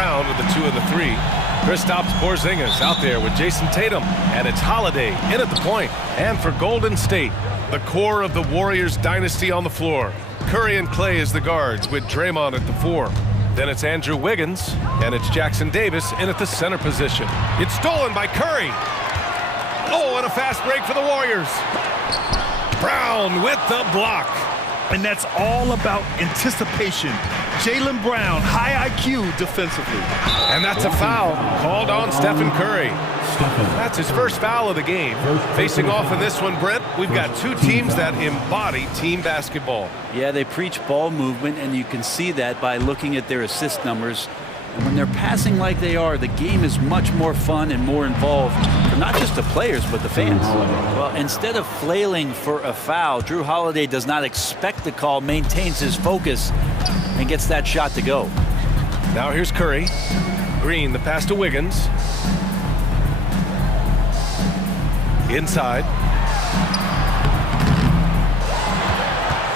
Brown with the 2 and the 3. Kristaps Porzingis out there with Jason Tatum. And it's Holiday in at the point. And for Golden State, the core of the Warriors dynasty on the floor. Curry and Clay as the guards with Draymond at the 4. Then it's Andrew Wiggins, and it's Jackson Davis in at the center position. It's stolen by Curry. Oh, and a fast break for the Warriors. Brown with the block. And that's all about anticipation. Jaylen Brown, high IQ defensively. And that's a foul called on Stephen Curry. That's his first foul of the game. Facing off in this one, Brent, we've got two teams that embody team basketball. Yeah, they preach ball movement, and you can see that by looking at their assist numbers. And when they're passing like they are, the game is much more fun and more involved for not just the players, but the fans. Well, instead of flailing for a foul, Drew Holiday does not expect the call, maintains his focus, and gets that shot to go. Now here's Curry. Green, the pass to Wiggins. Inside.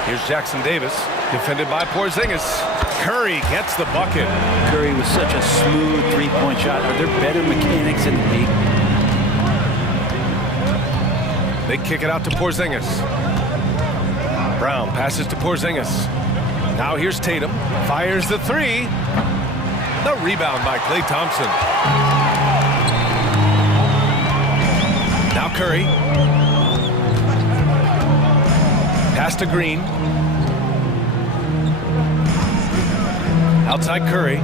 Here's Jackson Davis, defended by Porzingis. Curry gets the bucket. Curry was such a smooth three-point shot. Are there better mechanics in the league? They kick it out to Porzingis. Brown passes to Porzingis. Now here's Tatum. Fires the 3. The rebound by Klay Thompson. Now Curry. Pass to Green. Outside Curry.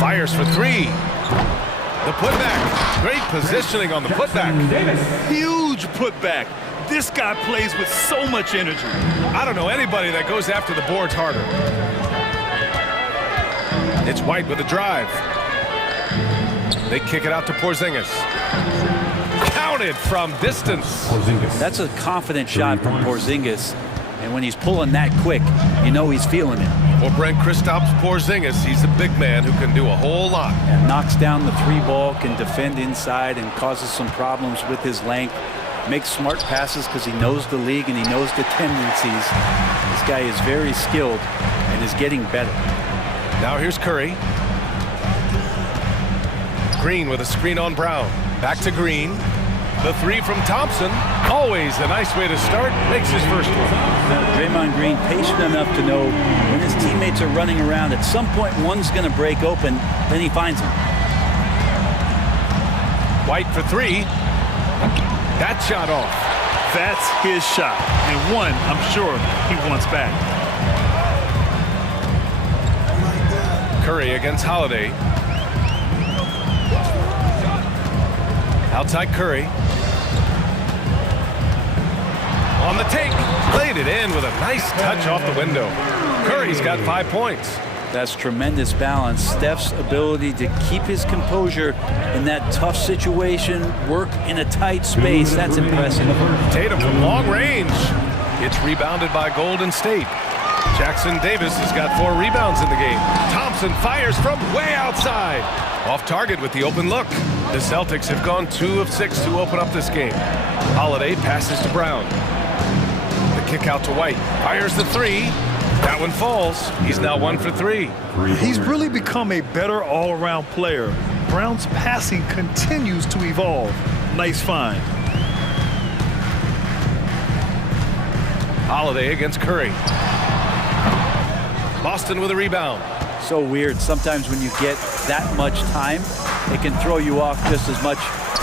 Fires for 3. The putback. Great positioning on the putback. Huge putback. This guy plays with so much energy. I don't know anybody that goes after the boards harder. It's White with a drive. They kick it out to Porzingis. Counted from distance. That's a confident shot from Porzingis. And when he's pulling that quick, you know he's feeling it. Well, Brent, Kristaps Porzingis, he's a big man who can do a whole lot. And knocks down the 3-ball, can defend inside, and causes some problems with his length. Makes smart passes because he knows the league and he knows the tendencies. This guy is very skilled and is getting better. Now here's Curry. Green with a screen on Brown. Back to Green. The 3 from Thompson. Always a nice way to start. Makes his first one. Draymond Green patient enough to know when his teammates are running around, at some point one's going to break open, then he finds him. White for 3. That shot off. That's his shot. And one, I'm sure, he wants back. Curry against Holiday. Outside Curry. On the take. Played it in with a nice touch off the window. Curry's got 5 points. That's tremendous balance. Steph's ability to keep his composure in that tough situation, work in a tight space, that's impressive. Tatum from long range. It's rebounded by Golden State. Jackson Davis has got 4 rebounds in the game. Thompson fires from way outside. Off target with the open look. The Celtics have gone 2 of 6 to open up this game. Holiday passes to Brown. The kick out to White. Fires the 3. That one falls. He's now 1 for 3. He's really become a better all-around player. Brown's passing continues to evolve. Nice find. Holiday against Curry. Boston with a rebound. So weird. Sometimes when you get that much time, it can throw you off just as much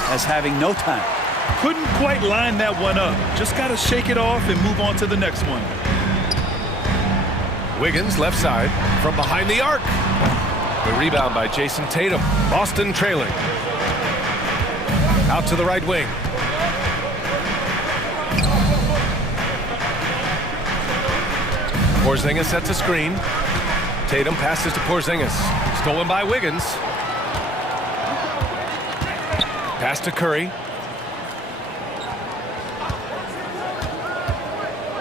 as having no time. Couldn't quite line that one up. Just got to shake it off and move on to the next one. Wiggins left side from behind the arc. The rebound by Jason Tatum. Boston trailing. Out to the right wing. Porzingis sets a screen. Tatum passes to Porzingis. Stolen by Wiggins. Pass to Curry.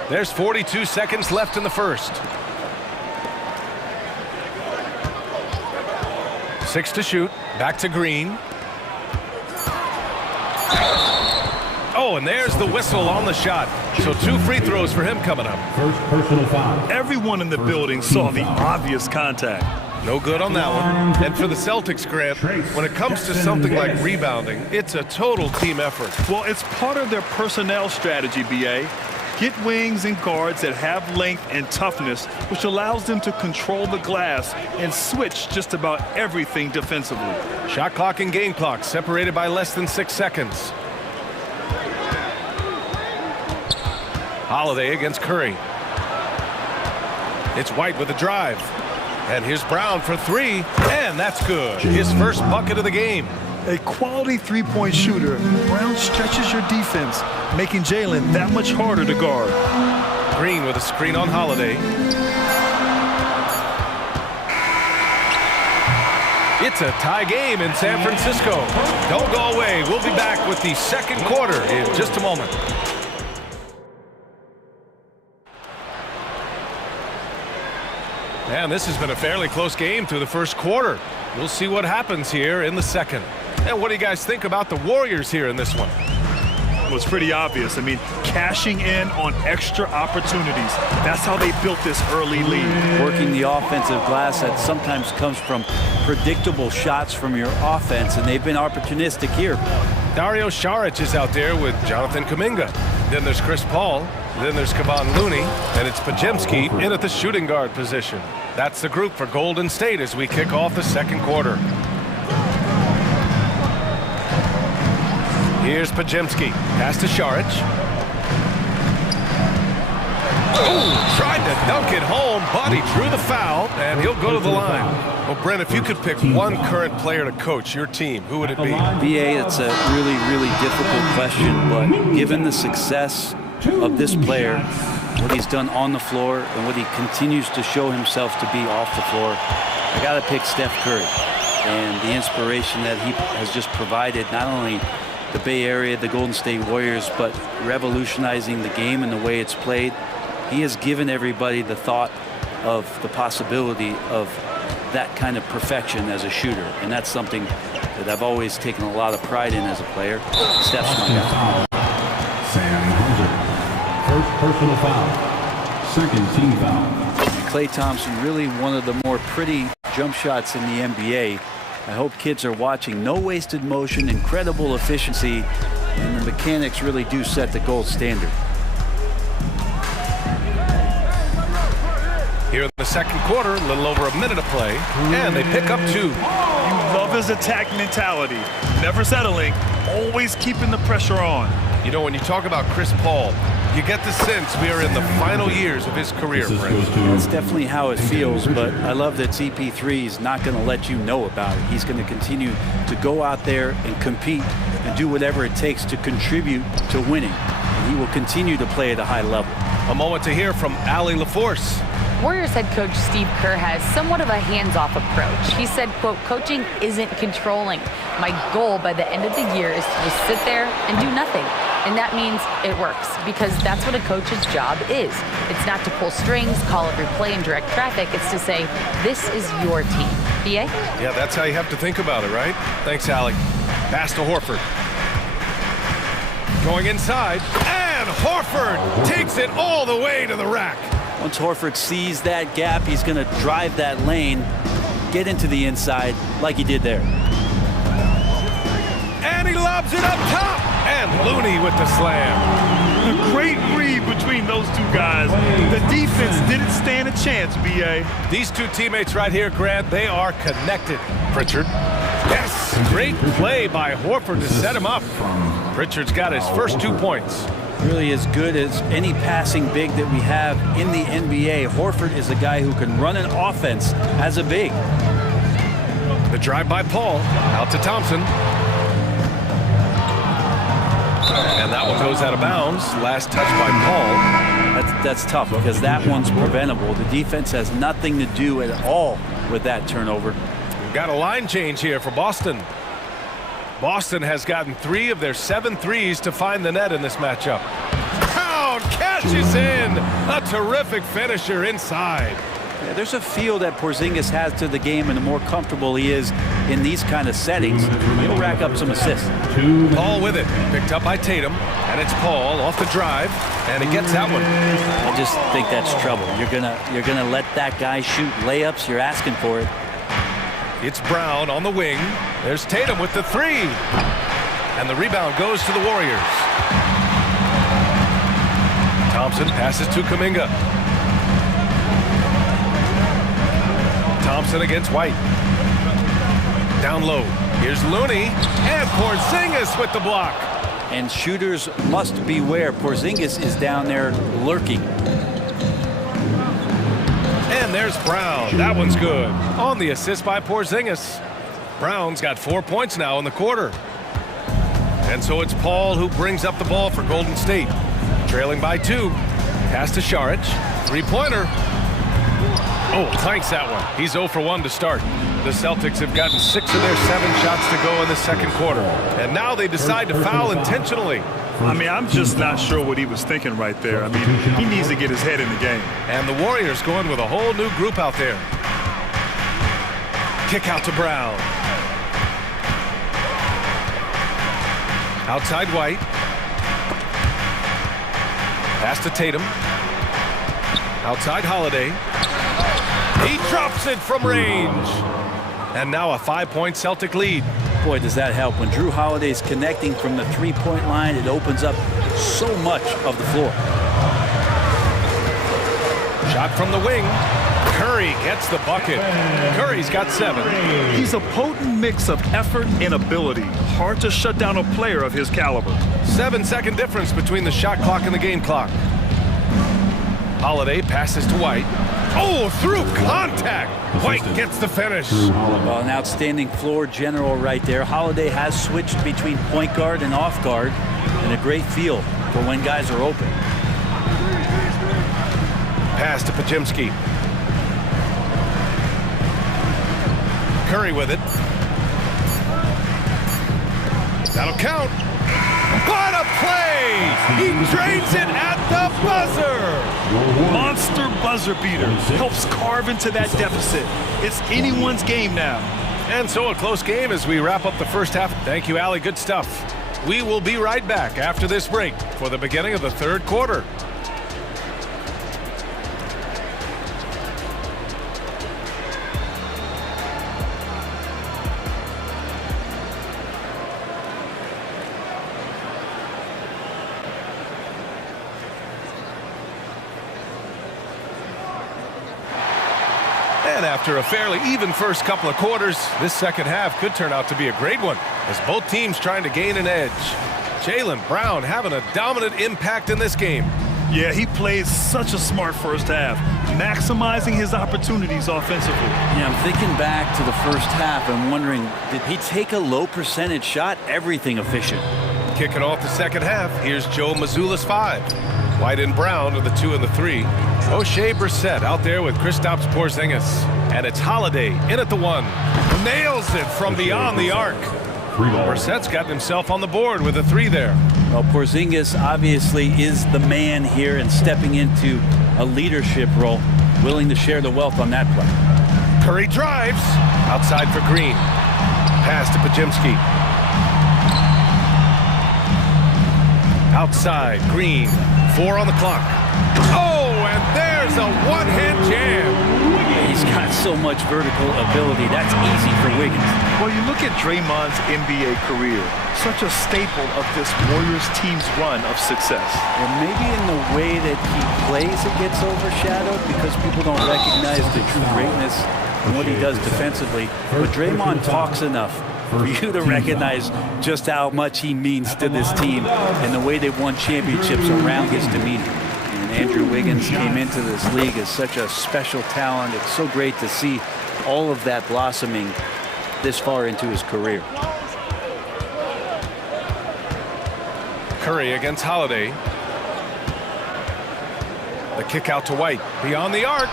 There's 42 seconds left in the first. 6 to shoot. Back to Green. Oh, and there's the whistle on the shot. So 2 free throws for him coming up. First personal foul. Everyone in the building saw the obvious contact. No good on that one. And for the Celtics, Grant, when it comes to something like rebounding, it's a total team effort. Well, it's part of their personnel strategy, BA. Get wings and guards that have length and toughness, which allows them to control the glass and switch just about everything defensively. Shot clock and game clock separated by less than 6 seconds. Holiday against Curry. It's White with a drive. And here's Brown for three, and that's good. His first bucket of the game. A quality three-point shooter, Brown stretches your defense, making Jalen that much harder to guard. Green with a screen on Holiday. It's a tie game in San Francisco. Don't go away. We'll be back with the second quarter in just a moment. And this has been a fairly close game through the first quarter. We'll see what happens here in the second. And what do you guys think about the Warriors here in this one? Well, it's pretty obvious. I mean, cashing in on extra opportunities. That's how they built this early lead. Working the offensive glass that sometimes comes from predictable shots from your offense, and they've been opportunistic here. Dario Saric is out there with Jonathan Kuminga. Then there's Chris Paul. Then there's Kevon Looney. And it's Podziemski in at the shooting guard position. That's the group for Golden State as we kick off the second quarter. Here's Podziemski. Pass to Saric. Oh, tried to dunk it home, but he drew the foul, and he'll go to the line. Well, Brent, if you could pick one current player to coach your team, who would it be? BA, it's a really, really difficult question, but given the success of this player, what he's done on the floor, and what he continues to show himself to be off the floor, I got to pick Steph Curry. And the inspiration that he has just provided, not only the Bay Area, the Golden State Warriors, but revolutionizing the game and the way it's played. He has given everybody the thought of the possibility of that kind of perfection as a shooter, and that's something that I've always taken a lot of pride in as a player. Steph's my guy. First personal foul. Second team foul. Klay Thompson, really one of the more pretty jump shots in the NBA. I hope kids are watching. No wasted motion, incredible efficiency, and the mechanics really do set the gold standard. Here in the second quarter, a little over a minute to play, and they pick up two. You love his attack mentality. Never settling, always keeping the pressure on. You know, when you talk about Chris Paul, you get the sense we are in the final years of his career, Brent. That's definitely how it feels, but I love that CP3 is not going to let you know about it. He's going to continue to go out there and compete and do whatever it takes to contribute to winning. And he will continue to play at a high level. A moment to hear from Allie LaForce. Warriors head coach Steve Kerr has somewhat of a hands-off approach. He said, quote, coaching isn't controlling. My goal by the end of the year is to just sit there and do nothing. And that means it works, because that's what a coach's job is. It's not to pull strings, call every play, and direct traffic. It's to say, this is your team. BA? Yeah, that's how you have to think about it, right? Thanks, Allie. Pass to Horford. Going inside, and Horford takes it all the way to the rack. Once Horford sees that gap, he's going to drive that lane, get into the inside like he did there. And he lobs it up top. And Looney with the slam. A great read between those two guys. The defense didn't stand a chance, BA. These two teammates right here, Grant, they are connected. Pritchard. Yes, great play by Horford to set him up. Pritchard's got his first 2 points. Really as good as any passing big that we have in the NBA. Horford is a guy who can run an offense as a big. The drive by Paul, out to Thompson. And that one goes out of bounds. Last touch by Paul. That's tough, because that one's preventable. The defense has nothing to do at all with that turnover. We've got a line change here for Boston. Boston has gotten 3 of their 7 threes to find the net in this matchup. Brown catches in. A terrific finisher inside. Yeah, there's a feel that Porzingis has to the game, and the more comfortable he is in these kind of settings, he'll rack up some assists. Paul with it, picked up by Tatum, and it's Paul off the drive, and he gets that one. I just think that's trouble. You're gonna let that guy shoot layups. You're asking for it. It's Brown on the wing. There's Tatum with the three. And the rebound goes to the Warriors. Thompson passes to Kuminga. Thompson against White. Down low. Here's Looney. And Porzingis with the block. And shooters must beware. Porzingis is down there lurking. And there's Brown. That one's good. On the assist by Porzingis. Brown's got 4 points now in the quarter. And so it's Paul who brings up the ball for Golden State. Trailing by 2. Pass to Šarić. Three-pointer. Oh, clanks that one. He's 0 for 1 to start. The Celtics have gotten 6 of their 7 shots to go in the second quarter. And now they decide to foul intentionally. I mean, I'm just not sure what he was thinking right there. I mean, he needs to get his head in the game. And the Warriors going with a whole new group out there. Kick out to Brown. Outside White. Pass to Tatum. Outside Holiday. He drops it from range. And now a 5-point Celtic lead. Boy, does that help. When Drew Holiday's connecting from the three-point line, it opens up so much of the floor. Shot from the wing. Curry gets the bucket. Curry's got 7. He's a potent mix of effort and ability. Hard to shut down a player of his caliber. 7-second difference between the shot clock and the game clock. Holiday passes to White. Oh, through contact. White gets the finish. Well, an outstanding floor general right there. Holiday has switched between point guard and off guard, and a great feel for when guys are open. Pass to Podziemski. Curry with it. That'll count. What a play! He drains it at the buzzer! Monster buzzer beater. Helps carve into that deficit. It's anyone's game now. And so a close game as we wrap up the first half. Thank you, Allie. Good stuff. We will be right back after this break for the beginning of the third quarter. And after a fairly even first couple of quarters, this second half could turn out to be a great one as both teams trying to gain an edge. Jaylen Brown having a dominant impact in this game. Yeah, he played such a smart first half, maximizing his opportunities offensively. Yeah, I'm thinking back to the first half and wondering, did he take a low percentage shot? Everything efficient. Kicking off the second half, here's Joe Mazzulla's 5. White and Brown are the 2 and the 3. O'Shea Brissett out there with Kristaps Porzingis. And it's Holiday in at the 1. Nails it from beyond the arc. Brissett's gotten himself on the board with a 3 there. Well, Porzingis obviously is the man here and stepping into a leadership role, willing to share the wealth on that play. Curry drives. Outside for Green. Pass to Podziemski. Outside, Green. 4 on the clock. Oh, and there's a one-hand jam. He's got so much vertical ability. That's easy for Wiggins. Well, you look at Draymond's NBA career, such a staple of this Warriors team's run of success. And maybe in the way that he plays it gets overshadowed because people don't recognize the true greatness and what he does defensively. But Draymond talks enough for you to recognize just how much he means to this team and the way they've won championships around his demeanor. And Andrew Wiggins came into this league as such a special talent. It's so great to see all of that blossoming this far into his career. Curry against Holiday. The kick out to White. Beyond the arc.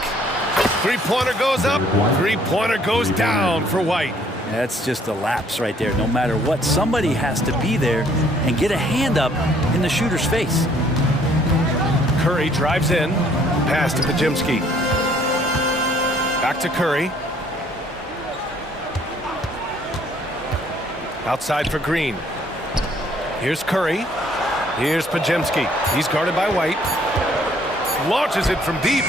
Three-pointer goes up. Three-pointer goes down for White. That's just a lapse right there. No matter what, somebody has to be there and get a hand up in the shooter's face. Curry drives in. Pass to Podziemski. Back to Curry. Outside for Green. Here's Curry. Here's Podziemski. He's guarded by White. Launches it from deep.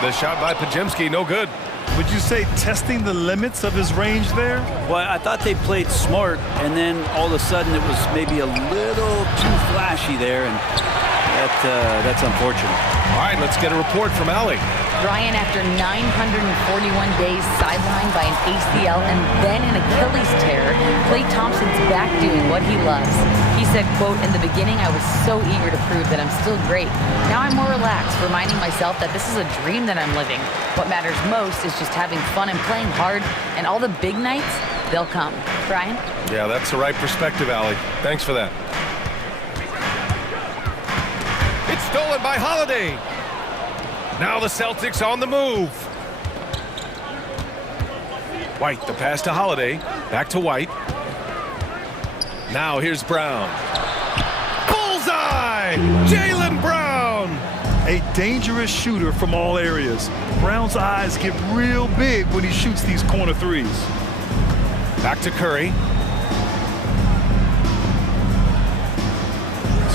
The shot by Podziemski, no good. Would you say testing the limits of his range there? Well, I thought they played smart, and then all of a sudden it was maybe a little too flashy there, and that's unfortunate. All right, let's get a report from Allie. Ryan, after 941 days sidelined by an ACL and then an Achilles tear, Klay Thompson's back doing what he loves. He said, quote, "In the beginning, I was so eager to prove that I'm still great. Now I'm more relaxed, reminding myself that this is a dream that I'm living. What matters most is just having fun and playing hard, and all the big nights, they'll come." Brian? Yeah, that's the right perspective, Allie. Thanks for that. It's stolen by Holiday. Now the Celtics on the move. White, the pass to Holiday. Back to White. Now here's Brown. Bullseye! Jaylen Brown! A dangerous shooter from all areas. Brown's eyes get real big when he shoots these corner threes. Back to Curry.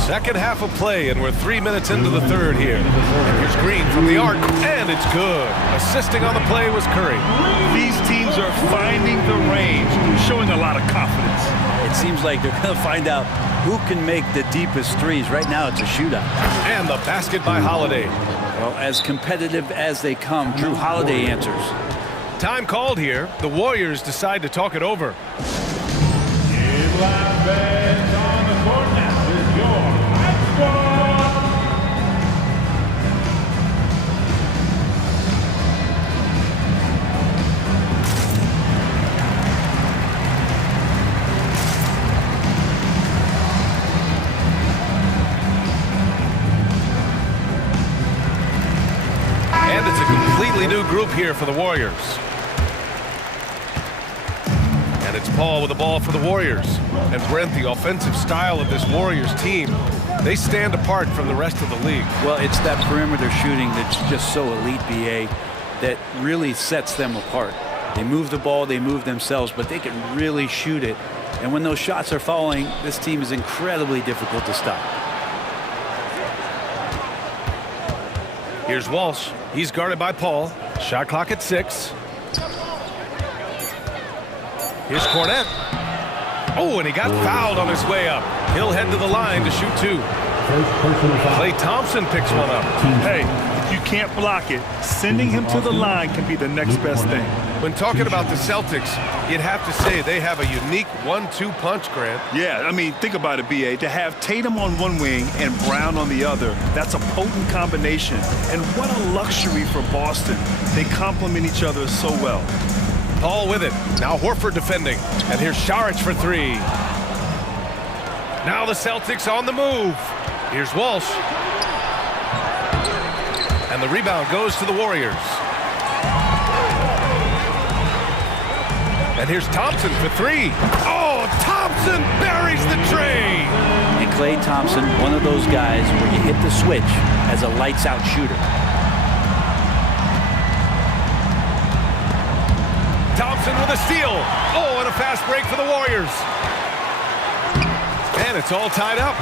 Second half of play, and we're 3 minutes into the third here. And here's Green from the arc, and it's good. Assisting on the play was Curry. These teams are finding the range, showing a lot of confidence. It seems like they're going to find out who can make the deepest threes. Right now, it's a shootout. And the basket by Holiday. Well, as competitive as they come, Drew Holiday answers. Time called here. The Warriors decide to talk it over. And it's a completely new group here for the Warriors. And it's Paul with the ball for the Warriors. And Brent, the offensive style of this Warriors team, they stand apart from the rest of the league. Well, it's that perimeter shooting that's just so elite, BA, that really sets them apart. They move the ball, they move themselves, but they can really shoot it. And when those shots are falling, this team is incredibly difficult to stop. Here's Walsh. He's guarded by Paul. Shot clock at 6. Here's Cornette. Oh, and he got fouled on his way up. He'll head to the line to shoot 2. Klay Thompson picks one up. Hey, if you can't block it, sending him to the line can be the next best thing. When talking about the Celtics, you'd have to say they have a unique 1-2 punch, Grant. Yeah, I mean, think about it, BA. To have Tatum on one wing and Brown on the other, that's a potent combination. And what a luxury for Boston. They complement each other so well. Paul with it. Now Horford defending. And here's Saric for 3. Now the Celtics on the move. Here's Walsh. And the rebound goes to the Warriors. And here's Thompson for 3. Oh, Thompson buries the tray. And Klay Thompson, one of those guys where you hit the switch as a lights-out shooter. Thompson with a steal. Oh, and a fast break for the Warriors. And it's all tied up.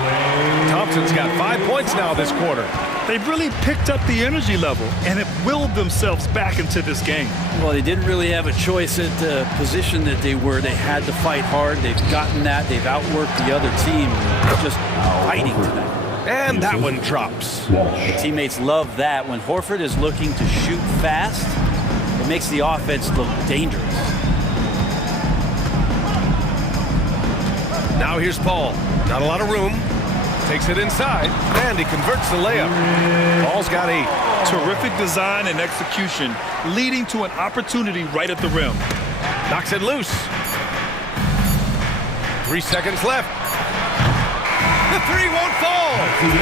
Thompson's got 5 points now this quarter. They've really picked up the energy level and have willed themselves back into this game. Well, they didn't really have a choice at the position that they were. They had to fight hard. They've gotten that. They've outworked the other team. Just fighting tonight. And that one drops. The teammates love that. When Horford is looking to shoot fast, it makes the offense look dangerous. Now here's Paul. Not a lot of room. Takes it inside, and he converts the layup. Paul's got 8. Terrific design and execution, leading to an opportunity right at the rim. Knocks it loose. 3 seconds left. The 3 won't fall.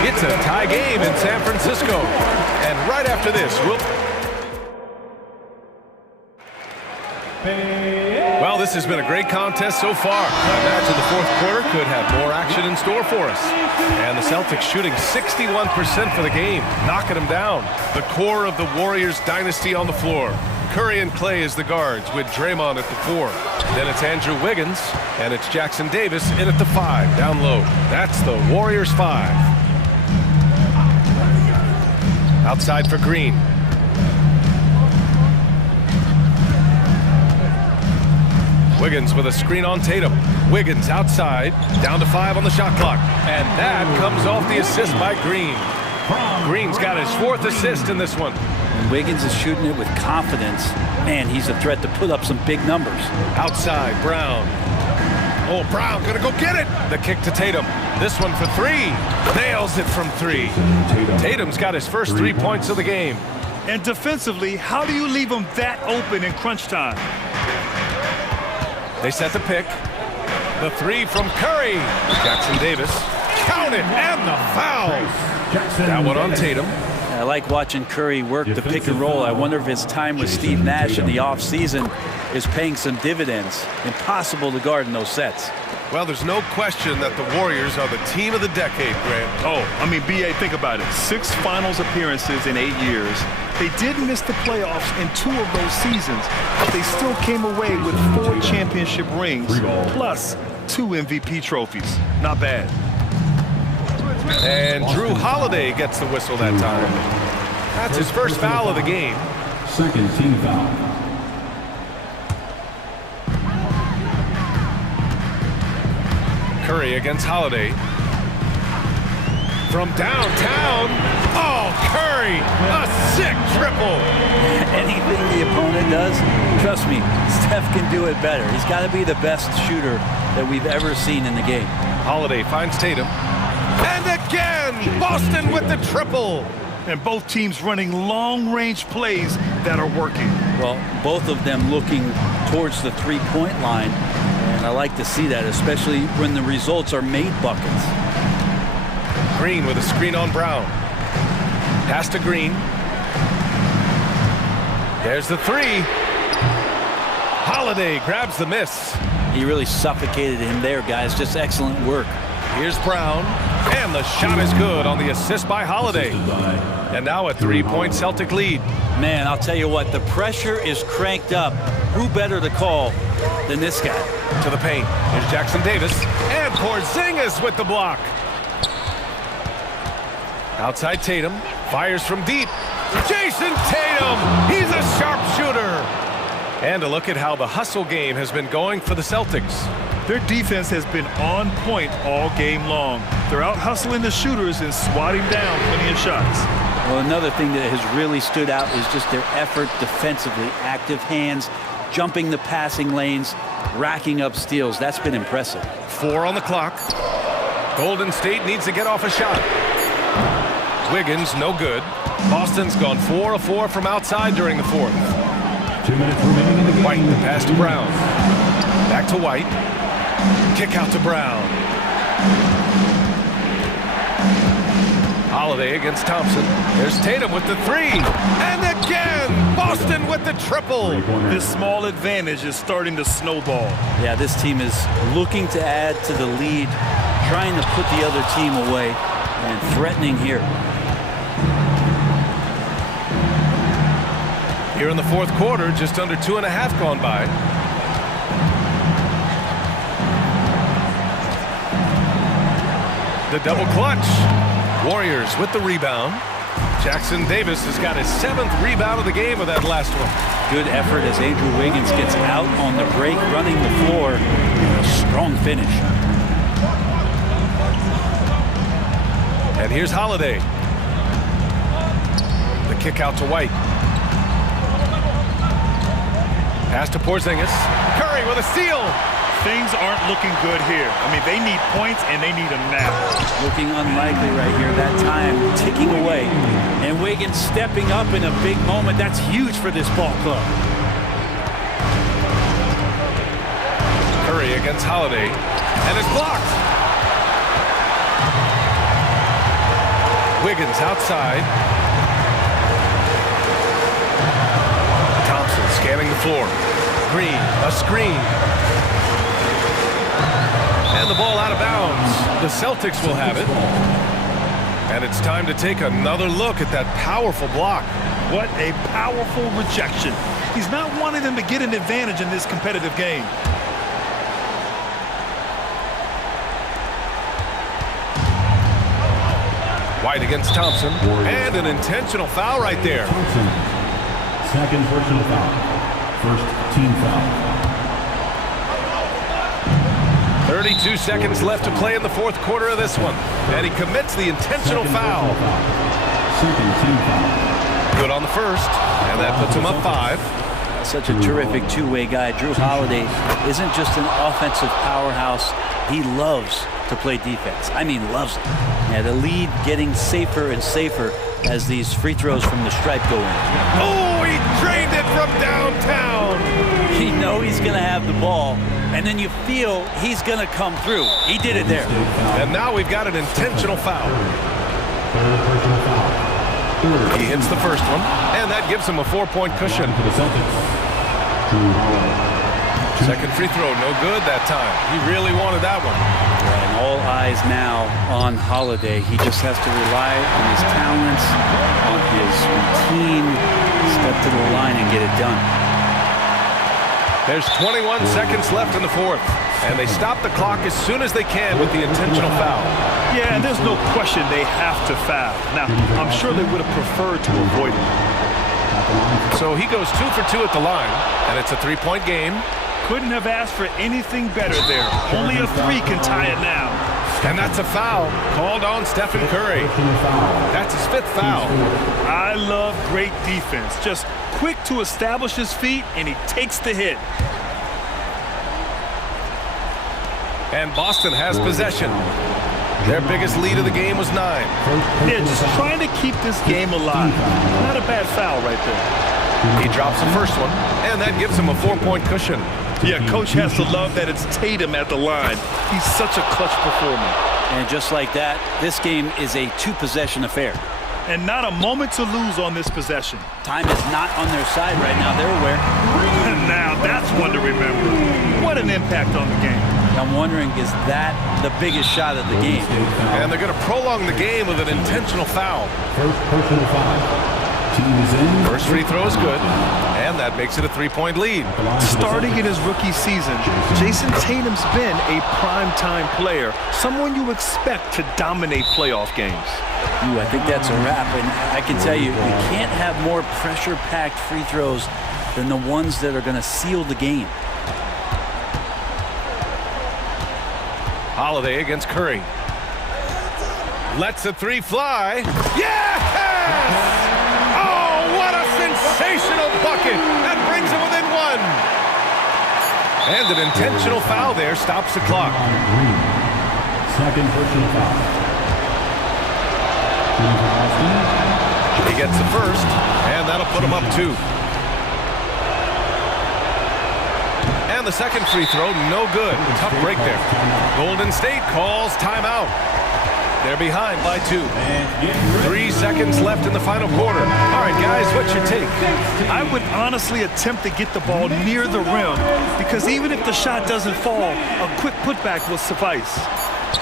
It's a tie game in San Francisco. And right after this, well, this has been a great contest so far. I imagine the fourth quarter could have more action in store for us. And the Celtics shooting 61% for the game, knocking them down. The core of the Warriors dynasty on the floor. Curry and Klay as the guards with Draymond at the 4. Then it's Andrew Wiggins, and it's Jackson Davis in at the 5, down low. That's the Warriors 5. Outside for Green. Wiggins with a screen on Tatum. Wiggins outside, down to 5 on the shot clock. And that comes off the assist by Green. Green's got his 4th assist in this one. And Wiggins is shooting it with confidence. Man, he's a threat to put up some big numbers. Outside, Brown. Oh, Brown gonna go get it. The kick to Tatum. This one for 3. Nails it from 3. Tatum's got his first 3 points of the game. And defensively, how do you leave them that open in crunch time? They set the pick. The 3 from Curry. Jackson Davis. Count it, and the foul. That one on Tatum. I like watching Curry work the pick and roll. I wonder if his time with Steve Nash in the offseason is paying some dividends. Impossible to guard in those sets. Well, there's no question that the Warriors are the team of the decade, Grant. Oh, I mean, B.A., think about it. 6 finals appearances in 8 years. They did miss the playoffs in 2 of those seasons, but they still came away with 4 championship rings, plus 2 MVP trophies. Not bad. And Drew Holiday gets the whistle that time. That's his first foul of the game. Second team foul. Curry against Holiday. From downtown. Oh, Curry, a sick triple. Anything the opponent does, trust me, Steph can do it better. He's got to be the best shooter that we've ever seen in the game. Holiday finds Tatum. And again, Boston with the triple. And both teams running long-range plays that are working. Well, both of them looking towards the three-point line. And I like to see that, especially when the results are made buckets. Green with a screen on Brown. Pass to Green. There's the 3. Holiday grabs the miss. He really suffocated him there, guys. Just excellent work. Here's Brown. And the shot is good on the assist by Holiday. And now a 3-point Celtic lead. Man, I'll tell you what, the pressure is cranked up. Who better to call than this guy? To the paint. Here's Jackson Davis. And Porzingis with the block. Outside Tatum. Fires from deep. Jason Tatum. He's a sharpshooter. And a look at how the hustle game has been going for the Celtics. Their defense has been on point all game long. They're out hustling the shooters and swatting down plenty of shots. Well, another thing that has really stood out is just their effort defensively. Active hands, jumping the passing lanes, racking up steals. That's been impressive. 4 on the clock. Golden State needs to get off a shot. Wiggins, no good. Boston's gone 4 of 4 from outside during the 4th. 2 minutes remaining in the game. White, the pass to Brown. Back to White. Kick out to Brown. Holiday against Thompson. There's Tatum with the 3. And again, Boston with the triple. This small advantage is starting to snowball. Yeah, this team is looking to add to the lead, trying to put the other team away, and threatening here. Here in the 4th quarter, just under 2.5 gone by. The double clutch. Warriors with the rebound. Jackson Davis has got his 7th rebound of the game with that last one. Good effort as Andrew Wiggins gets out on the break, running the floor. A strong finish. And here's Holiday. The kick out to White. Pass to Porzingis. Curry with a steal. Things aren't looking good here. I mean, they need points, and they need them now. Looking unlikely right here. That time ticking away. And Wiggins stepping up in a big moment. That's huge for this ball club. Curry against Holiday. And it's blocked. Wiggins outside. Thompson scanning the floor. Green, a screen. And the ball out of bounds. The Celtics will have it. And it's time to take another look at that powerful block. What a powerful rejection. He's not wanting them to get an advantage in this competitive game. White against Thompson. And an intentional foul right there. Thompson. Second personal foul. First team foul. 32 seconds left to play in the fourth quarter of this one. And he commits the intentional foul. Second team foul. Good on the first, and that puts him up 5. Such a terrific two-way guy. Drew Holiday isn't just an offensive powerhouse. He loves to play defense. I mean, loves it. Yeah, the lead getting safer and safer as these free throws from the stripe go in. Oh, he drained it from downtown. You know he's going to have the ball, and then you feel he's going to come through. He did it there. And now we've got an intentional foul. Third personal foul. He hits the first one, and that gives him a 4-point cushion. For the Celtics, Drew Holiday. Second free throw, no good that time. He really wanted that one. And all eyes now on Holiday. He just has to rely on his talents, on his routine, step to the line and get it done. There's 21 seconds left in the fourth, and they stop the clock as soon as they can with the intentional foul. Yeah, and there's no question they have to foul. Now, I'm sure they would have preferred to avoid it. So he goes 2 for 2 at the line, and it's a 3-point game. Couldn't have asked for anything better there. Only a 3 can tie it now. And that's a foul called on Stephen Curry. That's his 5th foul. I love great defense. Just quick to establish his feet, and he takes the hit. And Boston has possession. Their biggest lead of the game was 9. They're just trying to keep this game alive. Not a bad foul right there. He drops the first one, and that gives him a 4-point cushion. Yeah, coach has to love that it's Tatum at the line. He's such a clutch performer. And just like that, this game is a 2-possession affair. And not a moment to lose on this possession. Time is not on their side right now. They're aware. Now that's one to remember. What an impact on the game. I'm wondering, is that the biggest shot of the game? And they're going to prolong the game with an intentional foul. First personal foul. Team is in. First free throw is good, and that makes it a 3-point lead. Starting in his rookie season, Jason Tatum's been a prime-time player, someone you expect to dominate playoff games. Ooh, I think that's a wrap, and I can tell you, we can't have more pressure-packed free throws than the ones that are going to seal the game. Holiday against Curry. Lets the 3 fly. Yes! Oh, what a sensational bucket! That brings it within 1. And an intentional foul there stops the clock. Second personal foul. He gets the first, and that'll put him up 2. And the second free throw, no good. Tough break there. Golden State calls timeout. They're behind by 2. 3 seconds left in the final quarter. All right, guys, what's your take? I would honestly attempt to get the ball near the rim because even if the shot doesn't fall, a quick putback will suffice.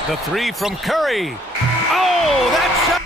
The 3 from Curry. Oh, that shot!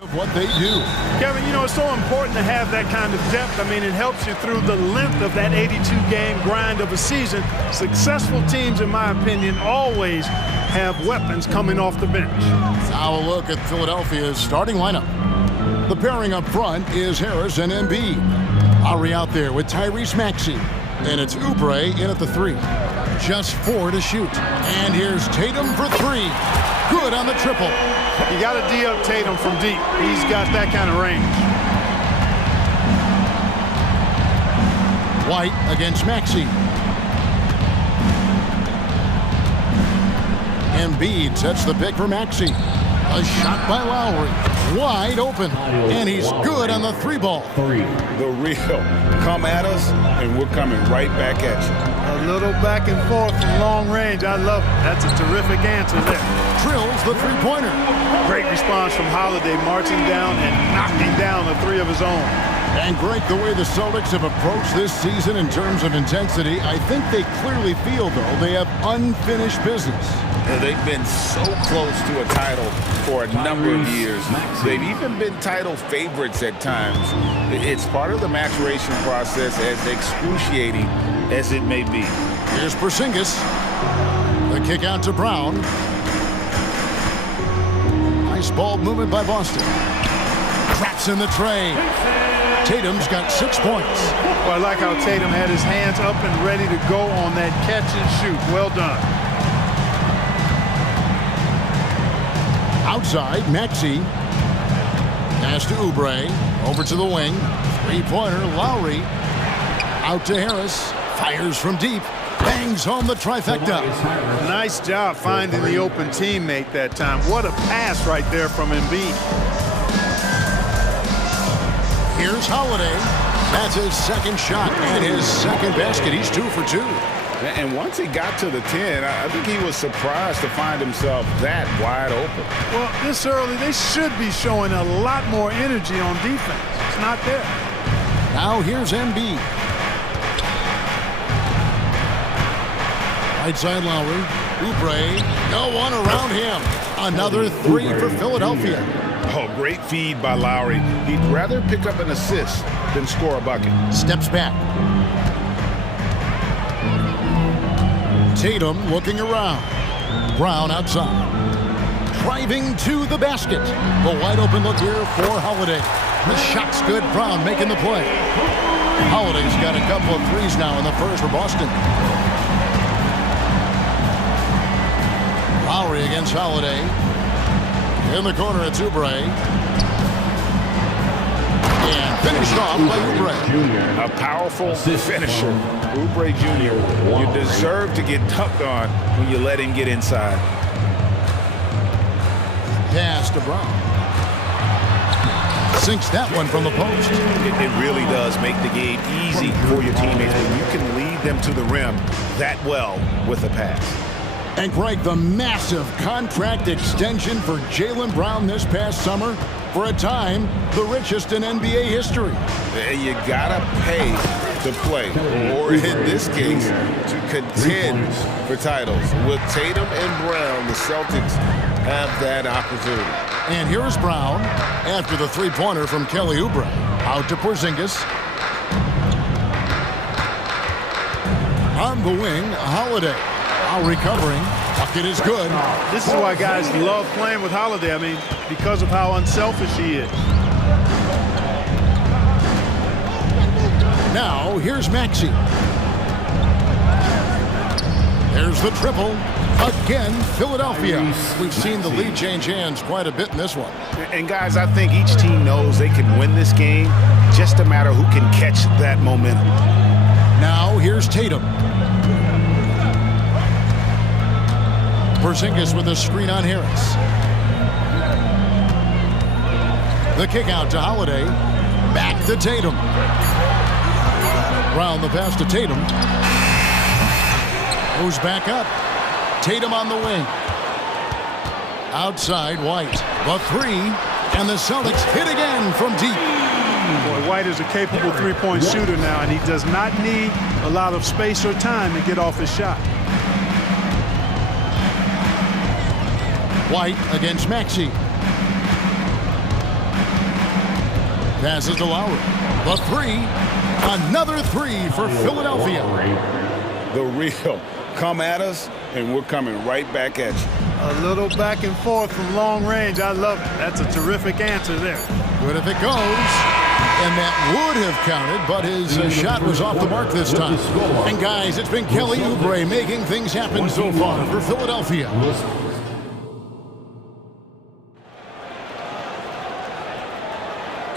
of what they do. Kevin, you know, it's so important to have that kind of depth. I mean, it helps you through the length of that 82-game grind of a season. Successful teams, in my opinion, always have weapons coming off the bench. Now a look at Philadelphia's starting lineup. The pairing up front is Harris and Embiid. Lowry out there with Tyrese Maxey. And it's Oubre in at the 3. Just 4 to shoot. And here's Tatum for 3. Good on the triple. You got to D up Tatum from deep. He's got that kind of range. White against Maxey. Embiid sets the pick for Maxey. A shot by Lowry. Wide open. And he's good on the 3-ball. The real. Come at us, and we're coming right back at you. A little back and forth from long range. I love it. That's a terrific answer there. Drills the 3-pointer. Great response from Holiday, marching down and knocking down the 3 of his own. And great the way the Celtics have approached this season in terms of intensity. I think they clearly feel, though, they have unfinished business. They've been so close to a title for a number of years. They've even been title favorites at times. It's part of the maturation process, as excruciating as it may be. Here's Porzingis. The kick out to Brown. Nice ball movement by Boston. Traps in the tray. Tatum's got 6 points. Well, I like how Tatum had his hands up and ready to go on that catch and shoot. Well done. Outside, Maxey. Pass to Oubre. Over to the wing. 3-pointer, Lowry. Out to Harris. Fires from deep. Bangs home the trifecta. Nice job finding the open teammate that time. What a pass right there from Embiid. Here's Holiday. That's his second shot and his second basket. He's 2 for 2. And once he got to the 10, I think he was surprised to find himself that wide open. Well, this early, they should be showing a lot more energy on defense. It's not there. Now here's Embiid. Right side Lowry. Oubre. No one around him. Another 3 for Philadelphia. Oh, great feed by Lowry. He'd rather pick up an assist than score a bucket. Steps back. Tatum looking around. Brown outside. Driving to the basket. The wide open look here for Holiday. The shot's good. Brown making the play. Holiday's got a couple of threes now in the first for Boston. Lowry against Holiday. In the corner, it's Oubre. And finished off by Oubre. A powerful finisher. Oubre Jr. You deserve to get tucked on when you let him get inside. Pass to Brown. Sinks that one from the post. It really does make the game easy for your teammates when you can lead them to the rim that well with a pass. And Greg, the massive contract extension for Jaylen Brown this past summer, for a time, the richest in NBA history. You gotta pay to play, or in this case, to contend for titles. With Tatum and Brown, the Celtics have that opportunity. And here's Brown after the 3-pointer from Kelly Oubre. Out to Porzingis. On the wing, Holiday. Now recovering. Bucket is good. This is why guys love playing with Holiday. I mean, because of how unselfish he is. Now, here's Maxey. There's the triple. Again, Philadelphia. We've seen the lead change hands quite a bit in this one. And guys, I think each team knows they can win this game. Just a matter who can catch that momentum. Now, here's Tatum. Porzingis with a screen on Harris. The kick out to Holiday. Back to Tatum. Brown the pass to Tatum. Goes back up. Tatum on the wing. Outside White. The 3. And the Celtics hit again from deep. Boy, White is a capable three-point shooter now, and he does not need a lot of space or time to get off his shot. White against Maxey. Passes to Lowry. The three. Another three for Philadelphia. The real. Come at us, and we're coming right back at you. A little back and forth from long range. I love it. That's a terrific answer there. Good if it goes. And that would have counted, but his shot was off the mark this time. And guys, it's been Kelly Oubre making things happen so far for Philadelphia.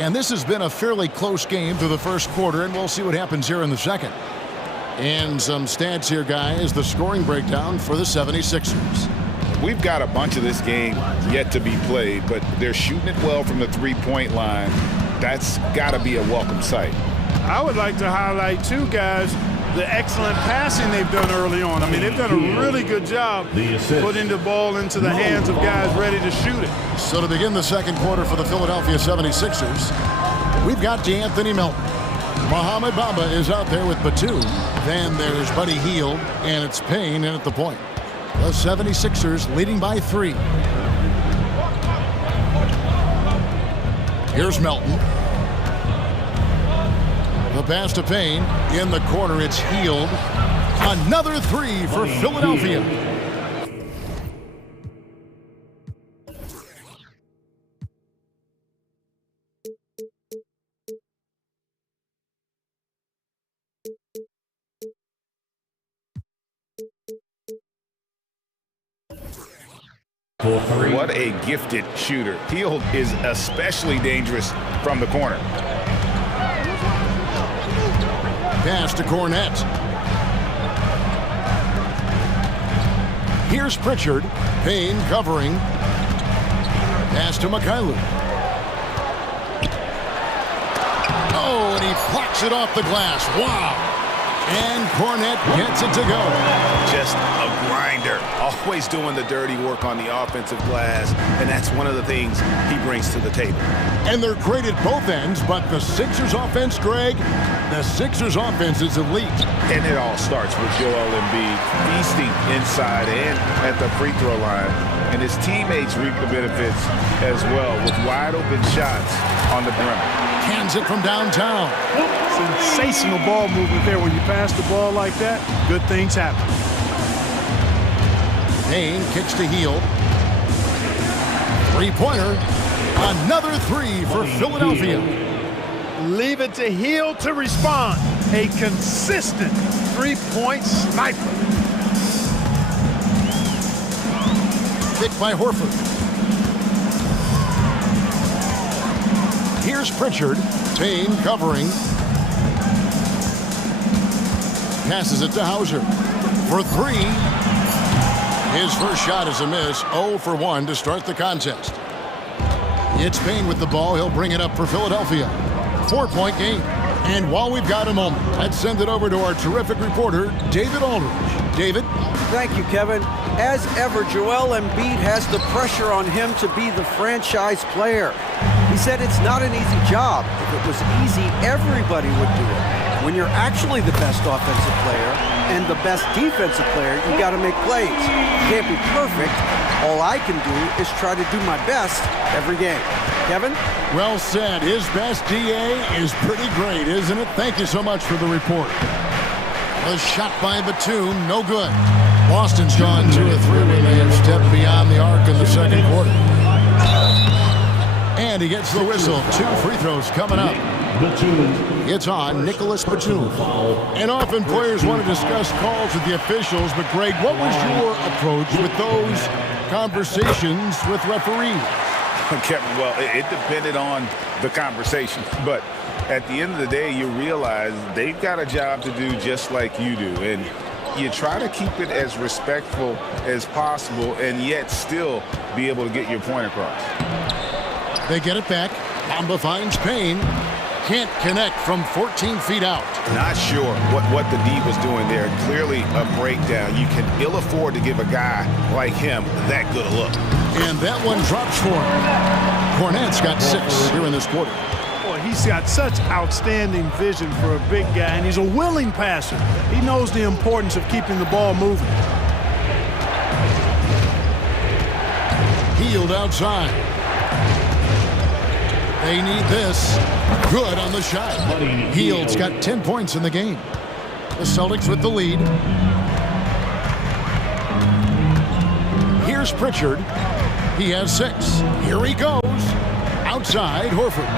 And this has been a fairly close game through the first quarter, and we'll see what happens here in the second. And some stats here, guys. The scoring breakdown for the 76ers. We've got a bunch of this game yet to be played, but they're shooting it well from the three-point line. That's got to be a welcome sight. I would like to highlight, too, guys, the excellent passing they've done early on. I mean, they've done a really good job putting the ball into the hands of guys ready to shoot it. So to begin the second quarter for the Philadelphia 76ers, we've got D'Anthony Melton. Mohamed Bamba is out there with Batum. Then there's Buddy Hield, and it's Payne in at the point. The 76ers leading by 3. Here's Melton. The pass to Payne. In the corner, it's Hield. Another 3 for Philadelphia. What a gifted shooter. Hield is especially dangerous from the corner. Pass to Cornette. Here's Pritchard. Payne covering. Pass to Mikhailuk. Oh, and he plucks it off the glass. Wow. And Cornette gets it to go. Just a grinder. Always doing the dirty work on the offensive glass, and that's one of the things he brings to the table. And they're great at both ends, but the Sixers offense, Greg, the Sixers offense is elite. And it all starts with Joel Embiid feasting inside and at the free throw line. And his teammates reap the benefits as well with wide open shots on the perimeter. Hands it from downtown. Sensational ball movement there. When you pass the ball like that, good things happen. Payne kicks to Hield. Three-pointer. Another 3 for Philadelphia. Leave it to Hield to respond. A consistent three-point sniper. Picked by Horford. Here's Pritchard. Payne covering. Passes it to Hauser. For 3. His first shot is a miss. 0 for 1 to start the contest. It's Payne with the ball. He'll bring it up for Philadelphia. 4-point game. And while we've got a moment, let's send it over to our terrific reporter, David Aldridge. David? Thank you, Kevin. As ever, Joel Embiid has the pressure on him to be the franchise player. He said it's not an easy job. If it was easy, everybody would do it. When you're actually the best offensive player and the best defensive player, you got to make plays. You can't be perfect. All I can do is try to do my best every game. Kevin? Well said. His best DA is pretty great, isn't it? Thank you so much for the report. A shot by Batum, no good. Boston's gone 2 of 3 when they have stepped beyond the arc in the second quarter. And he gets the whistle. 2 free throws coming up. It's on Nicholas Batum. And often players want to discuss calls with the officials, but Greg, what was your approach with those conversations with referees? Kevin, well, it depended on the conversation, but at the end of the day, you realize they've got a job to do just like you do, and you try to keep it as respectful as possible and yet still be able to get your point across. They get it back. Bamba finds Payne. Can't connect from 14 feet out. Not sure what the D was doing there. Clearly a breakdown. You can ill afford to give a guy like him that good a look. And that one drops for him. Cornette's got 6 here in this quarter. Boy, he's got such outstanding vision for a big guy, and he's a willing passer. He knows the importance of keeping the ball moving. Hield outside. They need this. Good on the shot. Hield's got 10 points in the game. The Celtics with the lead. Here's Pritchard. He has 6. Here he goes. Outside, Horford.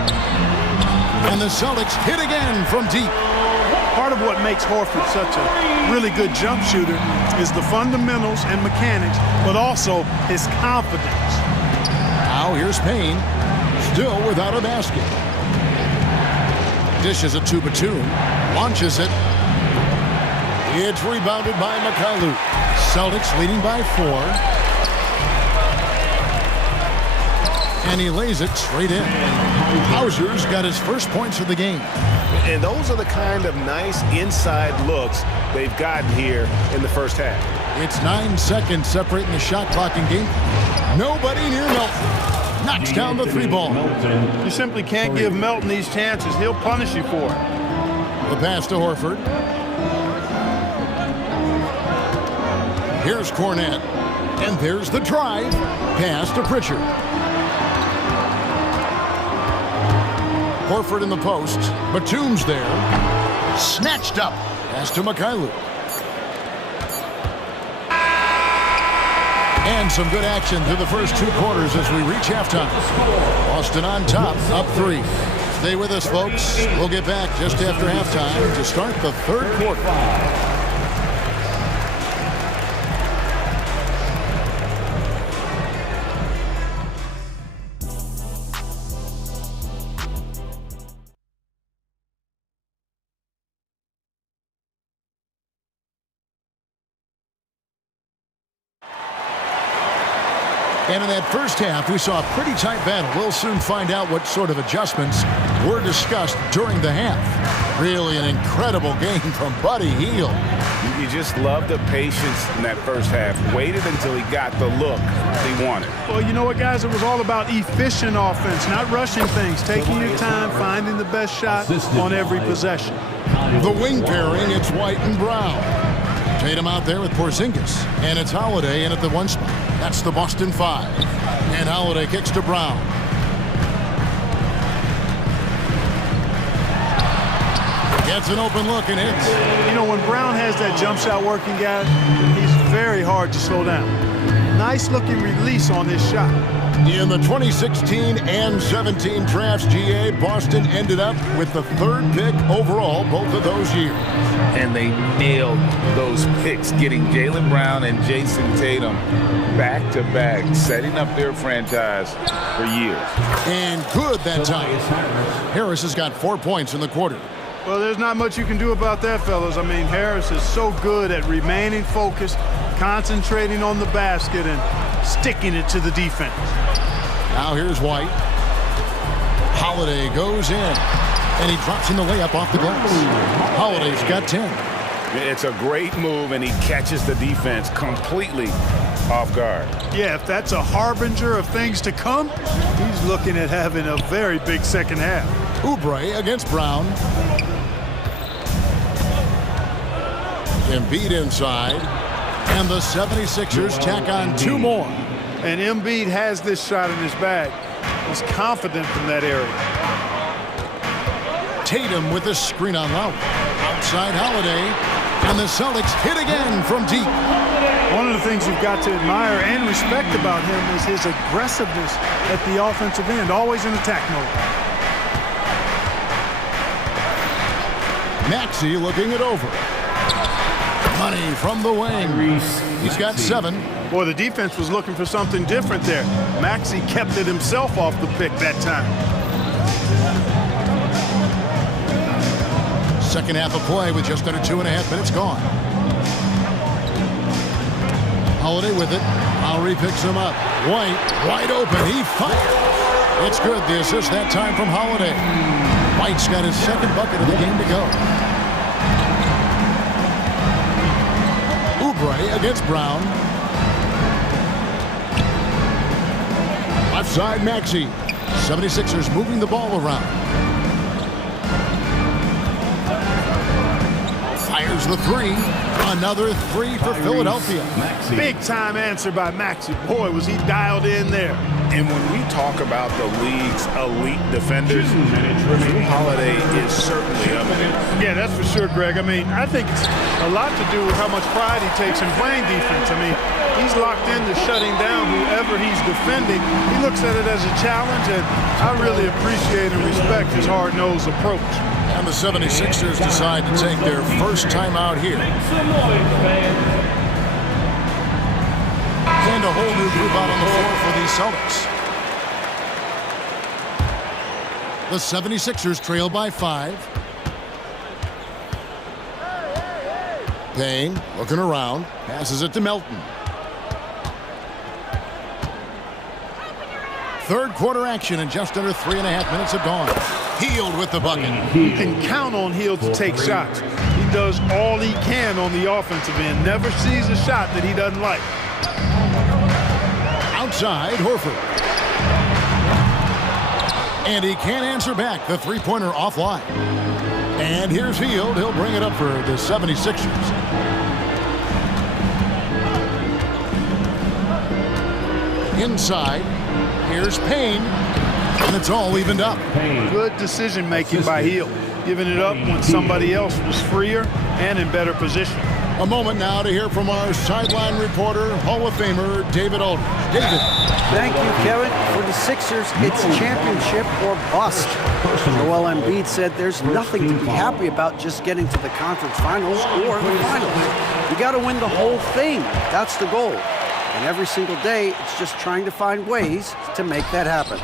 And the Celtics hit again from deep. Part of what makes Horford such a really good jump shooter is the fundamentals and mechanics, but also his confidence. Now here's Payne, still without a basket. Dishes it to Batum, launches it. It's rebounded by Mikhailuk. Celtics leading by 4. And he lays it straight in. Hauser's got his first points of the game. And those are the kind of nice inside looks they've gotten here in the first half. It's 9 seconds separating the shot clock and game. Nobody near Melton. Knocks down the 3 ball. You simply can't give Melton these chances. He'll punish you for it. The pass to Horford. Here's Cornette. And there's the drive. Pass to Pritchard. Horford in the post. Batum's there. Snatched up. Pass to Mikhailuk. And some good action through the first 2 quarters as we reach halftime. Boston on top, up 3. Stay with us, folks. We'll get back just after halftime to start the 3rd quarter. And in that first half, we saw a pretty tight battle. We'll soon find out what sort of adjustments were discussed during the half. Really an incredible game from Buddy Hield. You just love the patience in that first half. Waited until he got the look he wanted. Well, you know what, guys? It was all about efficient offense, not rushing things, taking your time, finding the best shot on every possession. The wing pairing, it's White and Brown. Tatum out there with Porzingis. And it's Holiday in at the 1 spot. That's the Boston 5. And Holiday kicks to Brown. Gets an open look and hits. You know, when Brown has that jump shot working, guys, he's very hard to slow down. Nice looking release on his shot. In the 2016 and 17 drafts, GA, Boston ended up with the 3rd pick overall both of those years. And they nailed those picks, getting Jaylen Brown and Jason Tatum back-to-back, setting up their franchise for years. And good that time. Harris has got 4 points in the quarter. Well, there's not much you can do about that, fellas. I mean, Harris is so good at remaining focused, concentrating on the basket, and sticking it to the defense. Now here's White. Holiday goes in, and he drops in the layup off the glass. Holiday's got 10. It's a great move, and he catches the defense completely off guard. Yeah, if that's a harbinger of things to come, he's looking at having a very big second half. Oubre against Brown. Embiid inside. And the 76ers tack on 2 more. And Embiid has this shot in his bag. He's confident from that area. Tatum with the screen on Lowry. Outside Holiday. And the Celtics hit again from deep. One of the things you've got to admire and respect about him is his aggressiveness at the offensive end, always in attack mode. Maxey looking it over. Money from the wing. He's got 7. Boy, the defense was looking for something different there. Maxey kept it himself off the pick that time. Second half of play with just under 2.5 minutes gone. Holiday with it. Lowry picks him up. White, wide open. He fired. It's good. The assist that time from Holiday. White's got his 2nd bucket of the game to go. Oubre against Brown. Left side, Maxey. 76ers moving the ball around. Fires the three. Another three for Philadelphia. Big-time answer by Maxey. Boy, was he dialed in there. And when we talk about the league's elite defenders, Drew Holiday is certainly up there. Yeah, that's for sure, Greg. I mean, I think it's a lot to do with how much pride he takes in playing defense. I mean, he's locked into shutting down whoever he's defending. He looks at it as a challenge, and I really appreciate and respect his hard-nosed approach. And the 76ers decide to take their first timeout here. And a whole new group out on the floor for the Celtics. The 76ers trail by 5. Payne looking around, passes it to Melton. Third quarter action and just under 3.5 minutes have gone. Hield with the bucket. You can count on Hield to take shots. He does all he can on the offensive end. Never sees a shot that he doesn't like. Outside, Horford. And he can't answer back. The three-pointer offline. And here's Hield. He'll bring it up for the 76ers. Inside, here's Payne. And it's all evened up. Good decision-making by Hield. Giving it up when somebody else was freer and in better position. A moment now to hear from our sideline reporter, Hall of Famer David Aldridge. David. Thank you, Kevin. For the Sixers, it's championship or bust. Joel Embiid said there's nothing to be happy about just getting to the conference finals or the finals. You got to win the whole thing. That's the goal. And every single day, it's just trying to find ways to make that happen.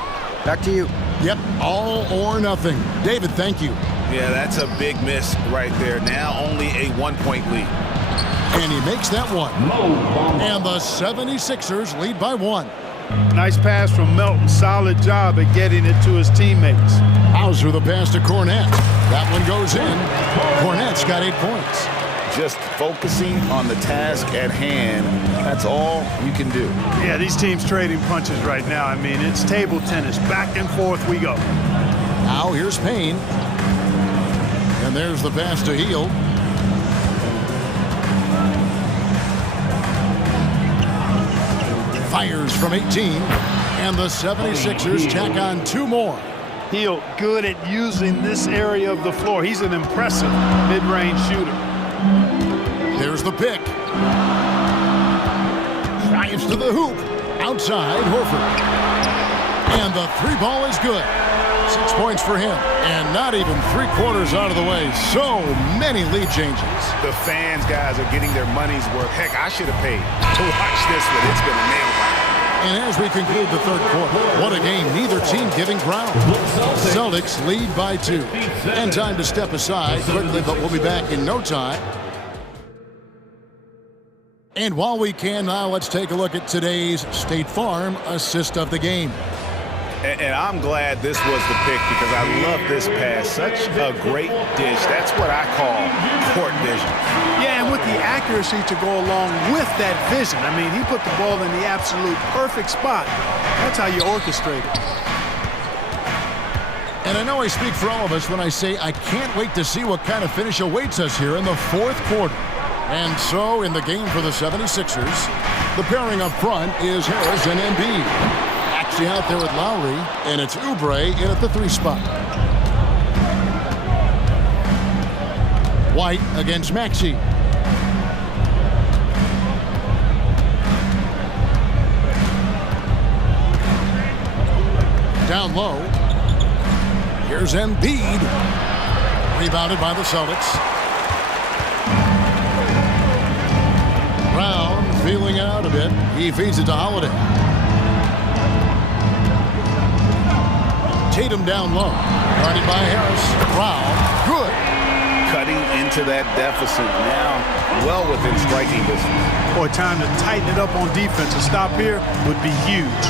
Back to you. Yep, all or nothing. David, thank you. Yeah, that's a big miss right there. Now only a 1-point lead. And he makes that one. And the 76ers lead by 1. Nice pass from Melton. Solid job at getting it to his teammates. Hauser the pass to Cornette. That one goes in. Cornette's got 8 points. Just focusing on the task at hand. That's all you can do. Yeah, these teams trading punches right now. I mean, it's table tennis. Back and forth we go. Now here's Payne. And there's the pass to Hield. Fires from 18. And the 76ers tack on 2 more. Hield good at using this area of the floor. He's an impressive mid-range shooter. There's the pick. Drives to the hoop. Outside, Horford. And the 3-ball is good. 6 points for him. And not even 3/4 out of the way. So many lead changes. The fans, guys, are getting their money's worth. Heck, I should have paid to watch this one. It's been a nail biter. And as we conclude the third quarter, what a game. Neither team giving ground. Celtics lead by 2. And time to step aside quickly, but we'll be back in no time. And while we can now, let's take a look at today's State Farm assist of the game. And I'm glad this was the pick because I love this pass. Such a great dish. That's what I call court vision. Yeah, and with the accuracy to go along with that vision. I mean, he put the ball in the absolute perfect spot. That's how you orchestrate it. And I know I speak for all of us when I say I can't wait to see what kind of finish awaits us here in the fourth quarter. And so, in the game for the 76ers, the pairing up front is Harris and Embiid. Actually out there with Lowry, and it's Oubre in at the 3 spot. White against Maxey. Down low. Here's Embiid. Rebounded by the Celtics. Brown feeling out a bit. He feeds it to Holiday. Tatum down low. Guarded by Harris. Brown. Good. Cutting into that deficit now. Well within striking distance. Boy, time to tighten it up on defense. A stop here would be huge.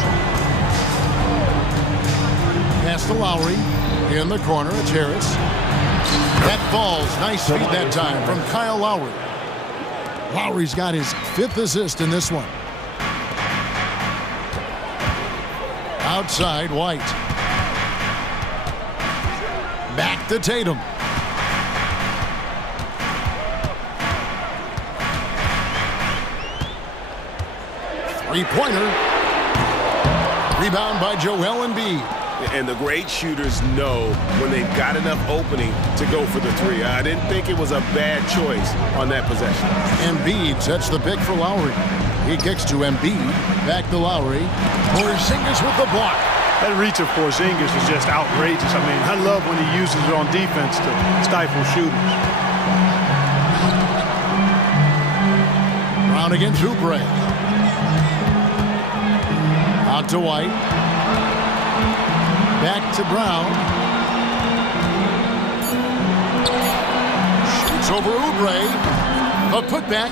Pass to Lowry. In the corner, it's Harris. That falls. Nice feed that time from Kyle Lowry. Lowry's got his 5th assist in this one. Outside, White. Back to Tatum. Three-pointer. Rebound by Joel Embiid. And the great shooters know when they've got enough opening to go for the three. I didn't think it was a bad choice on that possession. Embiid sets the pick for Lowry. He kicks to Embiid. Back to Lowry. Porzingis with the block. That reach of Porzingis is just outrageous. I mean, I love when he uses it on defense to stifle shooters. Brown against Oubre. Out to White. Back to Brown. Shoots over Oubre. A putback.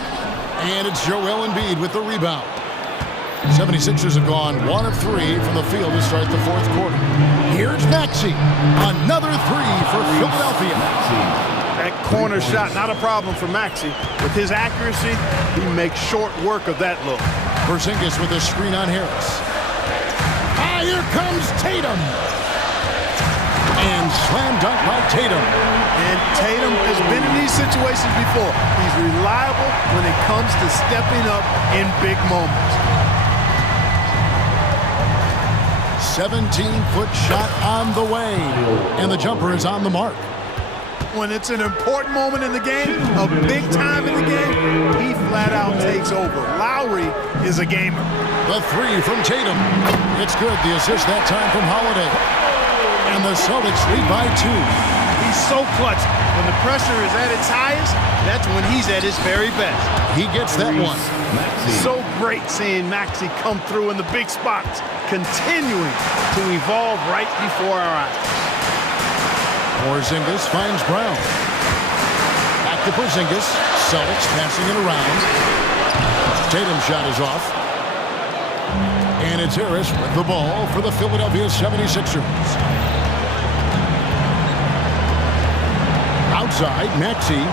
And it's Joel Embiid with the rebound. 76ers have gone 1 of 3 from the field to start the fourth quarter. Here's Maxey. Another three for Philadelphia. That corner shot, not a problem for Maxey. With his accuracy, he makes short work of that look. Porzingis with a screen on Harris. Ah, here comes Tatum. And slam dunk by Tatum. And Tatum has been in these situations before. He's reliable when it comes to stepping up in big moments. 17-foot shot on the way. And the jumper is on the mark. When it's an important moment in the game, a big time in the game, he flat out takes over. Lowry is a gamer. The three from Tatum. It's good. The assist that time from Holiday. And the Celtics lead by 2. He's so clutch. When the pressure is at its highest, that's when he's at his very best. He gets that one. So great seeing Maxey come through in the big spots, continuing to evolve right before our eyes. Porzingis finds Brown. Back to Porzingis. Celtics passing it around. Tatum's shot is off. And it's Harris with the ball for the Philadelphia 76ers. Outside, Maxey.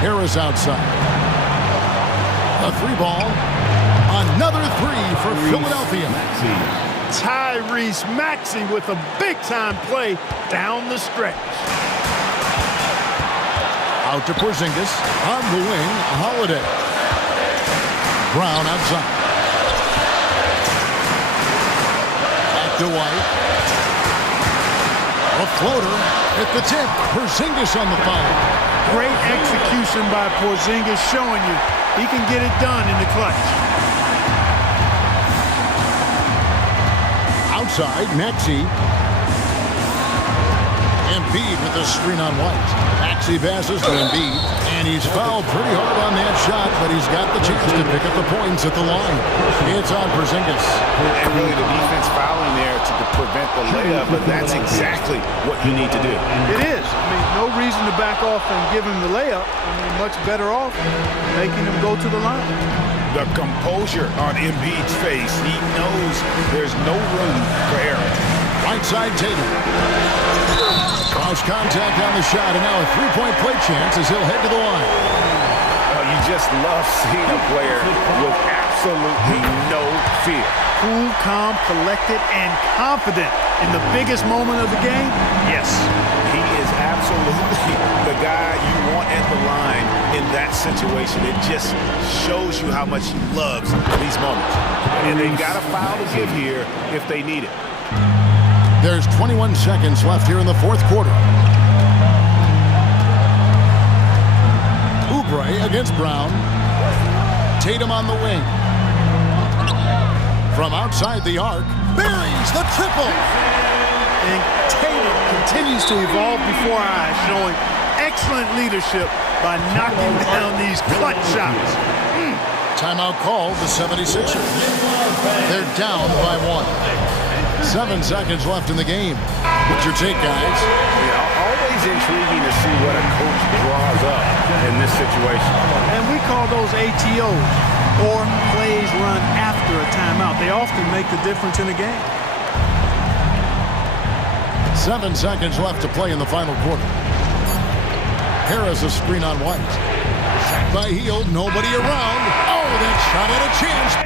Harris outside. A three ball. Another three for Philadelphia. Tyrese Maxey with a big-time play down the stretch. Out to Porzingis. On the wing, Holiday. Brown outside. Back to White. A floater at the tip. Porzingis on the foul. Great execution by Porzingis, showing you he can get it done in the clutch. Outside, Maxey. Embiid with the screen on White. Maxey passes to Embiid, and he's fouled pretty hard on that shot, but he's got the chance to pick up the points at the line. It's on Porzingis. And really the defense fouling there to prevent the layup, but that's exactly what you need to do. It is. I mean, no reason to back off and give him the layup. I mean, much better off making him go to the line. The composure on Embiid's face. He knows there's no room for error. Right side Tatum. Cross contact on the shot, and now a three-point play chance as he'll head to the line. You just love seeing a player with absolutely no fear. Cool, calm, collected, and confident in the biggest moment of the game. Yes. He is absolutely the guy you want at the line in that situation. It just shows you how much he loves these moments. And they've got a foul to give here if they need it. There's 21 seconds left here in the fourth quarter. Oubre against Brown. Tatum on the wing. From outside the arc, buries the triple. And Tatum continues to evolve before our eyes, showing excellent leadership by knocking down these clutch shots. Timeout called the 76ers. They're down by 1. 7 seconds left in the game. What's your take, guys? Yeah, always intriguing to see what a coach draws up in this situation. And we call those ATOs, or plays run after a timeout. They often make the difference in a game. 7 seconds left to play in the final quarter. Harris a screen on White. Shot by Hield, nobody around. Oh, that shot had a chance.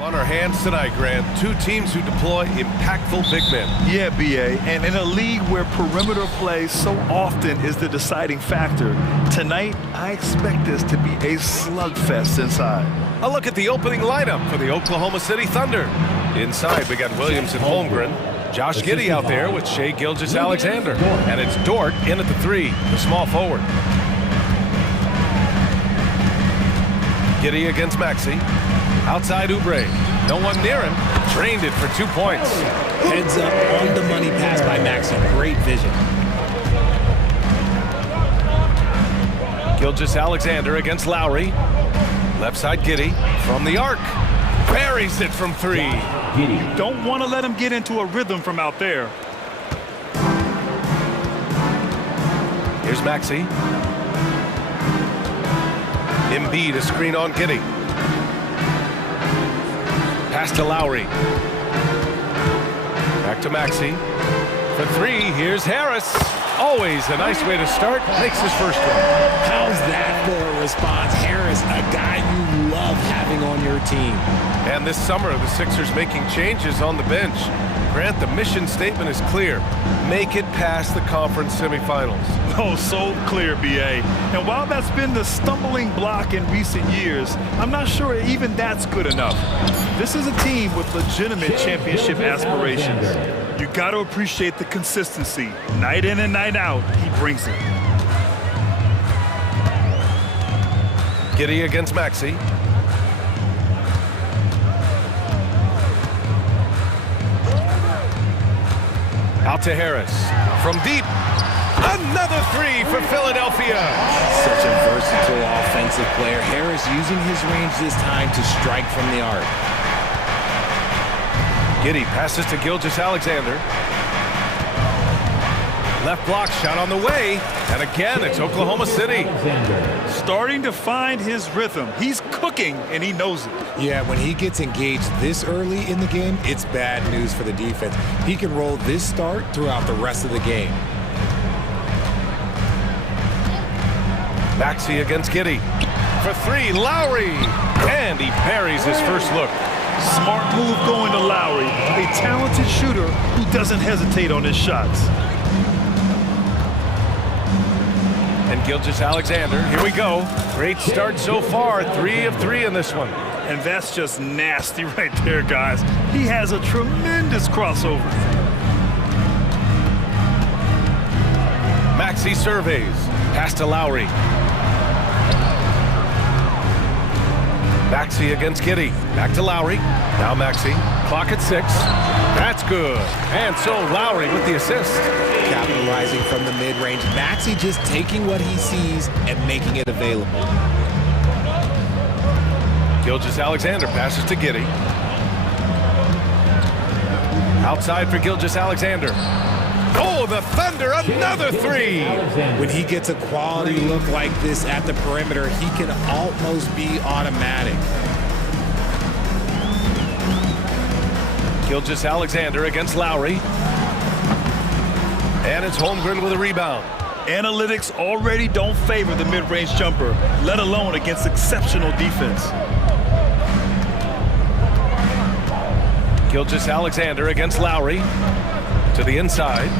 On our hands tonight, Grant, two teams who deploy impactful big men. Yeah, BA, and in a league where perimeter play so often is the deciding factor, tonight I expect this to be a slugfest inside. A look at the opening lineup for the Oklahoma City Thunder. Inside, we got Williams and Holmgren. Josh Giddey out there with Shai Gilgeous-Alexander. And it's Dort in at the 3, the small forward. Giddey against Maxey. Outside Oubre. No one near him. Drained it for 2 points. Heads up on the money pass by Maxey. Great vision. Gilgeous-Alexander against Lowry. Left side Giddey from the arc. Buries it from 3. Don't want to let him get into a rhythm from out there. Here's Maxey. Embiid a screen on Giddey. Pass to Lowry. Back to Maxey. For 3, here's Harris. Always a nice way to start. Makes his first one. How's that for a response? Harris, a guy you love having on your team. And this summer, the Sixers making changes on the bench. Grant, the mission statement is clear. Make it past the conference semifinals. Oh, so clear, BA. And while that's been the stumbling block in recent years, I'm not sure even that's good enough. This is a team with legitimate championship aspirations. You got to appreciate the consistency. Night in and night out, he brings it. Giddey against Maxey. Out to Harris. From deep. Another 3 for Philadelphia. Such a versatile offensive player. Harris using his range this time to strike from the arc. Giddey passes to Gilgeous-Alexander. Left block shot on the way. And again, it's Oklahoma City. Starting to find his rhythm. He's cooking, and he knows it. Yeah, when he gets engaged this early in the game, it's bad news for the defense. He can roll this start throughout the rest of the game. Maxey against Giddey. For 3, Lowry. And he buries his first look. Smart move going to Lowry, a talented shooter who doesn't hesitate on his shots. And Gilgeous-Alexander, here we go. Great start so far, 3 of 3 in this one. And that's just nasty right there, guys. He has a tremendous crossover. Maxey surveys. Pass to Lowry. Maxey against Giddey. Back to Lowry. Now Maxey. Clock at 6. That's good. And so Lowry with the assist. Capitalizing from the mid-range. Maxey just taking what he sees and making it available. Gilgeous-Alexander passes to Giddey. Outside for Gilgeous-Alexander. Oh, the Thunder, another 3. When he gets a quality look like this at the perimeter, he can almost be automatic. Gilgeous-Alexander against Lowry. And it's Holmgren with a rebound. Analytics already don't favor the mid-range jumper, let alone against exceptional defense. Gilgeous-Alexander against Lowry. To the inside.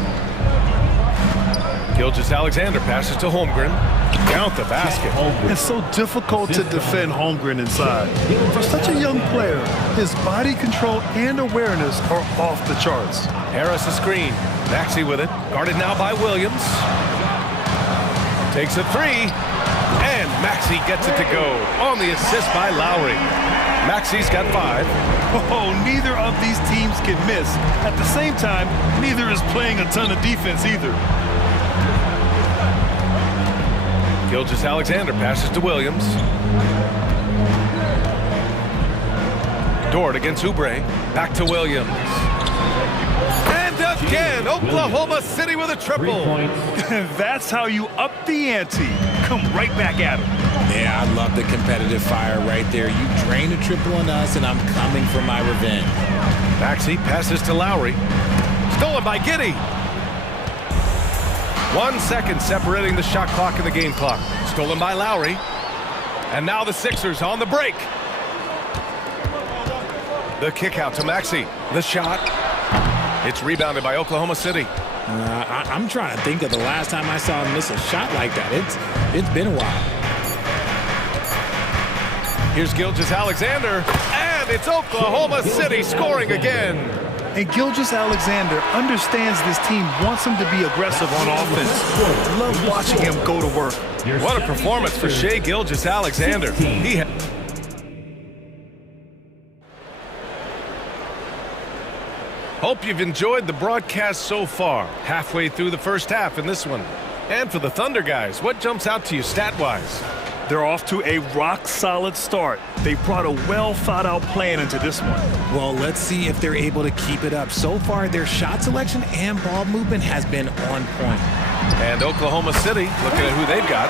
Gilgeous-Alexander passes to Holmgren. Count the basket. It's so difficult to defend Holmgren inside. For such a young player, his body control and awareness are off the charts. Harris a screen. Maxey with it. Guarded now by Williams. Takes a 3. And Maxey gets it to go. On the assist by Lowry. Maxey's got 5. Oh, neither of these teams can miss. At the same time, neither is playing a ton of defense either. Gilgeous-Alexander passes to Williams. Dort against Oubre. Back to Williams. And again, Oklahoma City with a triple. That's how you up the ante. Come right back at him. Yeah, I love the competitive fire right there. You drain a triple on us, and I'm coming for my revenge. Maxey passes to Lowry. Stolen by Giddey. 1 second separating the shot clock and the game clock. Stolen by Lowry. And now the Sixers on the break. The kick out to Maxey. The shot. It's rebounded by Oklahoma City. I'm trying to think of the last time I saw him miss a shot like that. It's been a while. Here's Gilgeous-Alexander, and it's Oklahoma City scoring again. And Gilgeous-Alexander understands this team wants him to be aggressive on offense. Love watching him go to work. What a performance for Shai Gilgeous-Alexander. Hope you've enjoyed the broadcast so far. Halfway through the first half in this one. And for the Thunder guys, what jumps out to you stat-wise? They're off to a rock-solid start. They brought a well-thought-out plan into this one. Well, let's see if they're able to keep it up. So far, their shot selection and ball movement has been on point. And Oklahoma City, looking at who they've got.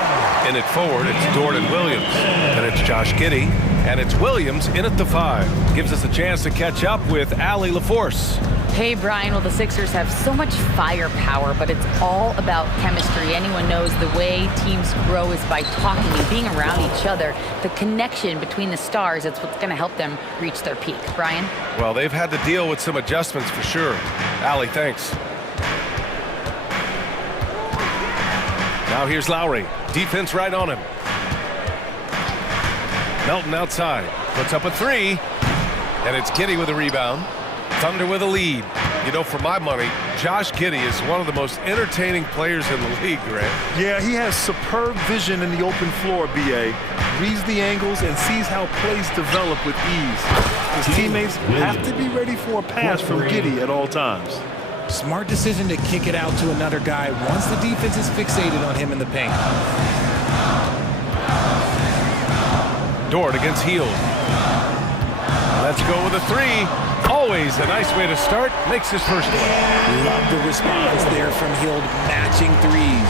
In it forward, it's Jordan Williams. And it's Josh Giddey. And it's Williams in at the 5. Gives us a chance to catch up with Allie LaForce. Hey, Brian, well, the Sixers have so much firepower, but it's all about chemistry. Anyone knows the way teams grow is by talking and being around each other. The connection between the stars, it's what's going to help them reach their peak. Brian? Well, they've had to deal with some adjustments for sure. Allie, thanks. Now here's Lowry. Defense right on him. Melton outside. Puts up a 3. And it's Giddey with a rebound. Thunder with a lead. You know, for my money, Josh Giddey is one of the most entertaining players in the league, Grant. Yeah, he has superb vision in the open floor, B.A. Reads the angles and sees how plays develop with ease. His teammates have to be ready for a pass from Giddey at all times. Smart decision to kick it out to another guy once the defense is fixated on him in the paint. Dort against Hield. Let's go with a 3. Always a nice way to start. Makes his first one. Love the response there from Hield, matching threes.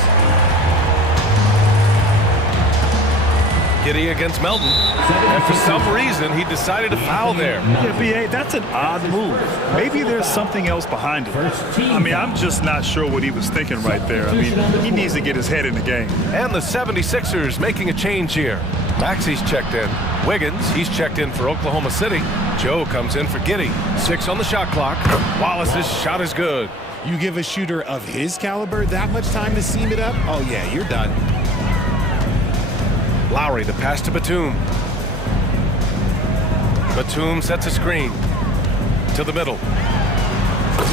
Giddey against Melton. And for some reason, he decided to foul there. Yeah, B.A., that's an odd move. Maybe there's something else behind it. I mean, I'm just not sure what he was thinking right there. I mean, he needs to get his head in the game. And the 76ers making a change here. Maxey's checked in. Wiggins, he's checked in for Oklahoma City. Joe comes in for Giddey. 6 on the shot clock. Wallace's shot is good. You give a shooter of his caliber that much time to seam it up? Oh, yeah, you're done. Lowry, the pass to Batum. Batum sets a screen. To the middle.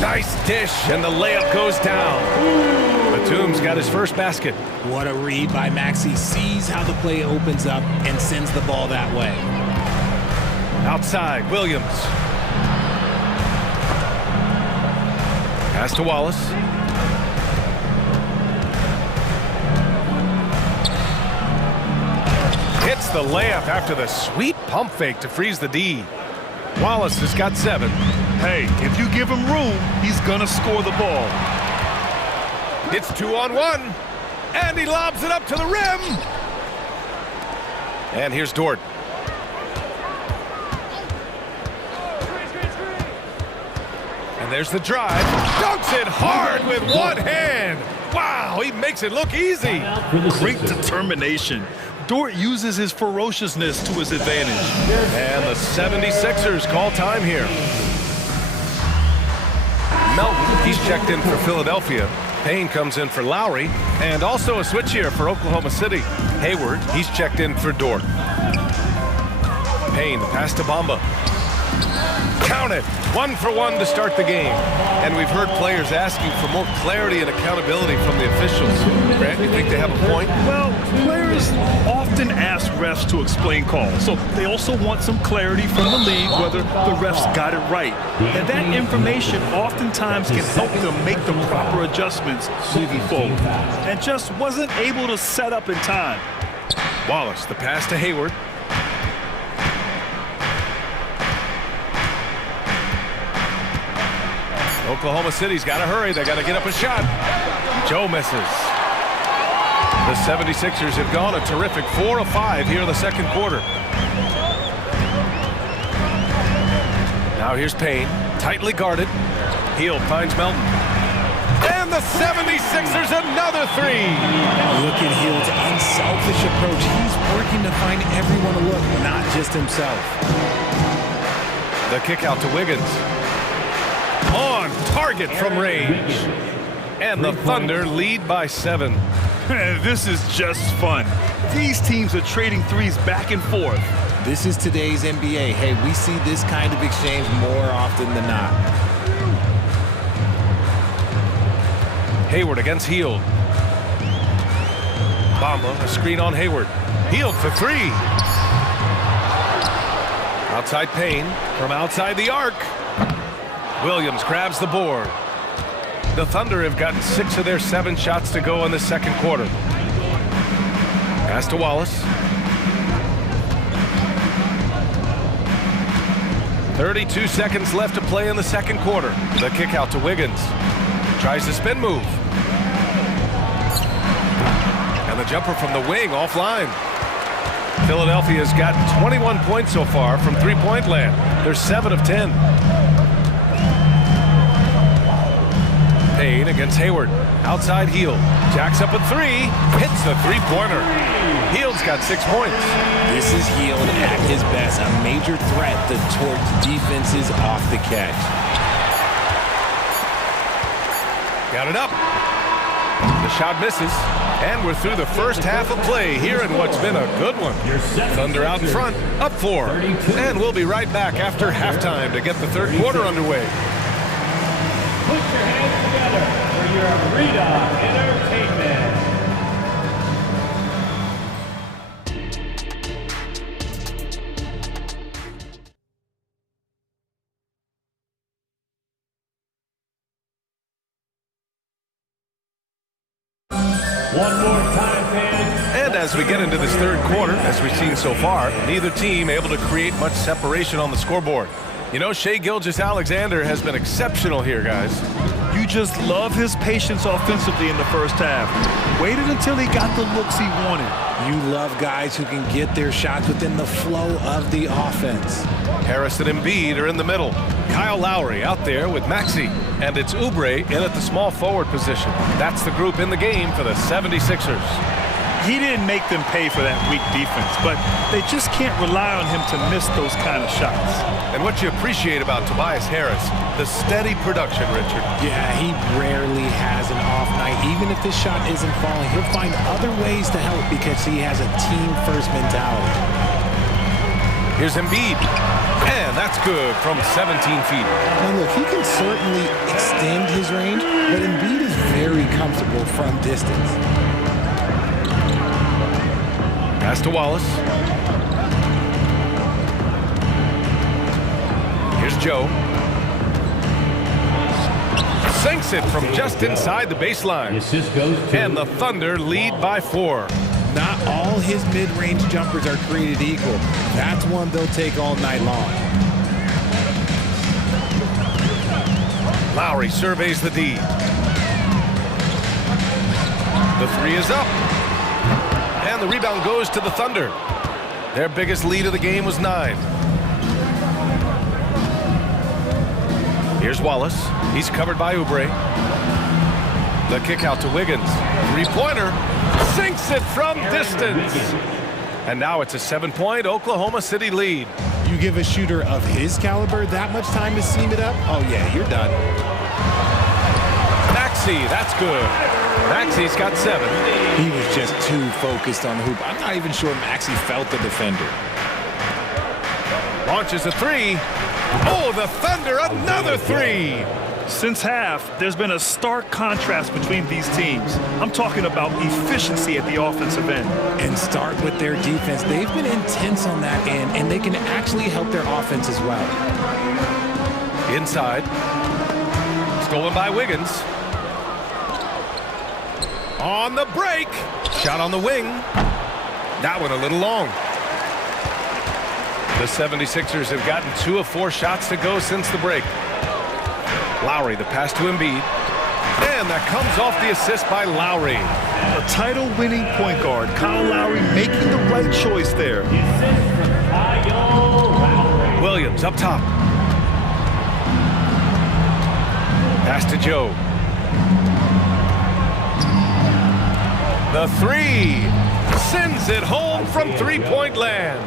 Nice dish, and the layup goes down. Batum's got his first basket. What a read by Maxey. Sees how the play opens up and sends the ball that way. Outside, Williams. Pass to Wallace. Hits the layup after the sweet pump fake to freeze the D. Wallace has got 7. Hey, if you give him room, he's gonna score the ball. It's 2-on-1, and he lobs it up to the rim. And here's Dort. And there's the drive. Dunks it hard with one hand. Wow, he makes it look easy. Great determination. Dort uses his ferociousness to his advantage. And the 76ers call time here. Melton, he's checked in for Philadelphia. Payne comes in for Lowry. And also a switch here for Oklahoma City. Hayward, he's checked in for Dort. Payne, the pass to Bamba. Count it. 1 for 1 to start the game. And we've heard players asking for more clarity and accountability from the officials. Grant, you think they have a point? Well, players often ask refs to explain calls. So they also want some clarity from the league whether the refs got it right. And that information oftentimes can help them make the proper adjustments moving forward. And just wasn't able to set up in time. Wallace, the pass to Hayward. Oklahoma City's got to hurry. They got to get up a shot. Joe misses. The 76ers have gone a terrific 4 of 5 here in the second quarter. Now here's Payne, tightly guarded. Hield finds Melton. And the 76ers another 3. Look at Hield's unselfish approach. He's working to find everyone to look, not just himself. The kick out to Wiggins. On target from range. And the Thunder lead by 7. This is just fun. These teams are trading threes back and forth. This is today's NBA. Hey, we see this kind of exchange more often than not. Hayward against Hield. Bamba, a screen on Hayward. Hield for 3. Outside Payne from outside the arc. Williams grabs the board. The Thunder have gotten 6 of their 7 shots to go in the second quarter. Pass to Wallace. 32 seconds left to play in the second quarter. The kick out to Wiggins. Tries the spin move. And the jumper from the wing offline. Philadelphia's got 21 points so far from three-point land. They're 7 of 10. Payne against Hayward. Outside Hield. Jacks up a 3. Hits the three-pointer. Hield's got 6 points. This is Hield at his best. A major threat towards defenses off the catch. Got it up. The shot misses. And we're through the first half of play here in what's been a good one. Thunder out in front, up 4. And we'll be right back after halftime to get the third quarter underway. Put your hands together for your arena entertainment. One more time, fans. And as we get into this third quarter, as we've seen so far, neither team able to create much separation on the scoreboard. You know, Shai Gilgeous-Alexander has been exceptional here, guys. You just love his patience offensively in the first half. Waited until he got the looks he wanted. You love guys who can get their shots within the flow of the offense. Harris and Embiid are in the middle. Kyle Lowry out there with Maxey. And it's Oubre in at the small forward position. That's the group in the game for the 76ers. He didn't make them pay for that weak defense, but they just can't rely on him to miss those kind of shots. And what you appreciate about Tobias Harris, the steady production, Richard. Yeah, he rarely has an off night. Even if this shot isn't falling, he'll find other ways to help because he has a team-first mentality. Here's Embiid. And that's good from 17 feet. Now look, he can certainly extend his range, but Embiid is very comfortable from distance. Pass to Wallace. Here's Joe. Sinks it from just inside the baseline. And the Thunder lead by 4. Not all his mid-range jumpers are created equal. That's one they'll take all night long. Lowry surveys the D. The 3 is up. And the rebound goes to the Thunder. Their biggest lead of the game was 9. Here's Wallace. He's covered by Oubre. The kick out to Wiggins. Three-pointer. Sinks it from distance. And now it's a 7-point Oklahoma City lead. You give a shooter of his caliber that much time to seam it up? Oh, yeah, you're done. Maxey, that's good. Maxey's got 7. He was just too focused on the hoop. I'm not even sure Maxey felt the defender. Launches a 3. Oh, the Thunder, another 3. Since half, there's been a stark contrast between these teams. I'm talking about efficiency at the offensive end. And start with their defense. They've been intense on that end, and they can actually help their offense as well. Inside. Stolen by Wiggins. On the break. Shot on the wing. That one a little long. The 76ers have gotten 2 of 4 shots to go since the break. Lowry, the pass to Embiid. And that comes off the assist by Lowry. A title-winning point guard, Kyle Lowry, making the right choice there. Williams up top. Pass to Joe. The 3. Sends it home from three-point land.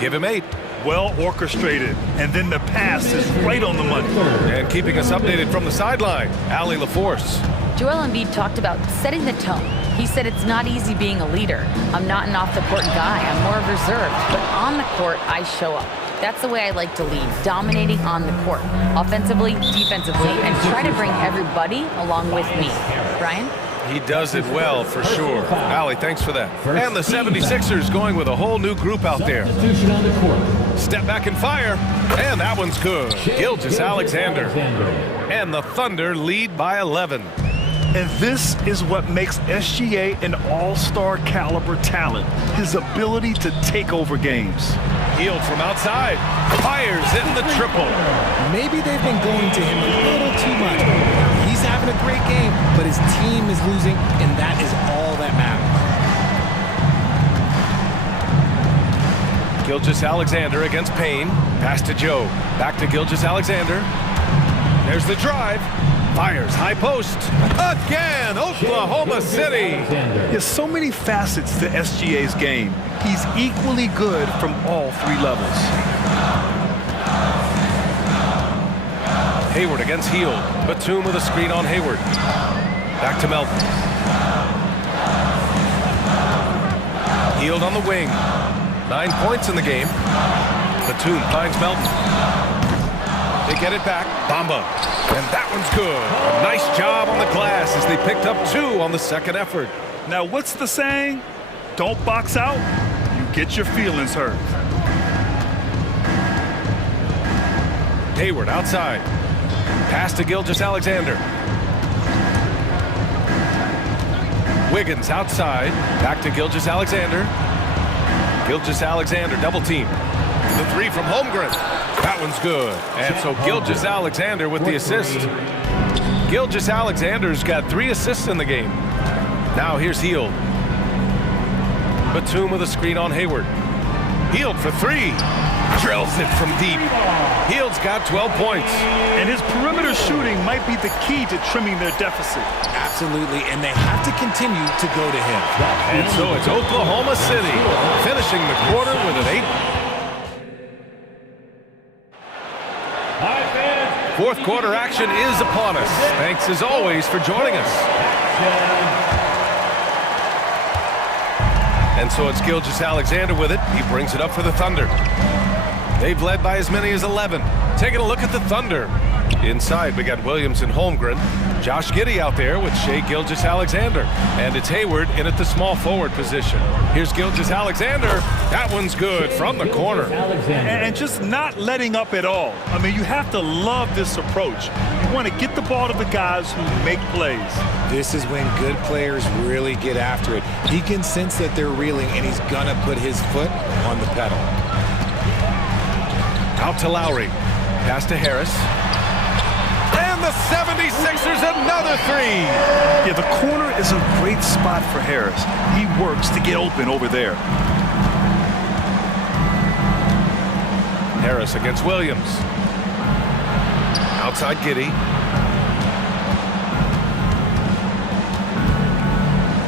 Give him 8. well orchestrated, and then the pass is right on the money. And keeping us updated from the sideline, Allie LaForce. Joel Embiid talked about setting the tone. He said it's not easy being a leader. I'm not an off-the-court guy. I'm more reserved. But on the court, I show up. That's the way I like to lead, dominating on the court, offensively, defensively, and try to bring everybody along with me. Brian? He does it well, for sure. Allie, thanks for that. And the 76ers going with a whole new group out there. Step back and fire, and that one's good. Gilgeous-Alexander. And the Thunder lead by 11. And this is what makes SGA an all-star caliber talent, his ability to take over games. Hield from outside, fires in the triple. Maybe they've been going to him a little too much. He's having a great game, but his team is losing, and that is all that matters. Gilgeous-Alexander against Payne. Pass to Joe. Back to Gilgeous-Alexander. There's the drive. Fires high post. Again, Oklahoma City. There's so many facets to SGA's game. He's equally good from all three levels. Hayward against Hield. Batum with a screen on Hayward. Back to Melton. Hield on the wing. 9 points in the game. Batum finds Melton. They get it back. Bamba. And that one's good. A nice job on the glass as they picked up 2 on the second effort. Now, what's the saying? Don't box out, you get your feelings hurt. Hayward outside. Pass to Gilgeous-Alexander. Wiggins outside. Back to Gilgeous-Alexander. Gilgeous-Alexander double team. The 3 from Holmgren. That one's good. And so Gilgeous-Alexander with the assist. Gilgeous-Alexander's got 3 assists in the game. Now here's Hield. Batum with a screen on Hayward. Hield for 3. Drills it from deep. Hield's got 12 points. And his perimeter shooting might be the key to trimming their deficit. Absolutely, and they have to continue to go to him. And so it's Oklahoma City finishing the quarter with an 8. Fourth quarter action is upon us. Thanks as always for joining us. And so it's Gilgeous-Alexander with it. He brings it up for the Thunder. They've led by as many as 11. Taking a look at the Thunder. Inside, we got Williams and Holmgren. Josh Giddey out there with Shai Gilgeous-Alexander. And it's Hayward in at the small forward position. Here's Gilgeous-Alexander. That one's good from the corner. And just not letting up at all. I mean, you have to love this approach. You want to get the ball to the guys who make plays. This is when good players really get after it. He can sense that they're reeling, and he's going to put his foot on the pedal. Out to Lowry. Pass to Harris. And the 76ers another 3. Yeah, the corner is a great spot for Harris. He works to get open over there. Harris against Williams. Outside Giddey.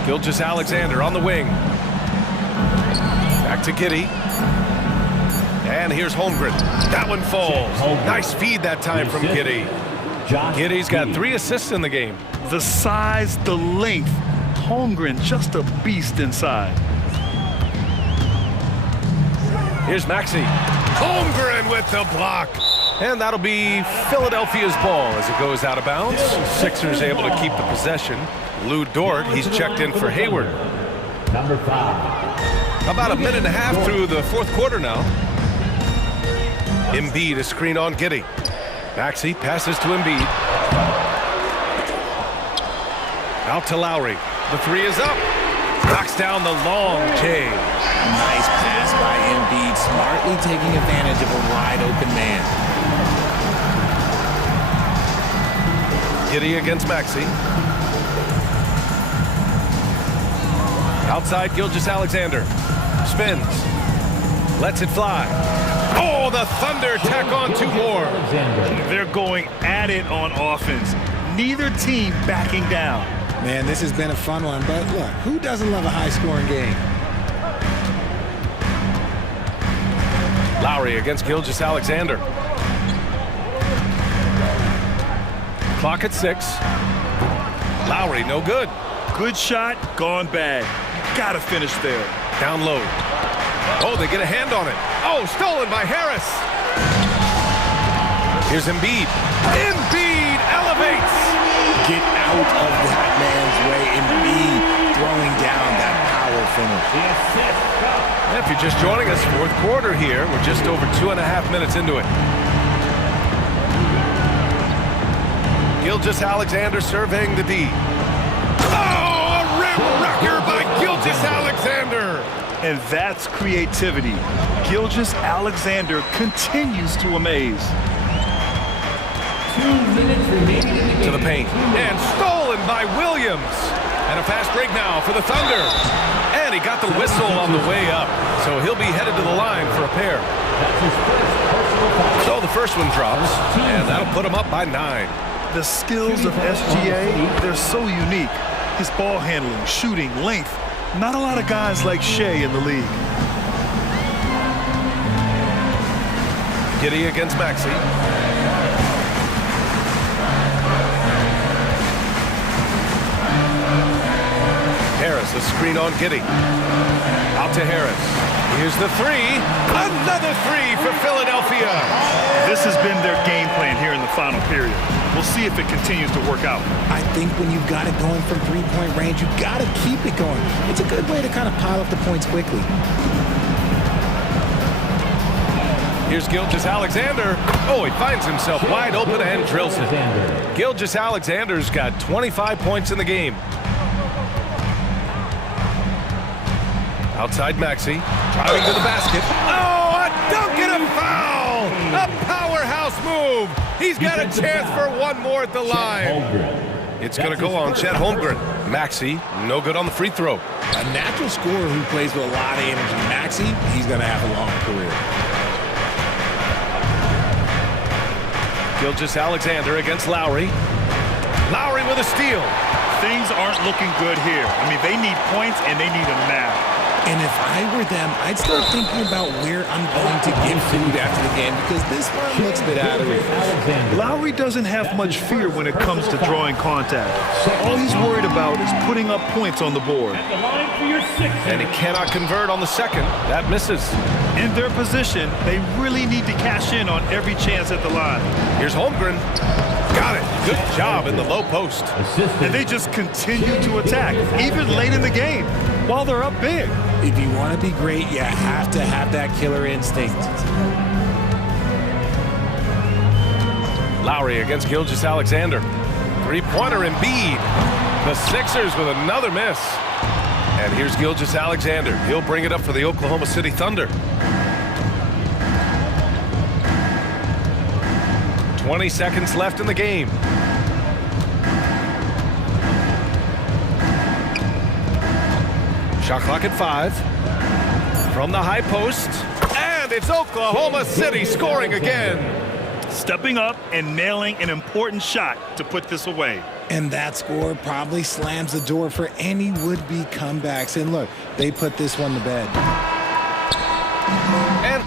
Gilgeous-Alexander on the wing. Back to Giddey. And here's Holmgren. That one falls. Nice feed that time from Giddey. Giddey's got 3 assists in the game. The size, the length. Holmgren, just a beast inside. Here's Maxey. Holmgren with the block. And that'll be Philadelphia's ball as it goes out of bounds. Sixers able to keep the possession. Lou Dort, he's checked in for Hayward. Number 5. About a minute and a half through the fourth quarter now. Embiid, a screen on Giddey. Maxey passes to Embiid. Out to Lowry. The 3 is up. Knocks down the long J. Nice pass by Embiid, smartly taking advantage of a wide open man. Giddey against Maxey. Outside Gilgeous-Alexander. Spins. Lets it fly. Oh, the Thunder tack on 2 more. They're going at it on offense. Neither team backing down. Man, this has been a fun one, but look, who doesn't love a high-scoring game? Lowry Lowry against Gilgeous-Alexander. Clock at 6. Lowry, no good. Good shot, gone bad. Gotta finish there. Down low. Oh, they get a hand on it. Oh, stolen by Harris. Here's Embiid. Embiid elevates. Get out of that man's way. Embiid throwing down that power finish. If you're just joining us, fourth quarter here. We're just over 2.5 minutes into it. Gilgeous-Alexander surveying the D. Oh, a rim wrecker by Gilgeous-Alexander. And that's creativity. Gilgeous-Alexander continues to amaze. 2 minutes remaining. To the paint. And stolen by Williams. And a fast break now for the Thunder. And he got the whistle on the way up. So he'll be headed to the line for a pair. So the first one drops. And that'll put him up by 9. The skills of SGA, they're so unique. His ball handling, shooting, length. Not a lot of guys like Shea in the league. Giddy against Maxey. Harris, a screen on Giddy. Out to Harris. Here's the 3. Another 3 for Philadelphia. This has been their game plan here in the final period. We'll see if it continues to work out. I think when you've got it going from three-point range, you've got to keep it going. It's a good way to kind of pile up the points quickly. Here's Gilgeous-Alexander. Oh, he finds himself wide open and drills it. Gilgeous-Alexander's got 25 points in the game. Outside Maxey, driving to the basket. Oh, a dunk and a foul! A powerhouse move! He's got a chance for one more at the line. It's going to go on Chet Holmgren. Maxey, no good on the free throw. A natural scorer who plays with a lot of energy. Maxey, he's going to have a long career. Gilgeous-Alexander against Lowry. Lowry with a steal. Things aren't looking good here. I mean, they need points and they need them now. And if I were them, I'd start thinking about where I'm going to get food after the game because this one looks a bit out of reach. Lowry doesn't have much fear when it comes to drawing contact. All he's worried about is putting up points on the board. And he cannot convert on the second. That misses. In their position, they really need to cash in on every chance at the line. Here's Holmgren. Got it. Good job in the low post. And they just continue to attack, even late in the game, while they're up big. If you want to be great, you have to have that killer instinct. Lowry against Gilgeous-Alexander. Three-pointer Embiid. The Sixers with another miss. And here's Gilgeous-Alexander. He'll bring it up for the Oklahoma City Thunder. 20 seconds left in the game. Shot clock at 5. From the high post. And it's Oklahoma City scoring again. Stepping up and nailing an important shot to put this away. And that score probably slams the door for any would-be comebacks. And look, they put this one to bed. And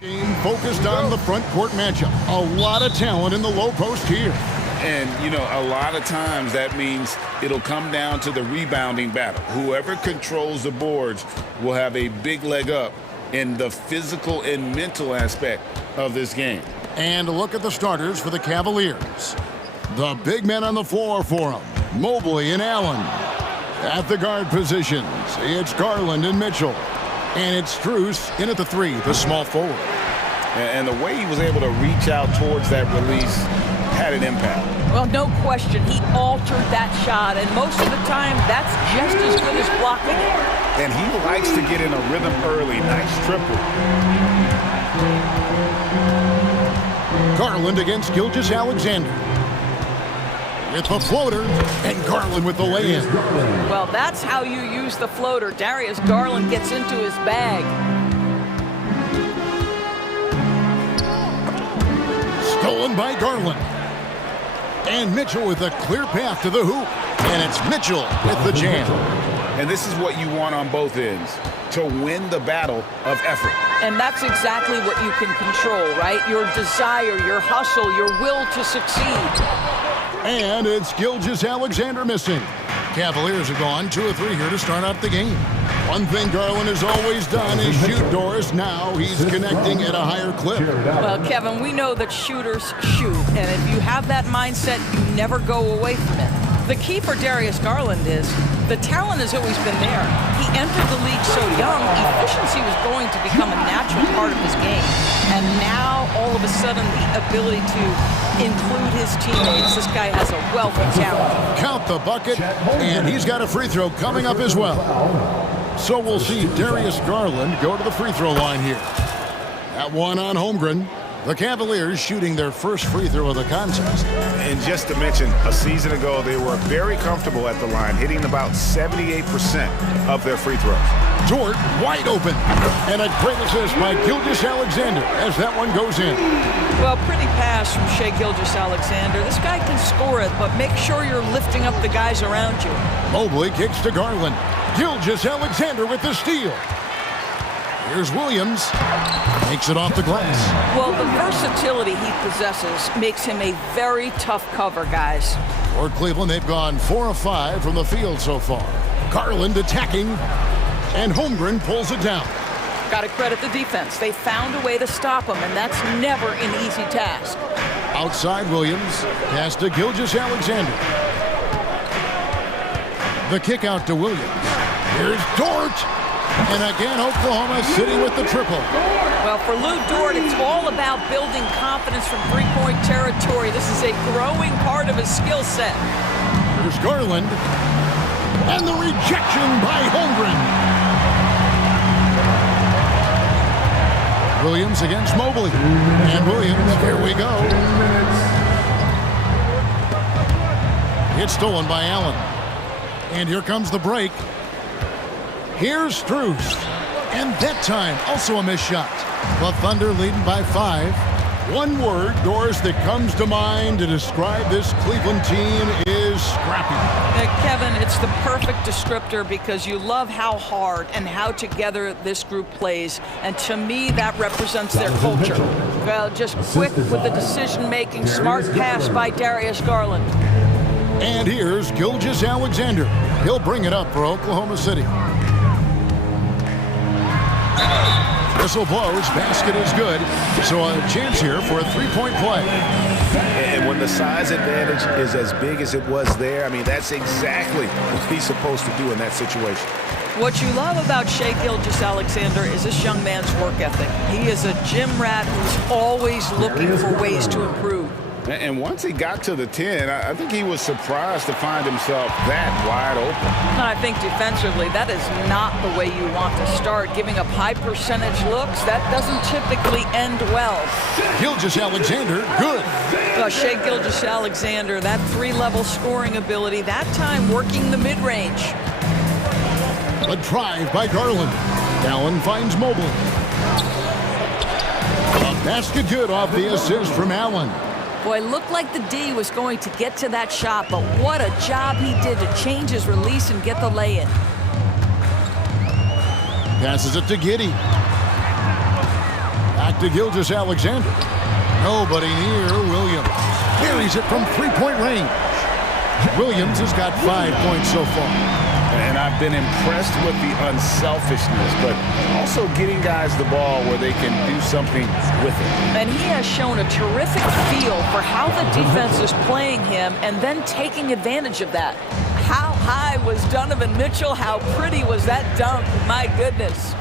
Game focused on the front court matchup. A lot of talent in the low post here. And, you know, a lot of times that means it'll come down to the rebounding battle. Whoever controls the boards will have a big leg up in the physical and mental aspect of this game. And look at the starters for the Cavaliers. The big men on the floor for them, Mobley and Allen. At the guard positions, it's Garland and Mitchell. And it's Strus in at the 3, the small forward. And the way he was able to reach out towards that release had an impact. Well, no question. He altered that shot, and most of the time, that's just as good as blocking it. And he likes to get in a rhythm early. Nice triple. Garland against Gilgeous-Alexander. With the floater, and Garland with the lay-in. Well, that's how you use the floater. Darius Garland gets into his bag. Stolen by Garland. And Mitchell with a clear path to the hoop. And it's Mitchell with the jam. And this is what you want on both ends, to win the battle of effort. And that's exactly what you can control, right? Your desire, your hustle, your will to succeed. And it's Gilgeous-Alexander missing. Cavaliers have gone 2 of 3 here to start out the game. One thing Garland has always done is shoot doors. Now he's connecting at a higher clip. Well, Kevin, we know that shooters shoot, and if you have that mindset, you never go away from it. The key for Darius Garland is the talent has always been there. He entered the league so young, efficiency was going to become a natural part of his game. And now, all of a sudden, the ability to include his teammates. This guy has a wealth of talent. Count the bucket, and he's got a free throw coming up as well. So we'll see Darius Garland go to the free throw line here. That one on Holmgren. The Cavaliers shooting their first free throw of the contest. And just to mention, a season ago, they were very comfortable at the line, hitting about 78% of their free throws. Dort wide open. And a great assist by Gilgeous-Alexander as that one goes in. Well, pretty pass from Shai Gilgeous-Alexander. This guy can score it, but make sure you're lifting up the guys around you. Mobley kicks to Garland. Gilgeous-Alexander with the steal. Here's Williams. Makes it off the glass. Well, the versatility he possesses makes him a very tough cover, guys. For Cleveland, they've gone 4 of 5 from the field so far. Garland attacking, and Holmgren pulls it down. Got to credit the defense. They found a way to stop him, and that's never an easy task. Outside Williams, pass to Gilgeous-Alexander. The kick out to Williams. Here's Dort. And again, Oklahoma City with the triple. Well, for Lou Dort, it's all about building confidence from three-point territory. This is a growing part of his skill set. Here's Garland. And the rejection by Holmgren. Williams against Mobley. And Williams, here we go. It's stolen by Allen. And here comes the break. Here's Strus. And that time, also a missed shot. The Thunder leading by 5. One word, Doris, that comes to mind to describe this Cleveland team is scrappy. Kevin, it's the perfect descriptor because you love how hard and how together this group plays. And to me, that represents their culture. Well, just quick with the decision-making, smart pass by Darius Garland. And here's Gilgeous-Alexander. He'll bring it up for Oklahoma City. Whistle blows, basket is good, so a chance here for a three-point play. And when the size advantage is as big as it was there, I mean, that's exactly what he's supposed to do in that situation. What you love about Shai Gilgeous-Alexander is this young man's work ethic. He is a gym rat who's always looking for ways to improve. And once he got to the 10, I think he was surprised to find himself that wide open. I think defensively, that is not the way you want to start. Giving up high percentage looks, that doesn't typically end well. Gilgeous-Alexander, good. Shai Gilgeous-Alexander, that three-level scoring ability, that time working the mid-range. A drive by Garland. Allen finds Mobley. A basket good off the assist from Allen. Boy, looked like the D was going to get to that shot, but what a job he did to change his release and get the lay-in. Passes it to Giddey. Back to Gilgeous-Alexander. Nobody near Williams. Carries it from three-point range. Williams has got 5 points so far. And I've been impressed with the unselfishness, but also getting guys the ball where they can do something with it. And he has shown a terrific feel for how the defense is playing him and then taking advantage of that. How high was Donovan Mitchell? How pretty was that dunk? My goodness.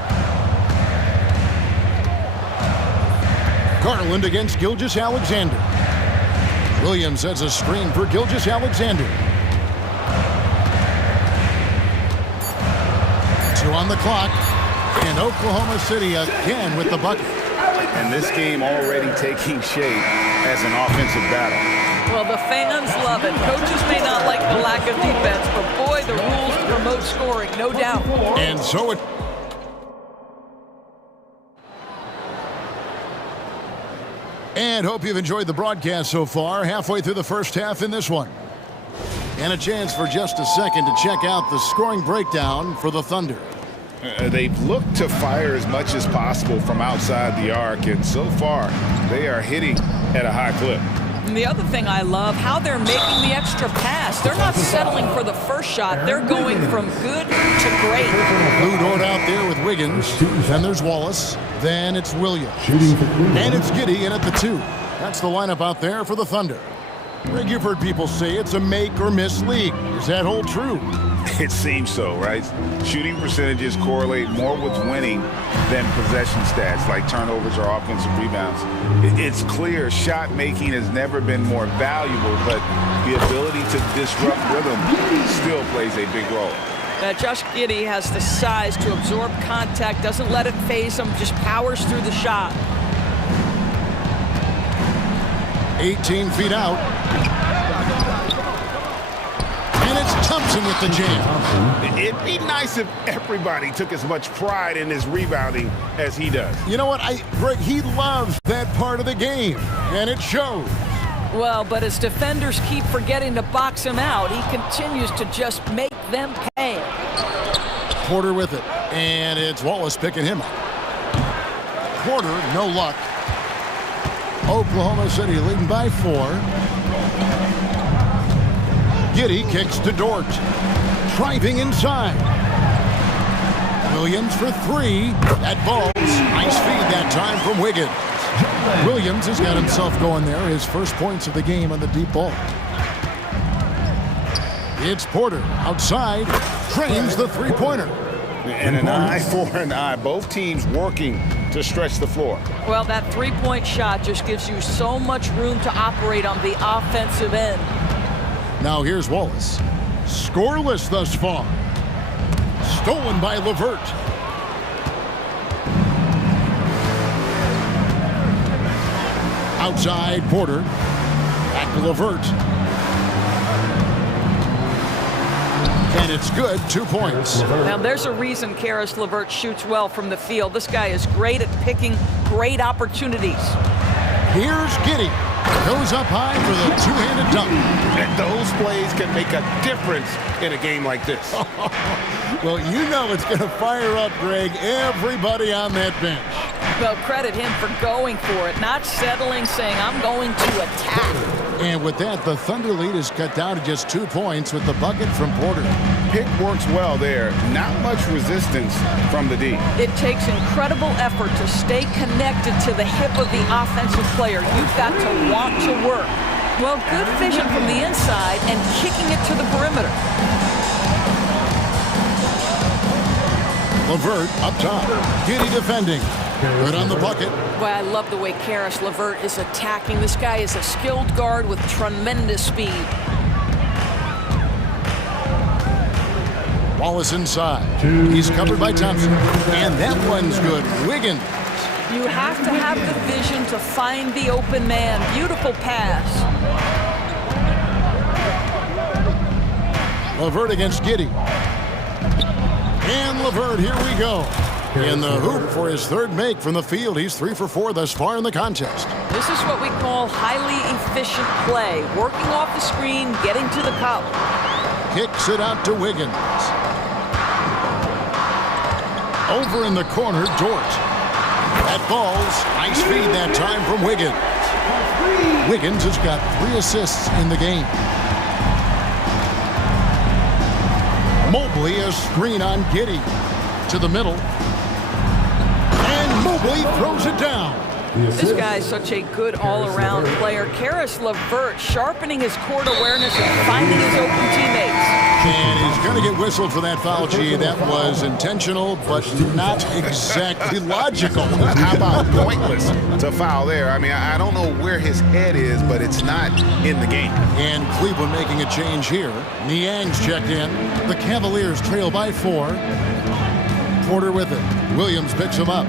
Garland against Gilgeous-Alexander. Williams has a screen for Gilgeous-Alexander. 2 on the clock, and Oklahoma City again with the bucket. And this game already taking shape as an offensive battle. Well, the fans love it. Coaches may not like the lack of defense, but boy, the rules promote scoring, no doubt. And so it... And hope you've enjoyed the broadcast so far. Halfway through the first half in this one. And a chance for just a second to check out the scoring breakdown for the Thunder. They've looked to fire as much as possible from outside the arc, and so far, they are hitting at a high clip. And the other thing I love, how they're making the extra pass. They're not settling for the first shot. They're going from good to great. Lou Dort out there with Wiggins. Then there's Wallace. Then it's Williams. And it's Giddey in at the 2. That's the lineup out there for the Thunder. Greg, you've heard people say it's a make or miss league. Does that hold true? It seems so, right? Shooting percentages correlate more with winning than possession stats like turnovers or offensive rebounds. It's clear shot making has never been more valuable, but the ability to disrupt rhythm still plays a big role. Josh Giddey has the size to absorb contact, doesn't let it phase him, just powers through the shot. 18 feet out. And it's Thompson with the jam. It'd be nice if everybody took as much pride in his rebounding as he does. You know what, Greg, he loves that part of the game, and it shows. Well, but as defenders keep forgetting to box him out, he continues to just make them pay. Porter with it, and it's Wallace picking him up. Porter, no luck. Oklahoma City leading by 4. Giddey kicks to Dort. Driving inside. Williams for 3. That ball's nice feed that time from Wiggins. Williams has got himself going there. His first points of the game on the deep ball. It's Porter outside. Trains the three-pointer. And an eye for an eye. Both teams working to stretch the floor. Well, that three-point shot just gives you so much room to operate on the offensive end. Now here's Wallace. Scoreless thus far. Stolen by LeVert. Outside Porter. Back to LeVert. And it's good, 2 points. Now there's a reason Caris LeVert shoots well from the field. This guy is great at picking great opportunities. Here's Giddey. Goes up high for the two-handed dunk. And those plays can make a difference in a game like this. Well, you know it's going to fire up, Greg, everybody on that bench. Well, credit him for going for it, not settling, saying, I'm going to attack. And with that, the Thunder lead is cut down to just 2 points with the bucket from Porter. Pick works well there. Not much resistance from the D. It takes incredible effort to stay connected to the hip of the offensive player. You've got to want to work. Well, good vision from the inside and kicking it to the perimeter. LeVert up top. Giddey defending. Good on the bucket. Boy, I love the way Caris LeVert is attacking. This guy is a skilled guard with tremendous speed. Wallace inside. He's covered by Thompson. And that one's good. Wiggins. You have to have the vision to find the open man. Beautiful pass. LeVert against Giddey. And LeVert, here we go. In the hoop for his third make from the field. He's 3 for 4 thus far in the contest. This is what we call highly efficient play. Working off the screen, getting to the cup. Kicks it out to Wiggins. Over in the corner, Dort. That That falls. Nice feed that time from Wiggins. Wiggins has got 3 assists in the game. Mobley, a screen on Giddey. To the middle. And Mobley throws it down. This guy's such a good all-around player. Karis LeVert sharpening his court awareness and finding his open teammates. And he's going to get whistled for that foul, G. That was intentional, but not exactly logical. How about pointless to foul there? I mean, I don't know where his head is, but it's not in the game. And Cleveland making a change here. Niang's checked in. The Cavaliers trail by 4. Porter with it. Williams picks him up.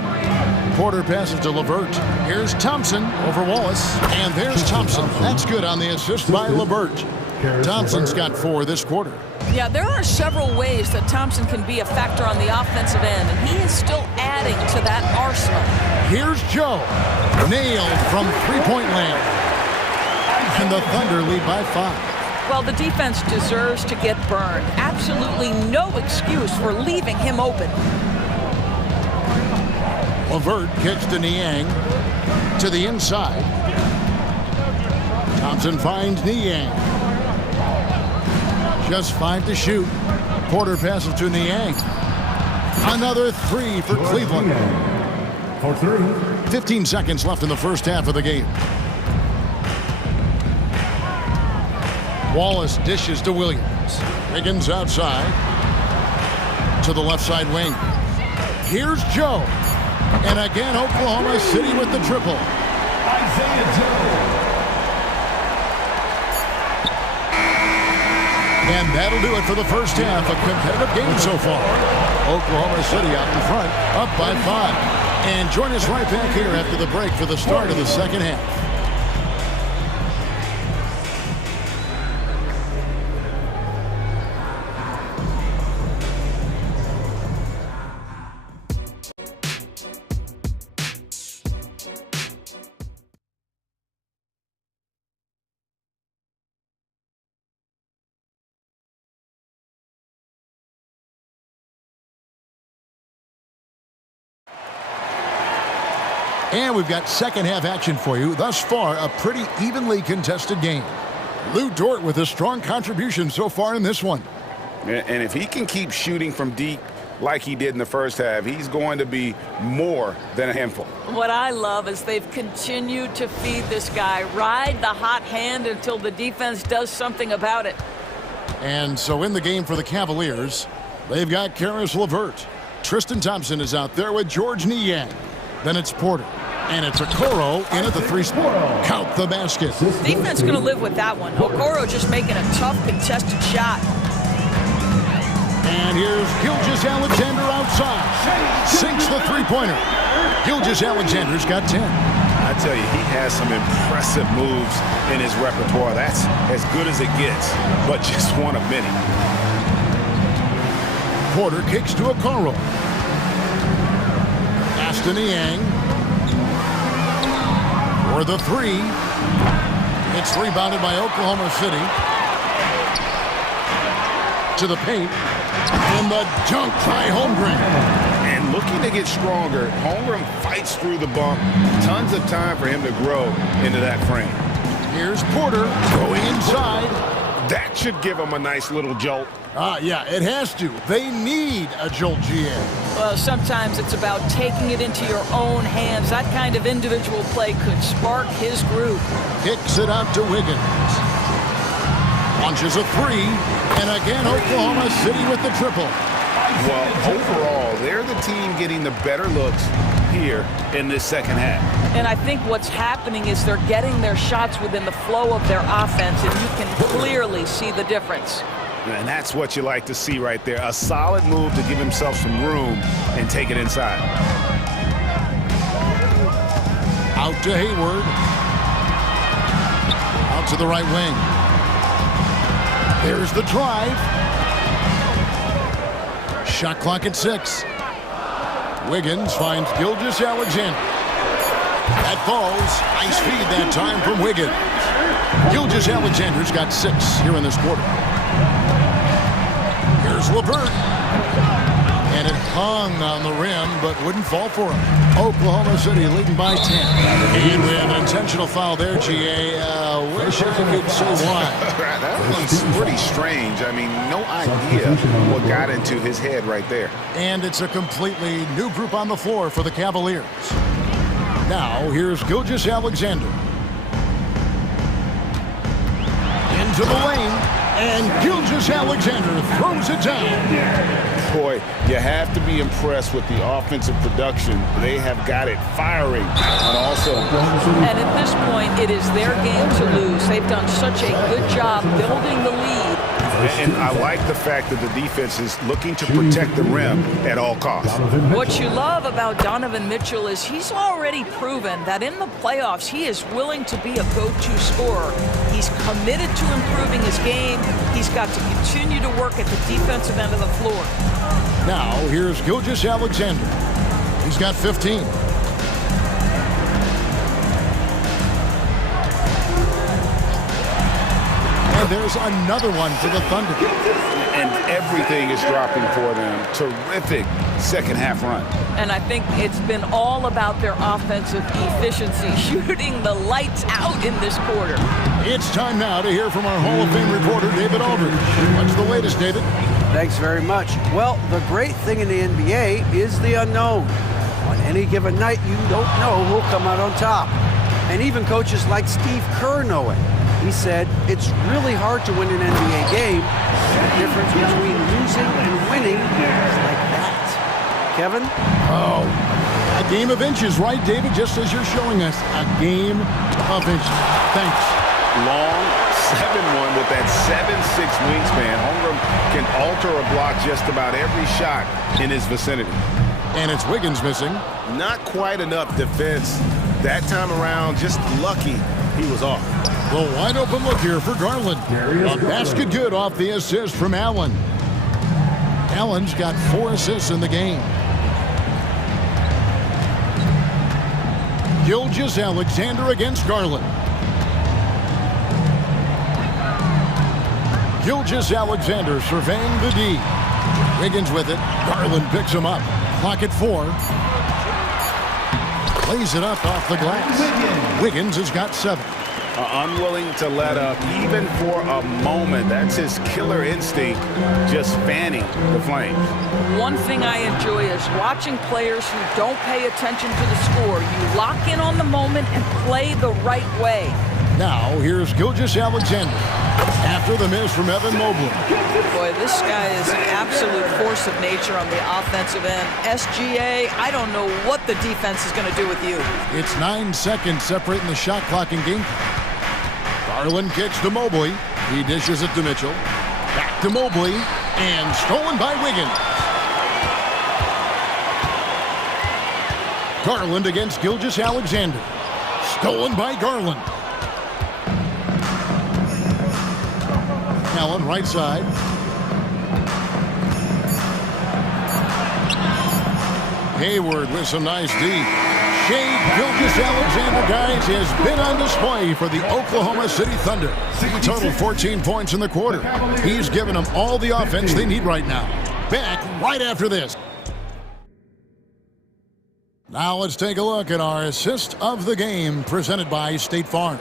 Porter passes to LeVert. Here's Thompson over Wallace. And there's Thompson. That's good on the assist by LeVert. Thompson's got 4 this quarter. Yeah, there are several ways that Thompson can be a factor on the offensive end, and he is still adding to that arsenal. Here's Joe. Nailed from three-point land. And the Thunder lead by 5. Well, the defense deserves to get burned. Absolutely no excuse for leaving him open. LeVert kicks to Niang. To the inside. Thompson finds Niang. Just 5 to shoot. Porter passes to Niang. Another 3 for Cleveland. 15 seconds left in the first half of the game. Wallace dishes to Williams. Wiggins outside. To the left side wing. Here's Joe. And again, Oklahoma City with the triple. And that'll do it for the first half. A competitive game so far. Oklahoma City out in front, up by 5. And join us right back here after the break for the start of the second half. And we've got second half action for you. Thus far, a pretty evenly contested game. Lou Dort with a strong contribution so far in this one. And if he can keep shooting from deep like he did in the first half, he's going to be more than a handful. What I love is they've continued to feed this guy. Ride the hot hand until the defense does something about it. And so in the game for the Cavaliers, they've got Karis LeVert. Tristan Thompson is out there with George Niang. Then it's Porter. And it's Okoro in at the 3 spot. Count the basket. Defense going to live with that one. Okoro just making a tough contested shot. And here's Gilgeous-Alexander outside. Sinks the three-pointer. Gilgeous-Alexander's got 10. I tell you, he has some impressive moves in his repertoire. That's as good as it gets, but just one of many. Porter kicks to Okoro. Pass to Niang. For the 3. It's rebounded by Oklahoma City. To the paint. And the dunk by Holmgren. And looking to get stronger, Holmgren fights through the bump. Tons of time for him to grow into that frame. Here's Porter going inside. That should give him a nice little jolt. Yeah, it has to. They need a jolt, GA. Well, sometimes it's about taking it into your own hands. That kind of individual play could spark his groove. Kicks it out to Wiggins. Launches a 3. And again, Oklahoma City with the triple. Well, overall, they're the team getting the better looks here in this second half. And I think what's happening is they're getting their shots within the flow of their offense, and you can clearly see the difference. And that's what you like to see right there. A solid move to give himself some room and take it inside. Out to Hayward. Out to the right wing. There's the drive. Shot clock at 6. Wiggins finds Gilgeous-Alexander. That falls. Nice feed that time from Wiggins. Gilgeous-Alexander's got 6 here in this quarter. Here's LeVert. And And it hung on the rim, but wouldn't fall for him. Oklahoma City leading by 10. And we have an intentional foul there, GA. Wish I could say why. That one's pretty strange. I mean, no idea what got into his head right there. And it's a completely new group on the floor for the Cavaliers. Now, here's Gilgeous-Alexander. Into the lane, and Gilgeous-Alexander throws it down. Boy, you have to be impressed with the offensive production. They have got it firing, and also... And at this point, it is their game to lose. They've done such a good job building the lead. And I like the fact that the defense is looking to protect the rim at all costs. What you love about Donovan Mitchell is he's already proven that in the playoffs, he is willing to be a go-to scorer. He's committed to improving his game. He's got to continue to work at the defensive end of the floor. Now, here's Gilgeous-Alexander. He's got 15. And there's another one for the Thunder. And everything is dropping for them. Terrific second half run. And I think it's been all about their offensive efficiency, shooting the lights out in this quarter. It's time now to hear from our Hall of Fame reporter, David Aldridge. What's the latest, David? Thanks very much. Well, the great thing in the NBA is the unknown. On any given night, you don't know who'll come out on top. And even coaches like Steve Kerr know it. He said, it's really hard to win an NBA game. The difference between losing and winning is like that. Kevin? Oh, a game of inches, right, David? Just as you're showing us, a game of inches. Thanks. Long 7-1 with that 7'6" wingspan. Holmgren can alter a block just about every shot in his vicinity. And it's Wiggins missing. Not quite enough defense that time around. Just lucky he was off. The wide open look here for Garland. A basket good off the assist from Allen. Allen's got 4 assists in the game. Gilgeous-Alexander against Garland. Gilgeous-Alexander surveying the D. Wiggins with it. Garland picks him up. Clock at 4. Plays it up off the glass. Wiggins has got 7. Unwilling to let up even for a moment. That's his killer instinct, just fanning the flames. One thing I enjoy is watching players who don't pay attention to the score. You lock in on the moment and play the right way. Now, here's Gilgeous-Alexander after the miss from Evan Mobley. Boy, this guy is an absolute force of nature on the offensive end. SGA, I don't know what the defense is going to do with you. It's 9 seconds separating the shot clock and game. Garland kicks to Mobley. He dishes it to Mitchell. Back to Mobley. And stolen by Wiggins. Garland against Gilgeous-Alexander. Stolen by Garland. Allen right side. Hayward with some nice D. Shea Gilgeous-Alexander, guys, has been on display for the Oklahoma City Thunder. He totaled 14 points in the quarter. He's given them all the offense they need right now. Back right after this. Now let's take a look at our assist of the game presented by State Farm.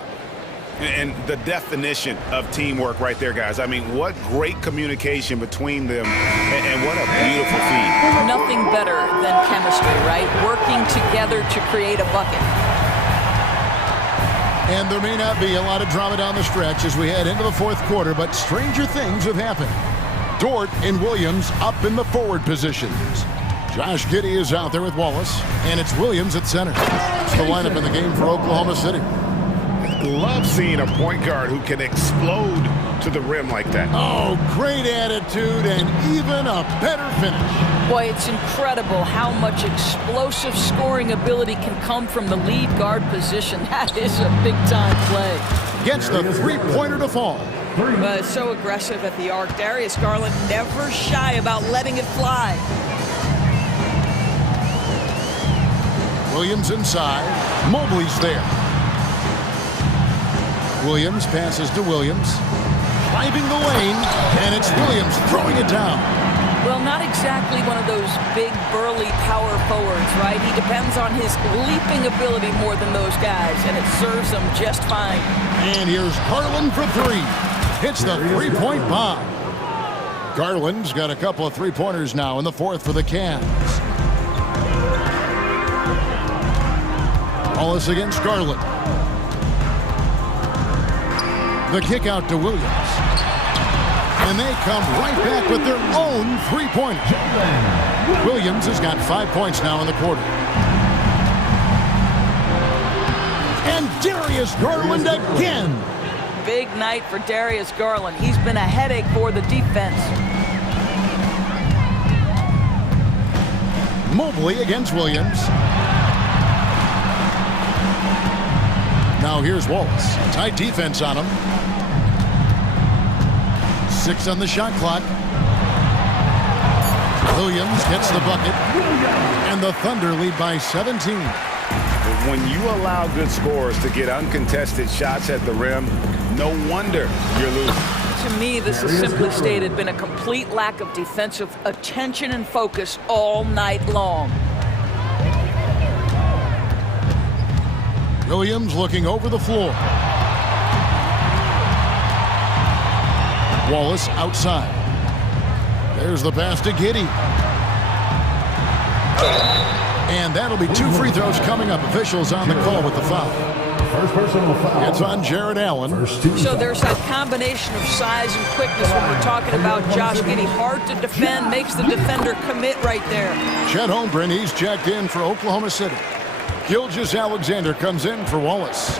And the definition of teamwork right there, guys. I mean, what great communication between them, and what a beautiful feat. Nothing better than chemistry, right? Working together to create a bucket. And there may not be a lot of drama down the stretch as we head into the fourth quarter, but stranger things have happened. Dort and Williams up in the forward positions. Josh Giddey is out there with Wallace, and it's Williams at center. It's the lineup in the game for Oklahoma City. Love seeing a point guard who can explode to the rim like that. Oh, great attitude and even a better finish. Boy, it's incredible how much explosive scoring ability can come from the lead guard position. That is a big-time play. Gets the three-pointer to fall. So aggressive at the arc. Darius Garland never shy about letting it fly. Williams inside. Mobley's there. Williams passes to Williams. Driving the lane, and it's Williams throwing it down. Well, not exactly one of those big, burly power forwards, right? He depends on his leaping ability more than those guys, and it serves him just fine. And here's Garland for three. Hits the three-point bomb. Garland's got a couple of three-pointers now in the fourth for the Cavs. Wallace against Garland. The kick out to Williams. And they come right back with their own three-pointer. Williams has got 5 points now in the quarter. And Darius Garland again. Big night for Darius Garland. He's been a headache for the defense. Mobley against Williams. Now here's Wallace. Tight defense on him. 6 on the shot clock. Williams gets the bucket. And the Thunder lead by 17. When you allow good scorers to get uncontested shots at the rim, no wonder you're losing. To me, this is simply stated been a complete lack of defensive attention and focus all night long. Williams looking over the floor. Wallace outside. There's the pass to Giddey. And that'll be 2 free throws coming up. Officials on the call with the foul. First personal foul. It's on Jared Allen. So there's that combination of size and quickness when we're talking about Josh Giddey. Hard to defend, makes the defender commit right there. Chet Holmgren, he's checked in for Oklahoma City. Gilgeous-Alexander comes in for Wallace.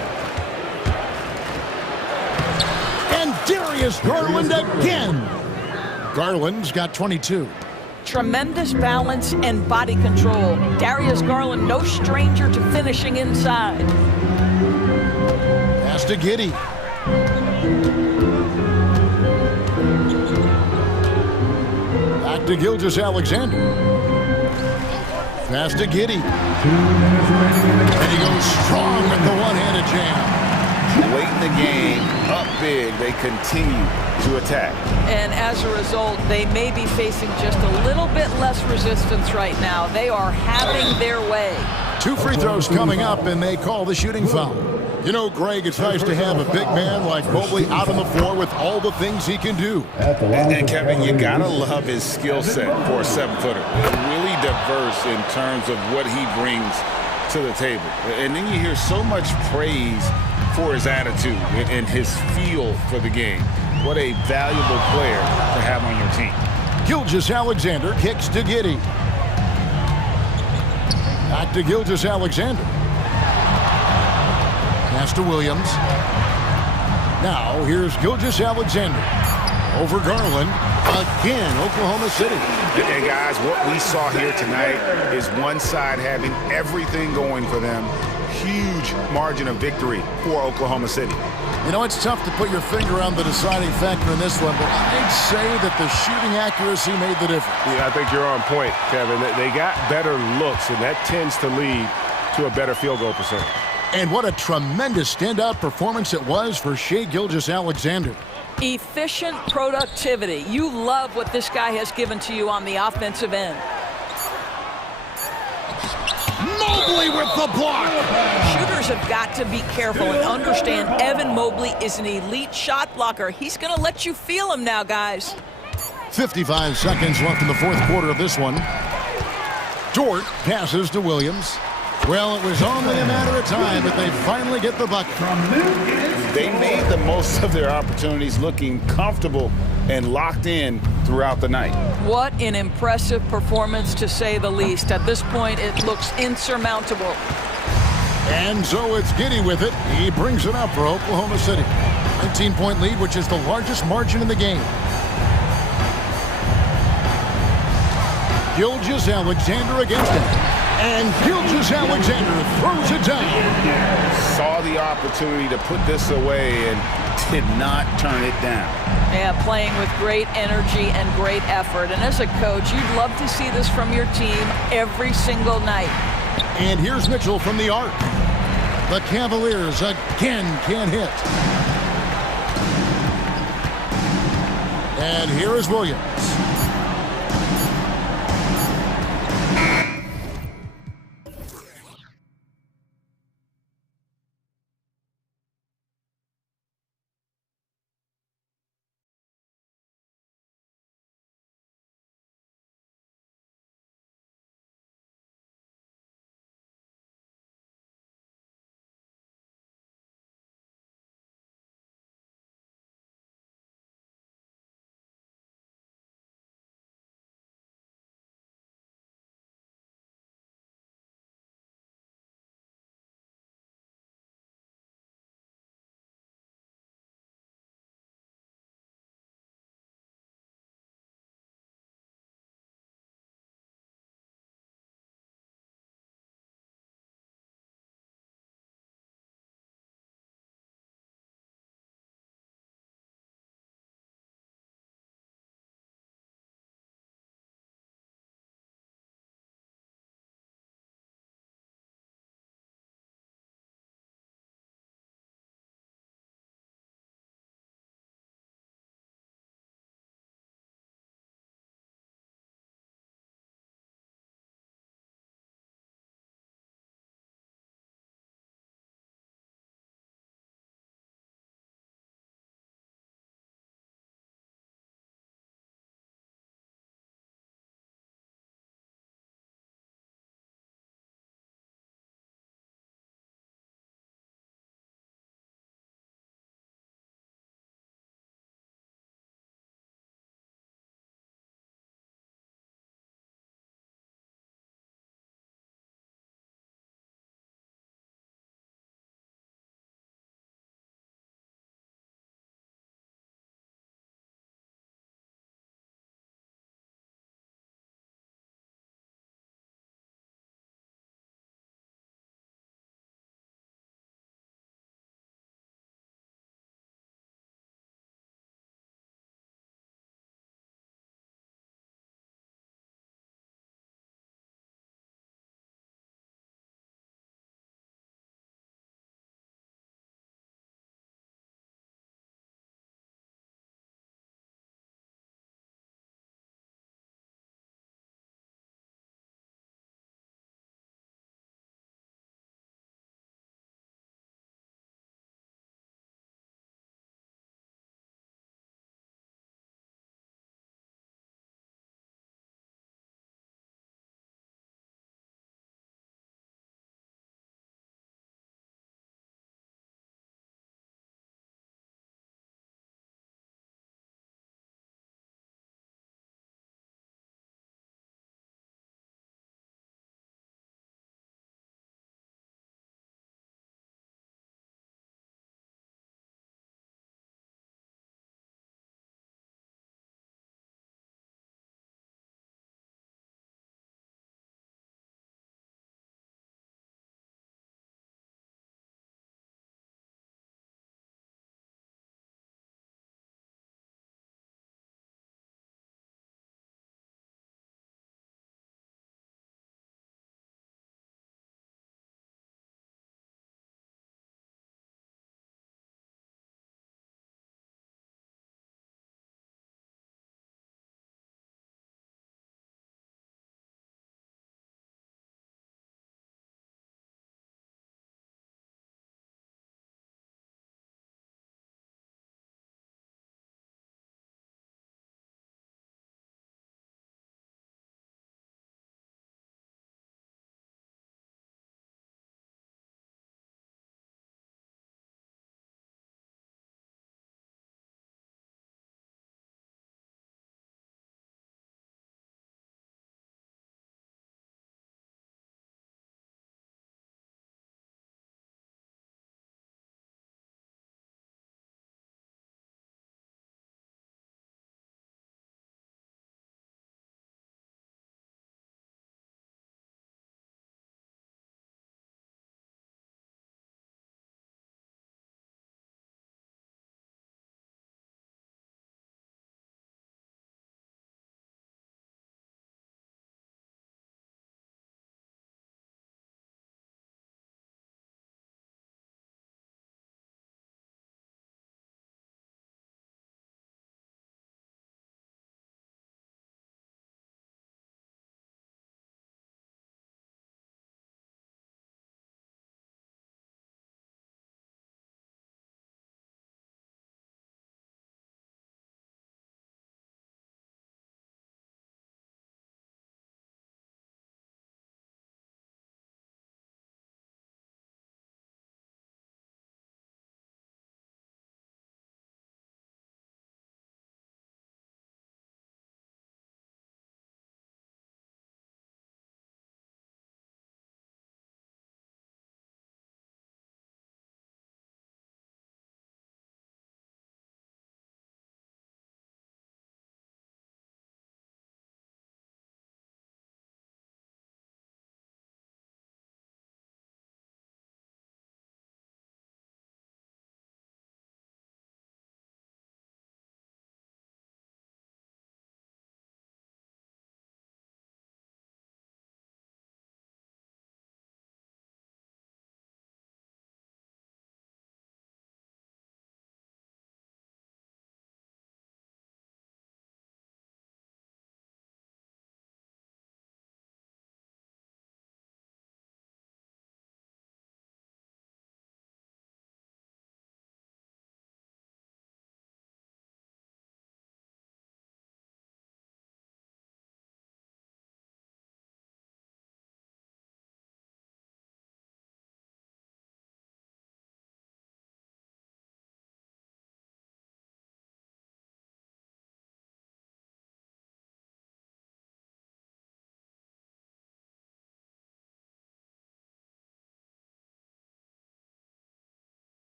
And Darius Garland again. Garland's got 22. Tremendous balance and body control. Darius Garland, no stranger to finishing inside. Pass to Giddey. Back to Gilgeous-Alexander. Pass to Giddey. And he goes strong with the one-handed jam. Late in the game, up big, they continue to attack. And as a result, they may be facing just a little bit less resistance right now. They are having their way. 2 free throws coming up, and they call the shooting foul. You know, Greg, it's nice to have a big man like Mobley out on the floor with all the things he can do. And Kevin, you gotta love his skill set for a 7-footer. Really diverse in terms of what he brings to the table. And then you hear so much praise for his attitude and his feel for the game. What a valuable player to have on your team. Gilgeous-Alexander kicks to Giddey. Back to Gilgeous-Alexander. Pass to Williams. Now here's Gilgeous-Alexander. Over Garland. Again, Oklahoma City. And guys, what we saw here tonight is one side having everything going for them. Huge margin of victory for Oklahoma City. You know, it's tough to put your finger on the deciding factor in this one, but I'd say that the shooting accuracy made the difference. Yeah, I think you're on point, Kevin. They got better looks, and that tends to lead to a better field goal percentage. And what a tremendous standout performance it was for Shai Gilgeous-Alexander. Efficient productivity. You love what this guy has given to you on the offensive end. Mobley with the block. Shooters have got to be careful and understand Evan Mobley is an elite shot blocker. He's going to let you feel him now, guys. 55 seconds left in the fourth quarter of this one. Dort passes to Williams. Well, it was only a matter of time, but they finally get the bucket. They made the most of their opportunities, looking comfortable and locked in throughout the night. What an impressive performance, to say the least. At this point, it looks insurmountable. And so it's Giddey with it. He brings it up for Oklahoma City. 19-point lead, which is the largest margin in the game. Gilgeous-Alexander against him. And Gilgeous-Alexander throws it down. Saw the opportunity to put this away and did not turn it down. Yeah, playing with great energy and great effort. And as a coach, you'd love to see this from your team every single night. And here's Mitchell from the arc. The Cavaliers again can't hit. And here is Williams.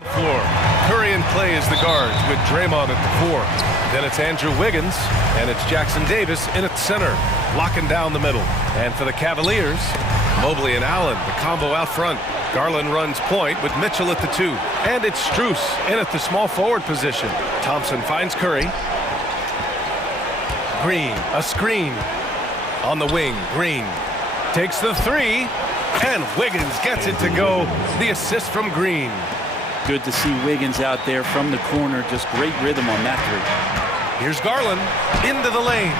Floor. Curry and Clay as the guards with Draymond at the 4. Then it's Andrew Wiggins, and it's Jackson Davis in at center, locking down the middle. And for the Cavaliers, Mobley and Allen, the combo out front. Garland runs point with Mitchell at the 2. And it's Strus in at the small forward position. Thompson finds Curry. Green, a screen. On the wing, Green takes the 3, and Wiggins gets it to go. The assist from Green. Good to see Wiggins out there from the corner. Just great rhythm on that 3. Here's Garland into the lane.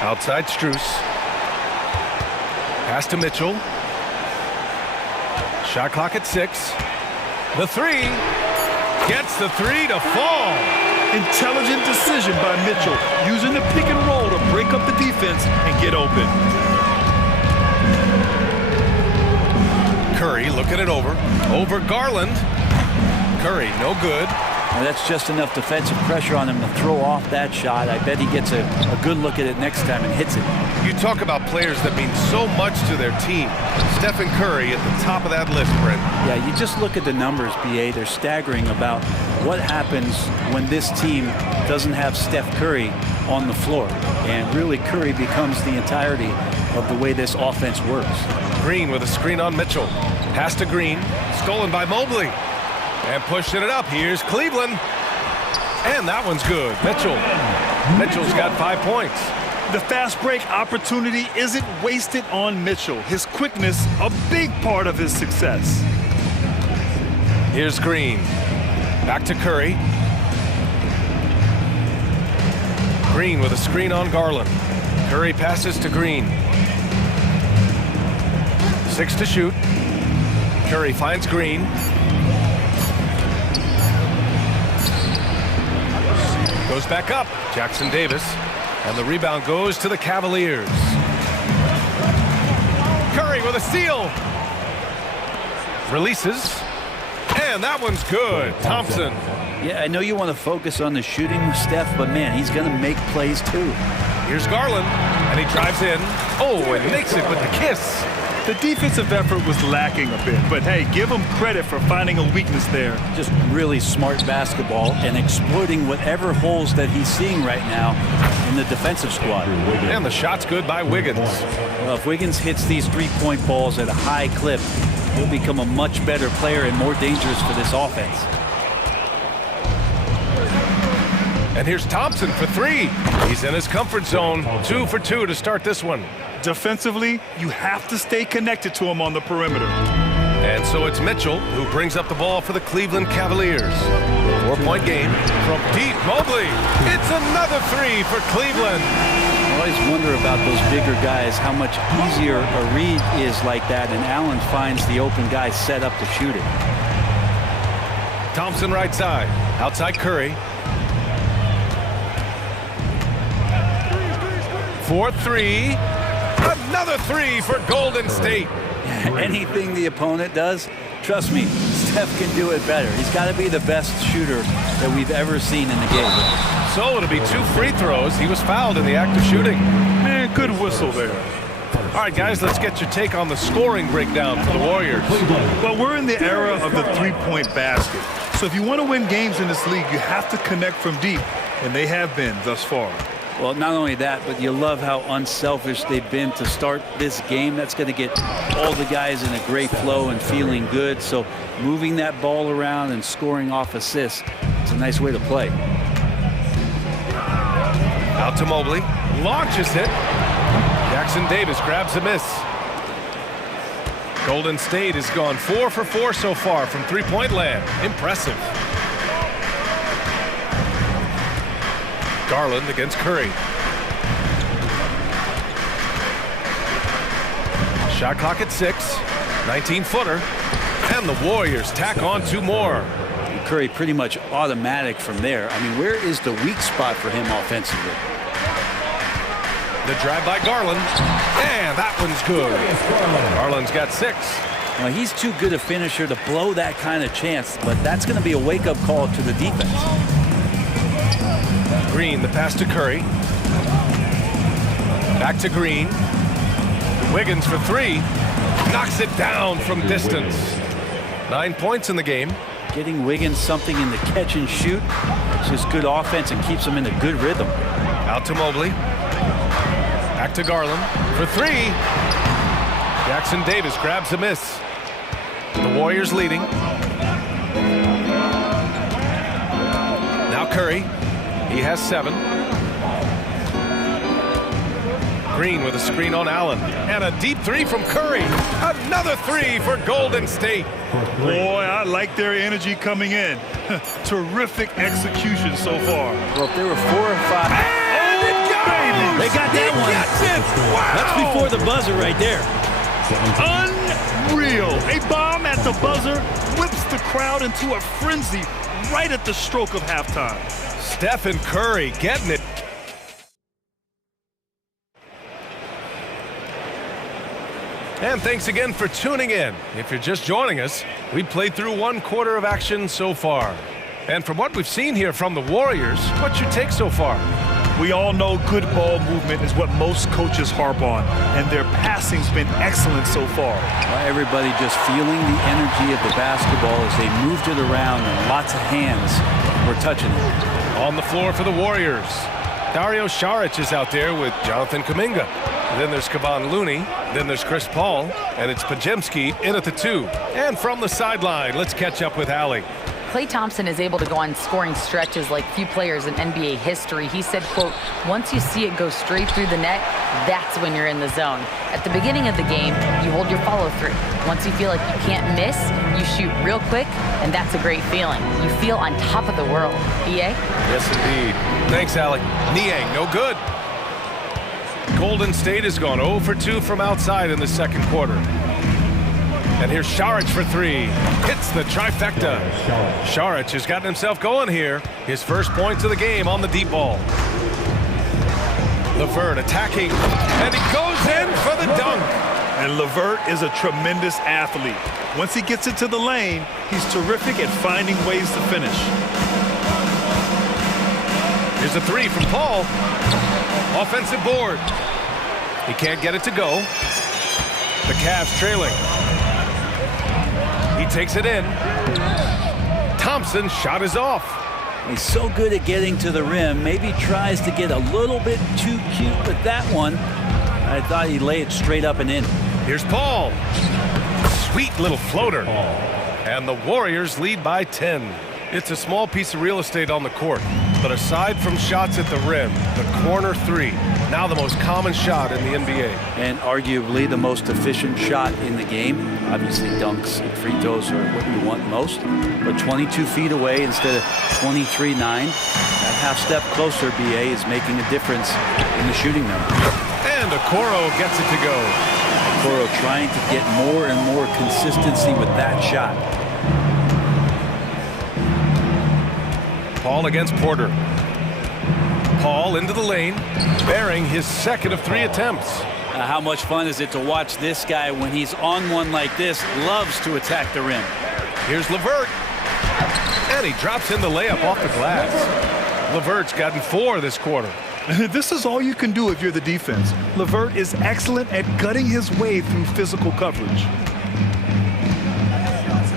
Outside Strus. Pass to Mitchell. Shot clock at 6. The 3. Gets the 3 to fall. Intelligent decision by Mitchell, using the pick and roll to break up the defense and get open. Curry looking it over. Over Garland. Curry, no good. And that's just enough defensive pressure on him to throw off that shot. I bet he gets a good look at it next time and hits it. You talk about players that mean so much to their team. Stephen Curry at the top of that list, Brent. Yeah, you just look at the numbers, BA. They're staggering about what happens when this team doesn't have Steph Curry on the floor. And really, Curry becomes the entirety of the way this offense works. Green with a screen on Mitchell. Pass to Green. Stolen by Mobley. And pushing it up. Here's Cleveland. And that one's good. Mitchell's got 5 points. The fast break opportunity isn't wasted on Mitchell. His quickness, a big part of his success. Here's Green. Back to Curry. Green with a screen on Garland. Curry passes to Green. 6 to shoot. Curry finds Green. Goes back up. Jackson Davis. And the rebound goes to the Cavaliers. Curry with a steal. Releases. And that one's good. Thompson. Yeah, I know you want to focus on the shooting with Steph, but man, he's going to make plays too. Here's Garland. And he drives in. Oh, and makes it with the kiss. The defensive effort was lacking a bit, but hey, give him credit for finding a weakness there. Just really smart basketball and exploiting whatever holes that he's seeing right now in the defensive squad. And the shot's good by Wiggins. Well, if Wiggins hits these three-point balls at a high clip, he'll become a much better player and more dangerous for this offense. And here's Thompson for 3. He's in his comfort zone. 2 for 2 to start this one. Defensively, you have to stay connected to him on the perimeter. And so it's Mitchell who brings up the ball for the Cleveland Cavaliers. 4-point game from deep. Mobley. It's another 3 for Cleveland. I always wonder about those bigger guys, how much easier a read is like that, and Allen finds the open guy set up to shoot it. Thompson right side. Outside Curry. 4-3. Another 3 for Golden State. Anything the opponent does, trust me, Steph can do it better. He's got to be the best shooter that we've ever seen in the game. So it'll be 2 free throws. He was fouled in the act of shooting. Man, good whistle there. All right, guys, let's get your take on the scoring breakdown for the Warriors. Well, we're in the era of the three-point basket. So if you want to win games in this league, you have to connect from deep, and they have been thus far. Well, not only that, but you love how unselfish they've been to start this game. That's going to get all the guys in a great flow and feeling good. So moving that ball around and scoring off assists, it's a nice way to play. Out to Mobley. Launches it. Jackson Davis grabs a miss. Golden State has gone 4 for 4 so far from three-point land. Impressive. Garland against Curry. Shot clock at 6. 19-footer. And the Warriors tack on 2 more. Curry pretty much automatic from there. I mean, where is the weak spot for him offensively? The drive by Garland. And that one's good. Garland's got 6. Well, he's too good a finisher to blow that kind of chance, but that's going to be a wake-up call to the defense. Green, the pass to Curry. Back to Green. Wiggins for 3. Knocks it down from distance. 9 points in the game. Getting Wiggins something in the catch and shoot. It's just good offense and keeps him in a good rhythm. Out to Mobley. Back to Garland for three. Jackson Davis grabs a miss. The Warriors leading. Now Curry. He has 7. Green with a screen on Allen. And a deep three from Curry. Another three for Golden State. Boy, I like their energy coming in. Terrific execution so far. Well, if there were 4 or 5. And it got him! They got that one. Gets it! Wow! That's before the buzzer right there. Unreal. A bomb at the buzzer whips the crowd into a frenzy right at the stroke of halftime. Stephen Curry getting it. And thanks again for tuning in. If you're just joining us, we played through 1 quarter of action so far. And from what we've seen here from the Warriors, what's your take so far? We all know good ball movement is what most coaches harp on, and their passing's been excellent so far. Well, everybody just feeling the energy of the basketball as they moved it around, and lots of hands were touching it. On the floor for the Warriors, Dario Saric is out there with Jonathan Kuminga. Then there's Kevon Looney. Then there's Chris Paul. And it's Pajemski in at the 2. And from the sideline, let's catch up with Allie. Klay Thompson is able to go on scoring stretches like few players in NBA history. He said, quote, once you see it go straight through the net, that's when you're in the zone. At the beginning of the game, you hold your follow through. Once you feel like you can't miss, you shoot real quick, and that's a great feeling. You feel on top of the world. BA? Yes, indeed. Thanks, Allie. Niang, no good. Golden State has gone 0 for 2 from outside in the second quarter. And here's Saric for 3. Hits the trifecta. Saric has gotten himself going here. His first points of the game on the deep ball. LeVert attacking. And he goes in for the dunk. And LeVert is a tremendous athlete. Once he gets into the lane, he's terrific at finding ways to finish. Here's a 3 from Paul. Offensive board. He can't get it to go. The Cavs trailing. He takes it in. Thompson's shot is off. He's so good at getting to the rim. Maybe tries to get a little bit too cute with that one. I thought he'd lay it straight up and in. Here's Paul. Sweet little floater. And the Warriors lead by 10. It's a small piece of real estate on the court. But aside from shots at the rim, the corner 3, now the most common shot in the NBA. And arguably the most efficient shot in the game. Obviously dunks and free throws are what you want most. But 22 feet away instead of 23-9. That half step closer, BA, is making a difference in the shooting number. And Okoro gets it to go. Okoro trying to get more and more consistency with that shot. Paul against Porter. Paul into the lane, bearing his second of 3 attempts. How much fun is it to watch this guy when he's on one like this, loves to attack the rim. Here's LeVert. And he drops in the layup off the glass. LeVert's gotten 4 this quarter. This is all you can do if you're the defense. LeVert is excellent at gutting his way through physical coverage.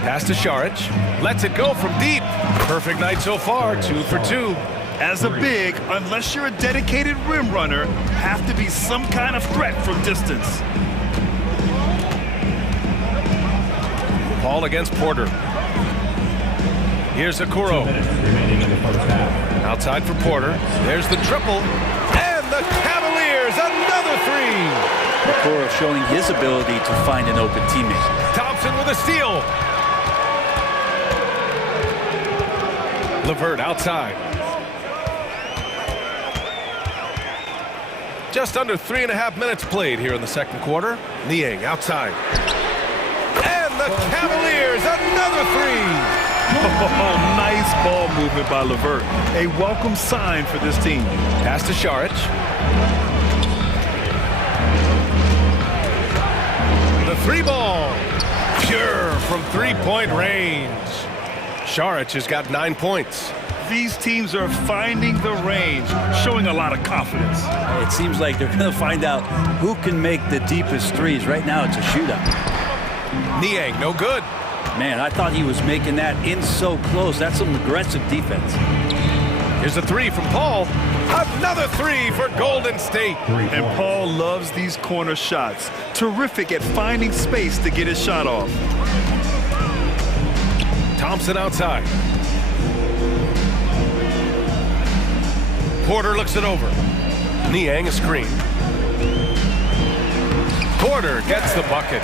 Pass to Saric. Lets it go from deep. Perfect night so far, 2 for 2. As a big, unless you're a dedicated rim runner, have to be some kind of threat from distance. Paul against Porter. Here's Okoro. Outside for Porter. There's the triple. And the Cavaliers, another 3. Okoro showing his ability to find an open teammate. Thompson with a steal. LeVert outside. Just under 3.5 minutes played here in the second quarter. Niang outside. And the Cavaliers, another 3. Oh, nice ball movement by LeVert. A welcome sign for this team. Pass to Saric. The 3 ball. Pure from 3-point range. Saric has got 9 points. These teams are finding the range, showing a lot of confidence. It seems like they're going to find out who can make the deepest threes. Right now, it's a shootout. Niang, no good. Man, I thought he was making that in so close. That's some aggressive defense. Here's a three from Paul. Another three for Golden State. And Paul loves these corner shots. Terrific at finding space to get his shot off. Thompson outside. Porter looks it over. Niang a screen. Porter gets the bucket.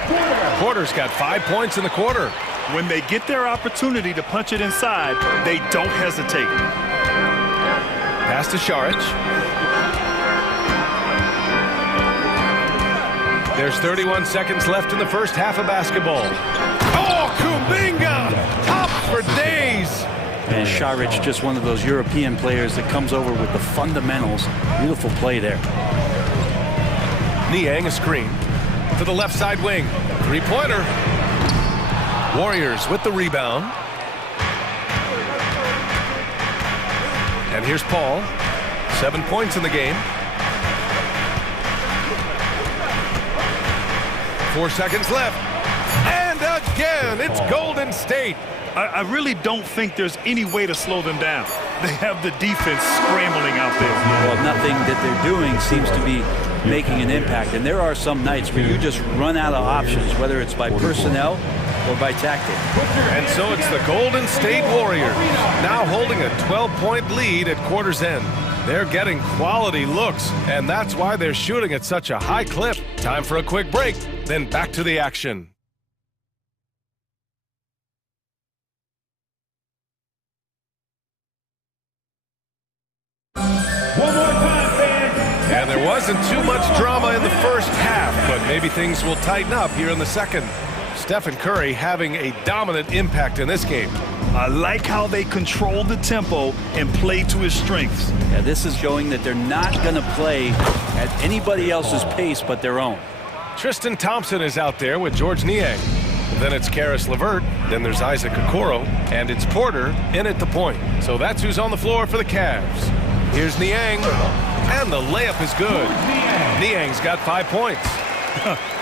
Porter's got 5 points in the quarter. When they get their opportunity to punch it inside, they don't hesitate. Pass to Šarić. There's 31 seconds left in the first half of basketball. Oh, Kuminga! Top for days! And Šarić, just one of those European players that comes over with the fundamentals. Beautiful play there. Niang a screen. To the left side wing. Three-pointer. Warriors with the rebound. And here's Paul. 7 points in the game. 4 seconds left. And again, it's Golden State. I really don't think there's any way to slow them down. They have the defense scrambling out there. Well, nothing that they're doing seems to be making an impact. And there are some nights where you just run out of options, whether it's by personnel or by tactic. And so it's the Golden State Warriors, now holding a 12-point lead at quarter's end. They're getting quality looks, and that's why they're shooting at such a high clip. Time for a quick break, then back to the action. One more time, fans. And there wasn't too much drama in the first half, but maybe things will tighten up here in the second. Stephen Curry having a dominant impact in this game. I like how they control the tempo and play to his strengths. Yeah, this is showing that they're not going to play at anybody else's pace but their own. Tristan Thompson is out there with George Niang. Then it's Karis LeVert, then there's Isaac Okoro, and it's Porter in at the point. So that's who's on the floor for the Cavs. Here's Niang, and the layup is good. Niang's got 5 points.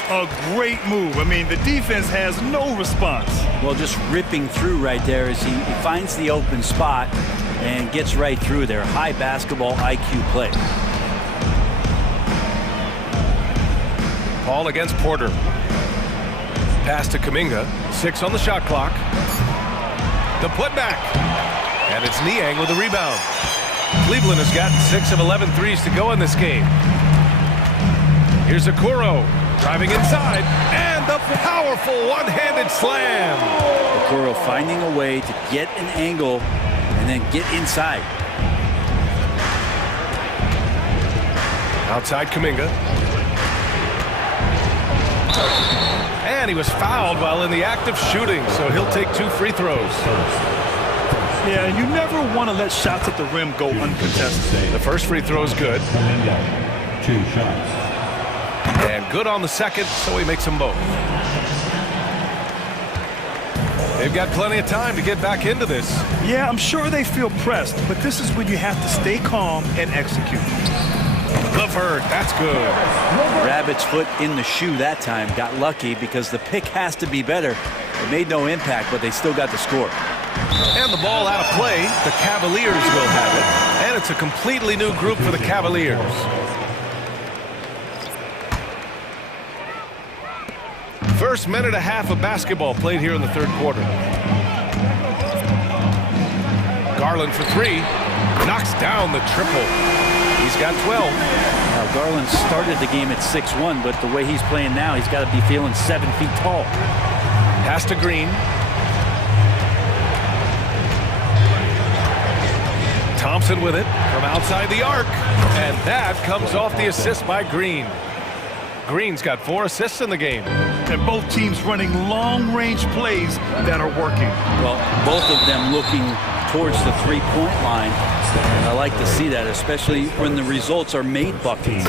A great move. I mean, the defense has no response. Well, just ripping through right there as he finds the open spot and gets right through there. High basketball IQ play. Paul against Porter. Pass to Kuminga. 6 on the shot clock. The putback. And it's Niang with the rebound. Cleveland has gotten 6 of 11 threes to go in this game. Here's Okoro. Driving inside, and the powerful one-handed slam. Okoro finding a way to get an angle and then get inside. Outside Kuminga. And he was fouled while in the act of shooting, so he'll take 2 free throws. Yeah, you never want to let shots at the rim go uncontested. The first free throw is good. 2 shots. And good on the second, so he makes them both. They've got plenty of time to get back into this. Yeah, I'm sure they feel pressed, but this is when you have to stay calm and execute. LeVert, that's good. Rabbit's foot in the shoe that time. Got lucky because the pick has to be better. It made no impact, but they still got the score. And the ball out of play. The Cavaliers will have it. And it's a completely new group for the Cavaliers. First minute and a half of basketball played here in the third quarter. Garland for 3. Knocks down the triple. He's got 12. Now, Garland started the game at 6'1", but the way he's playing now, he's got to be feeling 7 feet tall. Pass to Green. Thompson with it from outside the arc. And that comes off the assist by Green. Green's got 4 assists in the game. And both teams running long-range plays that are working. Well, both of them looking towards the three-point line. And I like to see that, especially when the results are made buckets.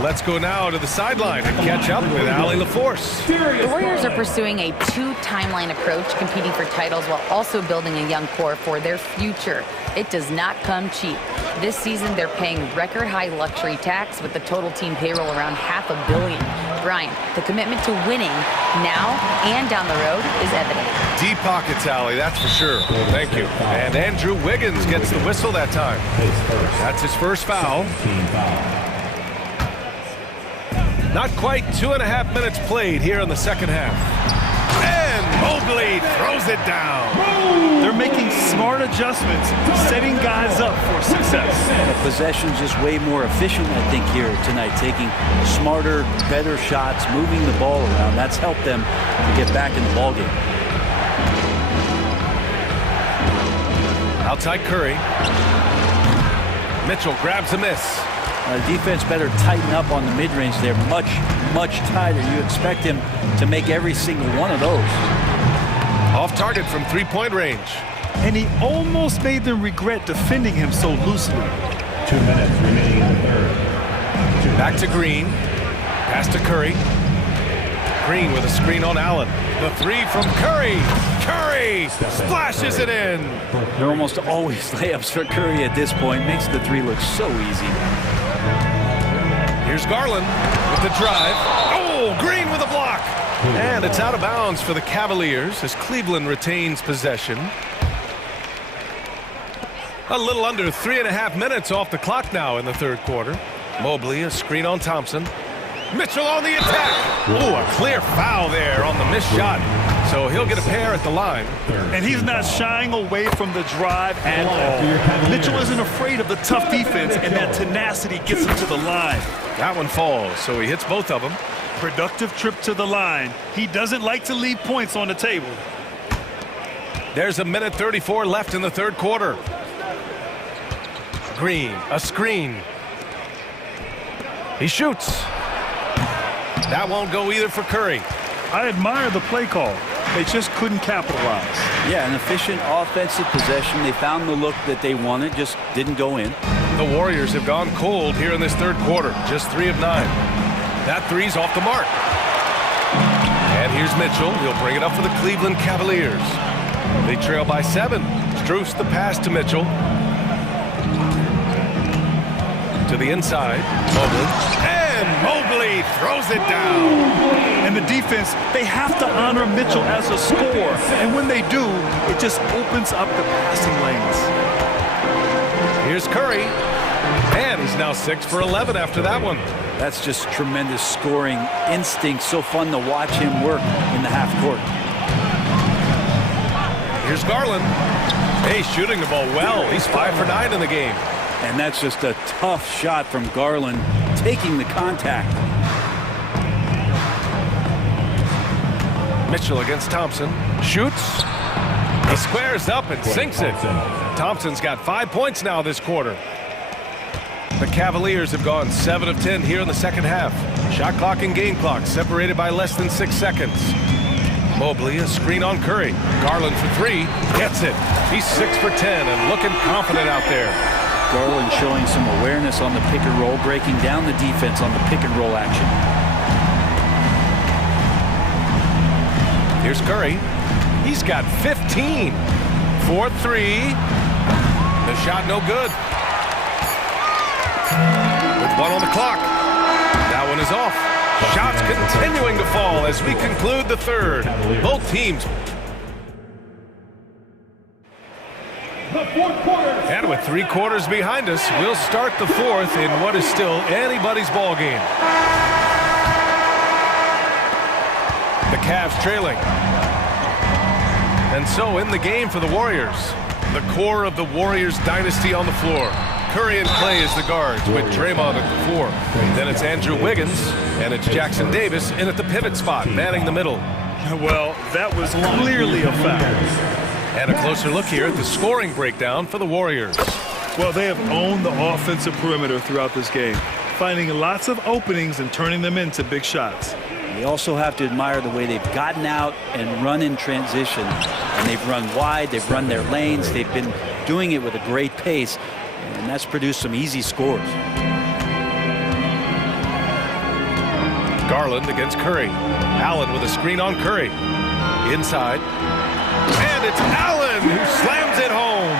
Let's go now to the sideline and catch up with Allie LaForce. The Warriors are pursuing a 2-timeline approach, competing for titles while also building a young core for their future. It does not come cheap. This season, they're paying record-high luxury tax with the total team payroll around $500 million. Bryant. The commitment to winning now and down the road is evident. Deep pockets, Allie, that's for sure. Thank you. And Andrew Wiggins gets the whistle that time. That's his first foul. Not quite 2.5 minutes played here in the second half. And Mobley throws it down. They're making smart adjustments, setting guys up for success. The possession's just way more efficient, I think, here tonight, taking smarter, better shots, moving the ball around. That's helped them to get back in the ballgame. Outside Curry. Mitchell grabs a miss. Defense better tighten up on the mid-range. They're much, much tighter. You expect him to make every single one of those. Off target from three-point range. And he almost made them regret defending him so loosely. 2 minutes remaining in the third. Back to Green. Pass to Curry. Green with a screen on Allen. The three from Curry. Curry splashes it in. They're almost always layups for Curry at this point. Makes the three look so easy. Here's Garland with the drive. Oh, Green with a block. And it's out of bounds for the Cavaliers as Cleveland retains possession. A little under 3.5 minutes off the clock now in the third quarter. Mobley, a screen on Thompson. Mitchell on the attack. Oh, a clear foul there on the missed shot. So he'll get a pair at the line. And he's not shying away from the drive at all. Mitchell isn't afraid of the tough defense, and that tenacity gets him to the line. That one falls, so he hits both of them. Productive trip to the line. He doesn't like to leave points on the table. There's 1:34 left in the third quarter. Green, a screen. He shoots. That won't go either for Curry. I admire the play call. They just couldn't capitalize. Yeah, an efficient offensive possession. They found the look that they wanted, just didn't go in. The Warriors have gone cold here in this third quarter. Just 3 of 9. That three's off the mark. And here's Mitchell. He'll bring it up for the Cleveland Cavaliers. They trail by 7. Strus the pass to Mitchell. To the inside. Mobley. And Mobley throws it down. And the defense, they have to honor Mitchell as a scorer. And when they do, it just opens up the passing lanes. Here's Curry. And he's now 6 for 11 after that one. That's just tremendous scoring instinct. So fun to watch him work in the half court. Here's Garland. Hey, shooting the ball well. He's 5 for 9 in the game. And that's just a tough shot from Garland, taking the contact. Mitchell against Thompson. Shoots. He squares up and sinks it. Thompson's got 5 points now this quarter. The Cavaliers have gone 7 of 10 here in the second half. Shot clock and game clock separated by less than 6 seconds. Mobley, a screen on Curry. Garland for 3. Gets it. He's 6 for 10 and looking confident out there. Garland showing some awareness on the pick and roll, breaking down the defense on the pick and roll action. Here's Curry. He's got 15. 4-3. The shot no good. With 1 on the clock. That one is off. Shots continuing to fall as we conclude the third. Both teams. And with 3 quarters behind us, we'll start the fourth in what is still anybody's ball game. The Cavs trailing. And so in the game for the Warriors, the core of the Warriors dynasty on the floor. Curry and Clay as the guards with Draymond at the 4. Then it's Andrew Wiggins and it's Jackson Davis in at the pivot spot, manning the middle. Well, that was clearly a foul. And a closer look here at the scoring breakdown for the Warriors. Well, they have owned the offensive perimeter throughout this game, finding lots of openings and turning them into big shots. They also have to admire the way they've gotten out and run in transition. And they've run wide, they've run their lanes, they've been doing it with a great pace, and that's produced some easy scores. Garland against Curry. Allen with a screen on Curry. Inside. And it's Allen who slams it home.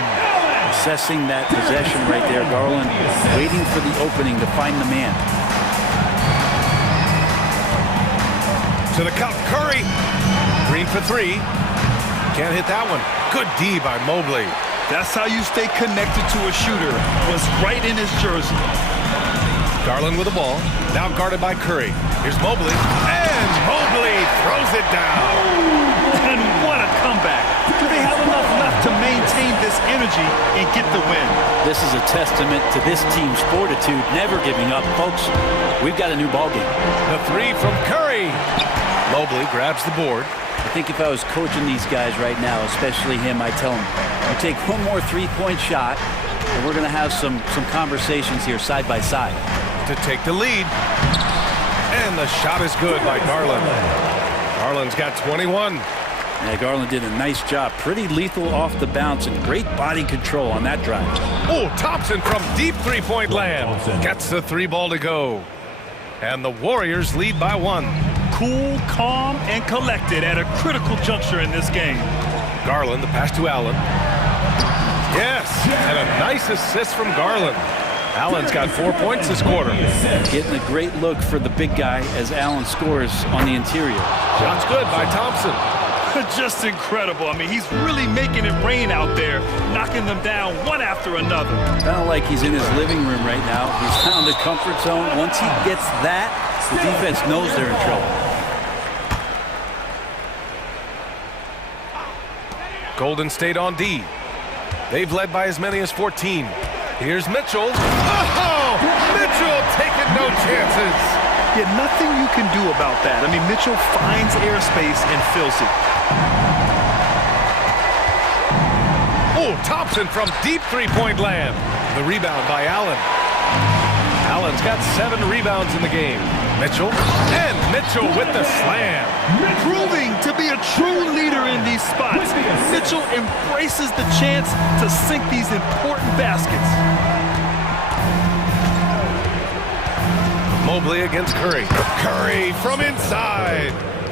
Assessing that possession right there. Garland waiting for the opening to find the man. To the cup, Curry. Green for three. Can't hit that one. Good D by Mobley. That's how you stay connected to a shooter. Was right in his jersey. Garland with the ball. Now guarded by Curry. Here's Mobley. And Mobley throws it down. And what a comeback. Do they have enough left to maintain this energy and get the win? This is a testament to this team's fortitude, never giving up. Folks, we've got a new ball game. The three from Curry. Mobley grabs the board. I think if I was coaching these guys right now, especially him, I'd tell him, you take one more three-point shot, and we're going to have some conversations here side by side. To take the lead. And the shot is good by Garland. Garland's got 21. Yeah, Garland did a nice job. Pretty lethal off the bounce and great body control on that drive. Oh, Thompson from deep three-point land. Gets the three ball to go. And the Warriors lead by one. Cool, calm, and collected at a critical juncture in this game. Garland, the pass to Allen. Yes, and a nice assist from Garland. Allen's got 4 points this quarter. Getting a great look for the big guy as Allen scores on the interior. Shot's good by Thompson. Just incredible. I mean, he's really making it rain out there, knocking them down one after another. Kind of like he's in his living room right now. He's found a comfort zone. Once he gets that, the defense knows they're in trouble. Golden State on D. They've led by as many as 14. Here's Mitchell. Oh! Mitchell taking no chances. Yeah, nothing you can do about that. I mean, Mitchell finds airspace and fills it. Oh, Thompson from deep three-point land. The rebound by Allen. Allen's got 7 rebounds in the game. Mitchell, and Mitchell with the slam. Proving to be a true leader in these spots. Mitchell embraces the chance to sink these important baskets. Mobley against Curry. Curry from inside.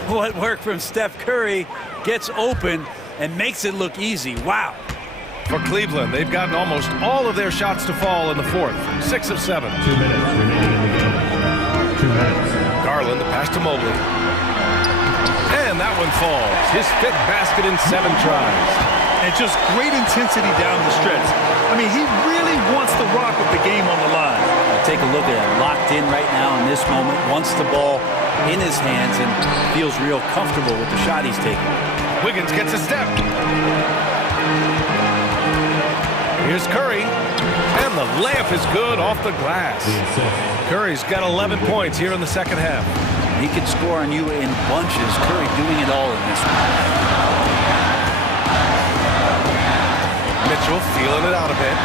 What work from Steph Curry gets open and makes it look easy. Wow. For Cleveland, they've gotten almost all of their shots to fall in the fourth. 6 of 7. 2 minutes remaining in the game. 2 minutes. Garland, the pass to Mobley. And that one falls. His 5th basket in 7 tries. And just great intensity down the stretch. I mean, he really wants to rock with the game on the line. Take a look at it. Locked in right now in this moment. Wants the ball in his hands and feels real comfortable with the shot he's taking. Wiggins gets a step. Here's Curry. And the layup is good off the glass. Curry's got 11 points here in the second half. He can score on you in bunches. Curry doing it all in this one. Mitchell feeling it out a bit.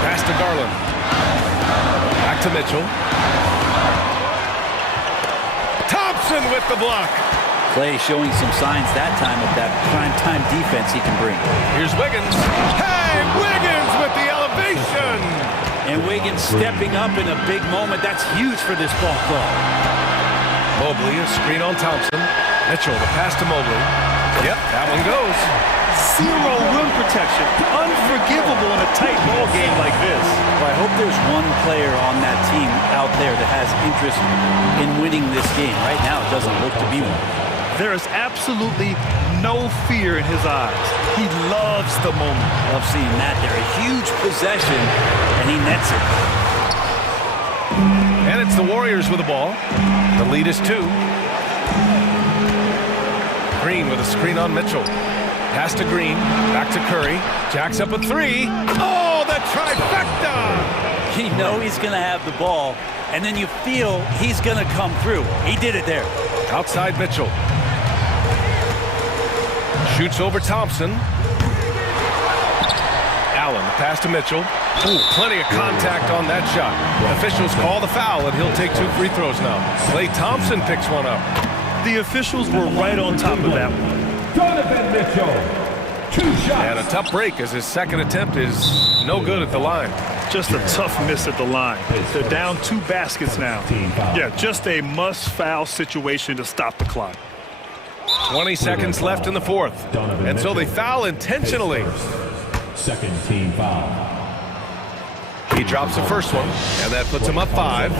Pass to Garland. Back to Mitchell. Thompson with the block. Clay showing some signs that time of that prime-time defense he can bring. Here's Wiggins. Hey, Wiggins with the elevation. And Wiggins stepping up in a big moment. That's huge for this ball club. Mobley, a screen on Thompson. Mitchell, the pass to Mobley. Yep, that one goes. 0 rim protection. Unforgivable in a tight ball game like this. Well, I hope there's one player on that team out there that has interest in winning this game. Right now, it doesn't look to be one. There is absolutely no fear in his eyes. He loves the moment. Love seeing that there. A huge possession, and he nets it. And it's the Warriors with the ball. The lead is 2. Green with a screen on Mitchell. Pass to Green. Back to Curry. Jacks up a 3. Oh, the trifecta! You know he's going to have the ball, and then you feel he's going to come through. He did it there. Outside Mitchell. Shoots over Thompson. Allen, the pass to Mitchell. Ooh, plenty of contact on that shot. Officials call the foul, and he'll take 2 free throws now. Klay Thompson picks one up. The officials were right on top of that one. Donovan Mitchell, 2 shots. And a tough break as his second attempt is no good at the line. Just a tough miss at the line. They're down 2 baskets now. Yeah, just a must-foul situation to stop the clock. 20 seconds left in the fourth. And so they foul intentionally. Second team foul. He drops the first one, and that puts him up 5.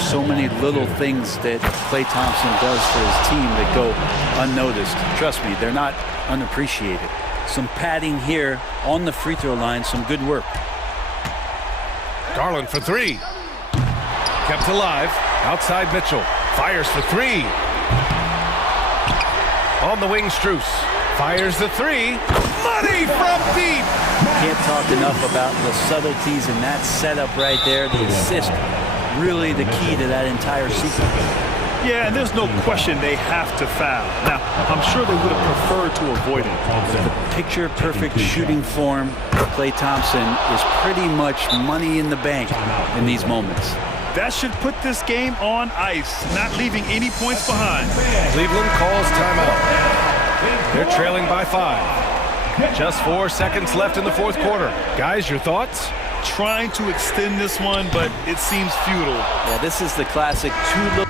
So many little things that Klay Thompson does for his team that go unnoticed. Trust me, they're not unappreciated. Some padding here on the free throw line, some good work. Garland for 3. Kept alive. Outside Mitchell. Fires for 3. On the wing, Strus. Fires the 3. Money from deep. Can't talk enough about the subtleties in that setup right there. The assist, really the key to that entire sequence. Yeah, and there's no question they have to foul. Now, I'm sure they would have preferred to avoid it. The picture-perfect shooting form of Klay Thompson is pretty much money in the bank in these moments. That should put this game on ice, not leaving any points behind. Cleveland calls timeout. They're trailing by 5. Just 4 seconds left in the fourth quarter. Guys, your thoughts? Trying to extend this one, but it seems futile. Yeah, this is the classic two-look.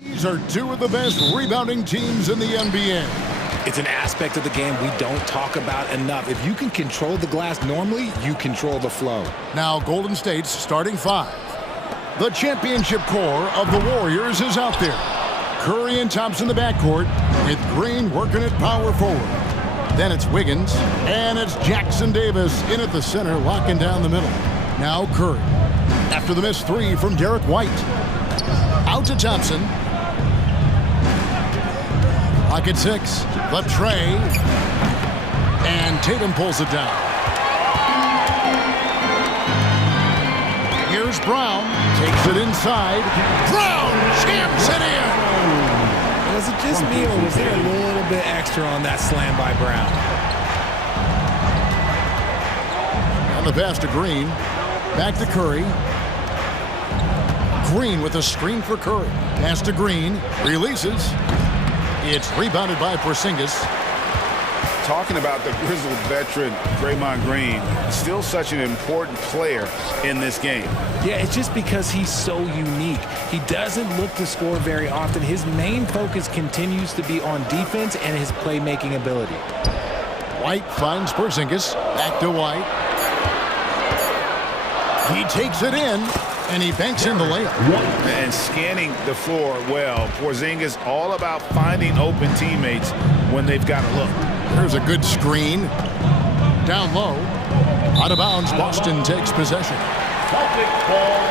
These are two of the best rebounding teams in the NBA. It's an aspect of the game we don't talk about enough. If you can control the glass normally, you control the flow. Now Golden State's starting five. The championship core of the Warriors is out there. Curry and Thompson in the backcourt, with Green working at power forward. Then it's Wiggins, and it's Jackson Davis in at the center, locking down the middle. Now Curry. After the missed three from Derek White. Out to Thompson. Pocket six. The tray. And Tatum pulls it down. Here's Brown. Takes it inside. Brown jams it in. Was it just me, or was there a little bit extra on that slam by Brown? And the pass to Green. Back to Curry. Green with a screen for Curry. Pass to Green. Releases. It's rebounded by Porzingis. Talking about the grizzled veteran Draymond Green, still such an important player in this game. Yeah, it's just because he's so unique. He doesn't look to score very often. His main focus continues to be on defense and his playmaking ability. White finds Porzingis. Back to White. He takes it in, and he banks in the layup. And scanning the floor well. Porzingis all about finding open teammates when they've got a look. There's a good screen. Down low. Out of bounds, Boston takes possession. Celtics ball.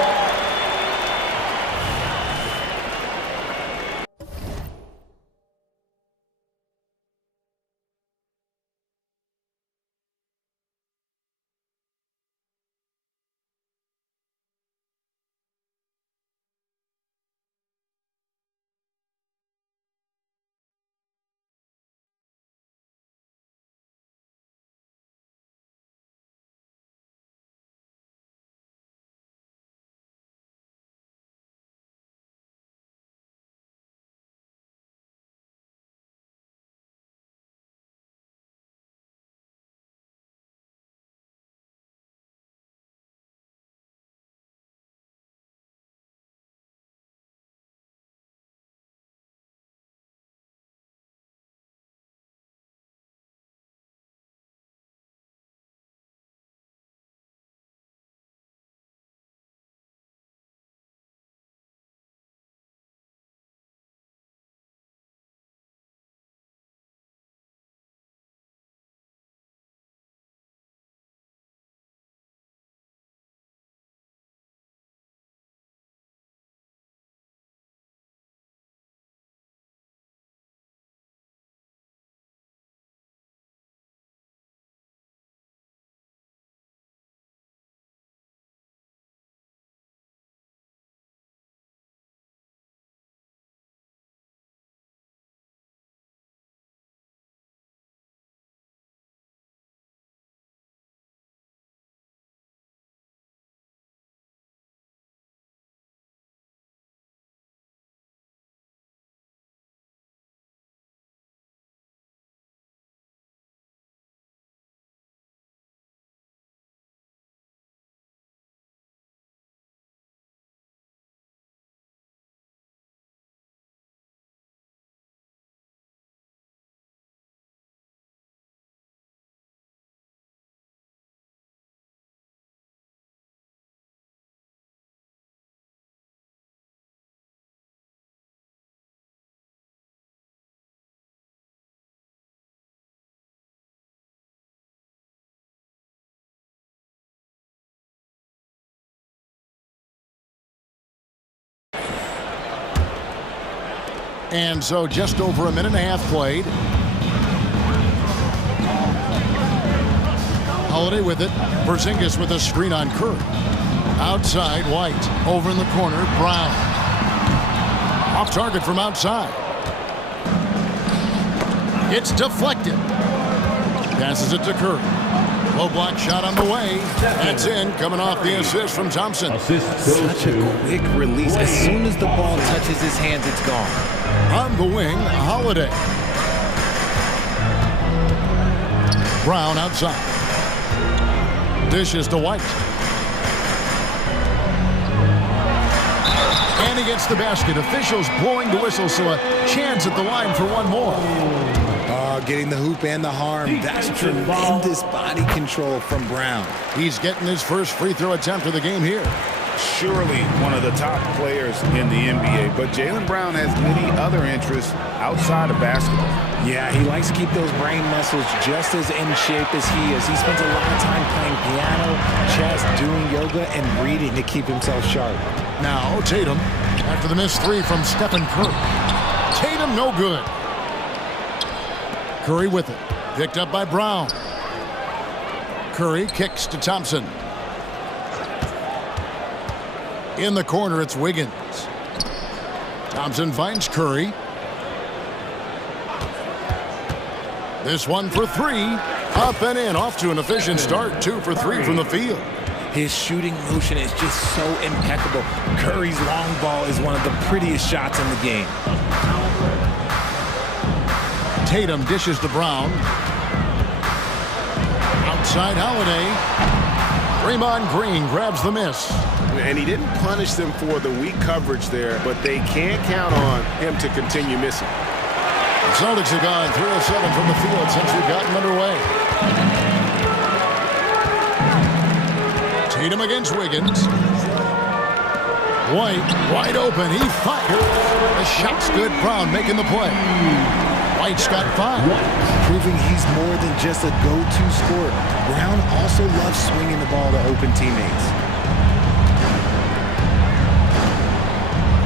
And so just over a minute and a half played. Holiday with it. Porzingis with a screen on Curry. Outside, White. Over in the corner, Brown. Off target from outside. It's deflected. Passes it to Curry. Low block shot on the way. That's in, coming off the assist from Thompson. Such a quick release. As soon as the ball touches his hands, it's gone. On the wing, Holiday. Brown outside. Dishes to White. And he gets the basket. Officials blowing the whistle, so a chance at the line for one more. Getting the hoop and the harm. That's tremendous body control from Brown. He's getting his first free throw attempt of the game here. Surely one of the top players in the NBA, but Jaylen Brown has many other interests outside of basketball. Yeah, he likes to keep those brain muscles just as in shape as he is. He spends a lot of time playing piano, chess, doing yoga, and reading to keep himself sharp. Now Tatum, after the missed three from Stephen Curry. Tatum no good. Curry with it. Picked up by Brown. Curry kicks to Thompson. In the corner, it's Wiggins. Thompson finds Curry. This one for three. Up and in. Off to an efficient start. 2 for 3 from the field. His shooting motion is just so impeccable. Curry's long ball is one of the prettiest shots in the game. Tatum dishes to Brown. Outside Holiday. Draymond Green grabs the miss. And he didn't punish them for the weak coverage there, but they can't count on him to continue missing. The Celtics have gone 3 of 7 from the field since we've gotten underway. Tatum against Wiggins. White, wide open. He fires. The shot's good. Brown making the play. White's got 5. Proving he's more than just a go-to scorer. Brown also loves swinging the ball to open teammates.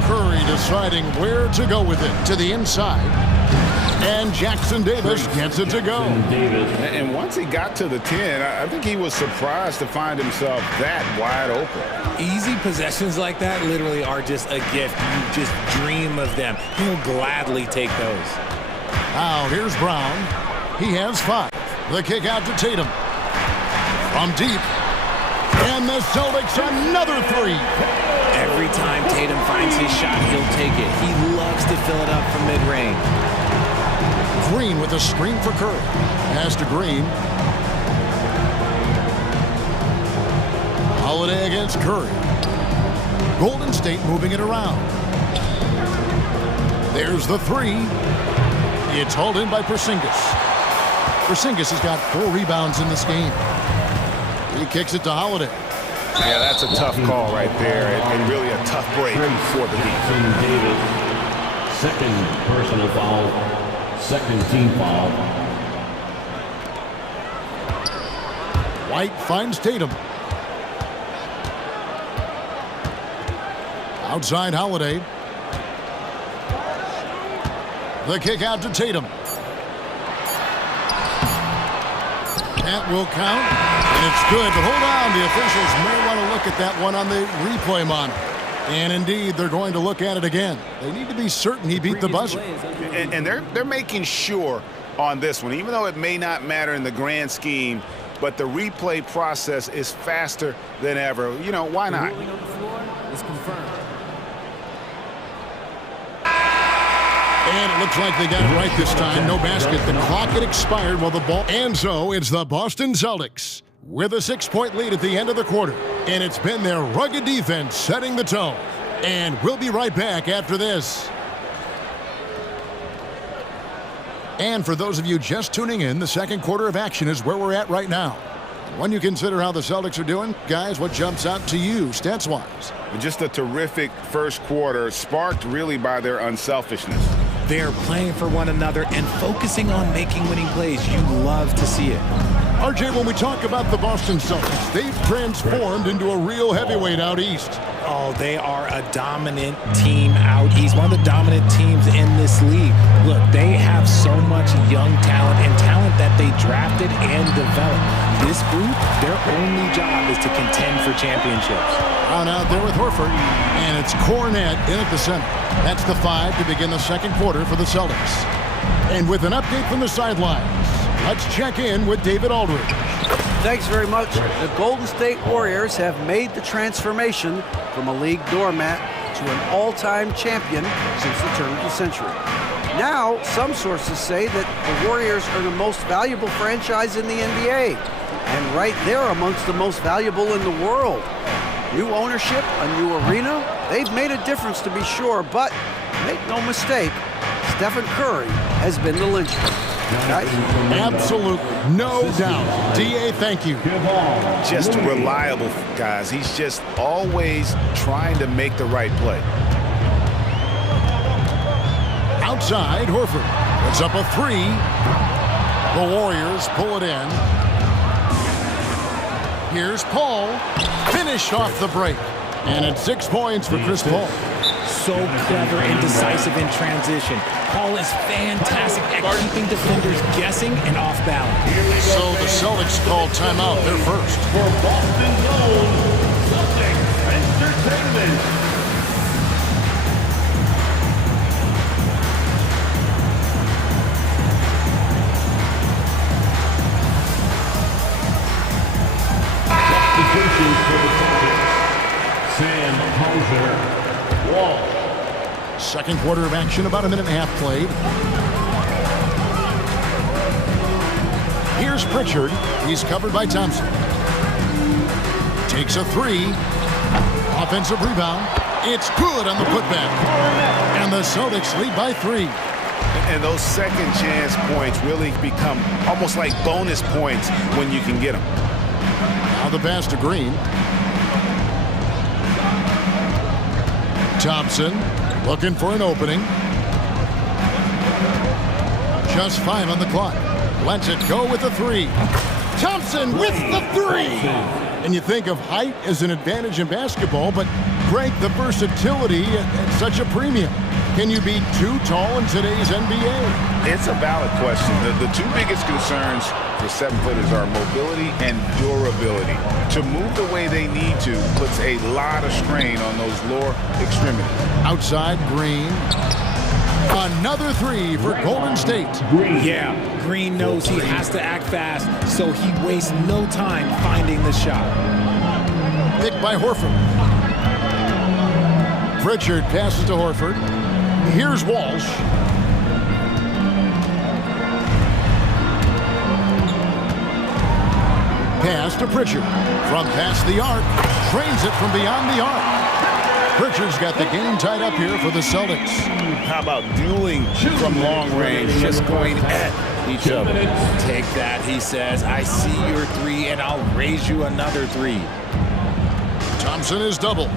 Curry deciding where to go with it. To the inside. And Jackson Davis gets it to go. And once he got to the 10, I think he was surprised to find himself that wide open. Easy possessions like that literally are just a gift. You just dream of them. He'll gladly take those. Now here's Brown. He has 5. The kick out to Tatum. From deep. And the Celtics another 3. Every time Tatum finds his shot, he'll take it. He loves to fill it up from mid-range. Green with a screen for Curry. Pass to Green. Holiday against Curry. Golden State moving it around. There's the 3. It's hauled in by Porzingis. Porzingis has got 4 rebounds in this game. He kicks it to Holiday. Yeah, that's a tough call right there, and really a tough break for the defense. Davis, second personal foul, second team foul. White finds Tatum. Outside Holiday. The kick out to Tatum. That will count, and it's good, but hold on. The officials may want to look at that one on the replay monitor. And indeed, they're going to look at it again. They need to be certain he beat the buzzer. And they're making sure on this one, even though it may not matter in the grand scheme, but the replay process is faster than ever. You know, why not? And it looks like they got it right this time. No basket. The clock had expired while the ball... And so it's the Boston Celtics with a 6-point lead at the end of the quarter. And it's been their rugged defense setting the tone. And we'll be right back after this. And for those of you just tuning in, the second quarter of action is where we're at right now. When you consider how the Celtics are doing, guys, what jumps out to you, stats-wise? Just a terrific first quarter, sparked really by their unselfishness. They're playing for one another and focusing on making winning plays. You love to see it. RJ, when we talk about the Boston Celtics, they've transformed into a real heavyweight out east. Oh, they are a dominant team out east, one of the dominant teams in this league. Look, they have so much young talent and talent that they drafted and developed. This group, their only job is to contend for championships. On out there with Horford, and it's Cornette in at the center. That's the 5 to begin the second quarter for the Celtics. And with an update from the sidelines, let's check in with David Aldridge. Thanks very much. The Golden State Warriors have made the transformation from a league doormat to an all-time champion since the turn of the century. Now, some sources say that the Warriors are the most valuable franchise in the NBA, and right there amongst the most valuable in the world. New ownership, a new arena, They've made a difference to be sure, but make no mistake, Stephen Curry has been the linchpin. Guys? Absolutely, no doubt. D.A., thank you. Just reliable, guys. He's just always trying to make the right play. Outside, Horford. It's up a three. The Warriors pull it in. Here's Paul. Finish off the break. And it's 6 points for Chris Paul. So clever and decisive in transition. Paul is fantastic at keeping defenders guessing and off balance. So the Celtics call timeout. They're first. For Boston Gold, Celtics Entertainment. Substitutions for the Celtics. Sam Hauser, Wall. Second quarter of action, about a minute and a half played. Here's Pritchard. He's covered by Thompson. Takes a three. Offensive rebound. It's good on the putback. And the Celtics lead by 3. And those second chance points really become almost like bonus points when you can get them. Now the pass to Green. Thompson looking for an opening. Just 5 on the clock. Lets it go with the 3. Thompson with the 3. And you think of height as an advantage in basketball, but Greg, the versatility at such a premium. Can you be too tall in today's NBA? It's a valid question. The two biggest concerns for 7-footers are mobility and durability. To move the way they need to puts a lot of strain on those lower extremities. Outside, Green. Another 3 for Golden State. Yeah, Green knows he has to act fast, so he wastes no time finding the shot. Picked by Horford. Pritchard passes to Horford. Here's Walsh. Pass to Pritchard. From past the arc. Trains it from beyond the arc. Pritchard's got the game tied up here for the Celtics. How about dueling from long range, just going at each other? Take that, he says. I see your 3, and I'll raise you another 3. Thompson is double.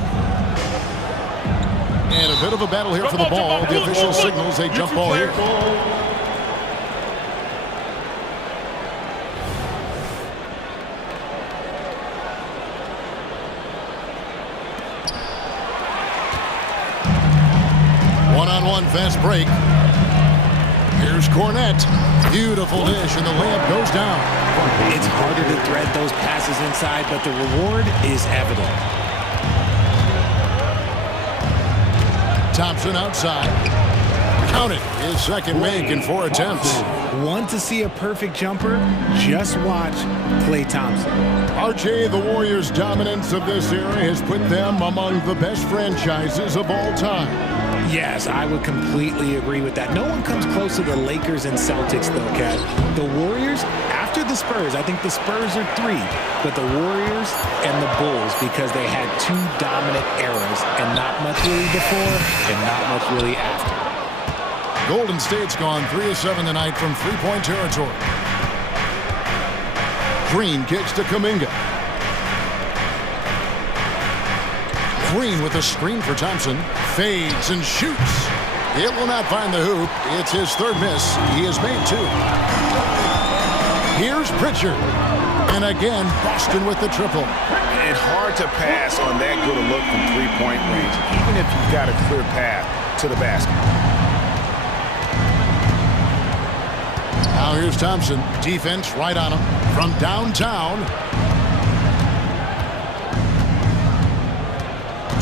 And a bit of a battle here for the ball. The official signals a jump ball here. One-on-one fast break. Here's Cornette. Beautiful dish, and the layup goes down. It's harder to thread those passes inside, but the reward is evident. Thompson outside. Count it. His second make in 4 attempts. Want to see a perfect jumper? Just watch Klay Thompson. RJ, the Warriors' dominance of this era has put them among the best franchises of all time. Yes, I would completely agree with that. No one comes close to the Lakers and Celtics, though, Kat. The Warriors, after the Spurs, I think the Spurs are 3, but the Warriors and the Bulls, because they had 2 dominant eras, and not much really before and not much really after. Golden State's gone 3 of 7 tonight from 3-point territory. Green kicks to Kuminga. Green with a screen for Thompson. Fades and shoots. It will not find the hoop. It's his 3rd miss. He has made 2. Here's Pritchard. And again, Boston with the triple. It's hard to pass on that good a look from 3-point range, even if you've got a clear path to the basket. Now here's Thompson. Defense right on him from downtown.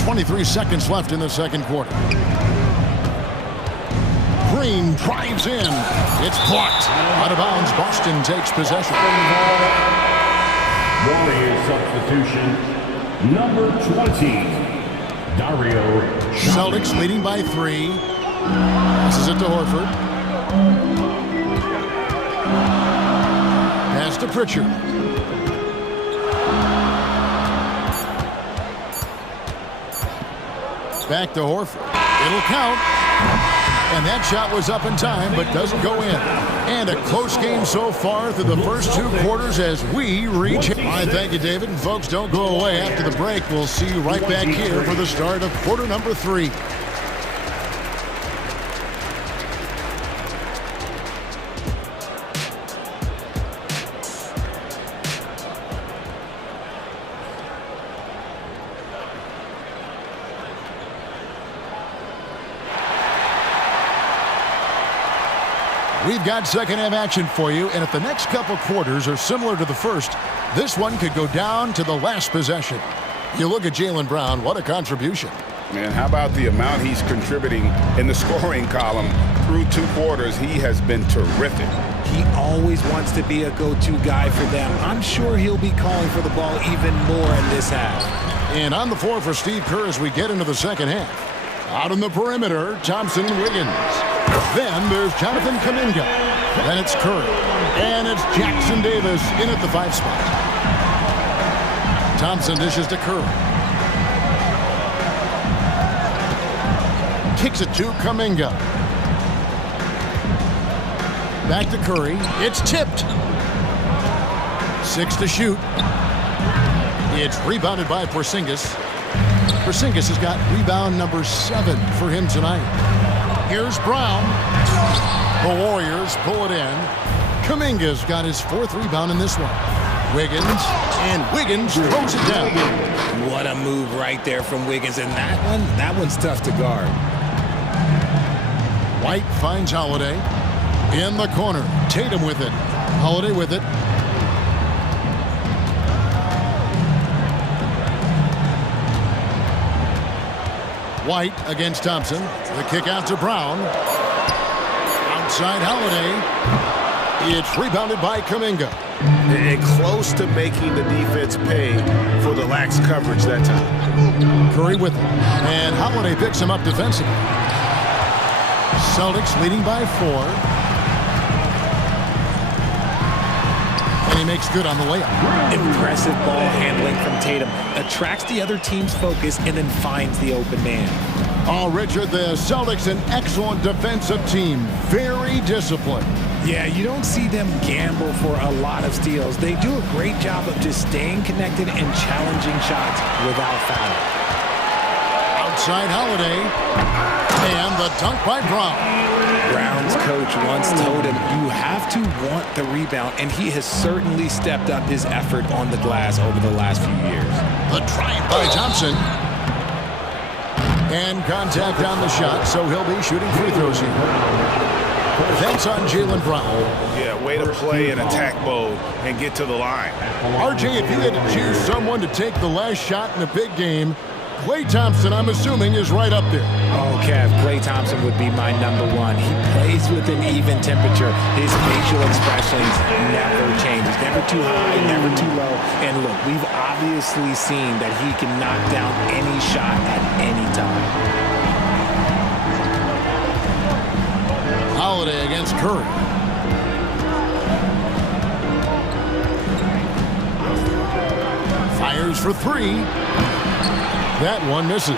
23 seconds left in the second quarter. Green drives in. It's blocked. Out of bounds. Boston takes possession. Warriors substitution, number 20, Dario. Celtics leading by 3. Passes it to Horford. Pass to Pritchard. Back to Horford. It'll count. And that shot was up in time, but doesn't go in. And a close game so far through the first 2 quarters as we reach. All right, thank you, David. And folks, don't go away. After the break, we'll see you right back here for the start of quarter number 3. We've got second half action for you, and if the next couple quarters are similar to the first, this one could go down to the last possession. You look at Jaylen Brown, what a contribution. Man, how about the amount he's contributing in the scoring column through 2 quarters? He has been terrific. He always wants to be a go-to guy for them. I'm sure he'll be calling for the ball even more in this half. And on the floor for Steve Kerr as we get into the second half. Out on the perimeter, Thompson and Wiggins. Then there's Jonathan Kuminga. Then it's Curry. And it's Jackson Davis in at the 5 spot. Thompson dishes to Curry. Kicks it to Kuminga. Back to Curry. It's tipped. 6 to shoot. It's rebounded by Porzingis. Porzingis has got rebound number 7 for him tonight. Here's Brown. The Warriors pull it in. Kuminga's got his 4th rebound in this one. Wiggins, and Wiggins throws it down. What a move right there from Wiggins, and that one's tough to guard. White finds Holiday in the corner. Tatum with it. Holiday with it. White against Thompson. The kick out to Brown. Outside Holiday. It's rebounded by Kuminga. And close to making the defense pay for the lax coverage that time. Curry with it. And Holiday picks him up defensively. Celtics leading by 4. And he makes good on the layup. Impressive ball handling from Tatum. Attracts the other team's focus and then finds the open man. Oh, Richard, the Celtics, an excellent defensive team. Very disciplined. Yeah, you don't see them gamble for a lot of steals. They do a great job of just staying connected and challenging shots without foul. Outside Holiday. And the dunk by Brown. Brown's coach once told him, you have to want the rebound, and he has certainly stepped up his effort on the glass over the last few years. The drive by Thompson. And contact on the shot, so he'll be shooting free throws here. That's on Jaylen Brown. Yeah, way to play in attack mode and get to the line. RJ, if you had to choose someone to take the last shot in a big game, Klay Thompson, I'm assuming, is right up there. Oh, Kev, Klay Thompson would be my number 1. He plays with an even temperature. His facial expressions never change. He's never too high, never too low. And look, we've obviously seen that he can knock down any shot at any time. Holiday against Curry. Fires for 3. That one misses.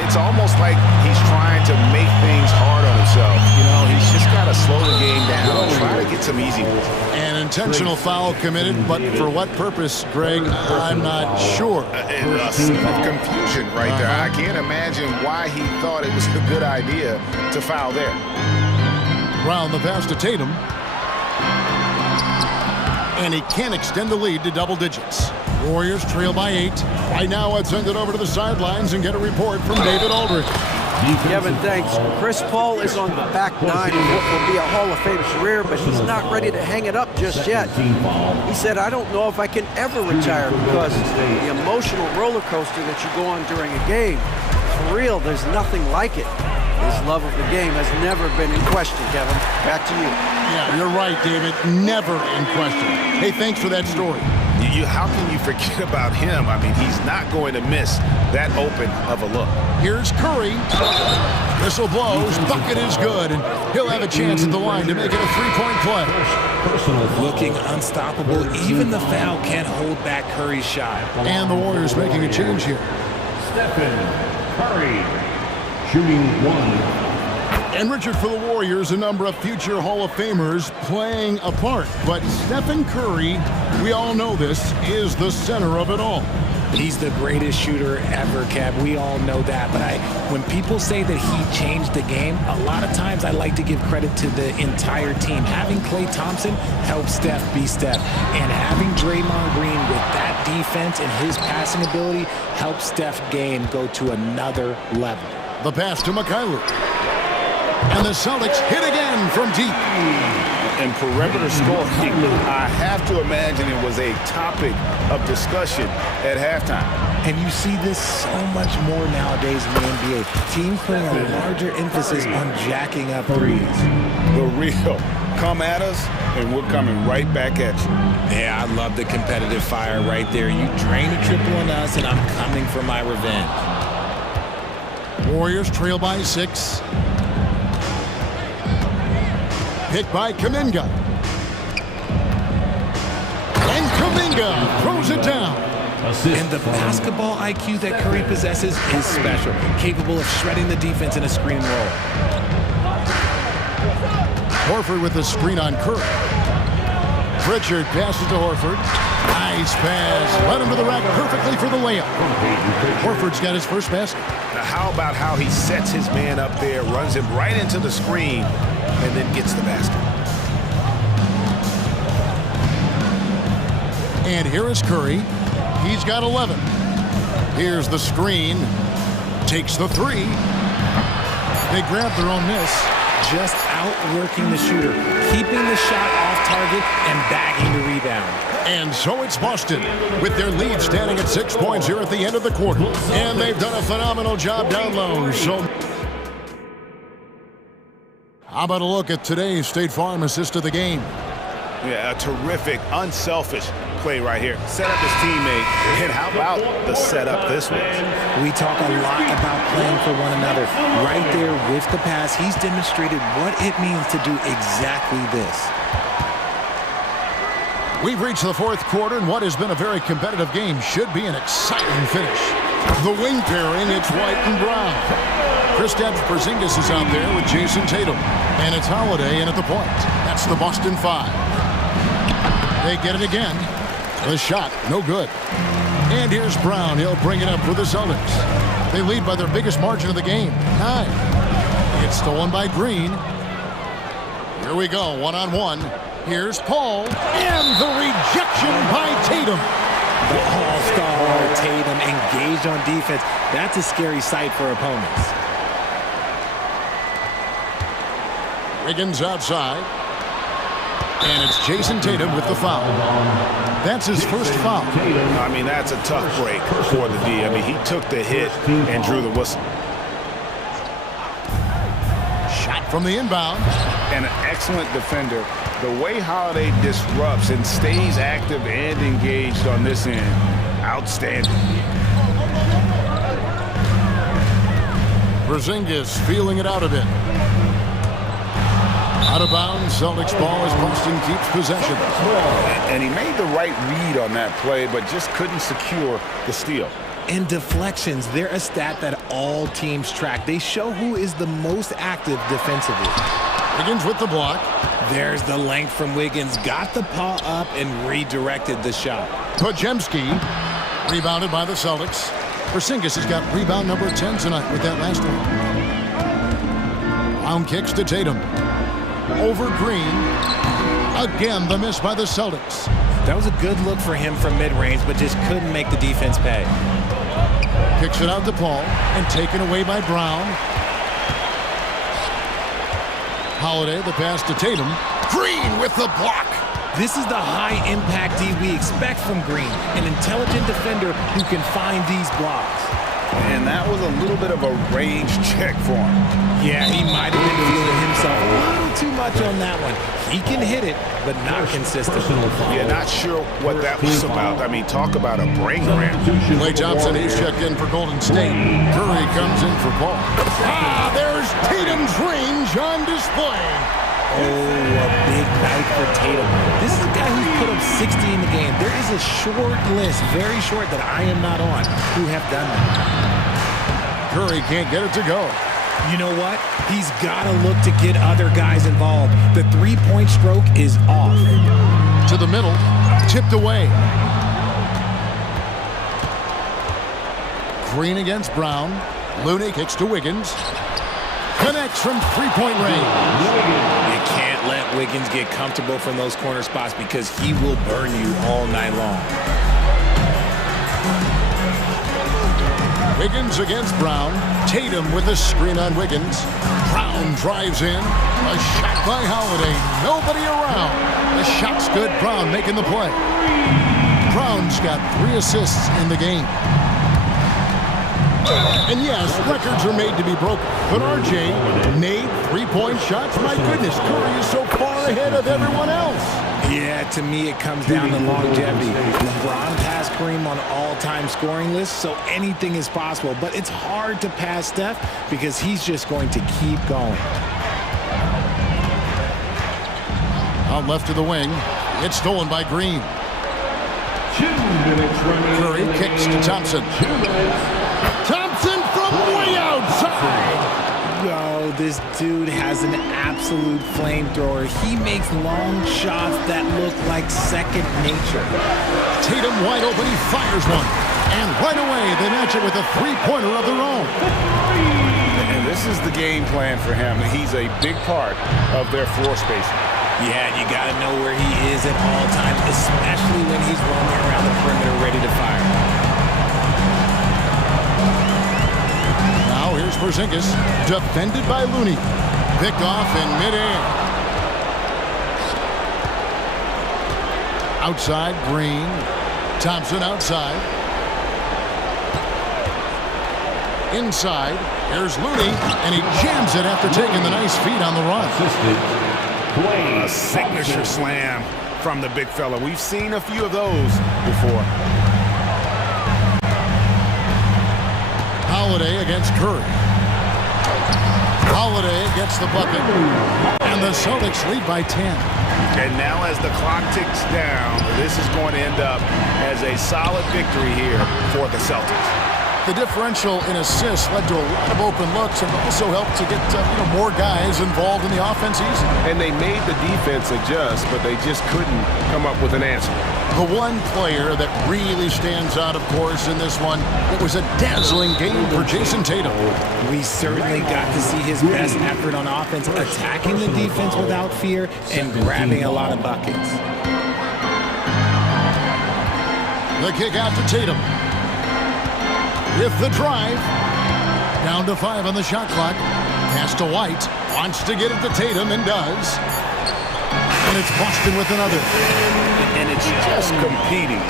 It's almost like he's trying to make things hard on himself. You know, he's just got to slow the game down, try to get some easy ones. An intentional foul committed, but for what purpose, Greg, I'm not sure. Confusion right there. I can't imagine why he thought it was a good idea to foul there. Brown the pass to Tatum. And he can't extend the lead to double digits. Warriors trail by 8. Right now, let's send it over to the sidelines and get a report from David Aldridge. Kevin, thanks. Chris Paul is on the back 9 of what will be a Hall of Fame career, but he's not ready to hang it up just yet. He said, I don't know if I can ever retire because the emotional roller coaster that you go on during a game, for real, there's nothing like it. His love of the game has never been in question, Kevin. Back to you. Yeah, you're right, David. Never in question. Hey, thanks for that story. How can you forget about him? I mean, he's not going to miss that open of a look. Here's Curry. Whistle blows. Bucket is good. And he'll have a chance at the line to make it a 3-point play. Looking unstoppable. Even the foul can't hold back Curry's shot. And the Warriors making a change here. Stephen Curry. shooting 1. And Richard, for the Warriors, a number of future Hall of Famers playing a part. But Stephen Curry, we all know this, is the center of it all. He's the greatest shooter ever, Kev. We all know that. But when people say that he changed the game, a lot of times I like to give credit to the entire team. Having Klay Thompson helped Steph be Steph. And having Draymond Green with that defense and his passing ability helped Steph's game go to another level. The pass to Mikhailuk. And the Celtics hit again from deep. And perimeter scoring, I have to imagine it was a topic of discussion at halftime. And you see this so much more nowadays in the NBA. Teams putting a larger emphasis on jacking up threes. The real come at us, and we're coming right back at you. Yeah, I love the competitive fire right there. You drain a triple on us, and I'm coming for my revenge. Warriors trail by 6. Hit by Kuminga. And Kuminga throws it down. And the basketball IQ that Curry possesses is special, capable of shredding the defense in a screen roll. Horford with the screen on Curry. Pritchard passes to Horford. Nice pass. Led him to the rack perfectly for the layup. Horford's got his first basket. Now, how about how he sets his man up there, runs him right into the screen, and then gets the basket. And here is Curry. He's got 11. Here's the screen. Takes the 3. They grab their own miss. Just outworking the shooter, keeping the shot off target and bagging the rebound. And so it's Boston with their lead standing at 6 points here at the end of the quarter. And they've done a phenomenal job down low. So how about a look at today's State Farm assist of the game? Yeah, a terrific, unselfish play right here. Set up his teammate, and how about the setup this was? We talk a lot about playing for one another. Right there with the pass, he's demonstrated what it means to do exactly this. We've reached the fourth quarter, and what has been a very competitive game should be an exciting finish. The wing pairing, it's White and Brown. Kristaps Porzingis is out there with Jason Tatum. And it's Holiday in at the point. That's the Boston 5. They get it again. The shot, no good. And here's Brown. He'll bring it up for the Celtics. They lead by their biggest margin of the game, 9. It's stolen by Green. Here we go, one-on-one. Here's Paul. And the rejection by Tatum. The all-star Tatum engaged on defense. That's a scary sight for opponents. Wiggins outside. And it's Jason Tatum with the foul. That's his first foul. I mean, that's a tough break for the D. I mean, he took the hit and drew the whistle. Shot from the inbound. And an excellent defender. The way Holiday disrupts and stays active and engaged on this end, outstanding. Porzingis feeling it out a bit. Out of bounds, Celtics ball as Boston keeps possession. And he made the right read on that play, but just couldn't secure the steal. And deflections, they're a stat that all teams track. They show who is the most active defensively. Wiggins with the block. There's the length from Wiggins. Got the paw up and redirected the shot. Podziemski rebounded by the Celtics. Porzingis has got rebound number 10 tonight with that last one. Brown kicks to Tatum. Over Green. Again, the miss by the Celtics. That was a good look for him from mid-range, but just couldn't make the defense pay. Kicks it out to Paul and taken away by Brown. Holiday, the pass to Tatum. Green with the block. This is the high-impact D we expect from Green, an intelligent defender who can find these blocks. And that was a little bit of a range check for him. Yeah, he might have been feeling himself a little too much on that one. He can hit it, but not consistently. Yeah, not sure what that was about. I mean, talk about a brain cramp. Klay Thompson, he's checked in for Golden State. Curry comes in for Paul. Ah, there's Tatum's range on display. Oh, a big night for Tatum. This is a guy who's put up 60 in the game. There is a short list, very short, that I am not on, who have done that. Curry can't get it to go. You know what? He's got to look to get other guys involved. The three-point stroke is off. To the middle, tipped away. Green against Brown. Looney kicks to Wiggins. Connects from three-point range. You can't let Wiggins get comfortable from those corner spots because he will burn you all night long. Wiggins against Brown. Tatum with a screen on Wiggins. Brown drives in. A shot by Holiday. Nobody around. The shot's good. Brown making the play. Brown's got 3 assists in the game. And yes, records are made to be broken. But RJ made three-point shots. My goodness, Curry is so far ahead of everyone else. Yeah, to me it comes down to longevity. LeBron passed Kareem on all-time scoring lists, so anything is possible. But it's hard to pass Steph because he's just going to keep going. Out left to the wing. It's stolen by Green. Curry kicks to Thompson. Thompson from way outside. Yo, this dude has an absolute flamethrower. He makes long shots that look like second nature. Tatum wide open, he fires one. And right away, they match it with a three-pointer of their own. And this is the game plan for him. He's a big part of their floor spacing. Yeah, you got to know where he is at all times, especially when he's roaming around the perimeter ready to fire. Now here's Porzingis, defended by Looney. Picked off in midair. Outside, Green. Thompson outside. Inside, here's Looney, and he jams it after taking the nice feed on the run. A signature slam from the big fella. We've seen a few of those before. Holiday against Curry. Holiday gets the bucket. And the Celtics lead by 10. And now as the clock ticks down, this is going to end up as a solid victory here for the Celtics. The differential in assists led to a lot of open looks and also helped to get more guys involved in the offense easy. And they made the defense adjust, but they just couldn't come up with an answer. The one player that really stands out, of course, in this one, it was a dazzling game for Jason Tatum. We certainly got to see his best effort on offense, attacking the defense without fear and grabbing a lot of buckets. The kick out to Tatum. With the drive, down to 5 on the shot clock. Pass to White, wants to get it to Tatum and does. And it's Boston with another. And it's just competing,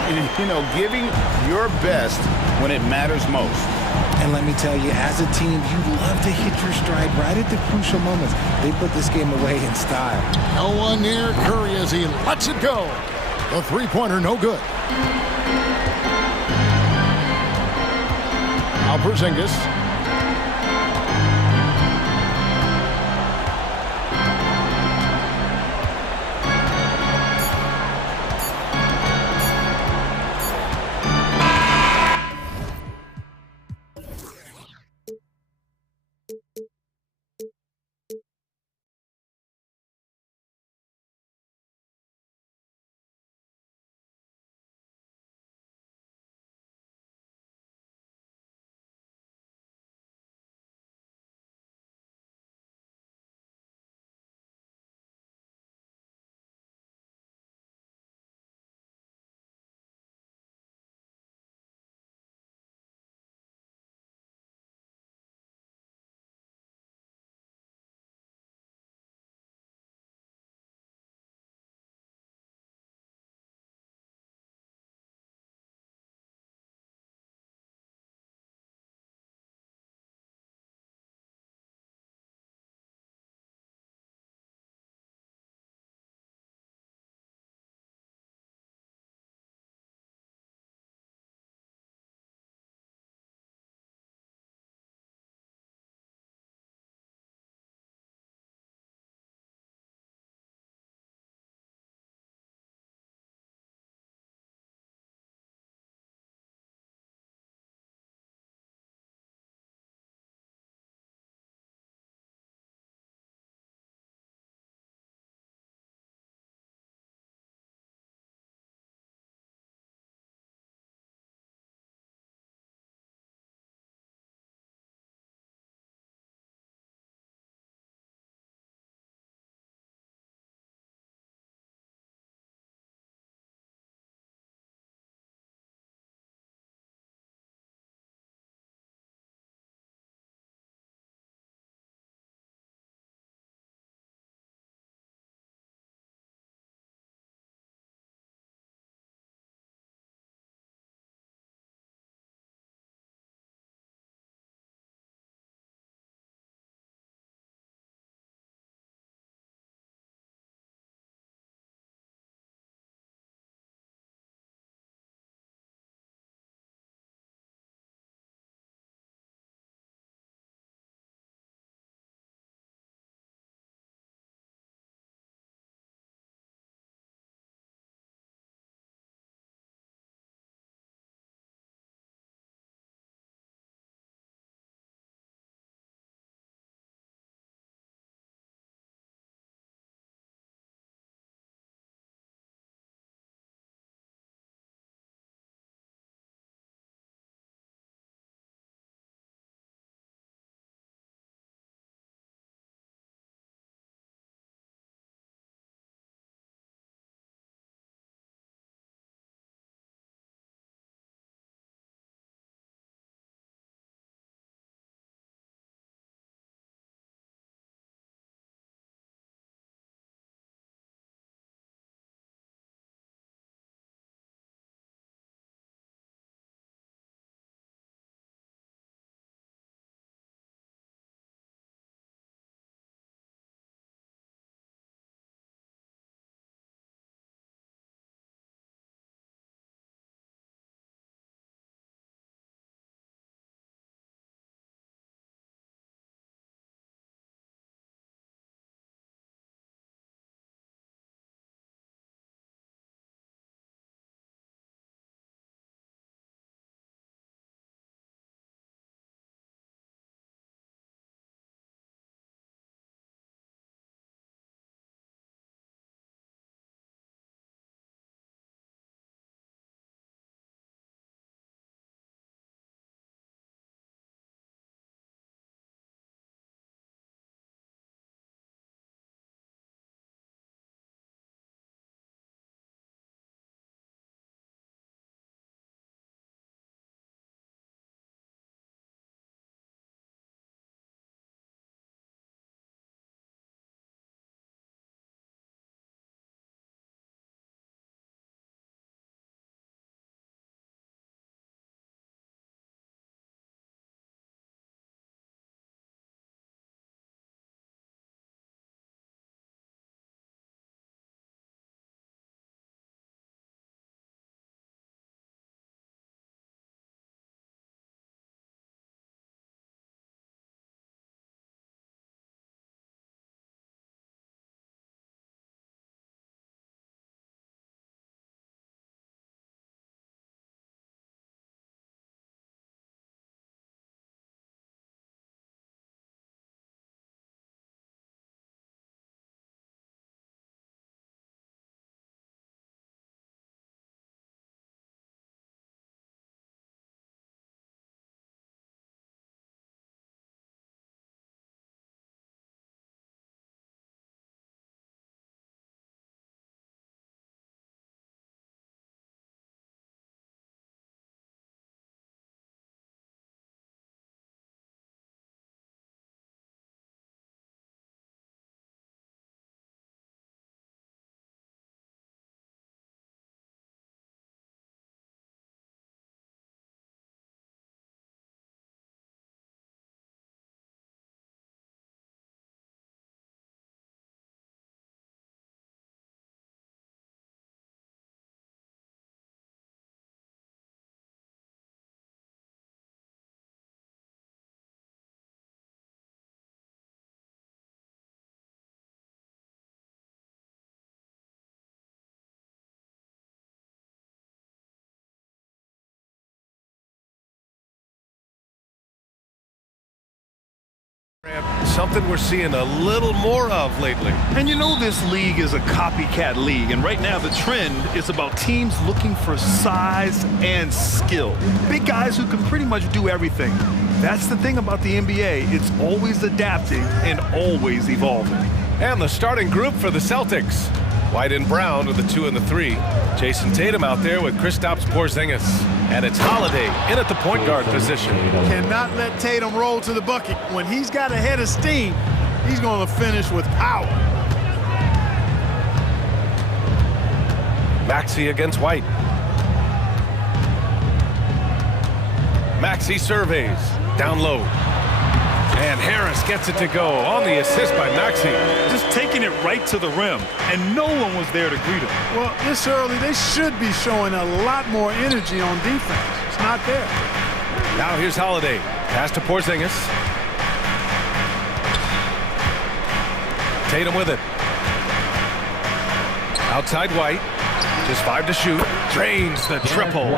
giving your best when it matters most. And let me tell you, as a team, you love to hit your stride right at the crucial moments. They put this game away in style. No one near Curry as he lets it go. The three-pointer, no good. Now Porzingis. something we're seeing a little more of lately. And you know this league is a copycat league, and right now the trend is about teams looking for size and skill. Big guys who can pretty much do everything. That's the thing about the NBA. It's always adapting and always evolving. And the starting group for the Celtics. White and Brown with the 2 and the 3. Jason Tatum out there with Kristaps Porzingis. And it's Holiday in at the point guard position. Cannot let Tatum roll to the bucket. When he's got a head of steam, he's going to finish with power. Maxey against White. Maxey surveys. Down low. And Harris gets it to go on the assist by Maxey. Just taking it right to the rim, and no one was there to greet him. Well, this early, they should be showing a lot more energy on defense. It's not there. Now here's Holiday. Pass to Porzingis. Tatum with it. Outside White. Just 5 to shoot. Drains the triple.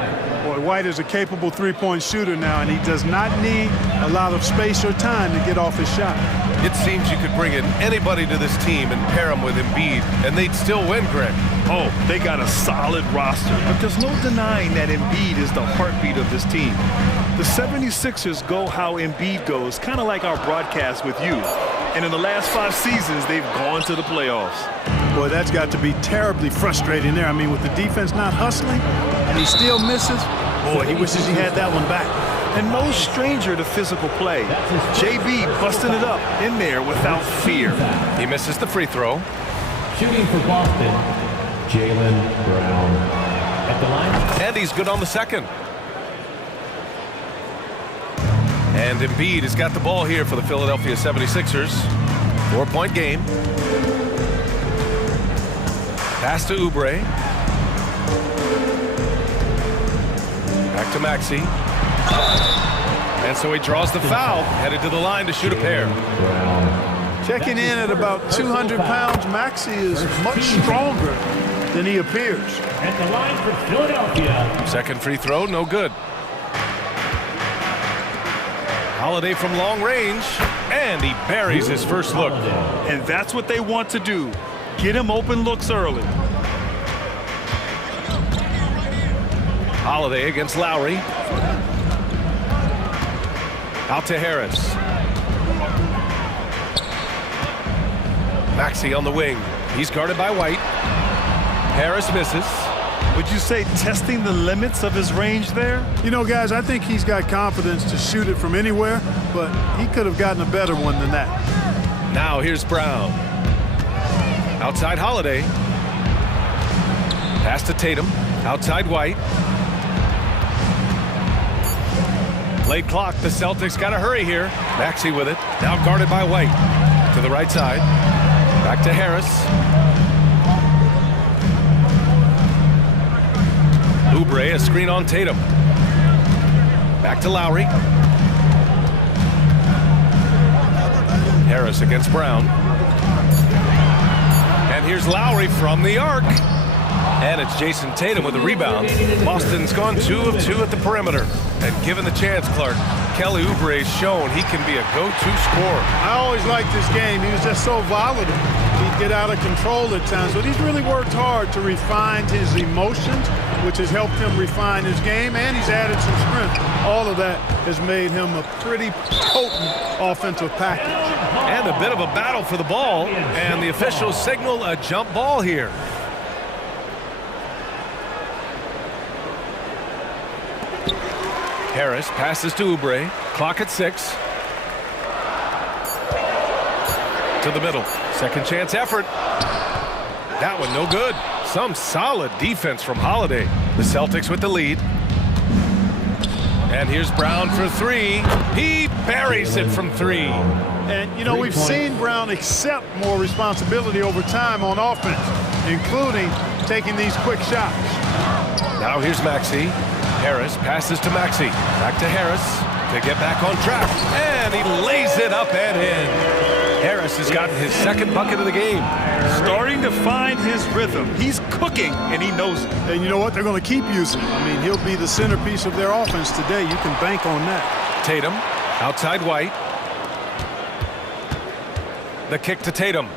Boy, White is a capable three-point shooter now, and he does not need a lot of space or time to get off his shot. It seems you could bring in anybody to this team and pair them with Embiid, and they'd still win, Greg. Oh, they got a solid roster, but there's no denying that Embiid is the heartbeat of this team. The 76ers go how Embiid goes, kind of like our broadcast with you. And in the last 5 seasons, they've gone to the playoffs. Boy, that's got to be terribly frustrating there. I mean, with the defense not hustling, and he still misses, boy, he wishes he had that one back. And no stranger to physical play. JB busting it up in there without fear. He misses the free throw. Shooting for Boston, Jaylen Brown. At the line. And he's good on the second. And Embiid has got the ball here for the Philadelphia 76ers. 4-point game. Pass to Oubre. Back to Maxey. And so he draws the foul, headed to the line to shoot a pair. Checking in at about 200 pounds, Maxey is much stronger than he appears. At the line for Philadelphia. Second free throw, no good. Holiday from long range, and he buries his first look. And that's what they want to do. Get him open looks early. Holiday against Lowry. Out to Harris. Maxey on the wing. He's guarded by White. Harris misses. Would you say testing the limits of his range there? You know, guys, I think he's got confidence to shoot it from anywhere, but he could have gotten a better one than that. Now here's Brown. Outside Holiday. Pass to Tatum. Outside White. Late clock. The Celtics got to hurry here. Maxey with it. Now guarded by White. To the right side. Back to Harris. Oubre, a screen on Tatum. Back to Lowry. Harris against Brown. And here's Lowry from the arc. And it's Jason Tatum with the rebound. Boston's gone 2 of 2 at the perimeter. And given the chance, Clark, Kelly Oubre's shown he can be a go-to scorer. I always liked this game. He was just so volatile. He'd get out of control at times, but he's really worked hard to refine his emotions, which has helped him refine his game, and he's added some strength. All of that has made him a pretty potent offensive package. And a bit of a battle for the ball, and the officials signal a jump ball here. Harris passes to Oubre. Clock at 6. To the middle. Second chance effort. That one no good. Some solid defense from Holiday. The Celtics with the lead. And here's Brown for 3. He buries it from 3. And, you know, we've seen Brown accept more responsibility over time on offense, including taking these quick shots. Now here's Maxey. Harris passes to Maxey. Back to Harris to get back on track. And he lays it up and in. Harris has gotten his second bucket of the game. Starting to find his rhythm. He's cooking, and he knows it. And you know what? They're going to keep using him. I mean, he'll be the centerpiece of their offense today. You can bank on that. Tatum, outside White. The kick to Tatum.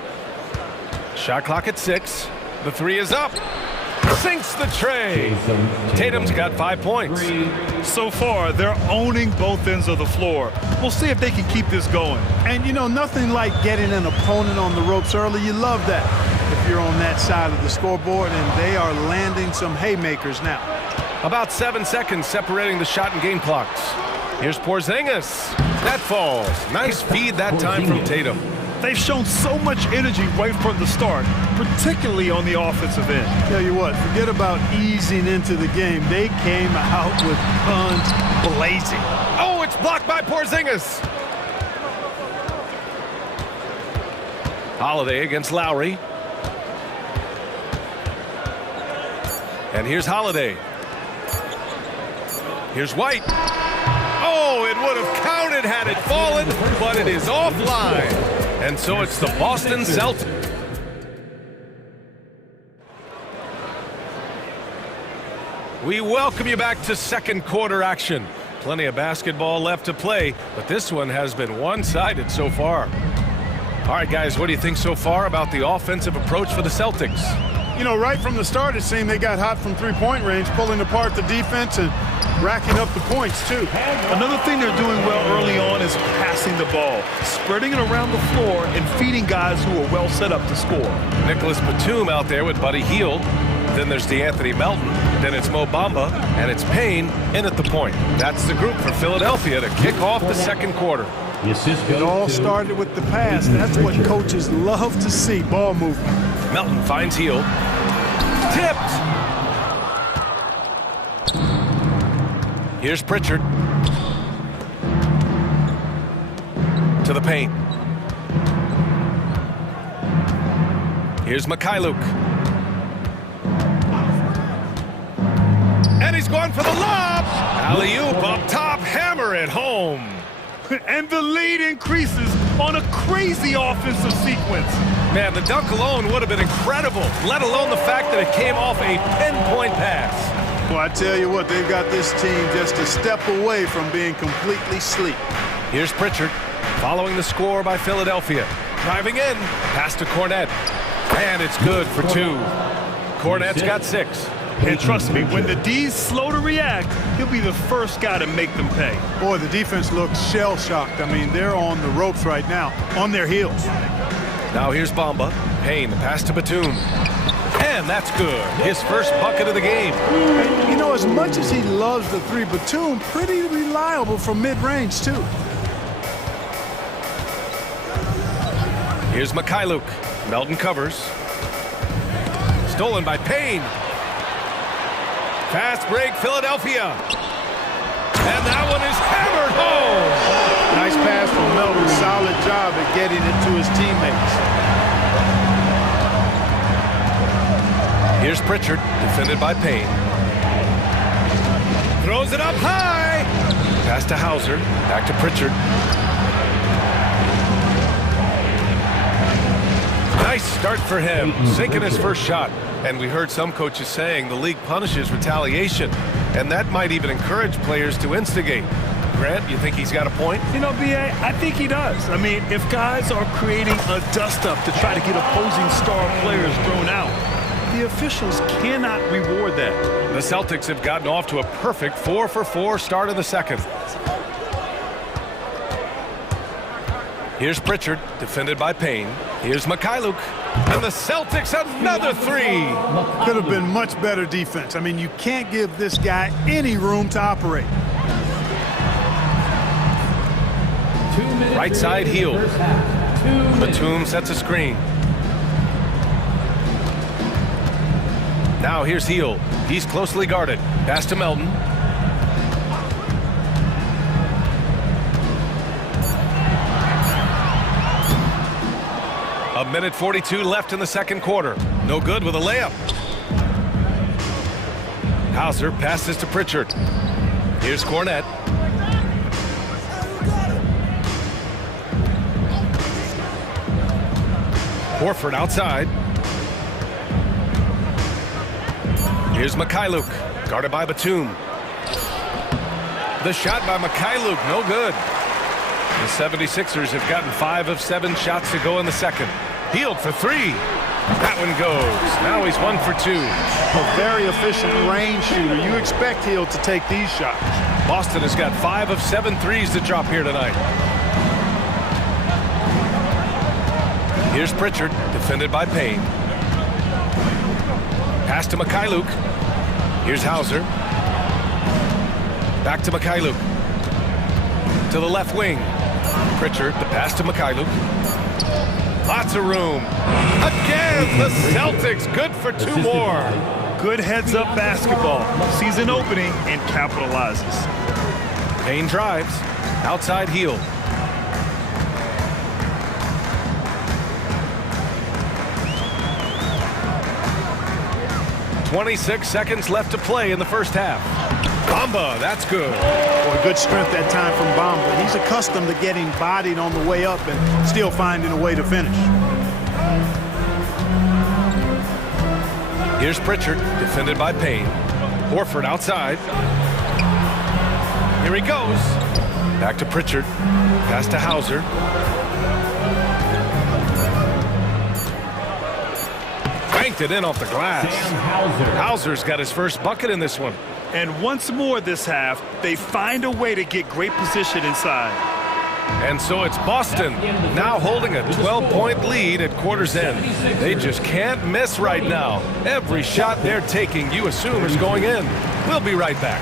Shot clock at 6. The three is up. Sinks the tray. Tatum's got 5 points. So far, they're owning both ends of the floor. We'll see if they can keep this going. And, you know, nothing like getting an opponent on the ropes early. You love that if you're on that side of the scoreboard, and they are landing some haymakers now. About 7 seconds separating the shot and game clocks. Here's Porzingis. That falls. Nice feed that time from Tatum. They've shown so much energy right from the start, particularly on the offensive end. Tell you what, forget about easing into the game. They came out with guns blazing. Oh, it's blocked by Porzingis. Holiday against Lowry. And here's Holiday. Here's White. Oh, it would have counted had it fallen, but it is offline. And so it's the Boston Celtics. We welcome you back to second quarter action. Plenty of basketball left to play, but this one has been one-sided so far. All right, guys, what do you think so far about the offensive approach for the Celtics? You know, right from the start, it seemed they got hot from three-point range, pulling apart the defense and racking up the points, too. Another thing they're doing well early on is passing the ball, spreading it around the floor and feeding guys who are well set up to score. Nicholas Batum out there with Buddy Hield. Then there's DeAnthony Melton. Then it's Mo Bamba, and it's Payne in at the point. That's the group for Philadelphia to kick off the second quarter. It all started with the pass. That's what coaches love to see, ball movement. Melton finds Hield. Tipped! Here's Pritchard. To the paint. Here's Mikhailuk. And he's going for the lob! Alley-oop up top, hammer it home. And the lead increases on a crazy offensive sequence. Man, the dunk alone would have been incredible, let alone the fact that it came off a pinpoint pass. Well, I tell you what, they've got this team just a step away from being completely asleep. Here's Pritchard, following the score by Philadelphia. Driving in, pass to Cornette. And it's good for 2. Cornette's got 6. And trust me, when the D's slow to react, he'll be the first guy to make them pay. Boy, the defense looks shell-shocked. I mean, they're on the ropes right now, on their heels. Now here's Bamba. Payne, the pass to Batum. And that's good. His first bucket of the game. And, you know, as much as he loves the three, Batum, pretty reliable from mid-range, too. Here's Mikhailuk. Melton covers. Stolen by Payne. Fast break, Philadelphia. And that one is hammered home. Nice pass from Melton. Solid job at getting it to his teammates. Here's Pritchard, defended by Payne. Throws it up high. Pass to Hauser. Back to Pritchard. Nice start for him, sinking his first shot. And we heard some coaches saying the league punishes retaliation, and that might even encourage players to instigate. Grant, you think he's got a point? You know, B.A., I think he does. I mean, if guys are creating a dust-up to try to get opposing star players thrown out, the officials cannot reward that. The Celtics have gotten off to a perfect 4-for-4 start of the second. Here's Pritchard, defended by Payne. Here's Mikhailuk. And the Celtics another 3. Could have been much better defense. I mean, you can't give this guy any room to operate. Right side Hield. Batum sets a screen. Now here's Hield. He's closely guarded. Pass to Melton. A minute 42 left in the second quarter. No good with a layup. Hauser passes to Pritchard. Here's Cornette. Horford outside. Here's Mikhailuk, guarded by Batum. The shot by Mikhailuk, no good. The 76ers have gotten 5 of 7 shots to go in the second. Healed for 3. That one goes. Now he's 1 for 2. A very efficient range shooter. You expect Hill to take these shots. Boston has got 5 of 7 threes to drop here tonight. Here's Pritchard, defended by Payne. Pass to Mikhailuk. Here's Hauser. Back to Mikhailuk. To the left wing. Pritchard, the pass to Mikhailuk. Lots of room. Again, the Celtics good for 2 more. Good heads-up basketball. Sees an opening and capitalizes. Payne drives. Outside heel. .26 seconds left to play in the first half. Bamba, that's good. Well, good strength that time from Bamba. He's accustomed to getting bodied on the way up and still finding a way to finish. Here's Pritchard, defended by Payne. Horford outside. Here he goes. Back to Pritchard. Pass to Hauser. Banked it in off the glass. Hauser's got his first bucket in this one. And once more this half, they find a way to get great position inside. And so it's Boston now holding a 12-point lead at quarter's end. They just can't miss right now. Every shot they're taking, you assume, is going in. We'll be right back.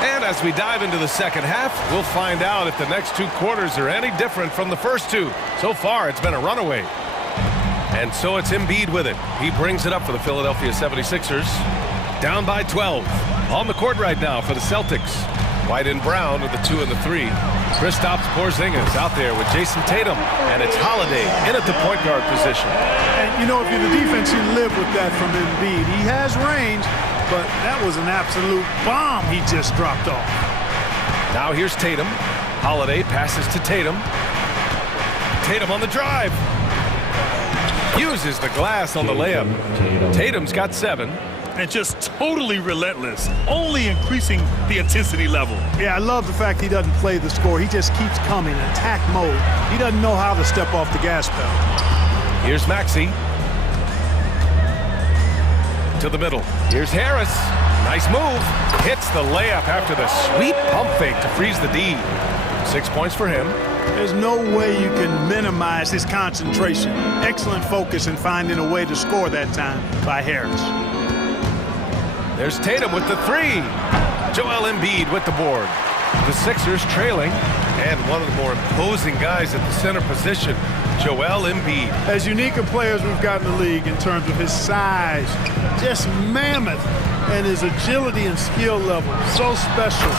And as we dive into the second half, we'll find out if the next 2 quarters are any different from the first 2. So far, it's been a runaway. And so it's Embiid with it. He brings it up for the Philadelphia 76ers. Down by 12. On the court right now for the Celtics. White and Brown with the 2 and the 3. Kristaps Porzingis out there with Jason Tatum. And it's Holiday in at the point guard position. And, you know, if you're the defense, you live with that from Embiid. He has range, but that was an absolute bomb he just dropped off. Now here's Tatum. Holiday passes to Tatum. Tatum on the drive. Uses the glass on the layup. Tatum's got 7. And just totally relentless, only increasing the intensity level. Yeah, I love the fact he doesn't play the score. He just keeps coming, attack mode. He doesn't know how to step off the gas pedal. Here's Maxey. To the middle. Here's Harris. Nice move. Hits the layup after the sweet pump fake to freeze the D. 6 points for him. There's no way you can minimize his concentration. Excellent focus in finding a way to score that time by Harris. There's Tatum with the 3. Joel Embiid with the board. The Sixers trailing. And one of the more imposing guys at the center position, Joel Embiid. As unique a player as we've got in the league in terms of his size, just mammoth, and his agility and skill level, so special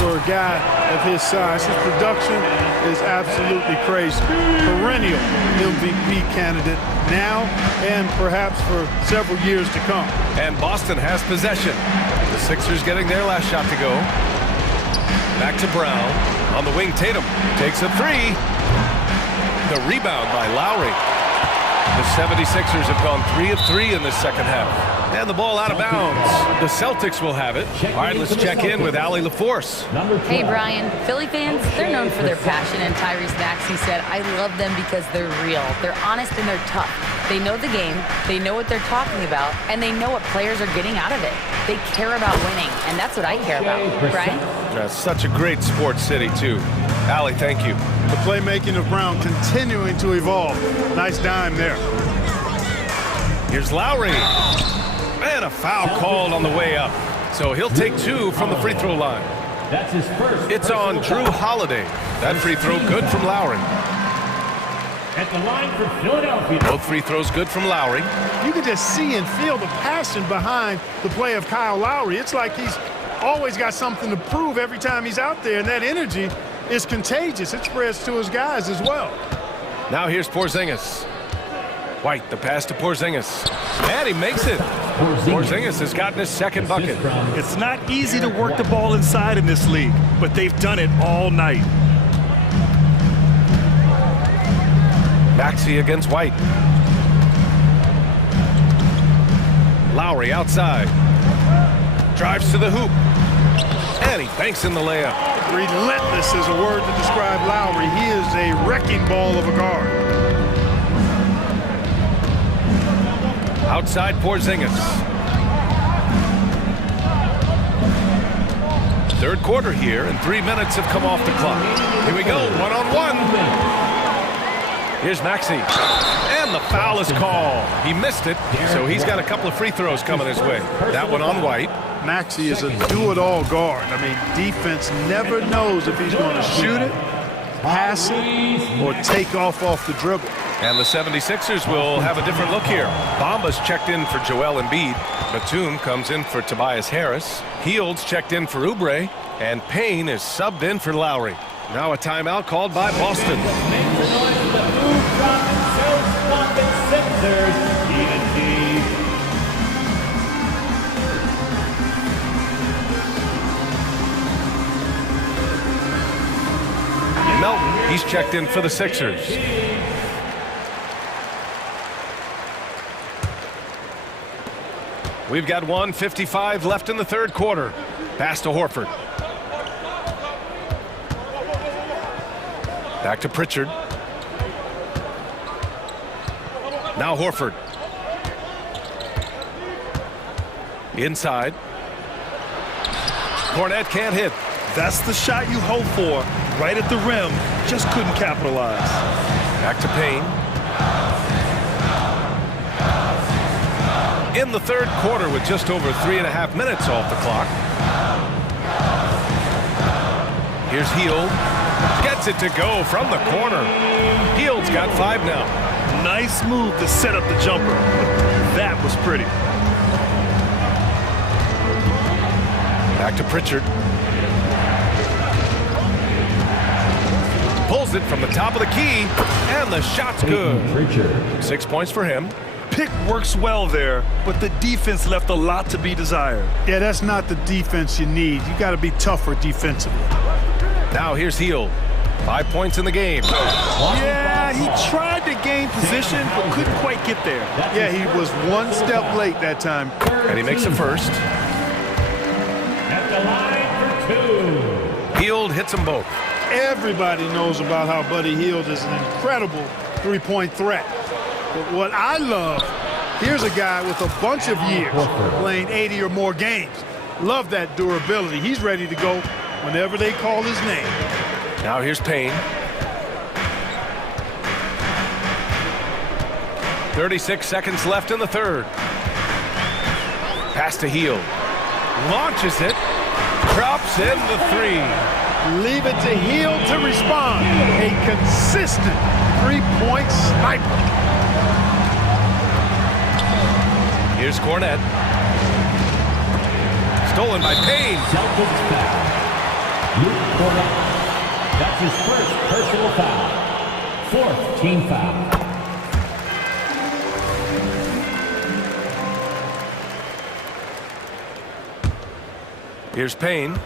for a guy of his size. His production is absolutely crazy. Perennial MVP candidate now and perhaps for several years to come. And Boston has possession. The Sixers getting their last shot to go. Back to Brown. On the wing, Tatum takes a 3. The rebound by Lowry. The 76ers have gone 3 of 3 in this second half. And the ball out of bounds. The Celtics will have it. All right, let's check in with Allie LaForce. Hey, Brian. Philly fans, they're known for their passion, and Tyrese Maxey said, I love them because they're real. They're honest and they're tough. They know the game, they know what they're talking about, and they know what players are getting out of it. They care about winning, and that's what I care about. Brian? That's such a great sports city, too. Allie, thank you. The playmaking of Brown continuing to evolve. Nice dime there. Here's Lowry. And a foul called on the way up. So he'll take 2 from the free throw line. That's his first. It's on Drew Holiday. That free throw good from Lowry. At the line for Philadelphia. Both free throws good from Lowry. You can just see and feel the passion behind the play of Kyle Lowry. It's like he's always got something to prove every time he's out there, and that energy is contagious. It spreads to his guys as well. Now here's Porzingis. White, the pass to Porzingis. And he makes it. Porzingis has gotten his second bucket. It's not easy to work the ball inside in this league, but they've done it all night. Maxey against White. Lowry outside. Drives to the hoop. And he banks in the layup. Relentless is a word to describe Lowry. He is a wrecking ball of a guard. Outside Porzingis. Third quarter here, and 3 minutes have come off the clock. Here we go, one-on-one. Here's Maxey. And the foul is called. He missed it, so he's got a couple of free throws coming his way. That one on White. Maxey is a do-it-all guard. I mean, defense never knows if he's going to shoot it, pass it, or take off the dribble. And the 76ers will have a different look here. Bamba's checked in for Joel Embiid. Batum comes in for Tobias Harris. Hield's checked in for Oubre. And Payne is subbed in for Lowry. Now a timeout called by Boston. Melton, he's checked in for the Sixers. We've got 1:55 left in the third quarter. Pass to Horford. Back to Pritchard. Now Horford. Inside. Cornet can't hit. That's the shot you hope for. Right at the rim. Just couldn't capitalize. Back to Payne. In the third quarter with just over 3.5 minutes off the clock. Here's Hield. Gets it to go from the corner. Hield's got 5 now. Nice move to set up the jumper. That was pretty. Back to Pritchard. Pulls it from the top of the key, and the shot's good. 6 points for him. Pick works well there, but the defense left a lot to be desired. Yeah, that's not the defense you need. You got to be tougher defensively. Now here's Hield. 5 points in the game. Yeah, he tried to gain position, but couldn't quite get there. Yeah, he was one step late that time. And he makes the first. At the line for 2. Hield hits them both. Everybody knows about how Buddy Hield is an incredible three-point threat. But what I love, here's a guy with a bunch of years playing 80 or more games. Love that durability. He's ready to go whenever they call his name. Now here's Payne. 36 seconds left in the third. Pass to Hield. Launches it. Drops in the 3. Leave it to Hield to respond. A consistent three-point sniper. Here's Cornet. Stolen by Payne. Celtics foul. Luke Cornet. That's his first personal foul. 4th team foul. Here's Payne.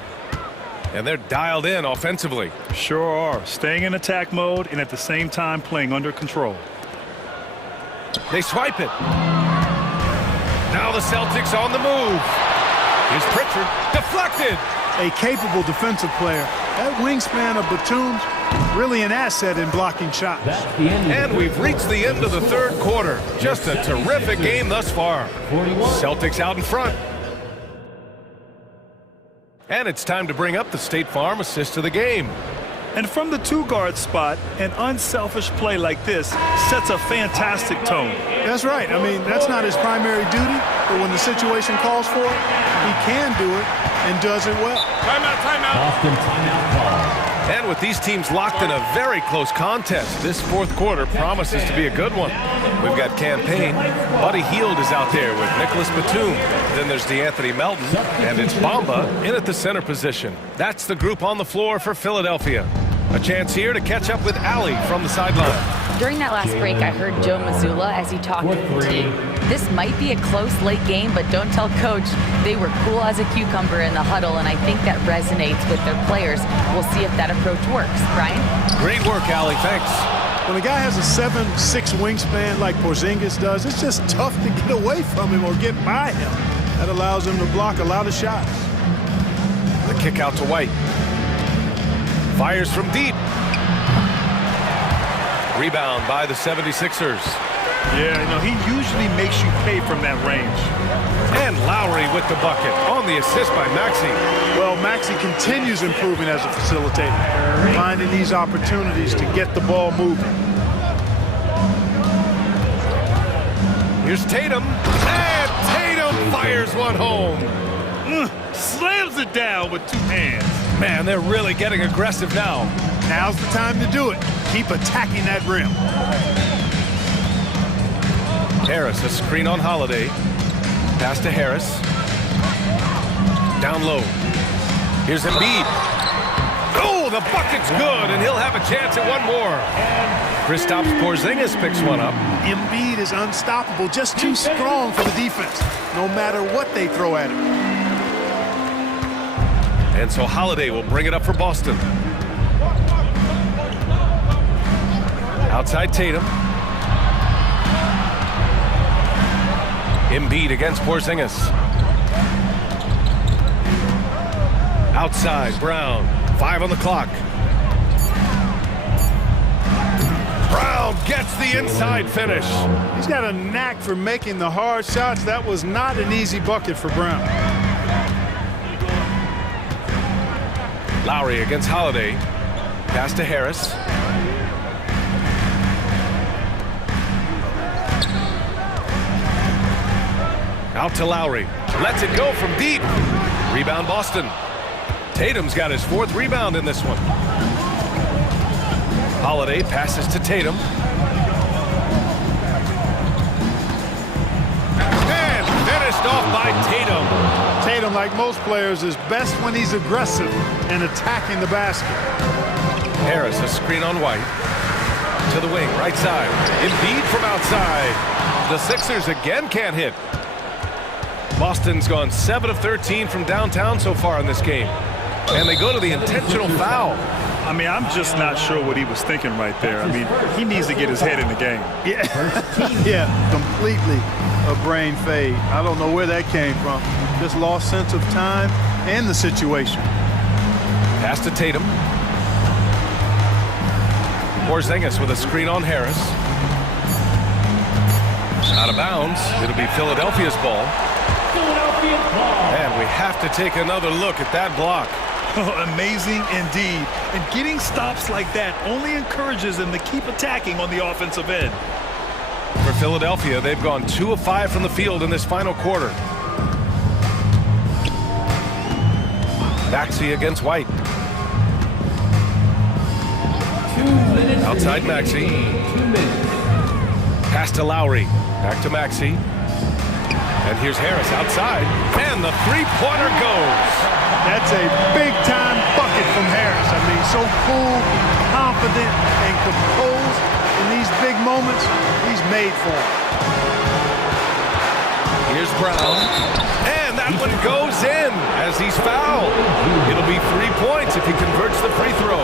And they're dialed in offensively. Sure are. Staying in attack mode and at the same time playing under control. They swipe it. Now the Celtics on the move. Here's Pritchard. Deflected. A capable defensive player. That wingspan of Batum's really an asset in blocking shots. And we've reached the end of the third quarter. Just a terrific game thus far. Celtics out in front. And it's time to bring up the State Farm assist of the game. And from the two-guard spot, an unselfish play like this sets a fantastic tone. That's right. I mean, that's not his primary duty, but when the situation calls for it, he can do it and does it well. Timeout, timeout. Boston timeout call. And with these teams locked in a very close contest, this fourth quarter promises to be a good one. We've got Campaign. Buddy Hield is out there with Nicholas Batum. Then there's DeAnthony Melton, and it's Bamba in at the center position. That's the group on the floor for Philadelphia. A chance here to catch up with Allie from the sideline. During that last break, I heard Joe Mazzulla as he talked to the team. This might be a close late game, but don't tell coach. They were cool as a cucumber in the huddle, and I think that resonates with their players. We'll see if that approach works. Brian? Great work, Allie. Thanks. When a guy has a 7'6" wingspan like Porzingis does, it's just tough to get away from him or get by him. That allows him to block a lot of shots. The kick out to White. Fires from deep. Rebound by the 76ers. Yeah, you know, he usually makes you pay from that range. And Lowry with the bucket on the assist by Maxey. Well, Maxey continues improving as a facilitator, finding these opportunities to get the ball moving. Here's Tatum. And Tatum fires one home. Slams it down with two hands. Man, they're really getting aggressive now. Now's the time to do it. Keep attacking that rim. Harris, a screen on Holiday. Pass to Harris. Down low. Here's Embiid. Oh, the bucket's good, and he'll have a chance at one more. Kristaps Porzingis picks one up. Embiid is unstoppable, just too strong for the defense, no matter what they throw at him. And so Holiday will bring it up for Boston. Outside Tatum. Embiid against Porzingis. Outside Brown. 5 on the clock. Brown gets the inside finish. He's got a knack for making the hard shots. That was not an easy bucket for Brown. Lowry against Holiday. Pass to Harris. Out to Lowry. Lets it go from deep. Rebound Boston. Tatum's got his 4th rebound in this one. Holiday passes to Tatum. And finished off by Tatum. Tatum, like most players, is best when he's aggressive and attacking the basket. Harris, a screen on White. To the wing, right side. Embiid from outside. The Sixers again can't hit. Boston's gone 7 of 13 from downtown so far in this game. And they go to the intentional foul. I mean, I'm just not sure what he was thinking right there. I mean, he needs to get his head in the game. Yeah, completely a brain fade. I don't know where that came from. Just lost sense of time and the situation. Pass to Tatum. Porzingis with a screen on Harris. Out of bounds. It'll be Philadelphia's ball. And we have to take another look at that block. Amazing indeed. And getting stops like that only encourages them to keep attacking on the offensive end. For Philadelphia, they've gone 2 of 5 from the field in this final quarter. Maxey against White. Outside Maxey. Pass to Lowry. Back to Maxey. And here's Harris outside. And the three-pointer goes. That's a big-time bucket from Harris. I mean, so cool, confident, and composed in these big moments. He's made for it. Here's Brown. And that one goes in as he's fouled. It'll be 3 points if he converts the free throw.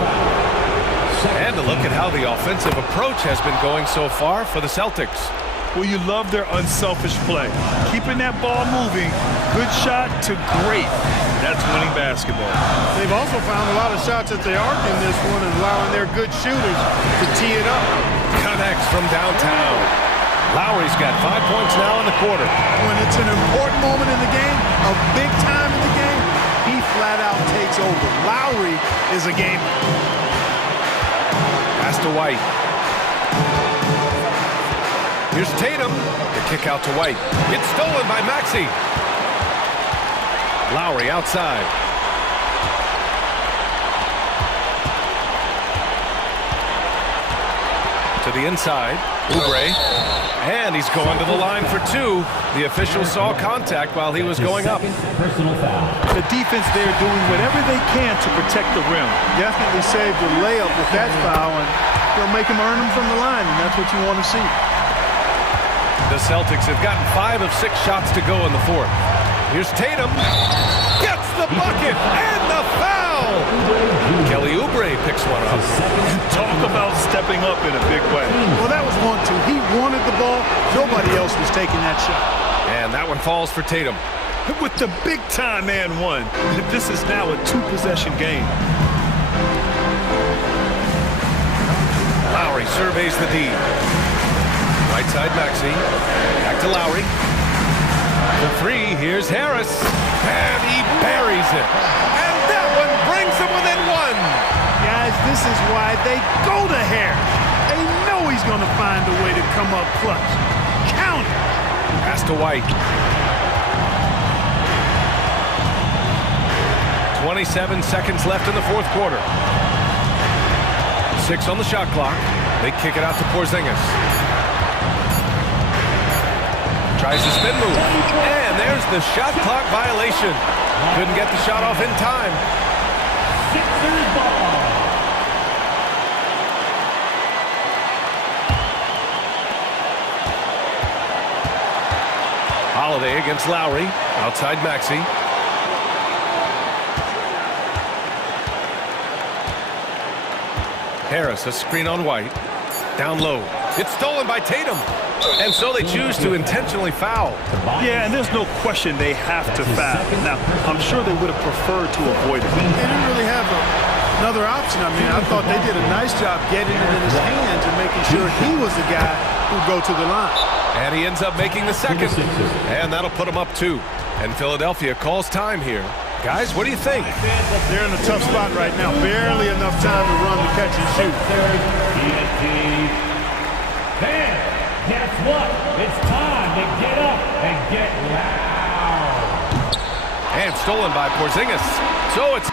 And a look at how the offensive approach has been going so far for the Celtics. Well, you love their unselfish play. Keeping that ball moving, good shot to great. That's winning basketball. They've also found a lot of shots at the arc in this one and allowing their good shooters to tee it up. Connects from downtown. Lowry's got 5 points now in the quarter. When it's an important moment in the game, a big time in the game, he flat out takes over. Lowry is a gamer. Pass to White. Here's Tatum. The kick out to White. It's stolen by Maxey. Lowry outside. To the inside. Oubre. And he's going to the line for two. The official saw contact while he was going up. Personal foul. The defense there doing whatever they can to protect the rim. Definitely saved the layup with that foul, and they'll make him earn them from the line, and that's what you want to see. The Celtics have gotten 5 of 6 shots to go in the fourth. Here's Tatum. Gets the bucket and the foul. Kelly Oubre picks one up. Talk about stepping up in a big way. Well, that was 1-2. He wanted the ball. Nobody else was taking that shot. And that one falls for Tatum. With the big-time and one. This is now a 2-possession game. Lowry surveys the D. Right side Maxey. Back to Lowry. The three, here's Harris. And he buries it. And that one brings him within one. Guys, this is why they go to Harris. They know he's going to find a way to come up clutch. Count it. Pass to White. 27 seconds left in the fourth quarter. 6 on the shot clock. They kick it out to Porzingis. Tries to spin move. And there's the shot clock violation. Couldn't get the shot off in time. Sixers ball. Holiday against Lowry. Outside Maxey. Harris, a screen on White. Down low. It's stolen by Tatum. And so they choose to intentionally foul. Yeah, and there's no question they have to foul. Now, I'm sure they would have preferred to avoid it. They didn't really have another option. I mean, I thought they did a nice job getting it in his hands and making sure he was the guy who'd go to the line. And he ends up making the second. And that'll put him up 2. And Philadelphia calls time here. Guys, what do you think? They're in a tough spot right now. Barely enough time to run the catch and shoot. Then, guess what? It's time to get up and get loud. And stolen by Porzingis. So it's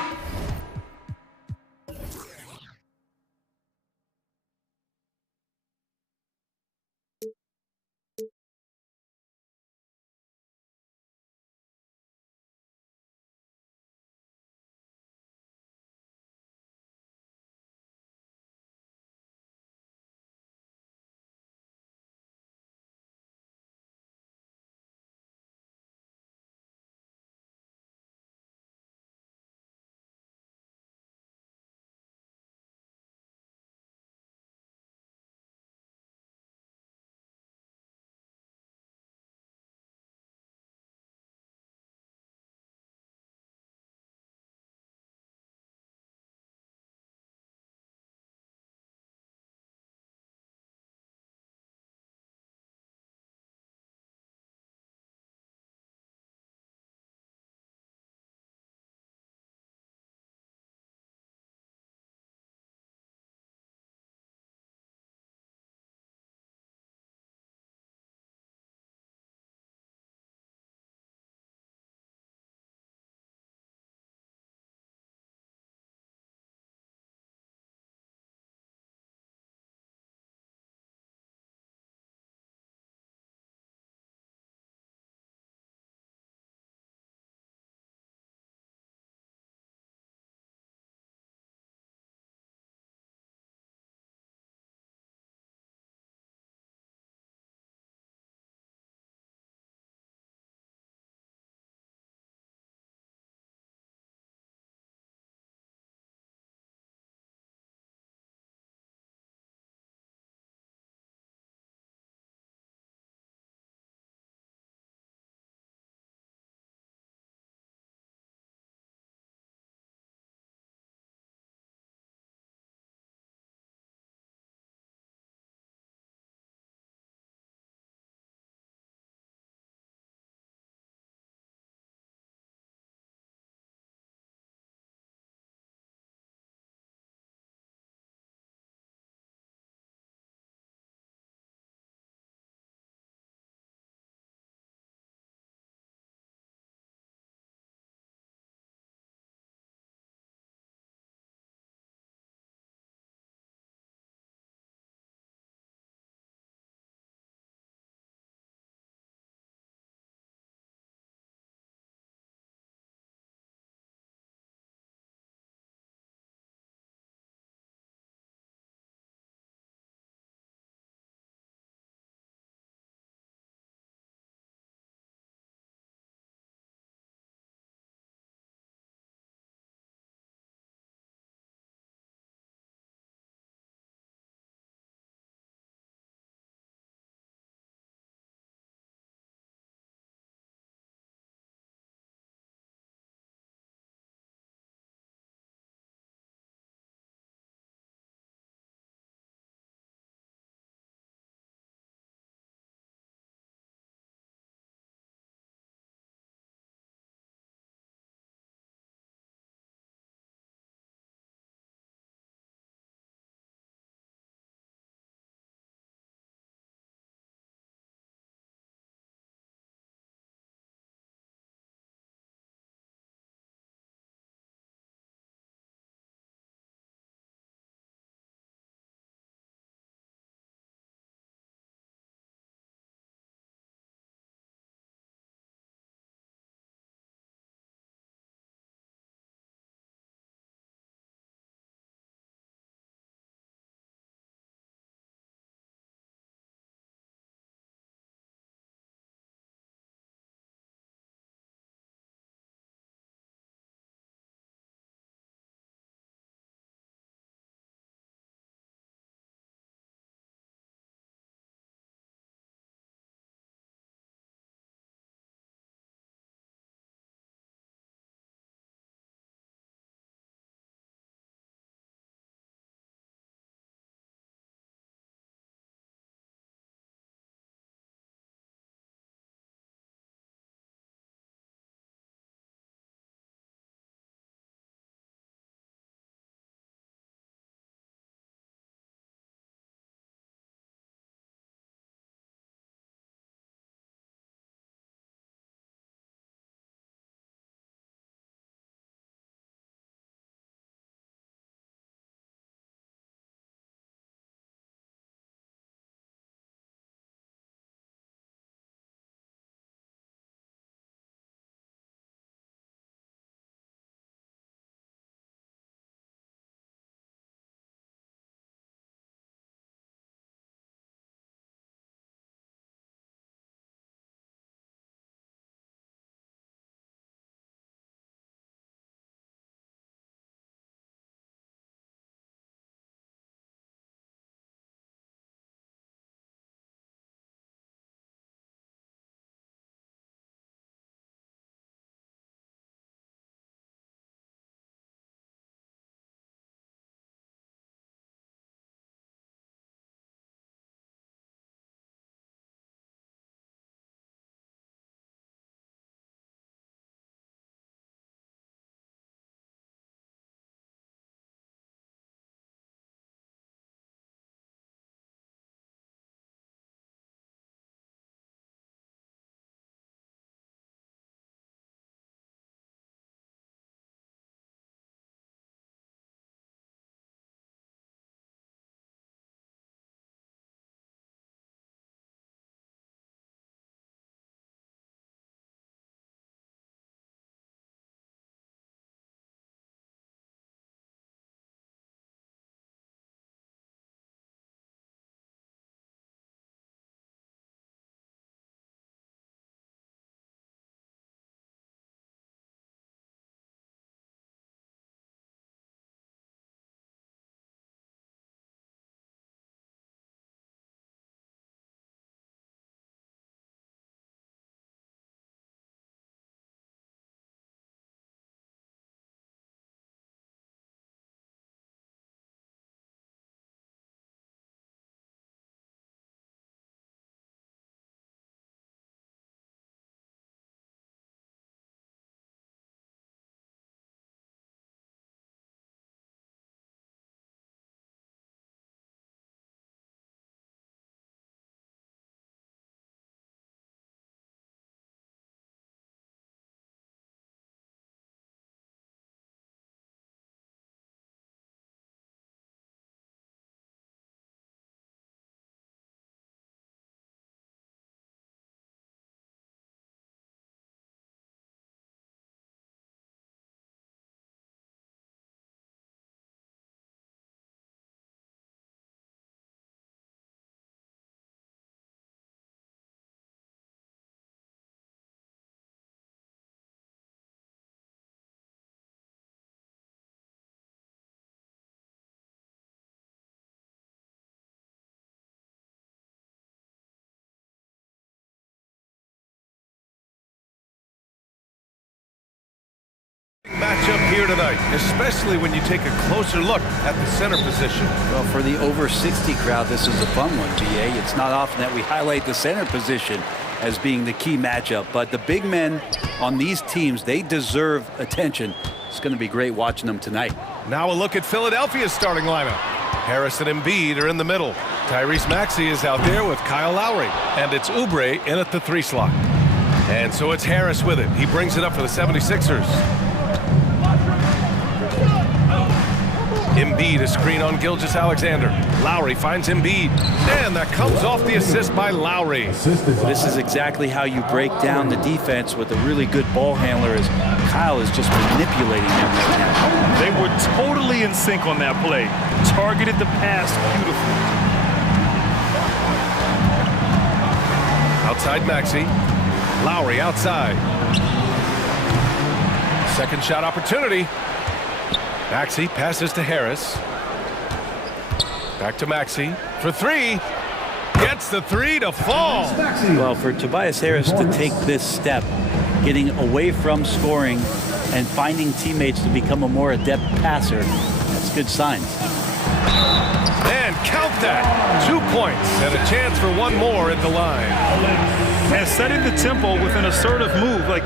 matchup here tonight, especially when you take a closer look at the center position. Well, for the over 60 crowd, this is a fun one, BA. It's not often that we highlight the center position as being the key matchup, but the big men on these teams, they deserve attention. It's going to be great watching them tonight. Now a look at Philadelphia's starting lineup. Harris and Embiid are in the middle. Tyrese Maxey is out there with Kyle Lowry. And it's Oubre in at the 3 slot. And so it's Harris with it. He brings it up for the 76ers. Embiid, a screen on Gilgeous-Alexander. Lowry finds Embiid. And that comes off the assist by Lowry. This is exactly how you break down the defense with a really good ball handler, as Kyle is just manipulating them right now. They were totally in sync on that play. Targeted the pass beautifully. Outside Maxey. Lowry outside. Second shot opportunity. Maxey passes to Harris. Back to Maxey for 3. Gets the 3 to fall. Well, for Tobias Harris to take this step, getting away from scoring and finding teammates to become a more adept passer, that's good signs. And count that. 2 points and a chance for one more at the line. And setting the tempo with an assertive move. Like,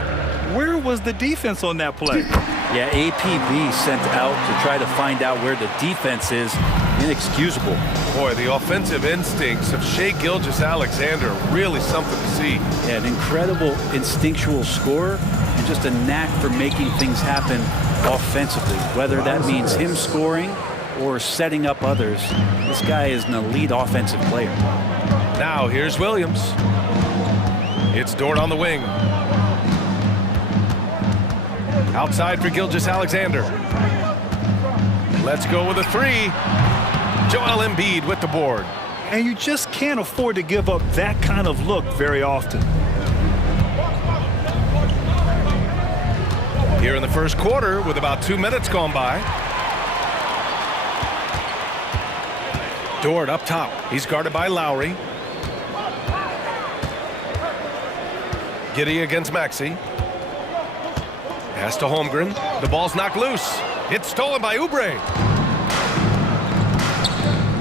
where was the defense on that play? Yeah, APB sent out to try to find out where the defense is. Inexcusable. Boy, the offensive instincts of Shai Gilgeous-Alexander, really something to see. Yeah, an incredible instinctual scorer and just a knack for making things happen offensively. Whether that means him scoring or setting up others, this guy is an elite offensive player. Now here's Williams. It's Dort on the wing. Outside for Gilgeous-Alexander. Let's go with a 3. Joel Embiid with the board. And you just can't afford to give up that kind of look very often. Here in the first quarter with about 2 minutes gone by. Dort up top. He's guarded by Lowry. Giddey against Maxey. Pass to Holmgren. The ball's knocked loose. It's stolen by Oubre.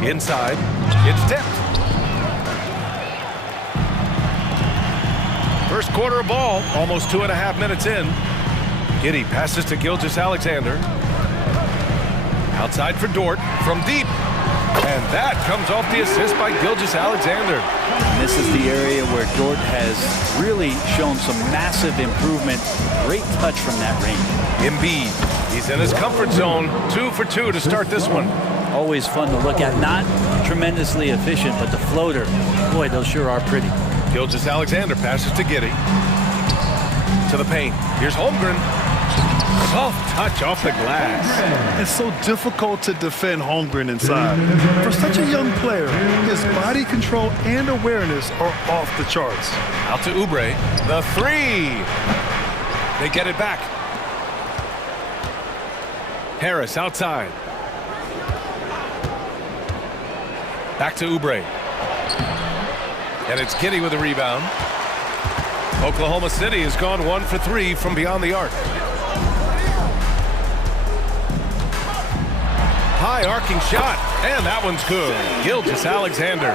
Inside. It's tipped. First quarter of ball. Almost 2.5 minutes in. Giddey passes to Gilgeous-Alexander. Outside for Dort from deep. And that comes off the assist by Gilgeous-Alexander. And this is the area where Dort has really shown some massive improvement. Great touch from that range. Embiid, he's in his comfort zone. 2 for 2 to start this one. Always fun to look at. Not tremendously efficient, but the floater, boy, those sure are pretty. Gilgeous-Alexander passes to Giddey. To the paint. Here's Holmgren. Soft touch off the glass. It's so difficult to defend Holmgren inside. For such a young player, his body control and awareness are off the charts. Out to Oubre. The 3. They get it back. Harris outside. Back to Oubre. And it's Giddey with a rebound. Oklahoma City has gone 1 for 3 from beyond the arc. High arcing shot, and that one's good. Gilgeous-Alexander.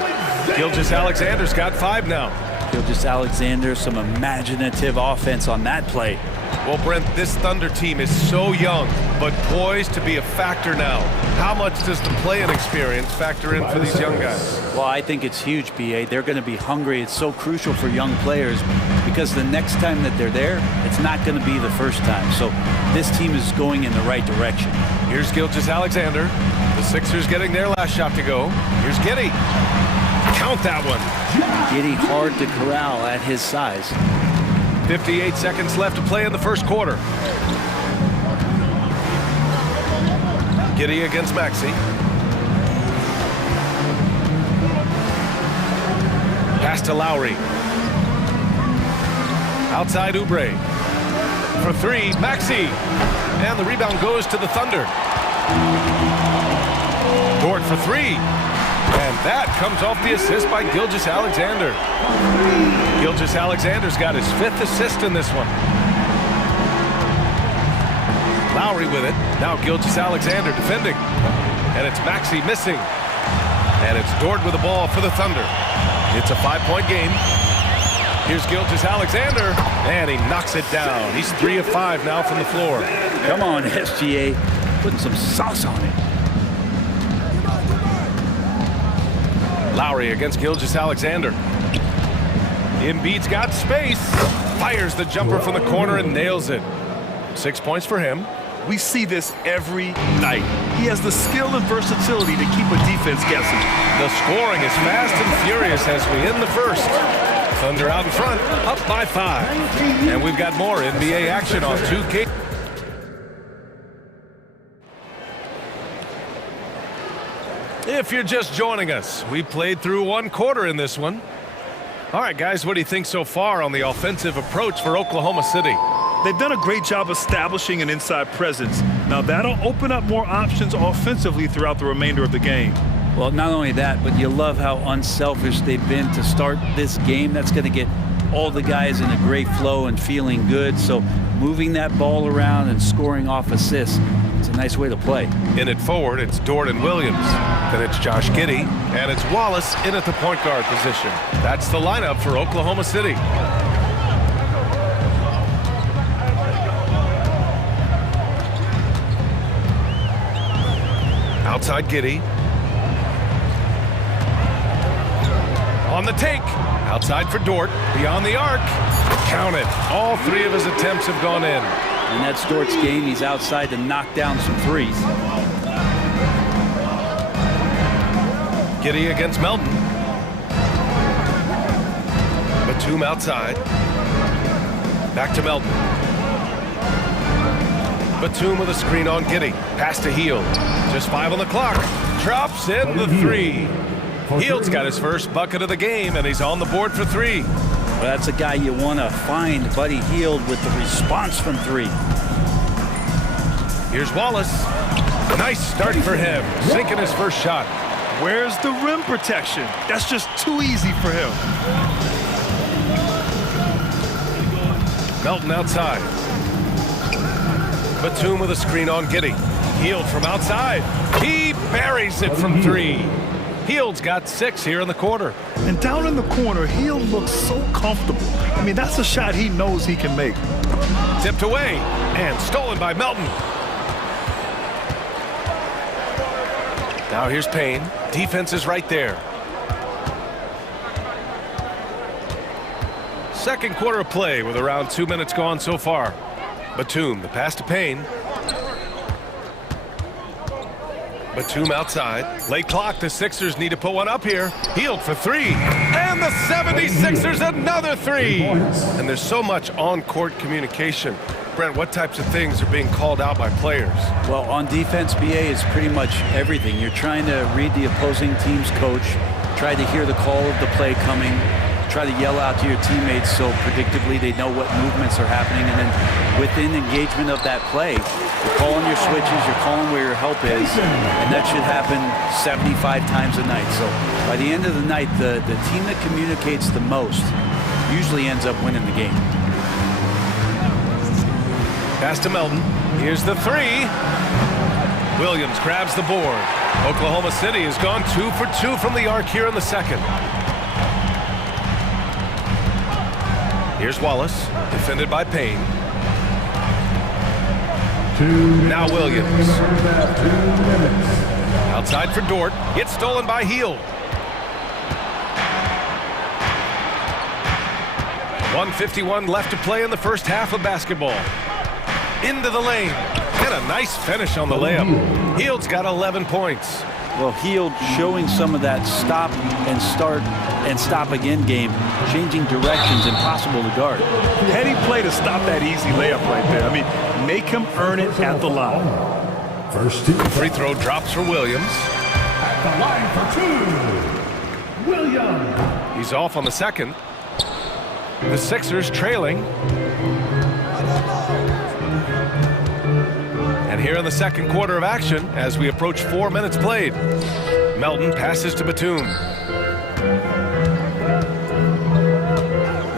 Gilgeous-Alexander's got 5 now. Gilgeous-Alexander, some imaginative offense on that play. Well, Brent, this Thunder team is so young, but poised to be a factor now. How much does the play-in experience factor in for these young guys? Well, I think it's huge, BA. They're going to be hungry. It's so crucial for young players because the next time that they're there, it's not going to be the first time. So this team is going in the right direction. Here's Gilgeous-Alexander. The Sixers getting their last shot to go. Here's Giddey. Count that one. Giddey hard to corral at his size. 58 seconds left to play in the first quarter. Giddey against Maxey. Pass to Lowry. Outside Oubre. For 3, Maxey. And the rebound goes to the Thunder. Dort for 3. And that comes off the assist by Gilgeous-Alexander. Gilgeous-Alexander's got his 5th assist in this one. Lowry with it. Now Gilgeous-Alexander defending. And it's Maxey missing. And it's Dort with the ball for the Thunder. It's a 5-point game. Here's Gilgeous-Alexander, and he knocks it down. He's 3 of 5 now from the floor. Come on, SGA. Putting some sauce on it. Lowry against Gilgeous-Alexander. Embiid's got space. Fires the jumper from the corner and nails it. 6 points for him. We see this every night. He has the skill and versatility to keep a defense guessing. The scoring is fast and furious as we end the first. Thunder out in front, up by 5. And we've got more NBA action on 2K. If you're just joining us, we played through 1 quarter in this one. All right, guys, what do you think so far on the offensive approach for Oklahoma City? They've done a great job establishing an inside presence. Now that'll open up more options offensively throughout the remainder of the game. Well, not only that, but you love how unselfish they've been to start this game. That's going to get all the guys in a great flow and feeling good. So moving that ball around and scoring off assists, it's a nice way to play. In it forward, it's Dort and Williams. Then it's Josh Giddey, and it's Wallace in at the point guard position. That's the lineup for Oklahoma City. Outside Giddey. On the take. Outside for Dort. Beyond the arc. Count it. All 3 of his attempts have gone in. And that's Dort's game. He's outside to knock down some threes. Giddey against Melton. Batum outside. Back to Melton. Batum with a screen on Giddey. Pass to Hield. Just 5 on the clock. Drops in the 3. Hield's got his first bucket of the game, and he's on the board for 3. Well, that's a guy you want to find, Buddy Hield, with the response from 3. Here's Wallace. Nice start for him. Sinking his first shot. Where's the rim protection? That's just too easy for him. Melton outside. Batum with a screen on Giddey. Hield from outside. He buries it from 3. Hield's got 6 here in the quarter. And down in the corner, Hield looks so comfortable. I mean, that's a shot he knows he can make. Tipped away and stolen by Melton. Now here's Payne. Defense is right there. Second quarter of play with around 2 minutes gone so far. Batum, the pass to Payne. Batum outside. Late clock, the Sixers need to put one up here. Hield for 3. And the 76ers another 3. And there's so much on-court communication. Brent, what types of things are being called out by players? Well, on defense, BA is pretty much everything. You're trying to read the opposing team's coach, try to hear the call of the play coming, try to yell out to your teammates so predictably they know what movements are happening, and then within engagement of that play, you're calling your switches, you're calling where your help is, and that should happen 75 times a night. So by the end of the night, the team that communicates the most usually ends up winning the game. Pass to Melton. Here's the 3. Williams grabs the board. Oklahoma City has gone 2 for 2 from the arc here in the second. Here's Wallace, defended by Payne. Now Williams. Outside for Dort. It's stolen by Hield. 1:51 left to play in the first half of basketball. Into the lane. And a nice finish on the layup. Hield's got 11 points. Well, Hield showing some of that stop and start and stop again game, changing directions, impossible to guard. Heady play to stop that easy layup right there. I mean, make him earn it at the line. First 2. Free throw drops for Williams. At the line for 2. Williams. He's off on the second. The Sixers trailing. And here in the second quarter of action, as we approach 4 minutes played, Melton passes to Batum.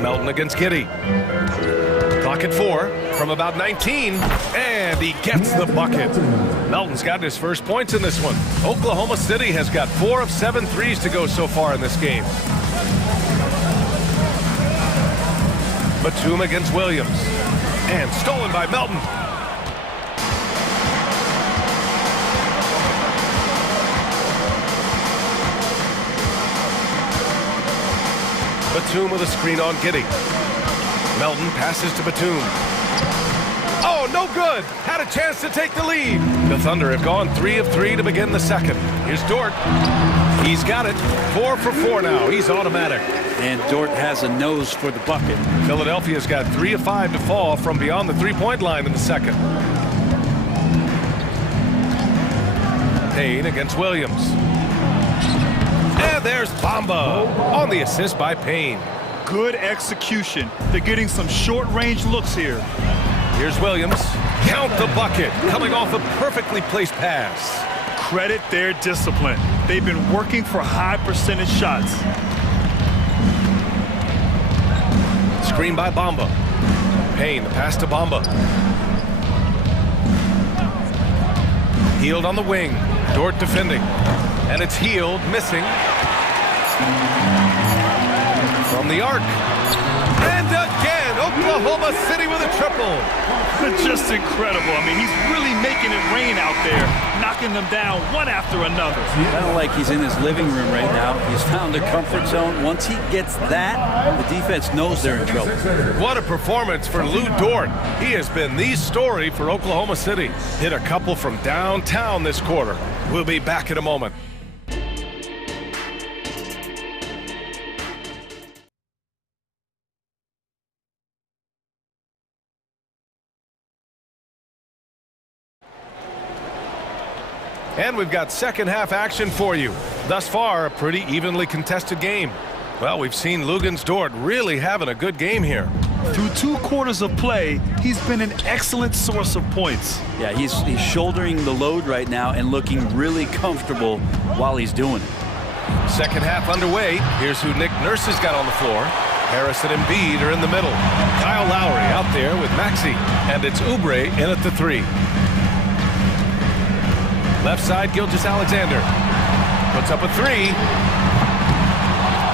Melton against Giddey. Clock at 4 from about 19, and he gets the bucket. Melton's gotten his first points in this one. Oklahoma City has got 4 of 7 threes to go so far in this game. Batum against Williams, and stolen by Melton. Batum with a screen on Giddey. Melton passes to Batum. Oh, no good. Had a chance to take the lead. The Thunder have gone 3 of 3 to begin the second. Here's Dort. He's got it. 4 for 4 now. He's automatic. And Dort has a nose for the bucket. Philadelphia's got 3 of 5 to fall from beyond the three-point line in the second. Payne against Williams. And there's Bamba on the assist by Payne. Good execution. They're getting some short-range looks here. Here's Williams. Count the bucket. Coming off a perfectly placed pass. Credit their discipline. They've been working for high percentage shots. Screen by Bamba. Payne, the pass to Bamba. Healed on the wing. Dort defending. And it's Healed, missing. From the arc. And again, Oklahoma City with a triple. Just incredible. I mean, he's really making it rain out there, knocking them down one after another. Kind of like he's in his living room right now. He's found a comfort zone. Once he gets that, the defense knows they're in trouble. What a performance for Lou Dort. He has been the story for Oklahoma City. Hit a couple from downtown this quarter. We'll be back in a moment. And we've got second half action for you. Thus far, a pretty evenly contested game. Well, we've seen Luguentz Dort really having a good game here. Through 2 quarters of play, he's been an excellent source of points. Yeah, he's shouldering the load right now and looking really comfortable while he's doing it. Second half underway. Here's who Nick Nurse has got on the floor. Harris and Embiid are in the middle. Kyle Lowry out there with Maxey. And it's Oubre in at the 3. Left side, Gilgeous-Alexander puts up a 3.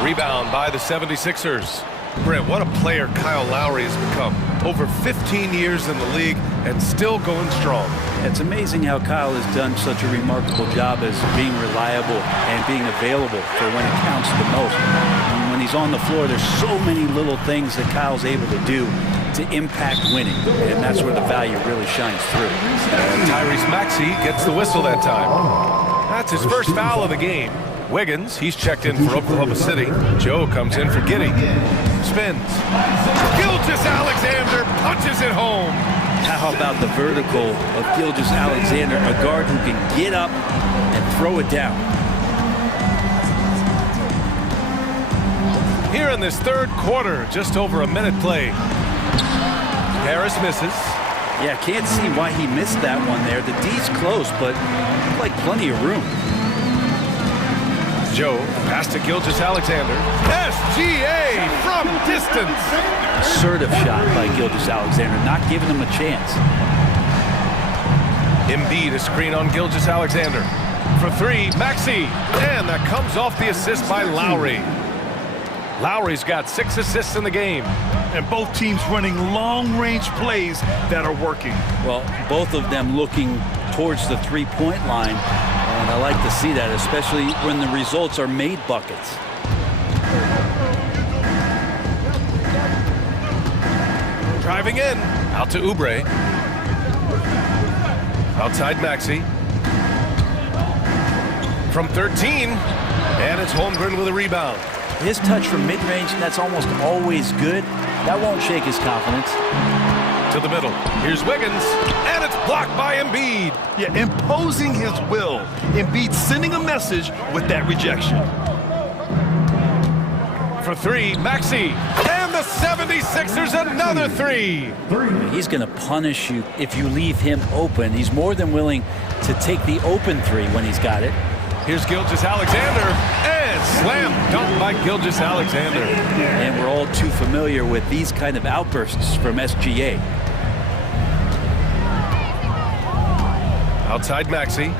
Rebound by the 76ers. Brent, what a player Kyle Lowry has become. Over 15 years in the league and still going strong. It's amazing how Kyle has done such a remarkable job as being reliable and being available for when it counts the most. And when he's on the floor, there's so many little things that Kyle's able to do to impact winning, and that's where the value really shines through. And Tyrese Maxey gets the whistle that time. That's his first foul of the game. Wiggins, he's checked in for Oklahoma City. Joe comes in for Giddey. Spins. Gilgeous-Alexander punches it home. How about the vertical of Gilgeous-Alexander, a guard who can get up and throw it down. Here in this third quarter, just over a minute played. Harris misses. Yeah, can't see why he missed that one there. The D's close, but like plenty of room. Joe, pass to Gilgeous-Alexander. SGA from distance. Assertive shot by Gilgeous-Alexander, not giving him a chance. Embiid, a screen on Gilgeous-Alexander. For 3, Maxey. And that comes off the assist by Lowry. Lowry's got 6 assists in the game. And both teams running long-range plays that are working. Well, both of them looking towards the three-point line. And I like to see that, especially when the results are made buckets. Driving in. Out to Oubre. Outside Maxey. From 13. And it's Holmgren with a rebound. His touch from mid-range, that's almost always good. That won't shake his confidence. To the middle. Here's Wiggins. And it's blocked by Embiid. Yeah, imposing his will. Embiid sending a message with that rejection. For 3, Maxey. And the 76ers another 3. He's going to punish you if you leave him open. He's more than willing to take the open 3 when he's got it. Here's Gilgeous-Alexander. And Slam dunk by Gilgeous-Alexander. And we're all too familiar with these kind of outbursts from SGA. Outside Maxey.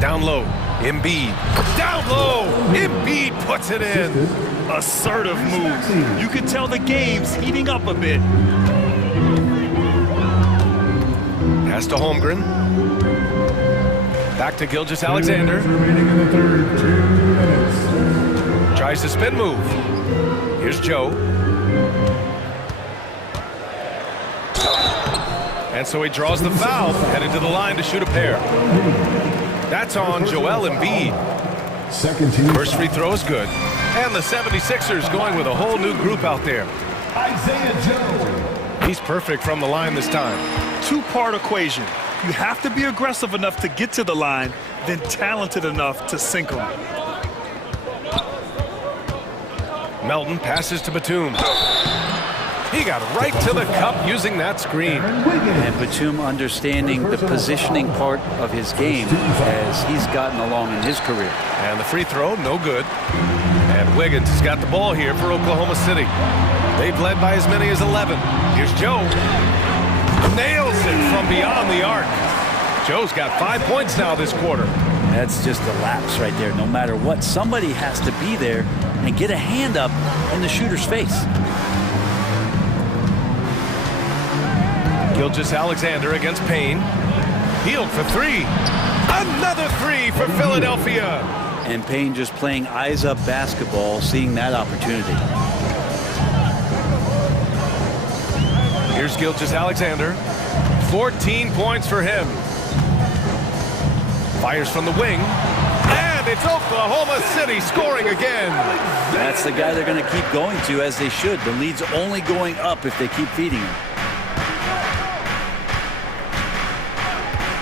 Down low, Embiid. Down low, Embiid puts it in. Assertive moves. You can tell the game's heating up a bit. Pass to Holmgren. Back to Gilgeous-Alexander. Tries the spin move. Here's Joe. And so he draws the foul, headed to the line to shoot a pair. That's on Joel Embiid. First free throw is good. And the 76ers going with a whole new group out there. He's perfect from the line this time. Two-part equation. You have to be aggressive enough to get to the line, then talented enough to sink them. Melton passes to Batum. He got right to the cup using that screen. And Batum understanding the positioning part of his game as he's gotten along in his career. And the free throw, no good. And Wiggins has got the ball here for Oklahoma City. They've led by as many as 11. Here's Joe. Nails it from beyond the arc. Joe's got 5 points now this quarter. That's just a lapse right there. No matter what, somebody has to be there and get a hand up in the shooter's face. Gilgeous-Alexander against Payne. Healed for three. Another three for Philadelphia. And Payne just playing eyes-up basketball, seeing that opportunity. Here's Gilgeous-Alexander. 14 points for him. Fires from the wing. And it's Oklahoma City scoring again. That's the guy they're going to keep going to, as they should. The lead's only going up if they keep feeding him.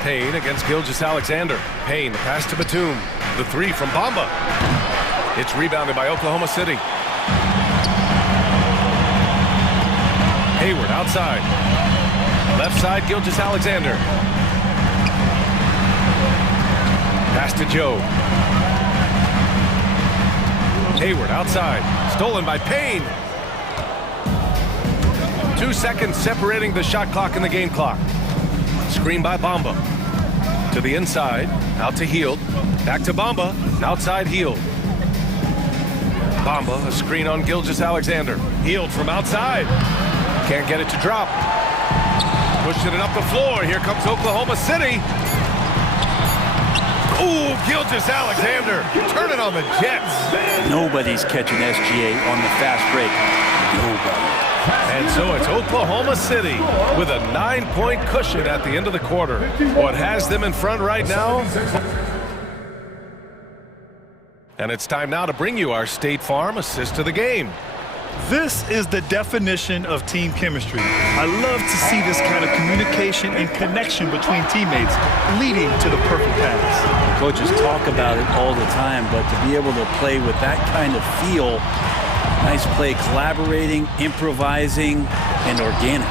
Payne against Gilgeous-Alexander. Payne, the pass to Batum. The three from Bamba. It's rebounded by Oklahoma City. Hayward outside. Left side, Gilgeous-Alexander. Pass to Joe. Hayward outside. Stolen by Payne. 2 seconds separating the shot clock and the game clock. Screen by Bamba. To the inside. Out to Hield. Back to Bamba. Outside Hield. Bamba, a screen on Gilgeous-Alexander. Hield from outside. Can't get it to drop. Pushing it up the floor. Here comes Oklahoma City. Ooh, Gilgeous-Alexander turning on the Jets. Nobody's catching SGA on the fast break. Nobody. And so it's Oklahoma City with a 9-point cushion at the end of the quarter. What has them in front right now? And it's time now to bring you our State Farm assist of the game. This is the definition of team chemistry. I love to see this kind of communication and connection between teammates leading to the perfect pass. Coaches talk about it all the time, but to be able to play with that kind of feel, nice play, collaborating, improvising, and organic.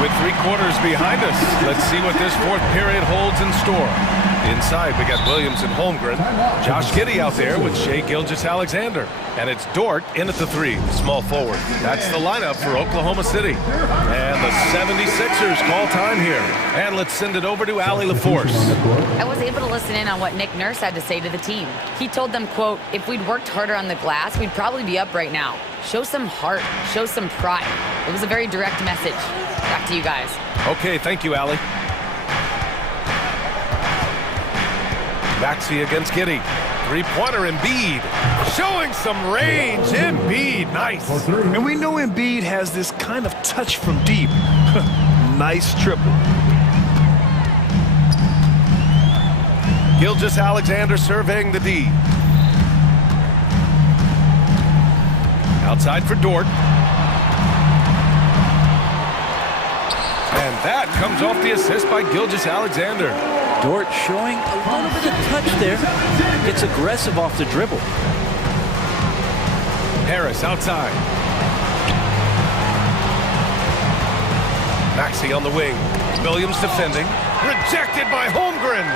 With 3 quarters behind us, let's see what this fourth period holds in store. Inside, we got Williams and Holmgren. Josh Giddey out there with Shai Gilgeous-Alexander. And it's Dort in at the 3, small forward. That's the lineup for Oklahoma City. And the 76ers call time here. And let's send it over to Allie LaForce. I was able to listen in on what Nick Nurse had to say to the team. He told them, quote, if we'd worked harder on the glass, we'd probably be up right now. Show some heart, show some pride. It was a very direct message. Back to you guys. Okay, thank you, Allie. Maxey against Giddey. Three-pointer Embiid. Showing some range. Embiid, nice. And we know Embiid has this kind of touch from deep. Nice triple. Gilgeous-Alexander surveying the D. Outside for Dort. And that comes off the assist by Gilgeous-Alexander. Dort showing a little bit of touch there. Gets aggressive off the dribble. Harris outside. Maxey on the wing. Williams defending. Rejected by Holmgren.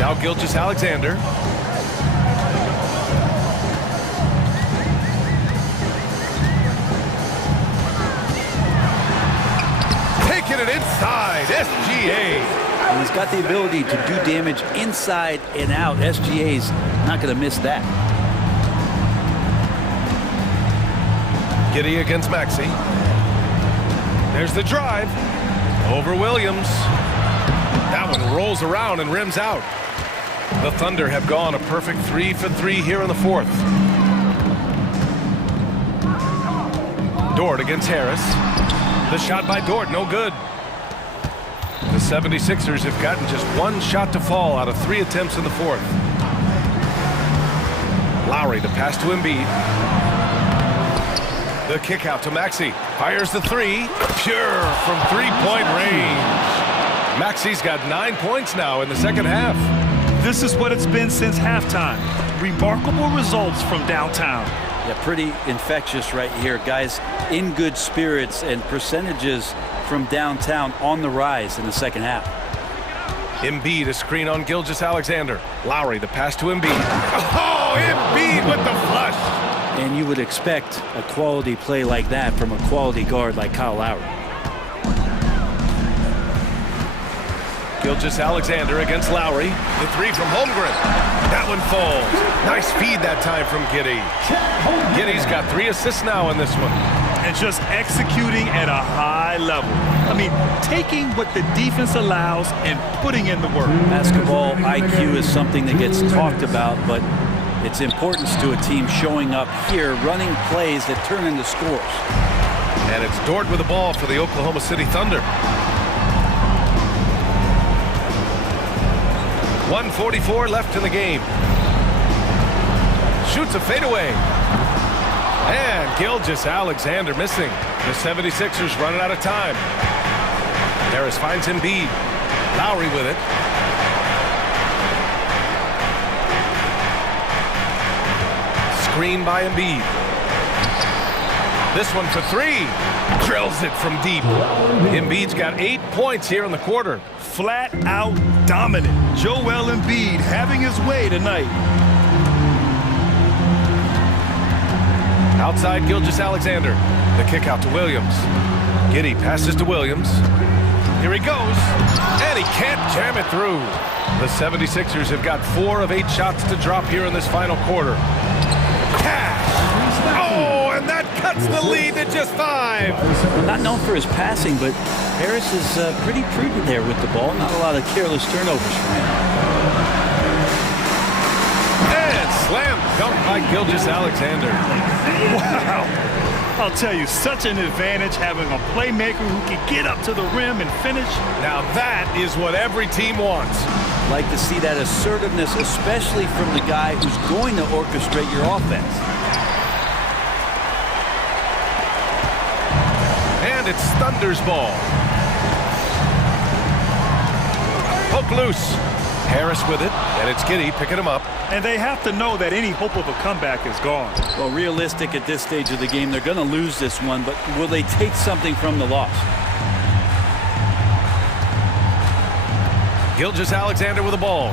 Now Gilgeous Alexander. Taking it inside, SGA. And he's got the ability to do damage inside and out. SGA's not going to miss that. Giddey against Maxey. There's the drive. Over Williams. That one rolls around and rims out. The Thunder have gone a perfect 3 for 3 here in the fourth. Dort against Harris. The shot by Dort, no good. The 76ers have gotten just one shot to fall out of 3 attempts in the fourth. Lowry, the pass to Embiid. The kick out to Maxey. Fires the three. Pure from three-point range. Maxey's got 9 points now in the second half. This is what it's been since halftime. Remarkable results from downtown. Yeah, pretty infectious right here. Guys in good spirits, and percentages from downtown on the rise in the second half. Embiid, a screen on Gilgeous Alexander. Lowry, the pass to Embiid. Oh, Embiid with the flush. And you would expect a quality play like that from a quality guard like Kyle Lowry. Gilgeous Alexander against Lowry. The three from Holmgren. That one falls. Nice feed that time from Giddey. Giddey's got 3 assists now in this one. And just executing at a high level. I mean, taking what the defense allows and putting in the work. Basketball IQ is something that gets talked about, but its importance to a team showing up here, running plays that turn into scores. And it's Dort with the ball for the Oklahoma City Thunder. 1:44 left in the game. Shoots a fadeaway. And Gilgeous Alexander missing. The 76ers running out of time. Harris finds Embiid. Lowry with it. Screen by Embiid. This one for 3. Drills it from deep. Embiid's got 8 points here in the quarter. Flat out dominant. Joel Embiid having his way tonight. Outside Gilgeous Alexander. The kick out to Williams. Giddey passes to Williams. Here he goes. And he can't jam it through. The 76ers have got 4 of 8 shots to drop here in this final quarter. Cash. Oh, and that cuts the lead to just 5. Well, not known for his passing, but Harris is pretty prudent there with the ball. Not a lot of careless turnovers for him. And slam dunk by Gilgeous Alexander. Wow. I'll tell you, such an advantage having a playmaker who can get up to the rim and finish. Now that is what every team wants. Like to see that assertiveness, especially from the guy who's going to orchestrate your offense. And it's Thunder's ball. Poke loose. Harris with it, and it's Giddey picking him up. And they have to know that any hope of a comeback is gone. Well, realistic at this stage of the game, they're going to lose this one, but will they take something from the loss? Gilgeous Alexander with the ball.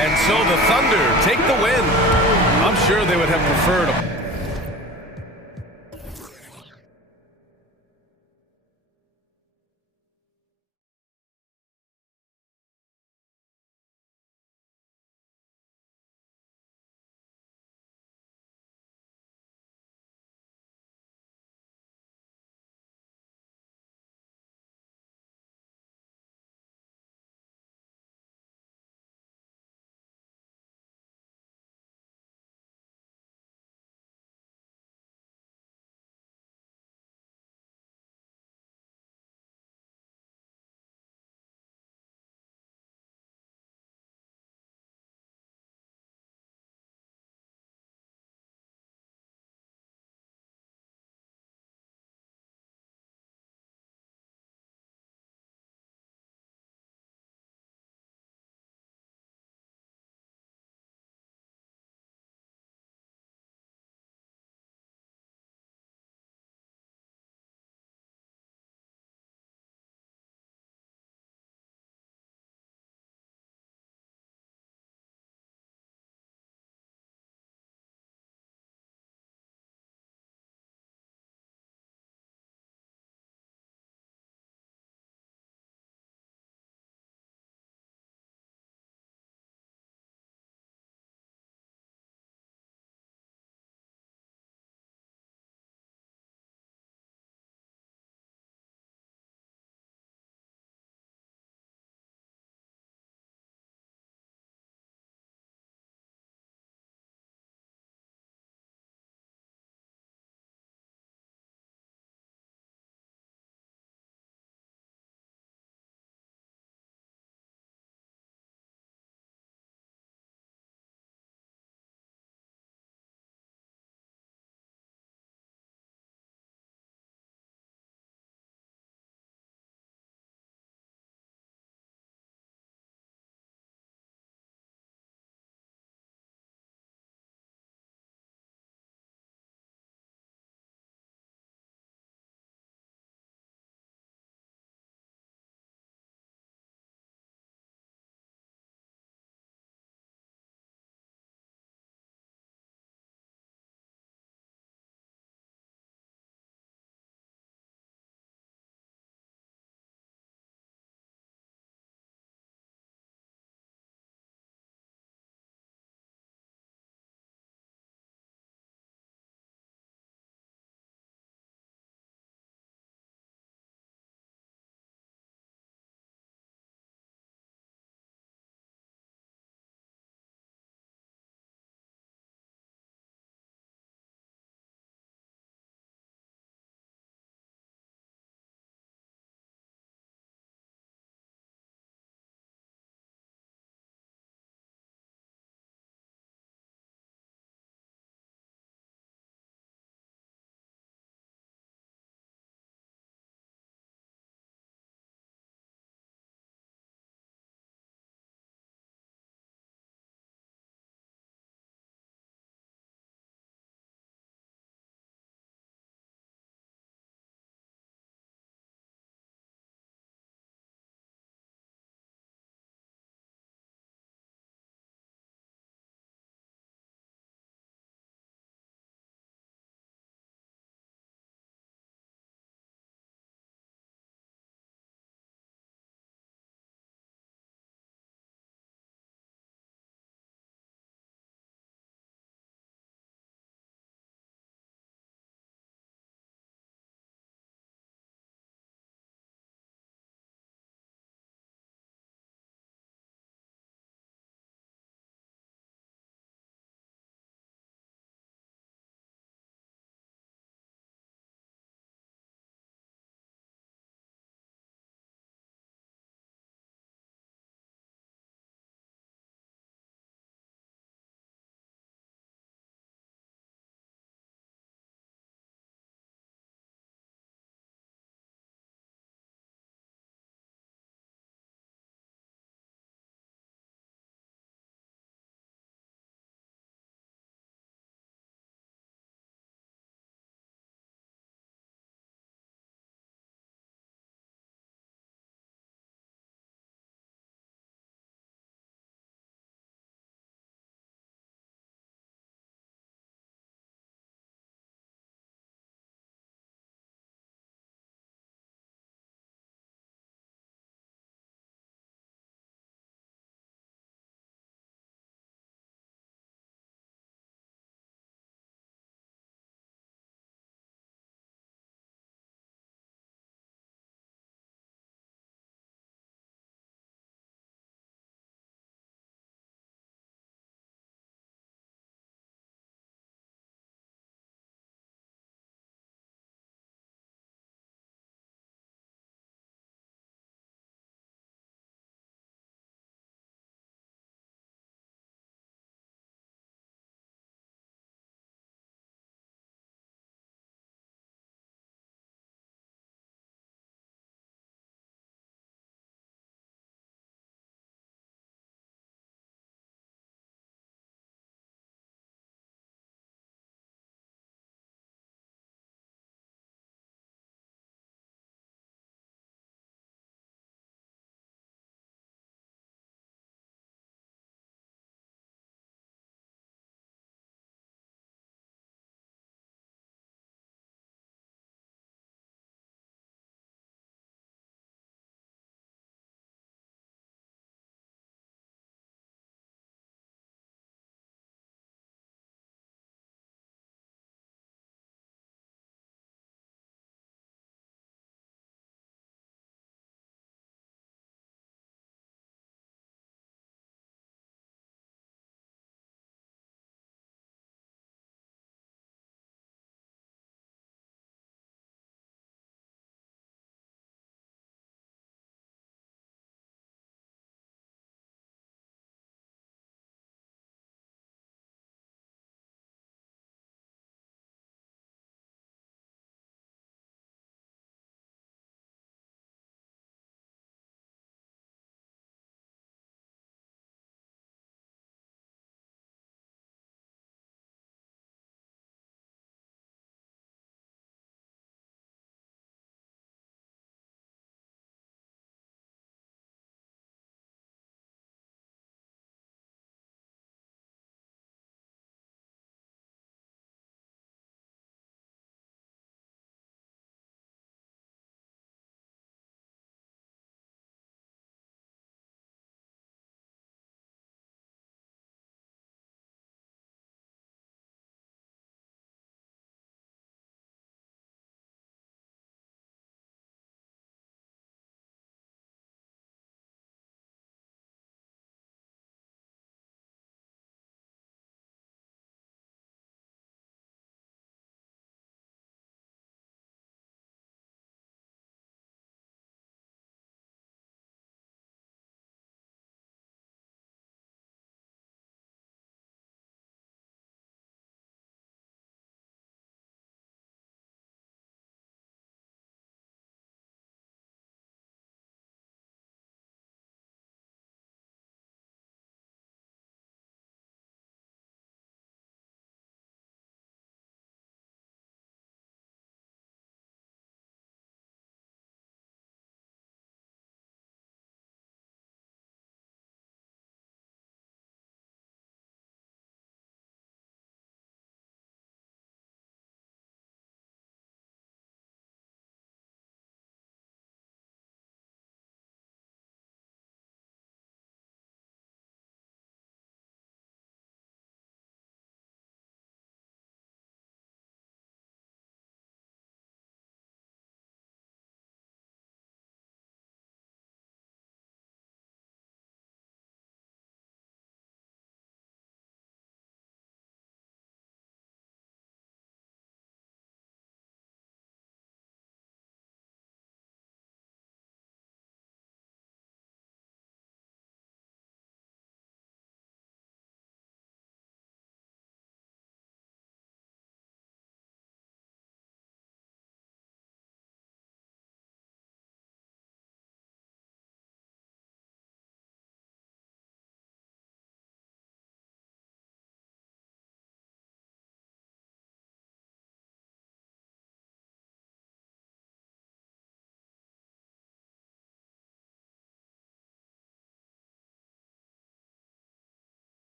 And so the Thunder take the win. I'm sure they would have preferred a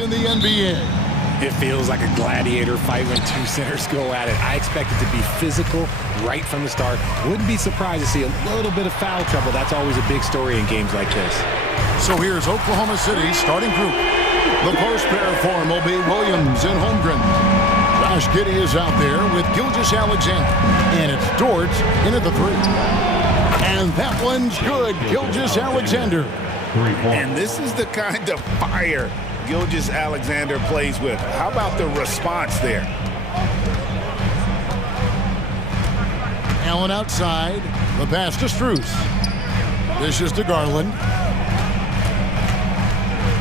in the NBA. It feels like a gladiator fight when two centers go at it. I expect it to be physical right from the start. Wouldn't be surprised to see a little bit of foul trouble. That's always a big story in games like this. So here's Oklahoma City's starting group. The post pair form will be Williams and Holmgren. Josh Giddey is out there with Gilgeous-Alexander. And it's Dort in at the 3. And that one's good. Gilgeous-Alexander. And this is the kind of fire Gilgeous-Alexander plays with. How about the response there? Allen outside. The pass to Strus. This is to Garland.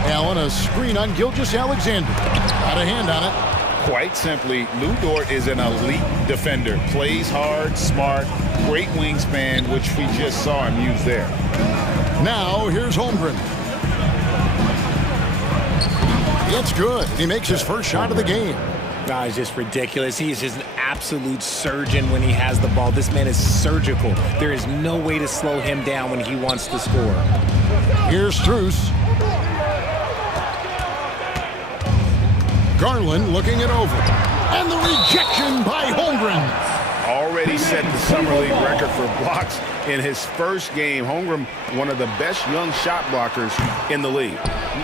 Allen, a screen on Gilgeous-Alexander. Got a hand on it. Quite simply, Lou Dort is an elite defender. Plays hard, smart, great wingspan, which we just saw him use there. Now, here's Holmgren. It's good. He makes his first shot of the game. No, it's just ridiculous. He is just an absolute surgeon when he has the ball. This man is surgical. There is no way to slow him down when he wants to score. Here's Strus. Garland looking it over. And the rejection by Holmgren. Already set the Summer League record for blocks in his first game. Holmgren, one of the best young shot blockers in the league.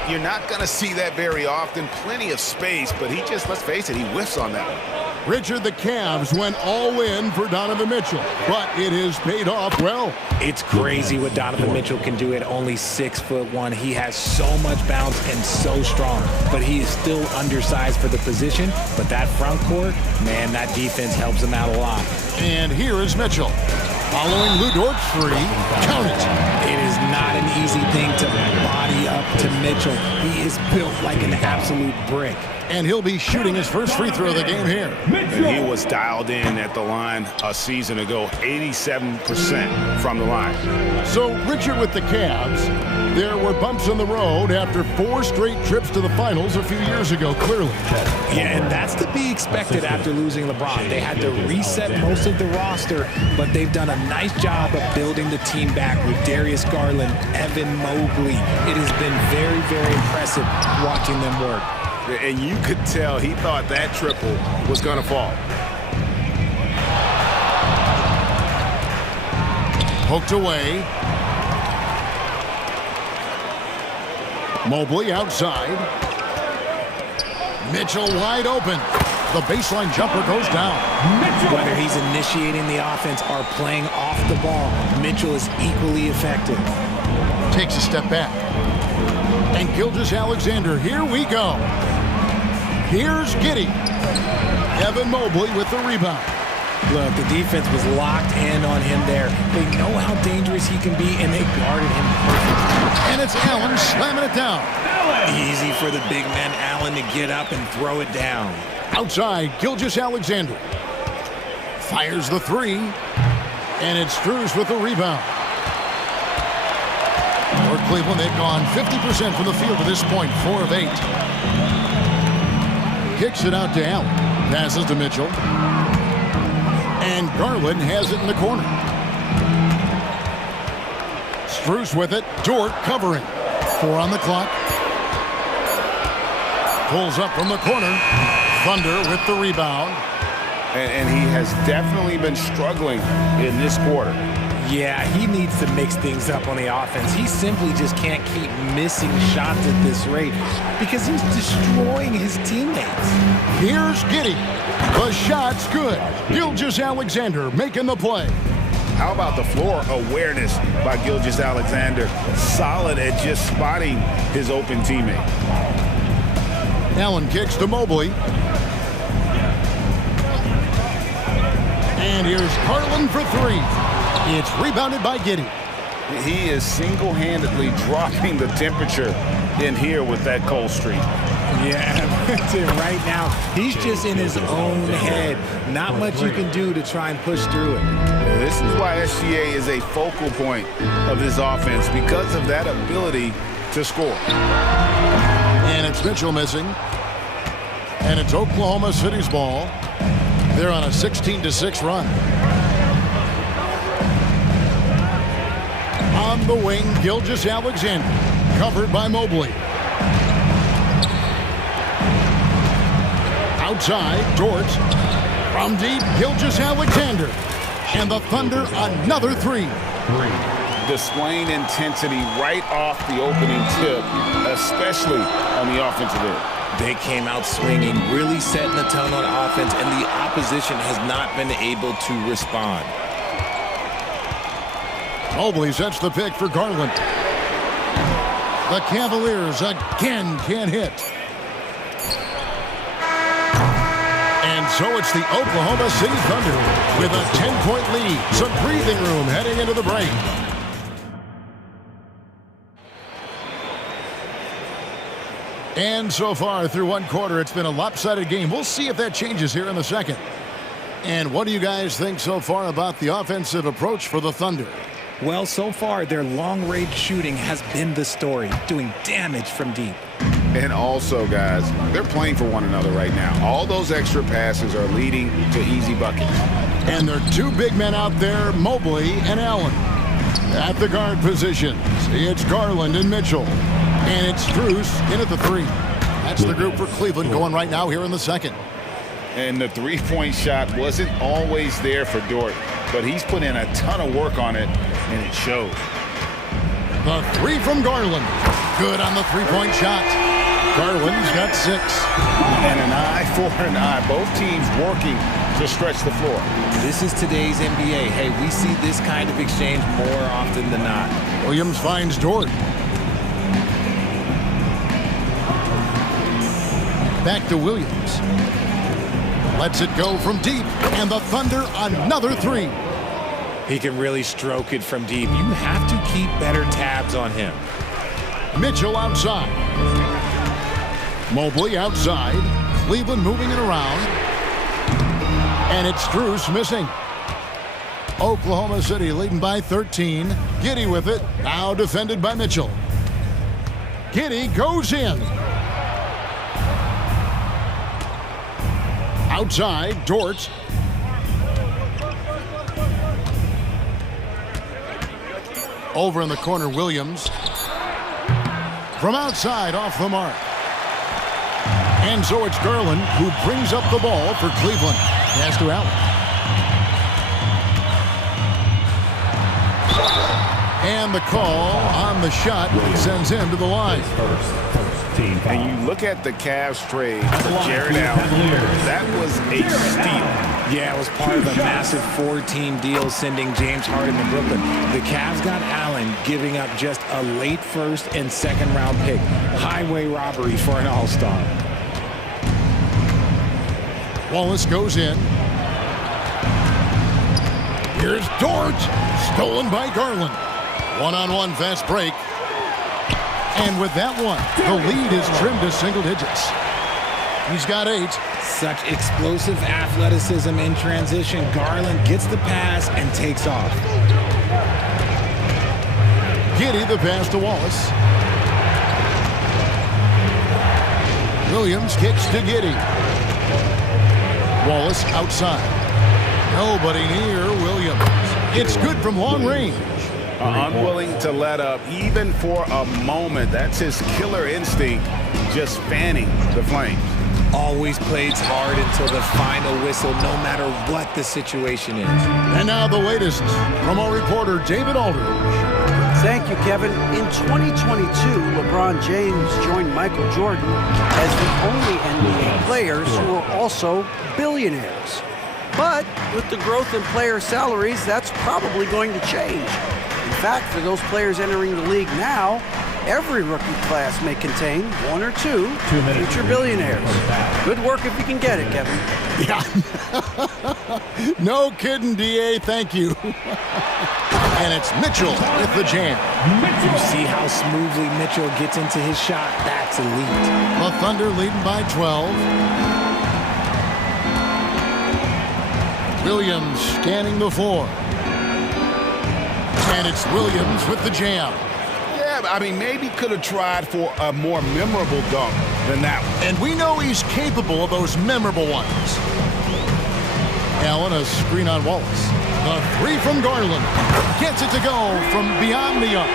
You're not going to see that very often. Plenty of space, but he just, let's face it, he whiffs on that one. Richard, the Cavs went all in for Donovan Mitchell, but it has paid off well. It's crazy what Donovan Mitchell can do at only 6'1". He has so much bounce and so strong, but he is still undersized for the position. But that front court, man, that defense helps him out a lot. And here is Mitchell. Following Lou Dort's 3, count it. It is not an easy thing to body up to Mitchell. He is built like an absolute brick. And he'll be shooting his first free throw of the game here. And he was dialed in at the line a season ago, 87% from the line. So, Richard, with the Cavs, there were bumps in the road after 4 straight trips to the finals a few years ago, clearly. Yeah, and that's to be expected after losing LeBron. They had to reset most of the roster, but they've done a nice job of building the team back with Darius Garland, Evan Mobley. It has been very, very impressive watching them work. And you could tell he thought that triple was going to fall. Poked away. Mobley outside. Mitchell wide open. The baseline jumper goes down. Whether he's initiating the offense or playing off the ball, Mitchell is equally effective. Takes a step back. And Gilgeous-Alexander, here we go. Here's Giddey. Evan Mobley with the rebound. Look, the defense was locked in on him there. They know how dangerous he can be, and they guarded him perfectly. And it's Allen slamming it down. Easy for the big man Allen to get up and throw it down. Outside, Gilgeous-Alexander. Fires the 3. And it's Strus with the rebound. For Cleveland, they've gone 50% from the field to this point, 4 of 8. Kicks it out to Allen. Passes to Mitchell. And Garland has it in the corner. Strus with it. Dort covering. 4 on the clock. Pulls up from the corner. Thunder with the rebound. And he has definitely been struggling in this quarter. Yeah, he needs to mix things up on the offense. He simply just can't keep missing shots at this rate because he's destroying his teammates. Here's Giddey. The shot's good. Gilgeous-Alexander making the play. How about the floor awareness by Gilgeous-Alexander? Solid at just spotting his open teammate. Allen kicks to Mobley. And here's Garland for 3. It's rebounded by Giddey. He is single-handedly dropping the temperature in here with that cold streak. Yeah, right now, he's just in his own head. Not much you can do to try and push through it. This is why SGA is a focal point of this offense, because of that ability to score. And it's Mitchell missing. And it's Oklahoma City's ball. They're on a 16-6 run. On the wing, Gilgeous-Alexander, covered by Mobley. outside. Dort. From deep, Gilgeous-Alexander. And the Thunder, another three. Displaying intensity right off the opening tip, especially on the offensive end. They came out swinging, really setting the tone on offense, and the opposition has not been able to respond. Mobley sets the pick for Garland. The Cavaliers again can't hit. And so it's the Oklahoma City Thunder with a 10-point lead. Some breathing room heading into the break. And so far through one quarter, it's been a lopsided game. We'll see if that changes here in the second. And what do you guys think so far about the offensive approach for the Thunder? Well, so far, their long-range shooting has been the story, doing damage from deep. And also, guys, they're playing for one another right now. All those extra passes are leading to easy buckets. And there are two big men out there, Mobley and Allen. At the guard positions, it's Garland and Mitchell. And it's Strus in at the three. That's the group for Cleveland going right now here in the second. And the three-point shot wasn't always there for Dort, but he's put in a ton of work on it, and it shows. The three from Garland. Good on the three-point shot. Garland's got 6. And an eye for an eye. Both teams working to stretch the floor. This is today's NBA. Hey, we see this kind of exchange more often than not. Williams finds Dort. Back to Williams. Lets it go from deep. And the Thunder, another three. He can really stroke it from deep. You have to keep better tabs on him. Mitchell outside. Mobley outside. Cleveland moving it around. And it's Strus missing. Oklahoma City leading by 13. Giddey with it. Now defended by Mitchell. Giddey goes in. Outside, Dort. Over in the corner, Williams. From outside, off the mark. And so it's Garland who brings up the ball for Cleveland. Pass to Allen. And the call on the shot sends him to the line. And you look at the Cavs trade for Jared Allen. That was a steal. Yeah, it was part of a massive 4-team deal sending James Harden to Brooklyn. The Cavs got Allen, giving up just a late first and second round pick. Highway robbery for an all-star. Wallace goes in. Here's Dort. Stolen by Garland. One-on-one fast break. And with that one, the lead is trimmed to single digits. He's got 8. Such explosive athleticism in transition. Garland gets the pass and takes off. Giddey the pass to Wallace. Williams kicks to Giddey. Wallace outside. Nobody near Williams. It's good from long range. Unwilling to let up even for a moment. That's his killer instinct, just fanning the flames. Always plays hard until the final whistle, no matter what the situation is. And now the latest from our reporter, David Aldridge. Thank you, Kevin. In 2022, LeBron James joined Michael Jordan as the only NBA players who are also billionaires. But with the growth in player salaries, that's probably going to change. In fact, for those players entering the league now, every rookie class may contain 1 or 2 future billionaires. Good work if you can get it, Kevin. Yeah. No kidding, DA. Thank you. And it's Mitchell with the jam. You see how smoothly Mitchell gets into his shot. That's elite. The Thunder leading by 12. Williams scanning the floor. And it's Williams with the jam. Yeah, I mean, maybe could have tried for a more memorable dunk than that one. And we know he's capable of those memorable ones. Allen, a screen on Wallace. The three from Garland. Gets it to go from beyond the arc.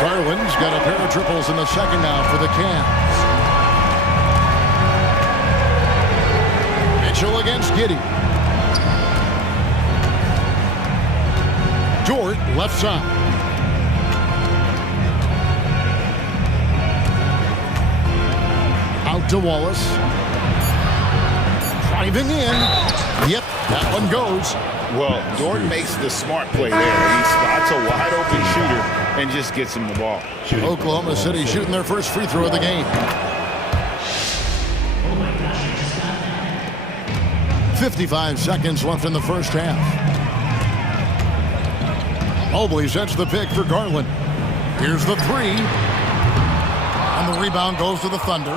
Garland's got a pair of triples in the second now for the Cavs. Mitchell against Giddey. Dort left side. Out to Wallace. Driving in. Yep, that one goes. Well, Dort makes the smart play there. He spots a wide open shooter and just gets him the ball. Oklahoma City shooting their first free throw of the game. 55 seconds left in the first half. Mobley sets the pick for Garland. Here's the three. And the rebound goes to the Thunder.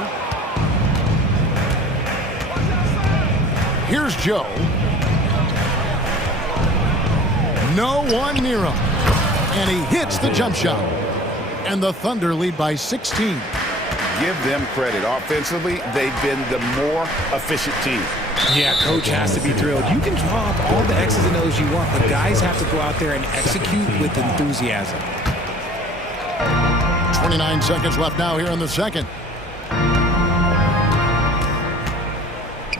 Here's Joe. No one near him. And he hits the jump shot. And the Thunder lead by 16. Give them credit. Offensively, they've been the more efficient team. Yeah, coach has to be thrilled. You can draw up all the X's and O's you want, but guys have to go out there and execute with enthusiasm. 29 seconds left now here in the second.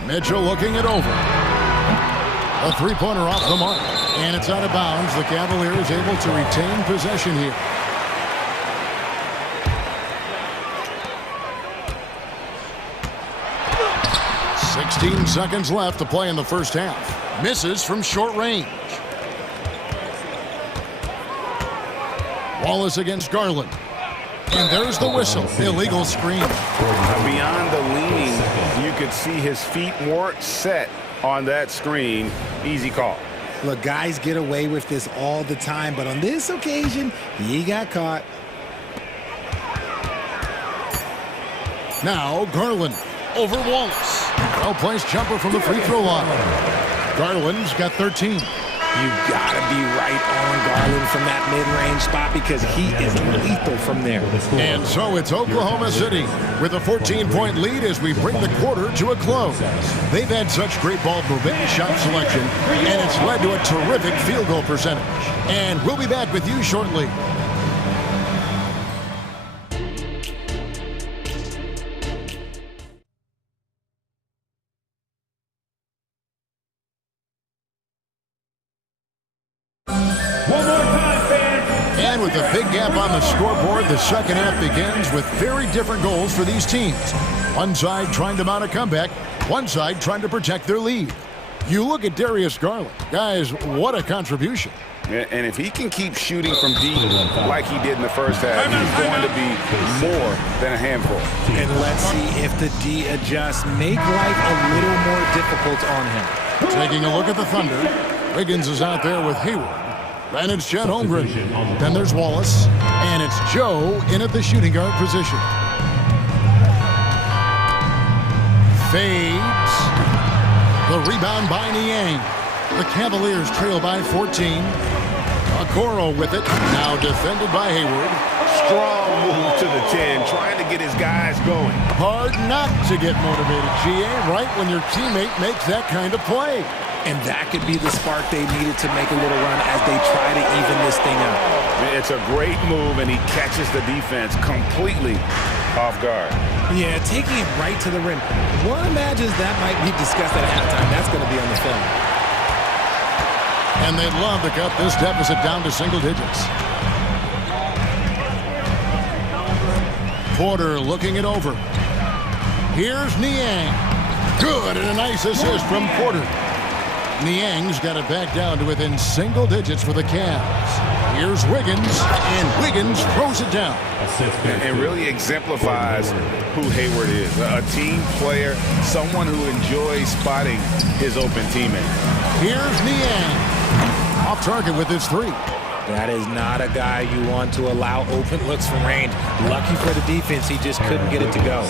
Mitchell looking it over. A three-pointer off the mark. And it's out of bounds. The Cavaliers able to retain possession here. Sixteen seconds left to play in the first half. Misses from short range. Wallace against Garland. And there's the whistle. Illegal screen. Beyond the leaning, you could see his feet more set on that screen. Easy call. Look, guys get away with this all the time, but on this occasion, he got caught. Now Garland over Wallace. Well-placed jumper from the free throw line. Garland's got 13. You've got to be right on Garland from that mid-range spot because he is lethal from there. And so it's Oklahoma City with a 14-point lead as we bring the quarter to a close. They've had such great ball movement and shot selection, and it's led to a terrific field goal percentage. And we'll be back with you shortly. And with a big gap on the scoreboard, the second half begins with very different goals for these teams. One side trying to mount a comeback, one side trying to protect their lead. You look at Darius Garland. Guys, what a contribution. And if he can keep shooting from deep like he did in the first half, he's going to be more than a handful. And let's see if the D adjusts, make life a little more difficult on him. Taking a look at the Thunder, Wiggins is out there with Hayward. And it's Chet Holmgren. Then there's Wallace. And it's Joe in at the shooting guard position. Fades. The rebound by Niang. The Cavaliers trail by 14. Okoro with it. Now defended by Hayward. Strong move to the 10, trying to get his guys going. Hard not to get motivated, GA, right when your teammate makes that kind of play. And that could be the spark they needed to make a little run as they try to even this thing out. It's a great move, and he catches the defense completely off guard. Yeah, taking it right to the rim. One imagines that might be discussed at halftime. That's going to be on the film. And they'd love to cut this deficit down to single digits. Porter looking it over. Here's Niang. Good, and a nice assist from Porter. Niang's got it back down to within single digits for the Cavs. Here's Wiggins, and Wiggins throws it down. And really exemplifies who Hayward is. A team player, someone who enjoys spotting his open teammate. Here's Niang. Off target with his three. That is not a guy you want to allow open looks from range. Lucky for the defense, he just couldn't get it to go.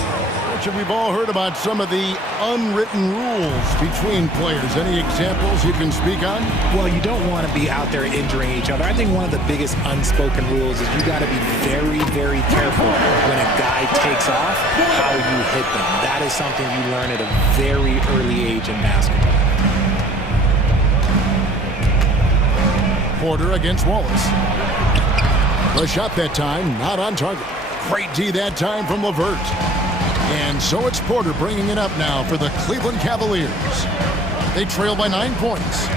We've all heard about some of the unwritten rules between players. Any examples you can speak on? Well, you don't want to be out there injuring each other. I think one of the biggest unspoken rules is you got to be very, very careful when a guy takes off, how you hit them. That is something you learn at a very early age in basketball. Porter against Wallace. The shot that time, not on target. Great D that time from LeVert. And so it's Porter bringing it up now for the Cleveland Cavaliers. They trail by 9 points.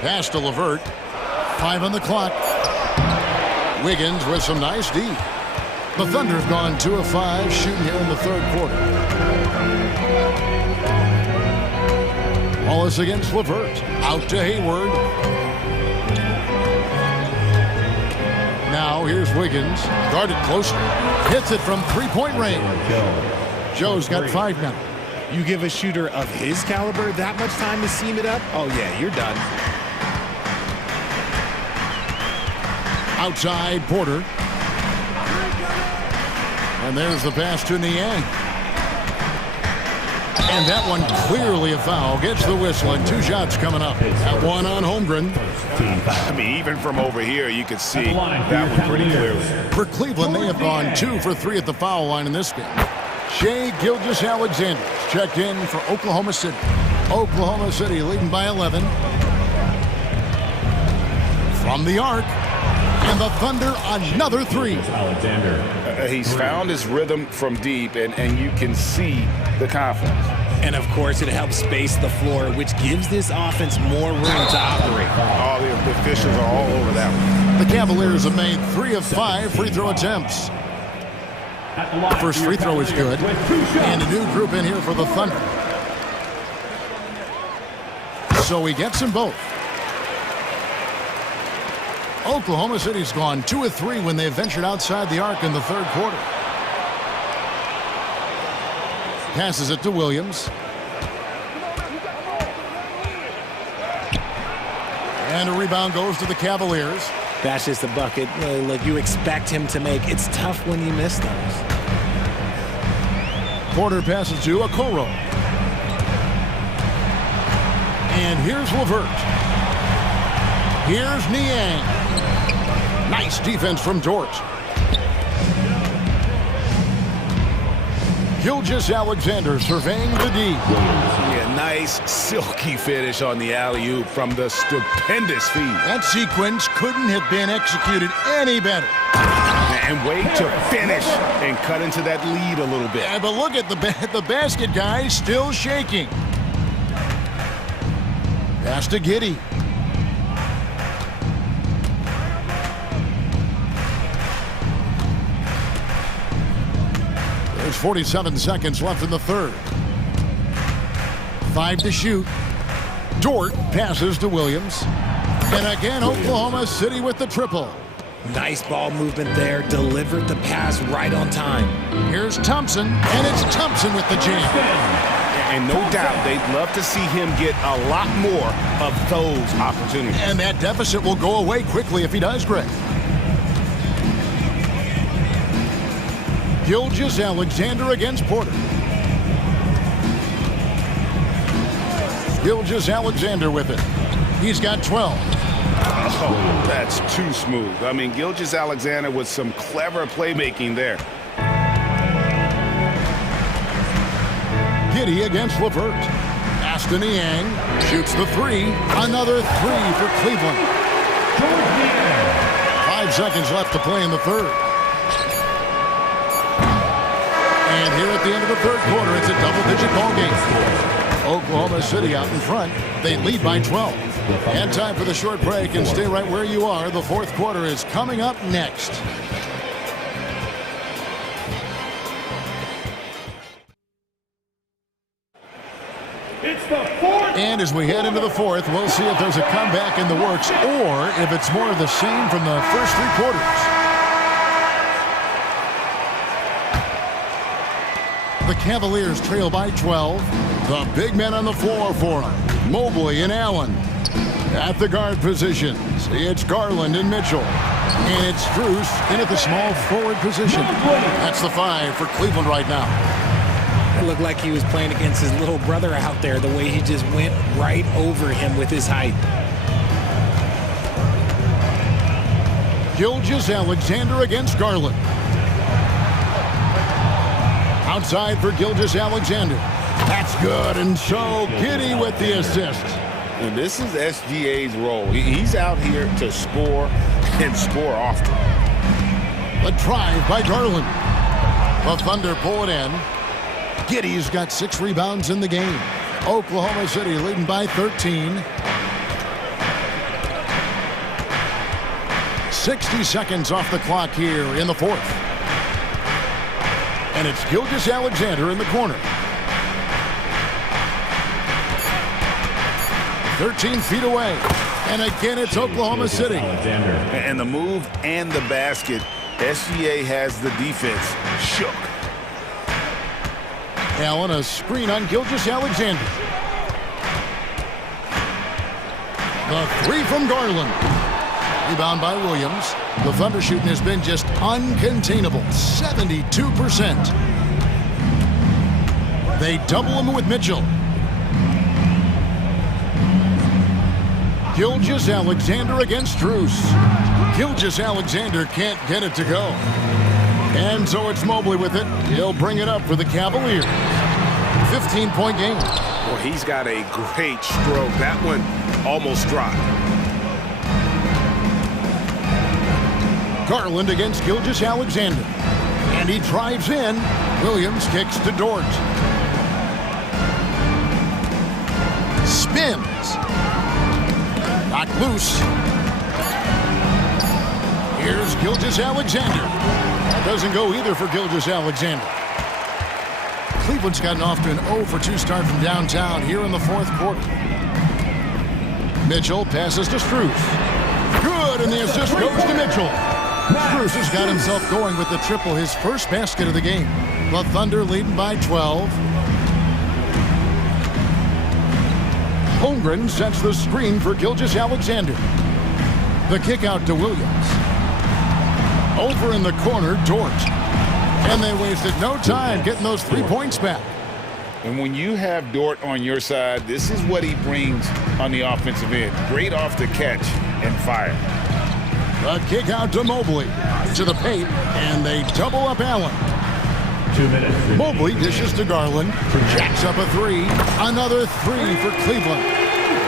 Pass to LeVert. 5 on the clock. Wiggins with some nice D. The Thunder have gone 2 of 5 shooting here in the third quarter. Wallace against LeVert. Out to Hayward. Now here's Wiggins. Guarded closer. Hits it from three-point range. Joe's got 5 now. You give a shooter of his caliber that much time to seam it up? Oh, yeah, you're done. Outside Porter. And there's the pass to Niang. And that one clearly a foul. Gets the whistle and 2 shots coming up. That one on Holmgren. I mean, even from over here, you could see that one pretty clearly. For Cleveland, they have gone 2 for 3 at the foul line in this game. Shai Gilgeous-Alexander checked in for Oklahoma City. Oklahoma City leading by 11. From the arc. And the Thunder, another 3. He's found his rhythm from deep, and you can see the confidence. And, of course, it helps space the floor, which gives this offense more room to operate. All the officials are all over that one. The Cavaliers have made 3 of 5 free throw attempts. The first free throw is good. And a new group in here for the Thunder. So he gets them both. Oklahoma City's gone 2 of 3 when they ventured outside the arc in the third quarter. Passes it to Williams. And a rebound goes to the Cavaliers. That's just a bucket. Look, you expect him to make. It's tough when you miss those. Porter passes to Okoro. And here's LeVert. Here's Niang. Nice defense from Dort. Gilgeous-Alexander surveying the D. Yeah, nice silky finish on the alley-oop from the stupendous feed. That sequence couldn't have been executed any better. And wait to finish and cut into that lead a little bit. Yeah, but look at the basket guy still shaking. Pass to Giddey. There's 47 seconds left in the third. 5 to shoot. Dort passes to Williams. And again, Oklahoma City with the triple. Nice ball movement there. Delivered the pass right on time. Here's Thompson, and it's Thompson with the jam. And no doubt they'd love to see him get a lot more of those opportunities. And that deficit will go away quickly if he does, Greg. Gilgeous-Alexander against Porter. Gilgeous-Alexander with it. He's got 12. Oh, that's too smooth. I mean, Gilgeous-Alexander with some clever playmaking there. Giddey against LeVert. Pass to Niang. Shoots the 3. Another 3 for Cleveland. 5 seconds left to play in the third. And here at the end of the third quarter, it's a double-digit ball game. Oklahoma City out in front. They lead by 12. And time for the short break, and stay right where you are. The fourth quarter is coming up next. And as we head into the fourth, we'll see if there's a comeback in the works or if it's more of the same from the first 3 quarters. The Cavaliers trail by 12. The big men on the floor for them. Mobley and Allen. At the guard positions, it's Garland and Mitchell. And it's Strus in at the small forward position. That's the 5 for Cleveland right now. It looked like he was playing against his little brother out there, the way he just went right over him with his height. Gilgeous-Alexander against Garland. Outside for Gilgeous-Alexander. That's good, and so Giddey with the assist. And this is SGA's role. He's out here to score and score often. A drive by Garland. The Thunder pull it in. Giddey's got 6 rebounds in the game. Oklahoma City leading by 13. 60 seconds off the clock here in the fourth. And it's Gilgeous-Alexander in the corner. 13 feet away. And again, it's Oklahoma City. And the move and the basket, SGA has the defense shook. Allen, a screen on Gilgeous-Alexander. The 3 from Garland. Rebound by Williams. The Thunder shooting has been just uncontainable, 72%. They double him with Mitchell. Gilgeous-Alexander against Strus. Gilgeous-Alexander can't get it to go. And so it's Mobley with it. He'll bring it up for the Cavaliers. 15-point game. Well, he's got a great stroke. That one almost dropped. Garland against Gilgeous-Alexander. And he drives in. Williams kicks to Dort. Spins. Knocked loose. Here's Gilgeous-Alexander. That doesn't go either for Gilgeous-Alexander. Cleveland's gotten off to an 0-for-2 start from downtown here in the fourth quarter. Mitchell passes to Strus. Good, and the assist goes to Mitchell. Strus has got himself going with the triple, his first basket of the game. The Thunder leading by 12. Holmgren sets the screen for Gilgeous-Alexander. The kick out to Williams. Over in the corner, Dort. And they wasted no time getting those 3 points back. And when you have Dort on your side, this is what he brings on the offensive end. Great off the catch and fire. The kick out to Mobley. To the paint, and they double up Allen. 2 minutes. Mobley dishes to Garland. Jacks up a 3. Another 3 for Cleveland.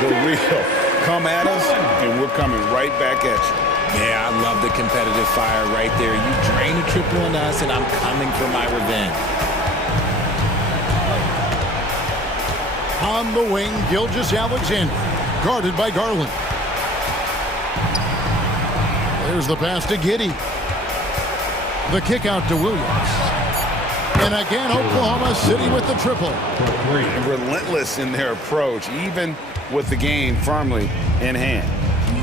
The real. Come at us, and we're coming right back at you. Yeah, I love the competitive fire right there. You drain a triple on us, and I'm coming for my revenge. On the wing, Gilgeous-Alexander. Guarded by Garland. There's the pass to Giddey. The kick out to Williams. And again, Oklahoma City with the triple. And relentless in their approach, even with the game firmly in hand.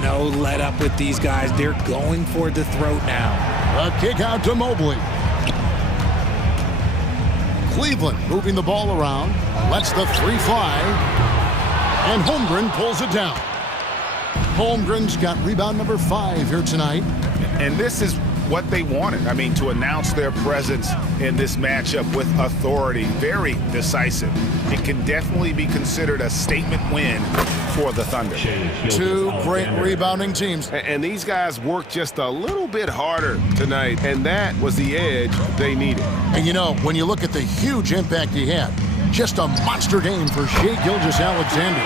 No let up with these guys. They're going for the throat now. A kick out to Mobley. Cleveland moving the ball around. Lets the 3 fly. And Holmgren pulls it down. Holmgren's got rebound number 5 here tonight. And this is what they wanted. I mean, to announce their presence in this matchup with authority. Very decisive. It can definitely be considered a statement win for the Thunder. 2 great rebounding teams. And these guys worked just a little bit harder tonight, and that was the edge they needed. And you know, when you look at the huge impact he had, just a monster game for Shai Gilgeous-Alexander.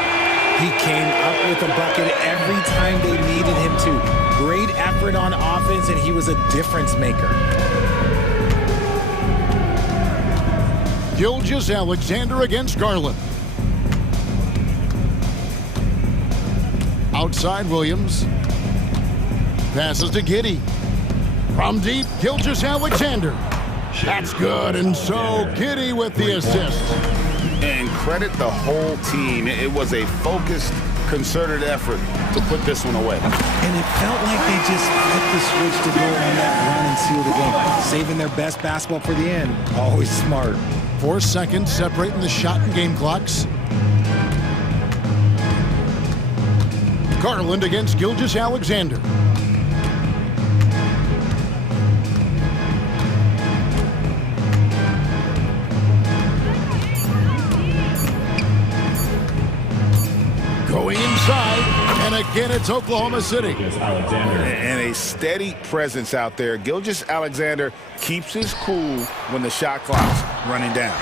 He came up with a bucket every time they needed him to. Great effort on offense, and he was a difference maker. Gilgeous-Alexander against Garland. Outside Williams. Passes to Giddey. From deep, Gilgeous-Alexander. That's good, and so Giddey with the assist. And credit the whole team. It was a focused, concerted effort to put this one away. And it felt like they just flipped the switch to go on that run and seal the game. Saving their best basketball for the end. Always smart. 4 seconds separating the shot and game clocks. Garland against Gilgeous-Alexander. Going inside, and again it's Oklahoma City. And a steady presence out there. Gilgeous-Alexander keeps his cool when the shot clock's running down.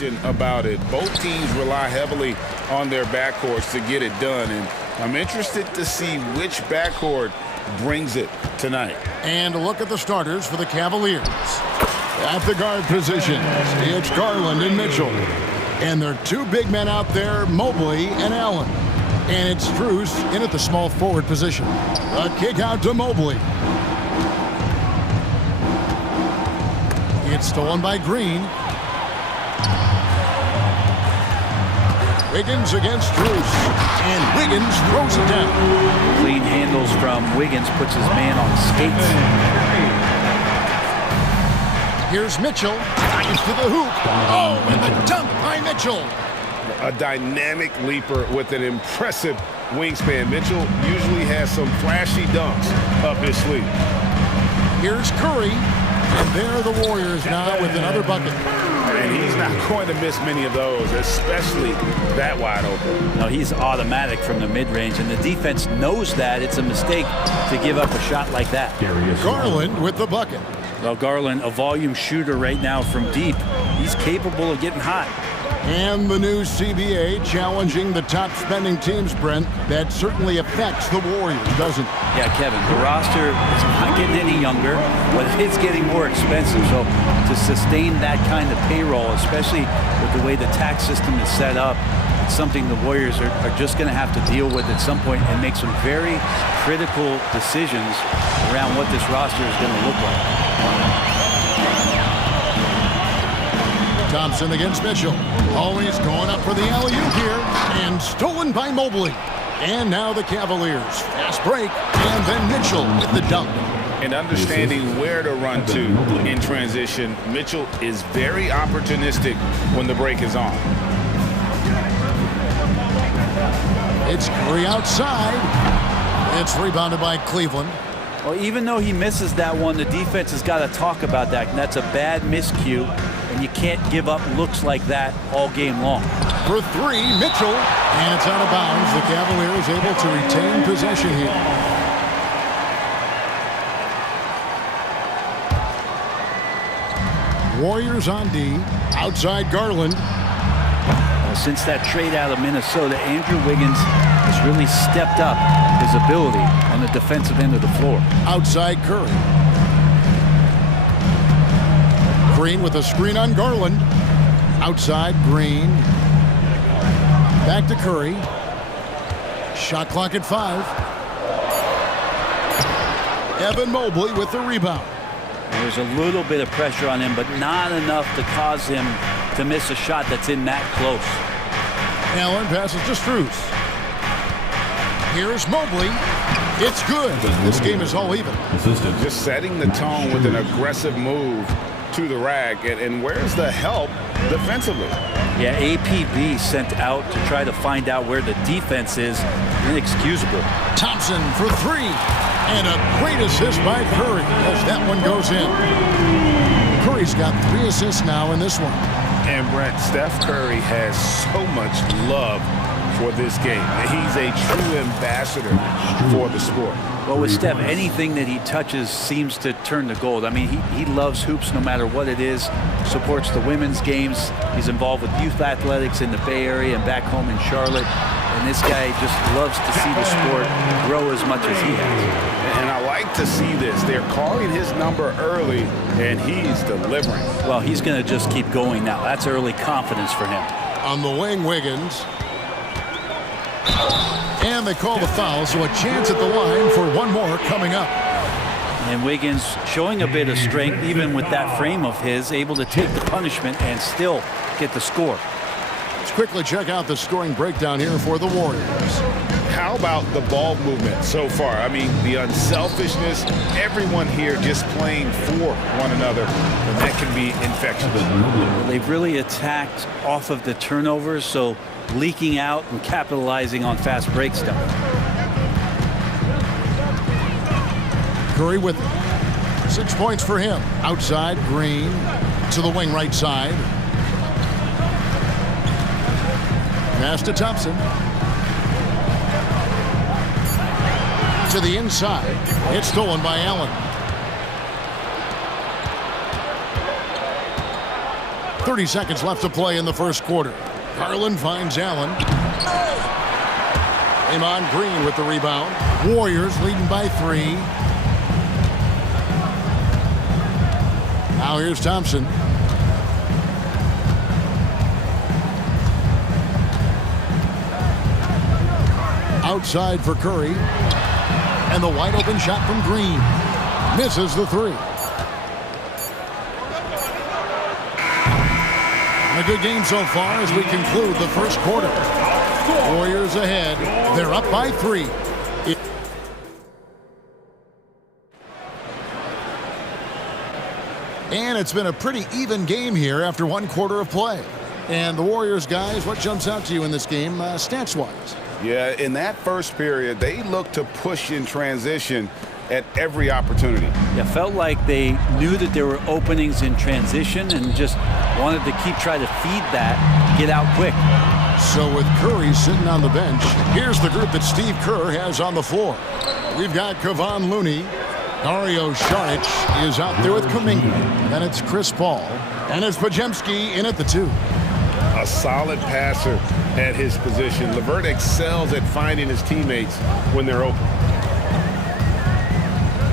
question about it. Both teams rely heavily on their backcourts to get it done, and I'm interested to see which backcourt brings it tonight. And a look at the starters for the Cavaliers. At the guard positions, it's Garland and Mitchell. And there are two big men out there, Mobley and Allen. And it's Strus in at the small forward position. A kick out to Mobley. It's stolen by Green. Wiggins against Strus. And Wiggins throws it down. Clean handles from Wiggins, puts his man on skates. Here's Mitchell. Ties to the hoop. Oh, and the dunk by Mitchell. A dynamic leaper with an impressive wingspan. Mitchell usually has some flashy dunks up his sleeve. Here's Curry. And there are the Warriors now with another bucket. And he's not going to miss many of those, especially that wide open. No, he's automatic from the mid-range, and the defense knows that. It's a mistake to give up a shot like that. Garland with the bucket. Well, Garland, a volume shooter right now from deep. He's capable of getting hot. And the new CBA challenging the top spending teams, Brent. That certainly affects the Warriors, doesn't it? Yeah, Kevin, the roster is not getting any younger, but it's getting more expensive. So to sustain that kind of payroll, especially with the way the tax system is set up, it's something the Warriors are just going to have to deal with at some point and make some very critical decisions around what this roster is going to look like. Thompson against Mitchell. Always going up for the alley-oop here. And stolen by Mobley. And now the Cavaliers. Fast break. And then Mitchell with the dunk. And understanding where to run to in transition, Mitchell is very opportunistic when the break is on. It's Curry outside. It's rebounded by Cleveland. Well, even though he misses that one, the defense has got to talk about that. And that's a bad miscue. And you can't give up looks like that all game long. For three, Mitchell. And it's out of bounds. The Cavaliers able to retain possession here. Warriors on D. Outside Garland. Well, since that trade out of Minnesota, Andrew Wiggins has really stepped up his ability on the defensive end of the floor. Outside Curry. Green with a screen on Garland. Outside Green. Back to Curry. Shot clock at 5. Evan Mobley with the rebound. There's a little bit of pressure on him, but not enough to cause him to miss a shot that's in that close. Allen passes to Strus. Here's Mobley. It's good. This game is all even. Just setting the tone with an aggressive move to the rack. And where's the help defensively? Yeah, APB sent out to try to find out where the defense is. Inexcusable. Thompson for three. And a great assist by Curry as that one goes in. Curry's got 3 assists now in this one. And Brent, Steph Curry has so much love for this game. He's a true ambassador for the sport. Well, with Steph, anything that he touches seems to turn to gold. I mean, he loves hoops no matter what it is, supports the women's games. He's involved with youth athletics in the Bay Area and back home in Charlotte. And this guy just loves to see the sport grow as much as he has. And I like to see this. They're calling his number early, and he's delivering. Well, he's going to just keep going now. That's early confidence for him. On the wing, Wiggins. And they call the foul, so a chance at the line for one more coming up. And Wiggins showing a bit of strength, even with that frame of his, able to take the punishment and still get the score. Let's quickly check out the scoring breakdown here for the Warriors. How about the ball movement so far? I mean, the unselfishness, everyone here just playing for one another, and that can be infectious. Well, they've really attacked off of the turnovers, so leaking out and capitalizing on fast break stuff. Curry with 6 points for him. Outside, Green to the wing right side. Pass to Thompson. To the inside. It's stolen by Allen. 30 seconds left to play in the first quarter. Garland finds Allen. Amon Green with the rebound. Warriors leading by 3. Now here's Thompson. Outside for Curry. And the wide open shot from Green. Misses the 3. A good game so far as we conclude the first quarter. Warriors ahead. They're up by 3. And it's been a pretty even game here after 1 quarter of play. And the Warriors, guys, what jumps out to you in this game stats-wise? Yeah, in that first period, they looked to push in transition at every opportunity. Yeah, felt like they knew that there were openings in transition and just wanted to keep trying to feed that, get out quick. So with Curry sitting on the bench, here's the group that Steve Kerr has on the floor. We've got Kevon Looney. Dario Saric is out there with Kuminga. Then it's Chris Paul. And it's Podziemski in at the 2. A solid passer at his position. LeVert excels at finding his teammates when they're open.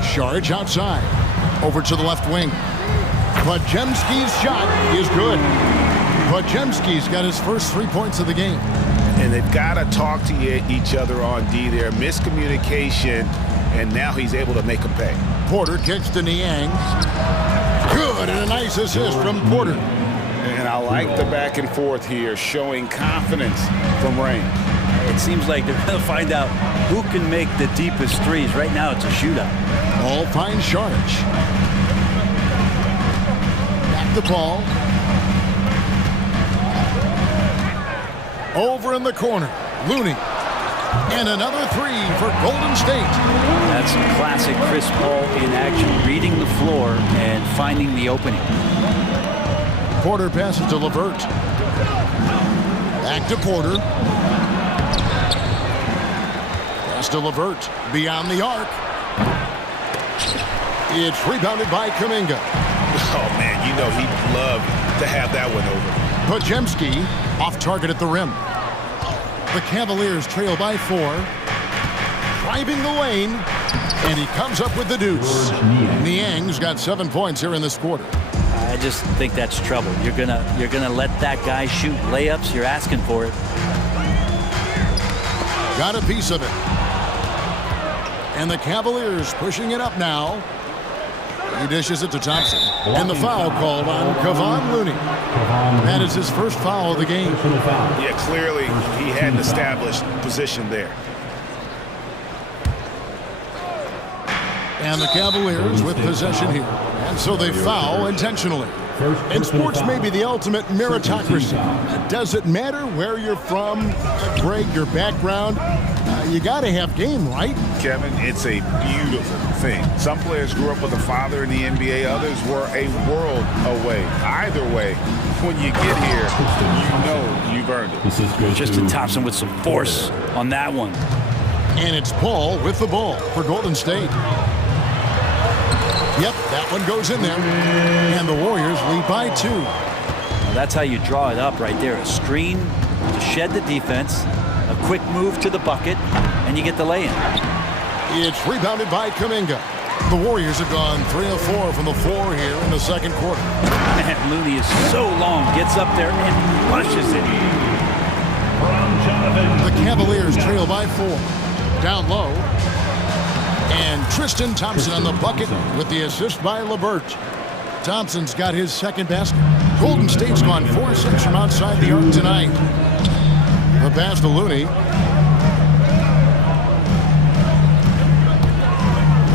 Saric outside. Over to the left wing. Podziemski's shot is good. Podziemski's got his first 3 points of the game. And they've got to talk to each other on D there. Miscommunication, and now he's able to make them pay. Porter kicks to Niang. Good, and a nice assist from Porter. And I like the back and forth here, showing confidence from Rain. It seems like they're going to find out who can make the deepest threes. Right now, it's a shootout. All finds Saric. Back to Paul. Over in the corner, Looney. And another 3 for Golden State. That's classic Chris Paul in action, reading the floor and finding the opening. Porter passes to LeVert. Back to Porter. Pass to LeVert. Beyond the arc. It's rebounded by Kuminga. Oh, man, you know he'd love to have that one over. Podziemski off target at the rim. The Cavaliers trail by 4. Driving the lane. And he comes up with the deuce. Niang's got 7 points here in this quarter. I just think that's trouble. You're gonna let that guy shoot layups. You're asking for it. Got a piece of it. And the Cavaliers pushing it up now. He dishes it to Thompson. And the foul called on Kevon Looney. That is his first foul of the game. Yeah, clearly he had an established position there. And the Cavaliers with possession here. And so they foul intentionally. And sports may be the ultimate meritocracy. Does it matter where you're from, Greg, your background? You got to have game, right? Kevin, it's a beautiful thing. Some players grew up with a father in the NBA. Others were a world away. Either way, when you get here, you know you've earned it. Justin Thompson with some force on that one. And it's Paul with the ball for Golden State. Yep, that one goes in there. And the Warriors lead by 2. Well, that's how you draw it up right there. A screen to shed the defense, a quick move to the bucket, and you get the lay-in. It's rebounded by Kuminga. The Warriors have gone 3 of 4 from the floor here in the second quarter. Man, Looney is so long, gets up there and rushes it. The Cavaliers trail by 4. Down low. And Tristan Thompson on the bucket with the assist by LeVert. Thompson's got his second basket. Golden State's gone 4-6 from outside the arc tonight. The pass to Looney.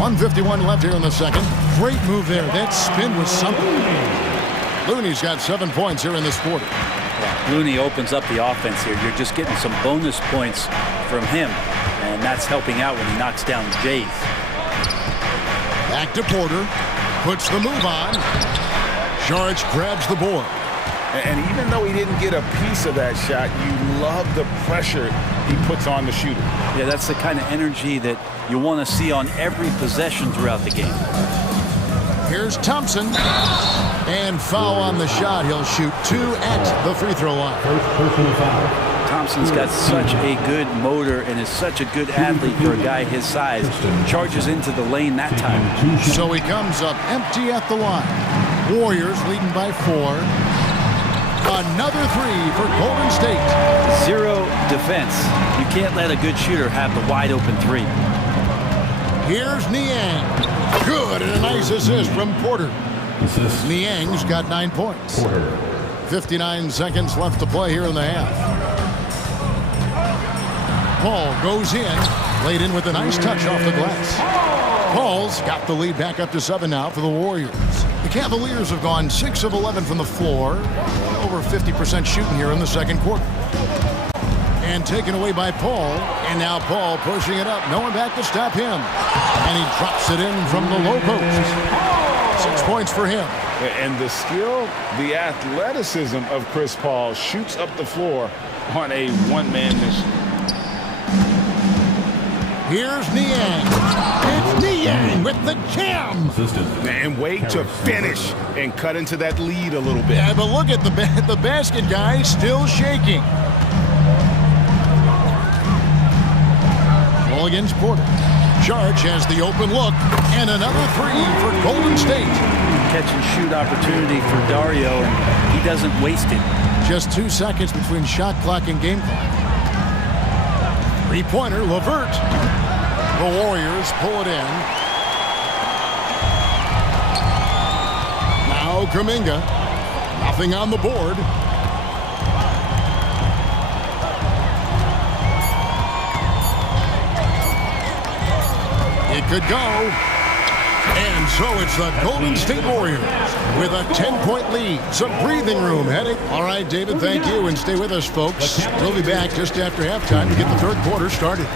1:51 left here in the second. Great move there. That spin was something. Looney's got 7 points here in this quarter. Yeah, Looney opens up the offense here. You're just getting some bonus points from him. And that's helping out when he knocks down Jays. Back to Porter. Puts the move on. Saric grabs the board. And even though he didn't get a piece of that shot, you love the pressure he puts on the shooter. Yeah, that's the kind of energy that you want to see on every possession throughout the game. Here's Thompson. And foul on the shot. He'll shoot 2 at the free throw line. First personal foul. Thompson's got such a good motor and is such a good athlete for a guy his size. Charges into the lane that time. So he comes up empty at the line. Warriors leading by 4. Another 3 for Golden State. 0 defense. You can't let a good shooter have the wide open 3. Here's Niang. Good, and a nice assist from Porter. Niang's got 9 points. 59 seconds left to play here in the half. Paul goes in, laid in with a nice touch off the glass. Paul's got the lead back up to 7 now for the Warriors. The Cavaliers have gone 6 of 11 from the floor, over 50% shooting here in the second quarter. And taken away by Paul, and now Paul pushing it up, no one back to stop him. And he drops it in from the low post. 6 points for him. And the skill, the athleticism of Chris Paul shoots up the floor on a one-man mission. Here's Niang. It's Niang with the jam. And wait to finish and cut into that lead a little bit. Yeah, but look at the basket guy still shaking. Ball against Porter. Charge has the open look, and another 3 for Golden State. Catch and shoot opportunity for Dario, and he doesn't waste it. Just 2 seconds between shot clock and game clock. 3-pointer, LeVert. The Warriors pull it in. Now Kuminga. Nothing on the board. It could go. And so it's the Golden State Warriors with a 10-point lead. Some breathing room heading. All right, David, thank you. And stay with us, folks. We'll be back just after halftime to get the third quarter started.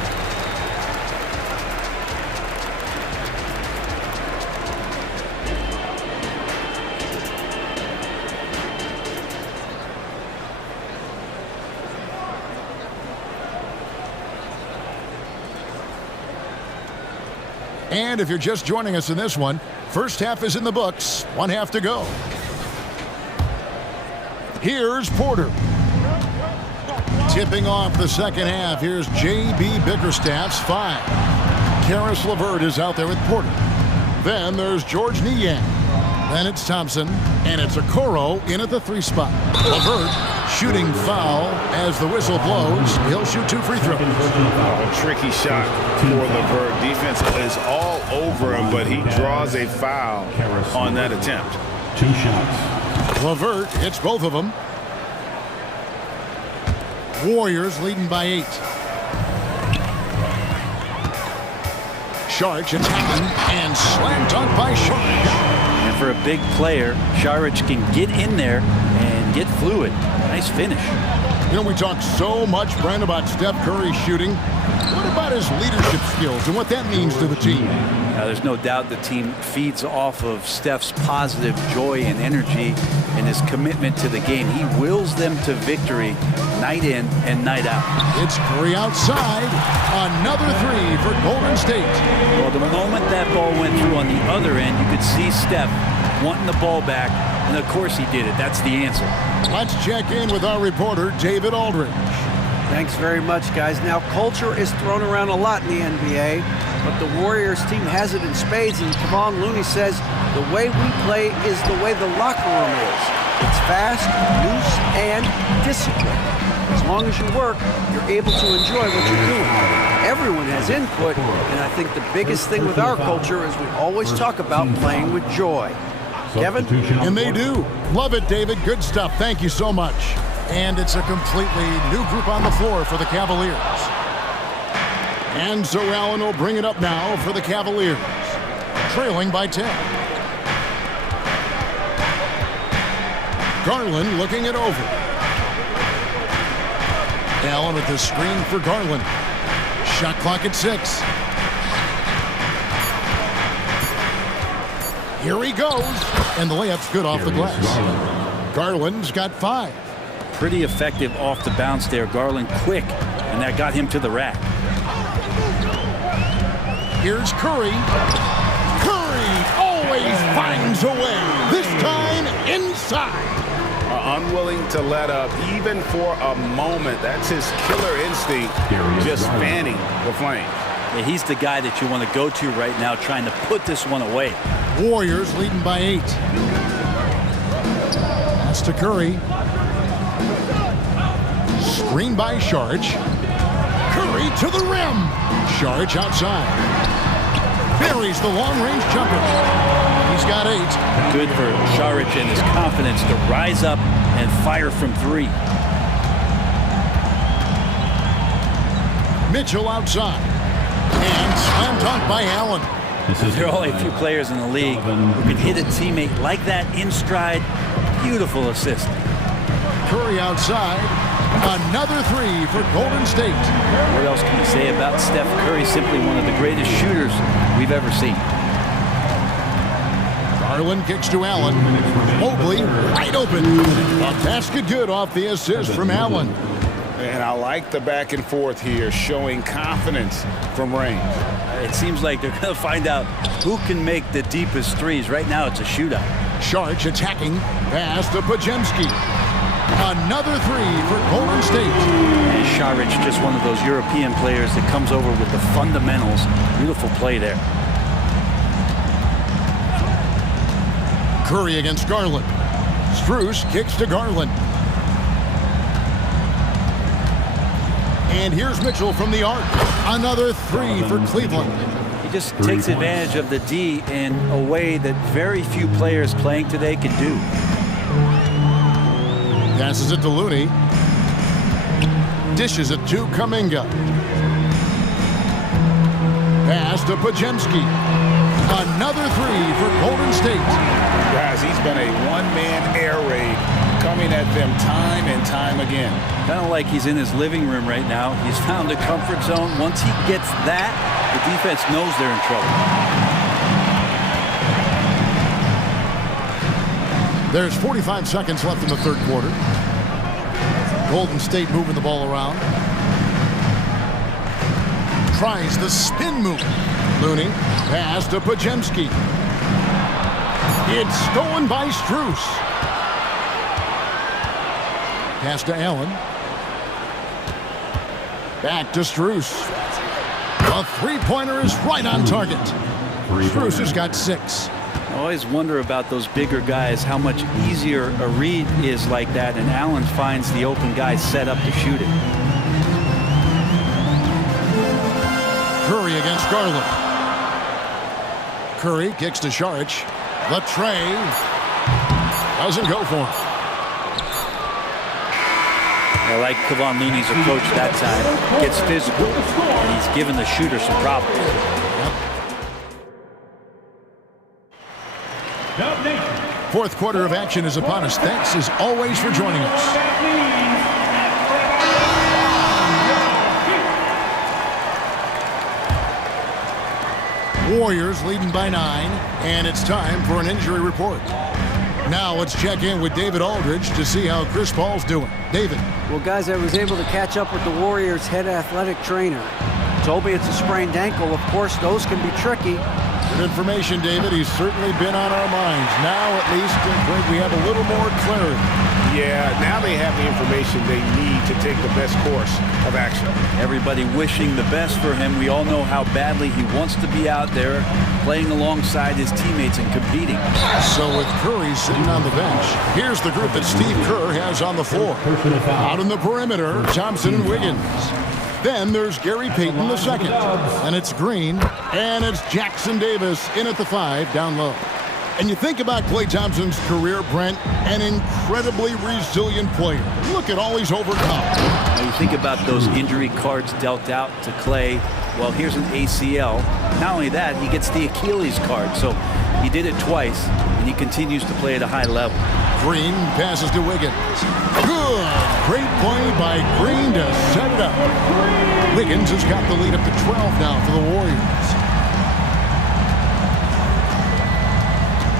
And if you're just joining us in this one, first half is in the books. 1 half to go. Here's Porter. Tipping off the second half. Here's J.B. Bickerstaff's 5. Karis LeVert is out there with Porter. Then there's George Niang. Then it's Thompson. And it's Okoro in at the 3 spot. LeVert shooting foul as the whistle blows. He'll shoot 2 free throws. A tricky shot for LeVert. Defense is all over him, but he draws a foul on that attempt. 2 shots. LeVert hits both of them. Warriors leading by 8. Sharch attacking and slam dunk by Sharch. And for a big player, Sharch can get in there and get fluid. Nice finish. You know, we talk so much, Brent, about Steph Curry shooting. What about his leadership skills and what that means to the team? There's no doubt the team feeds off of Steph's positive joy and energy and his commitment to the game. He wills them to victory night in and night out. It's Curry outside. Another 3 for Golden State. Well, the moment that ball went through on the other end, you could see Steph wanting the ball back, and of course he did it. That's the answer. Let's check in with our reporter, David Aldridge. Thanks very much, guys. Now, culture is thrown around a lot in the NBA, but the Warriors team has it in spades, and Kevon Looney says the way we play is the way the locker room is. It's fast, loose, and disciplined. As long as you work, you're able to enjoy what you're doing. Everyone has input, and I think the biggest thing with our culture is we always talk about playing with joy. Kevin? And they do. Love it, David. Good stuff. Thank you so much. And it's a completely new group on the floor for the Cavaliers. And so Allen will bring it up now for the Cavaliers. Trailing by 10. Garland looking it over. Allen with the screen for Garland. Shot clock at 6. Here he goes. And the layup's good off the glass. Garland's got 5. Pretty effective off the bounce there. Garland quick, and that got him to the rack. Here's Curry. Curry! Oh, always finds a way, this time inside. Unwilling to let up even for a moment. That's his killer instinct, just fanning the flame. Yeah, he's the guy that you want to go to right now, trying to put this one away. Warriors leading by 8. That's to Curry. Screen by Sharch. Curry to the rim. Sharch outside. Buries the long-range jumper. He's got 8. Good for Sharch and his confidence to rise up and fire from 3. Mitchell outside. And slam dunk by Allen. There are only a few players in the league who can hit a teammate like that in stride. Beautiful assist. Curry outside. Another 3 for Golden State. What else can you say about Steph Curry? Simply one of the greatest shooters we've ever seen. Garland kicks to Allen. Mobley wide open. A basket good off the assist from Allen. And I like the back and forth here, showing confidence from range. It seems like they're going to find out who can make the deepest threes. Right now it's a shootout. Sharch attacking. Pass to Podziemski. Another 3 for Golden State. And Sharch, just one of those European players that comes over with the fundamentals. Beautiful play there. Curry against Garland. Strus kicks to Garland. And here's Mitchell from the arc. Another 3 for Cleveland. He just takes advantage of the D in a way that very few players playing today can do. Passes it to Looney. Dishes it to Kuminga. Pass to Podziemski. Another 3 for Golden State. Guys, he's been a one-man air raid, coming at them time and time again. Kind of like he's in his living room right now. He's found a comfort zone. Once he gets that, the defense knows they're in trouble. There's 45 seconds left in the third quarter. Golden State moving the ball around. Tries the spin move. Looney. Pass to Podziemski. It's stolen by Strus. Pass to Allen. Back to Strus. A three-pointer is right on target. Strus has got 6. I always wonder about those bigger guys, how much easier a read is like that, and Allen finds the open guy set up to shoot it. Curry against Garland. Curry kicks to Sharch. The tray doesn't go for him. I like Kevon Looney's approach that time. Gets physical, and he's given the shooter some problems. Fourth quarter of action is upon us. Thanks as always for joining us. Warriors leading by 9, and it's time for an injury report. Now let's check in with David Aldridge to see how Chris Paul's doing. David. Well, guys, I was able to catch up with the Warriors' head athletic trainer. Told me it's a sprained ankle. Of course, those can be tricky. Good information, David. He's certainly been on our minds. Now, at least, I think we have a little more clarity. Yeah, now they have the information they need to take the best course of action. Everybody wishing the best for him. We all know how badly he wants to be out there playing alongside his teammates and competing. So with Curry sitting on the bench, here's the group that Steve Kerr has on the floor. Out in the perimeter, Thompson and Wiggins. Then there's Gary Payton II, and it's Green, and it's Jackson Davis in at the 5 down low. And you think about Klay Thompson's career, Brent, an incredibly resilient player. Look at all he's overcome. Now you think about those injury cards dealt out to Klay. Well, here's an ACL. Not only that, he gets the Achilles card. So he did it twice, and he continues to play at a high level. Green passes to Wiggins. Good. Great play by Green to set it up. Wiggins has got the lead up to 12 now for the Warriors.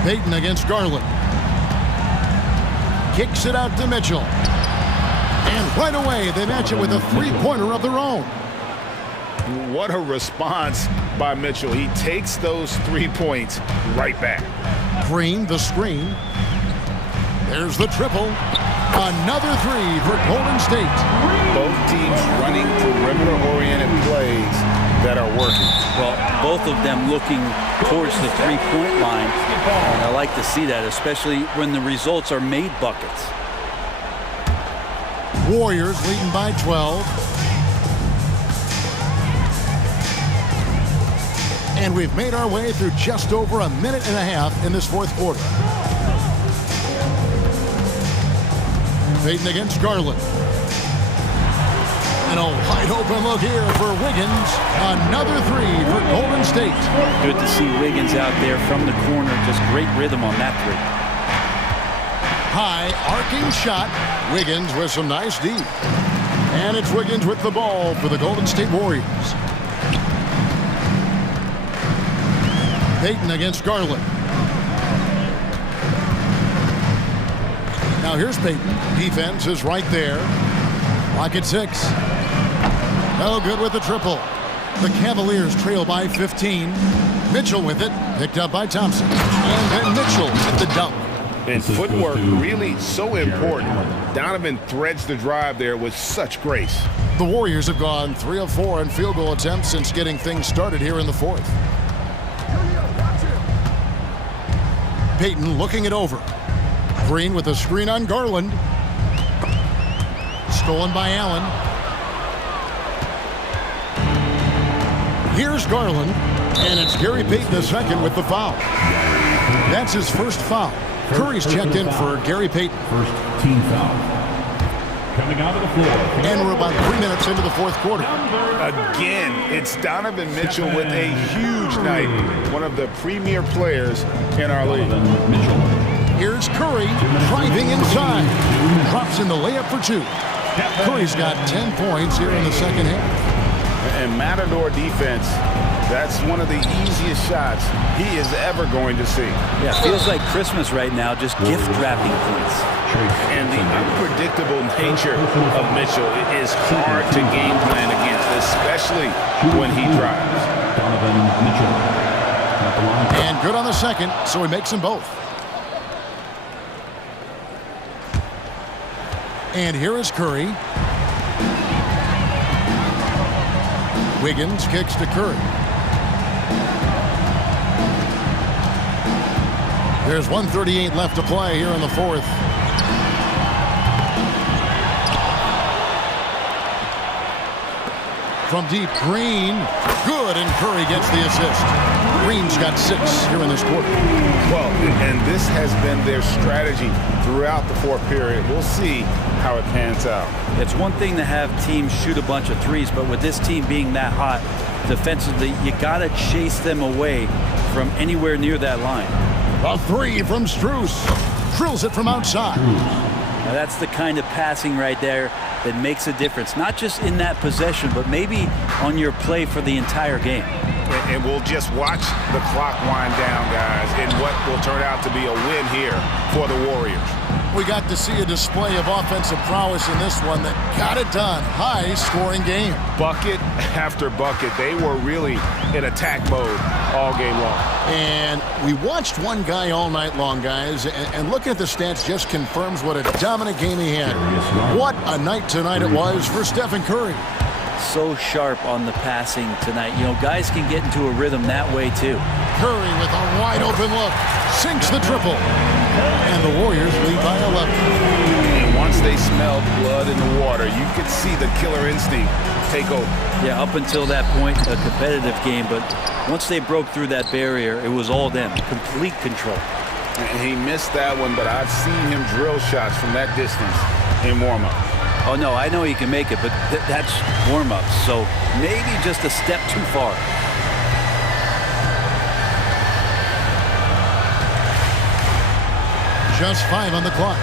Payton against Garland. Kicks it out to Mitchell. And right away, they match it with a three-pointer of their own. What a response by Mitchell. He takes those 3 points right back. Green, the screen. There's the triple. Another three for Golden State. Both teams running perimeter-oriented plays that are working. Well, both of them looking towards the three-point line. And I like to see that, especially when the results are made buckets. Warriors leading by 12. And we've made our way through just over a minute and a half in this fourth quarter. Payton against Garland. And a wide open look here for Wiggins. Another three for Golden State. Good to see Wiggins out there from the corner. Just great rhythm on that three. High arcing shot. Wiggins with some nice D. And it's Wiggins with the ball for the Golden State Warriors. Payton against Garland. Now here's Payton. Defense is right there. Lock at 6. No good with the triple. The Cavaliers trail by 15. Mitchell with it. Picked up by Thompson. And then Mitchell with the dunk. And footwork really so important. Donovan threads the drive there with such grace. The Warriors have gone 3 of 4 in field goal attempts since getting things started here in the fourth. Payton looking it over. Green with a screen on Garland. Stolen by Allen. Here's Garland, and it's Gary Payton II with the foul. That's his first foul. Curry's checked in for Gary Payton. First team foul. Coming out of the floor. And we're about 3 minutes into the fourth quarter. Again, it's Donovan Mitchell with a huge night. One of the premier players in our league. Here's Curry driving inside. Drops in the layup for 2. Curry's got 10 points here in the second half. And Matador defense, that's one of the easiest shots he is ever going to see. Yeah, feels like Christmas right now, just gift wrapping points. And the unpredictable nature of Mitchell is hard to game plan against, especially when he drives. And good on the second, so he makes them both. And here is Curry. Wiggins kicks to Curry. There's 1:38 left to play here in the fourth. From deep, Green. Good, and Curry gets the assist. Green's got 6 here in this quarter. Well, and this has been their strategy throughout the fourth period. We'll see how it pans out. It's one thing to have teams shoot a bunch of threes, but with this team being that hot defensively, you got to chase them away from anywhere near that line. A 3 from Strus. Drills it from outside. Now that's the kind of passing right there that makes a difference, not just in that possession, but maybe on your play for the entire game. And we'll just watch the clock wind down, guys, in what will turn out to be a win here for the Warriors. We got to see a display of offensive prowess in this one that got it done. High-scoring game. Bucket after bucket. They were really in attack mode all game long. And we watched one guy all night long, guys, and looking at the stats just confirms what a dominant game he had. What a night tonight it was for Stephen Curry. So sharp on the passing tonight. You know, guys can get into a rhythm that way, too. Curry with a wide-open look. Sinks the triple. And the Warriors lead by 11. And once they smelled blood in the water, you could see the killer instinct take over. Yeah, up until that point, a competitive game. But once they broke through that barrier, it was all them. Complete control. And he missed that one, but I've seen him drill shots from that distance in warm-up. Oh, no, I know he can make it, but that's warm-ups. So maybe just a step too far. Just 5 on the clock.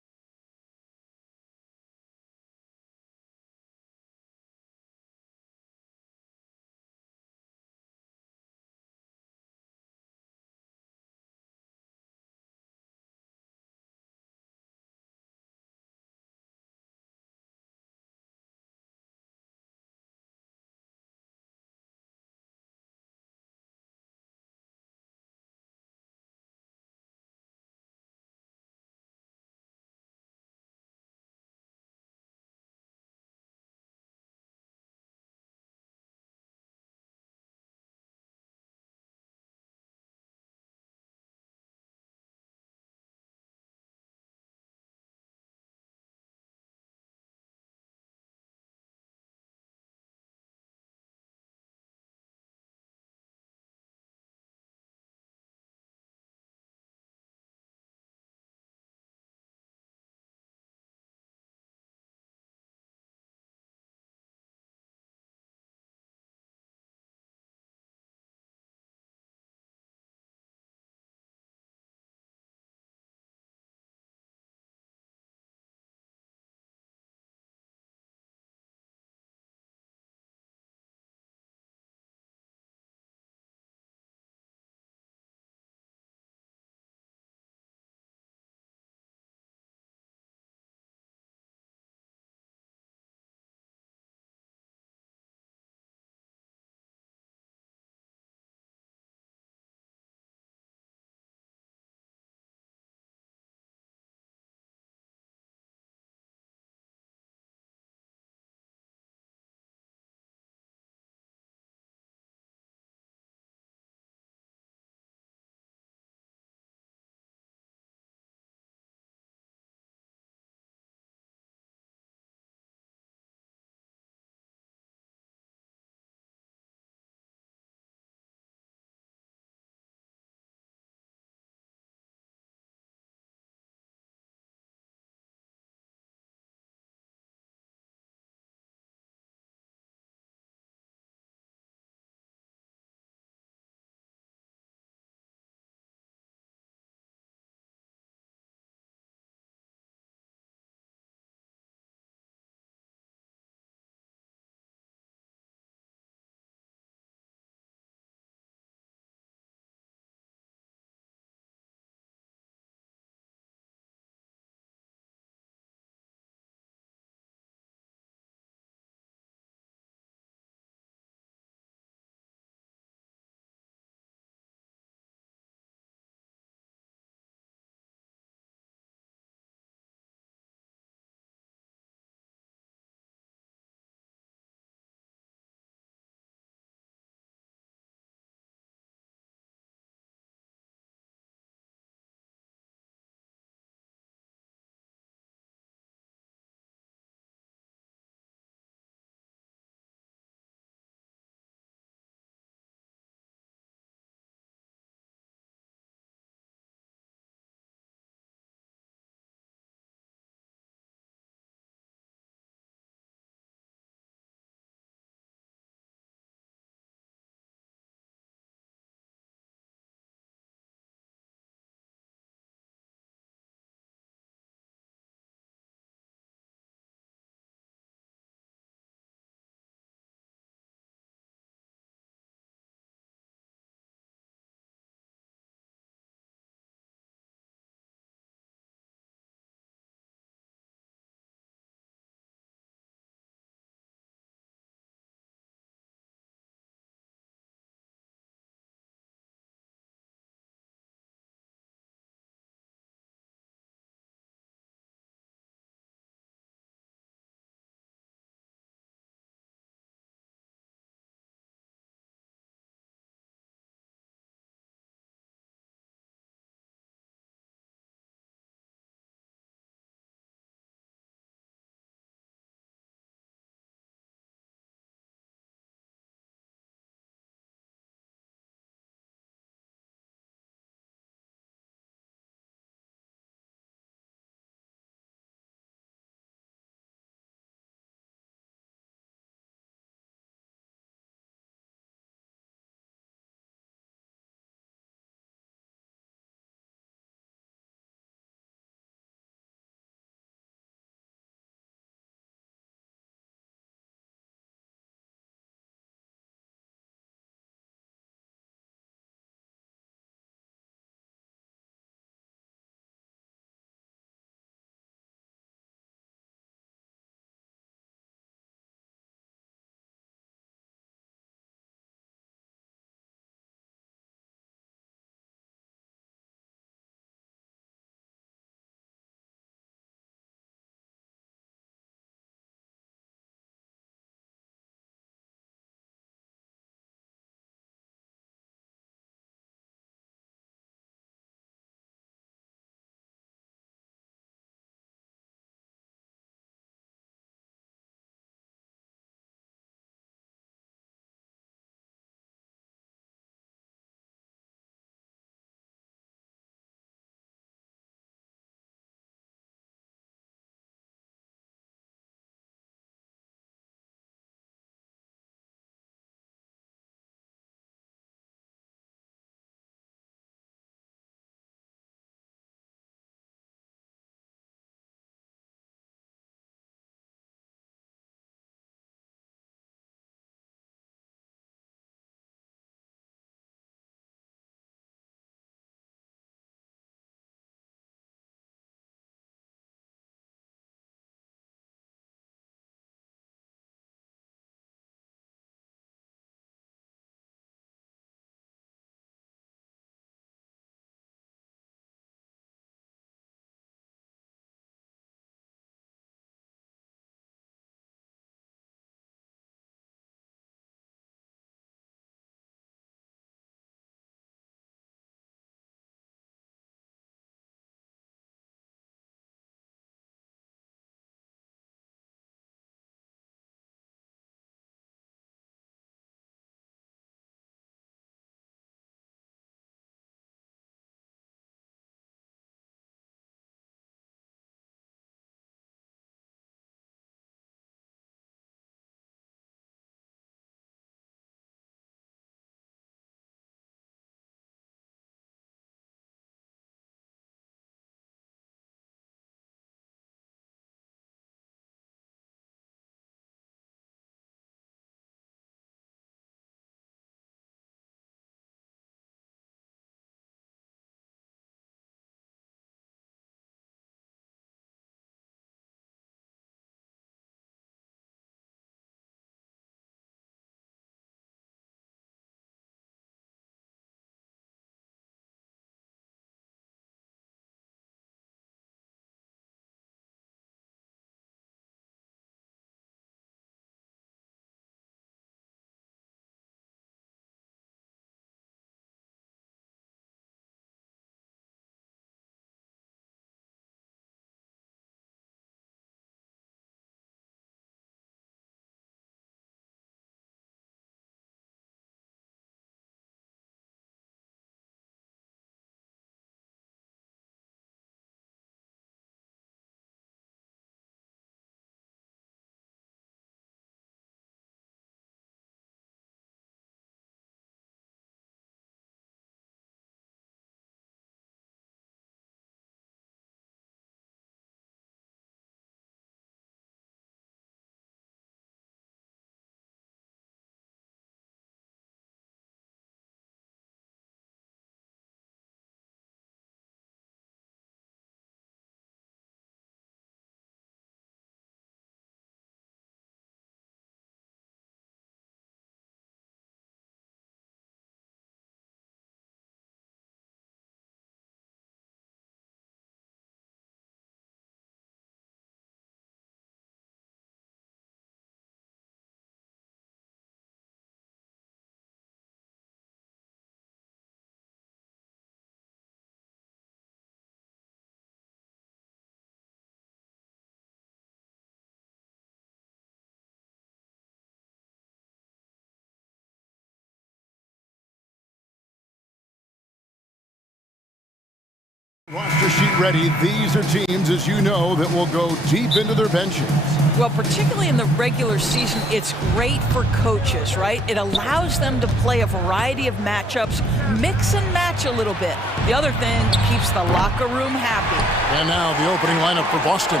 Roster sheet ready. These are teams, as you know, that will go deep into their benches. Well, particularly in the regular season, it's great for coaches, right? It allows them to play a variety of matchups, mix and match a little bit. The other thing keeps the locker room happy. And now the opening lineup for Boston.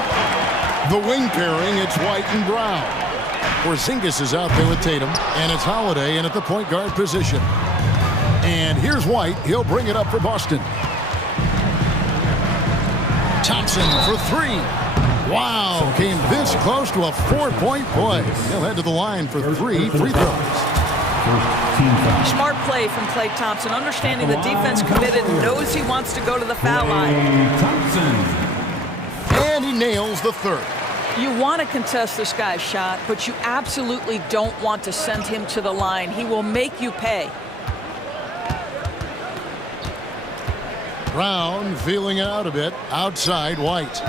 The wing pairing, it's White and Brown. Porzingis is out there with Tatum, and it's Holiday in at the point guard position. And here's White. He'll bring it up for Boston. Thompson for three. Wow, came this close to a 4-point play. He'll head to the line for three free throws. Smart play from Klay Thompson, understanding the defense committed, knows he wants to go to the foul line. And he nails the third. You want to contest this guy's shot, but you absolutely don't want to send him to the line. He will make you pay. Brown feeling it out a bit. Outside, White.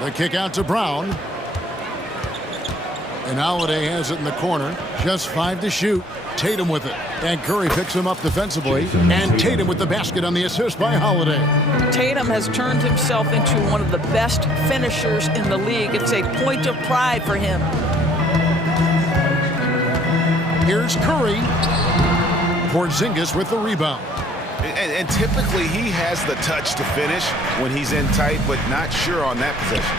The kick out to Brown. And Holiday has it in the corner. Just 5 to shoot. Tatum with it. And Curry picks him up defensively. And Tatum with the basket on the assist by Holiday. Tatum has turned himself into one of the best finishers in the league. It's a point of pride for him. Here's Curry. Porzingis with the rebound. And typically he has the touch to finish when he's in tight, but not sure on that possession.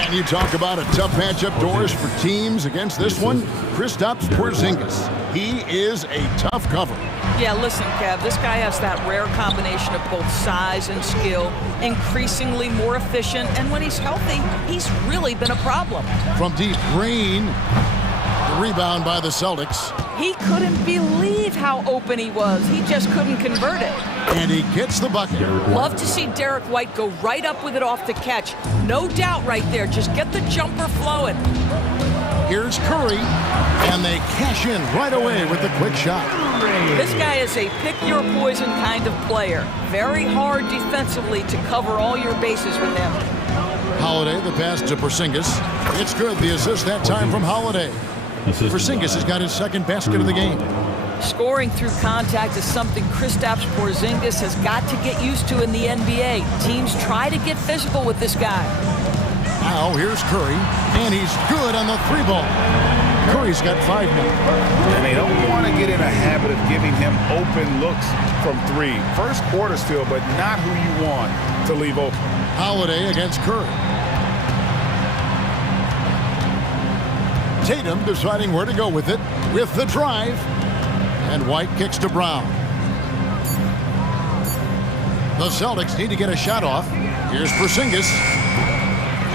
And you talk about a tough matchup, Doris, for teams against this one. Kristaps Porzingis. He is a tough cover. Yeah, listen, Kev, this guy has that rare combination of both size and skill, increasingly more efficient, and when he's healthy, he's really been a problem. From deep, Green. The rebound by the Celtics. He couldn't believe how open he was. He just couldn't convert it. And he gets the bucket. Love to see Derek White go right up with it off the catch. No doubt right there. Just get the jumper flowing. Here's Curry. And they cash in right away with the quick shot. This guy is a pick-your-poison kind of player. Very hard defensively to cover all your bases with him. Holiday, the pass to Porzingis. It's good. The assist that time from Holiday. Porzingis has got his second basket of the game. Scoring through contact is something Kristaps Porzingis has got to get used to in the NBA. Teams try to get physical with this guy. Now here's Curry, and he's good on the three ball. Curry's got 5 now. And they don't want to get in a habit of giving him open looks from three. First quarter still, but not who you want to leave open. Holiday against Curry. Tatum deciding where to go with it with the drive. And White kicks to Brown. The Celtics need to get a shot off. Here's Porzingis.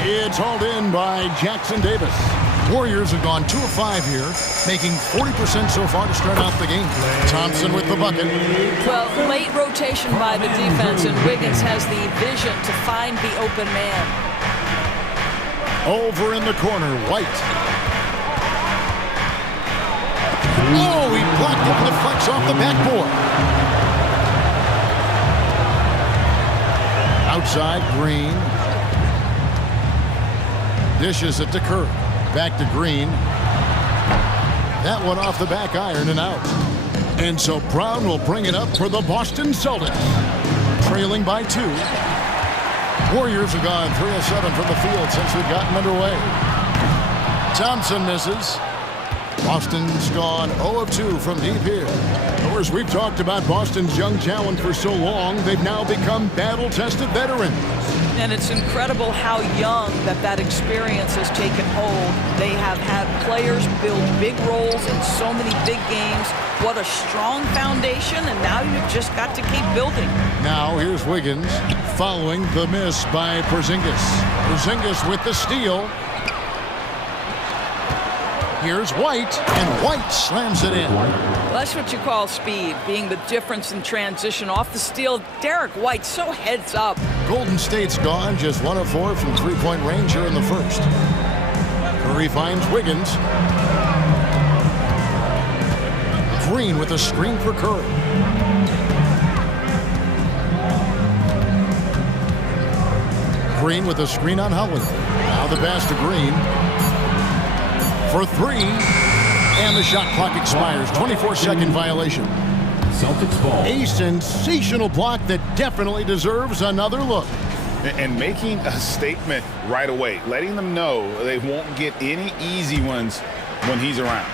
It's hauled in by Jackson Davis. Warriors have gone 2 of 5 here, making 40% so far to start out the game. Thompson with the bucket. Well, late rotation by the defense, and Wiggins has the vision to find the open man. Over in the corner, White. Oh, he blocked it and deflects off the backboard. Outside, Green. Dishes it to Curry. Back to Green. That one off the back iron and out. And so Brown will bring it up for the Boston Celtics. Trailing by 2. Warriors have gone 3 of 7 from the field since we've gotten underway. Thompson misses. Boston's gone 0 of 2 from deep here. Of course, we've talked about Boston's young talent for so long. They've now become battle-tested veterans. And it's incredible how young that experience has taken hold. They have had players build big roles in so many big games. What a strong foundation, and now you've just got to keep building. Now here's Wiggins following the miss by Porzingis. Porzingis with the steal. Here's White, and White slams it in. Well, that's what you call speed, being the difference in transition. Off the steal, Derek White so heads up. Golden State's gone just 1 of 4 from three-point range here in the first. Curry finds Wiggins. Green with a screen for Curry. Green with a screen on Holiday. Now the pass to Green. For 3, and the shot clock expires. 24-second violation. Celtics ball. A sensational block that definitely deserves another look. And making a statement right away, letting them know they won't get any easy ones when he's around.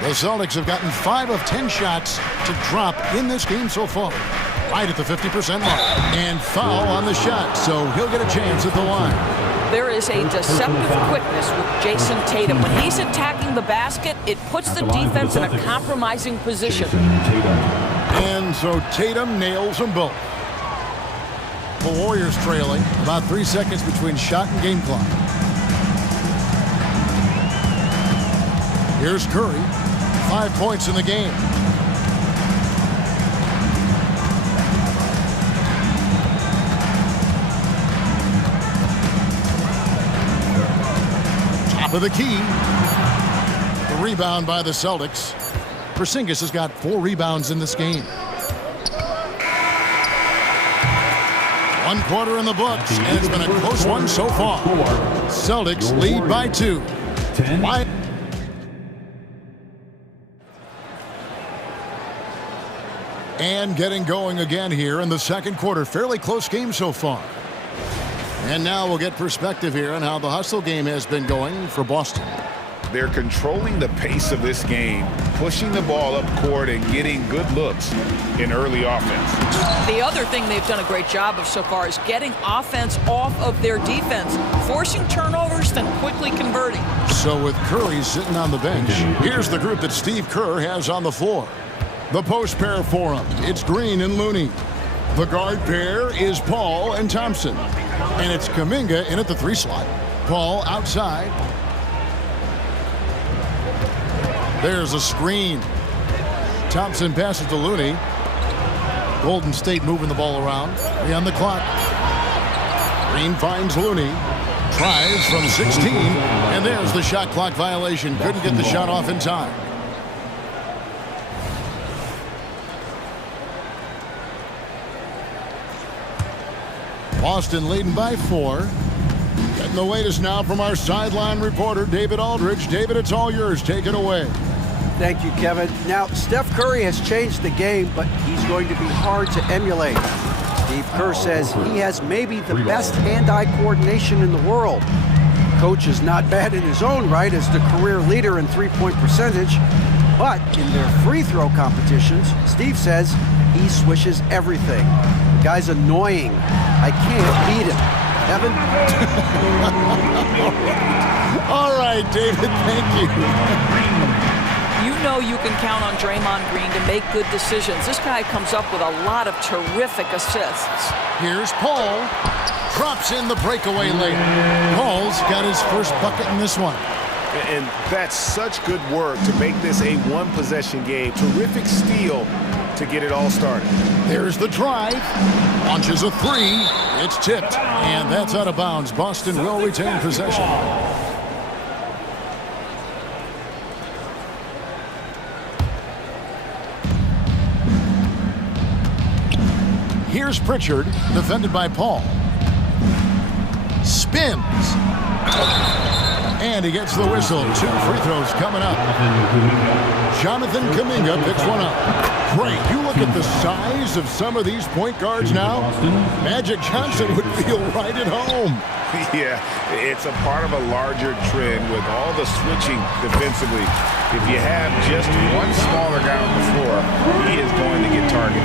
The Celtics have gotten 5 of 10 shots to drop in this game so far. Right at the 50% mark. And foul on the shot, so he'll get a chance at the line. There is a deceptive quickness with Jason Tatum. When he's attacking the basket, it puts the defense in a compromising position. And so Tatum nails them both. The Warriors trailing, about 3 seconds between shot and game clock. Here's Curry, 5 points in the game. Top of the key. The rebound by the Celtics. Porzingis has got 4 rebounds in this game. 1 quarter in the books, and it's been a close one so far. Celtics lead by 2. And getting going again here in the second quarter. Fairly close game so far. And now we'll get perspective here on how the hustle game has been going for Boston. They're controlling the pace of this game, pushing the ball up court and getting good looks in early offense. The other thing they've done a great job of so far is getting offense off of their defense, forcing turnovers, then quickly converting. So with Curry sitting on the bench, here's the group that Steve Kerr has on the floor. The post pair for him, it's Green and Looney. The guard pair is Paul and Thompson. And it's Kuminga in at the 3 slot. Paul outside. There's a screen. Thompson passes to Looney. Golden State moving the ball around. On the clock. Green finds Looney. Tries from 16. And there's the shot clock violation. Couldn't get the shot off in time. Boston leading by 4. Getting the latest now from our sideline reporter, David Aldridge. David, it's all yours. Take it away. Thank you, Kevin. Now, Steph Curry has changed the game, but he's going to be hard to emulate. Steve Kerr says he has maybe the best hand-eye coordination in the world. Coach is not bad in his own right as the career leader in three-point percentage, but in their free throw competitions, Steve says he swishes everything. The guy's annoying. I can't beat him. Evan? All right, David, thank you. You know you can count on Draymond Green to make good decisions. This guy comes up with a lot of terrific assists. Here's Paul. Drops in the breakaway late. Paul's got his first bucket in this one. And that's such good work to make this a one-possession game. Terrific steal to get it all started. There's the drive. Launches a 3. It's tipped. And that's out of bounds. Boston will retain possession. Here's Pritchard, defended by Paul. Spins. And he gets the whistle. 2 free throws coming up. Jonathan Kuminga picks one up. Great. You look at the size of some of these point guards now. Magic Johnson would feel right at home. Yeah, it's a part of a larger trend with all the switching defensively. If you have just one smaller guy on the floor, he is going to get targeted.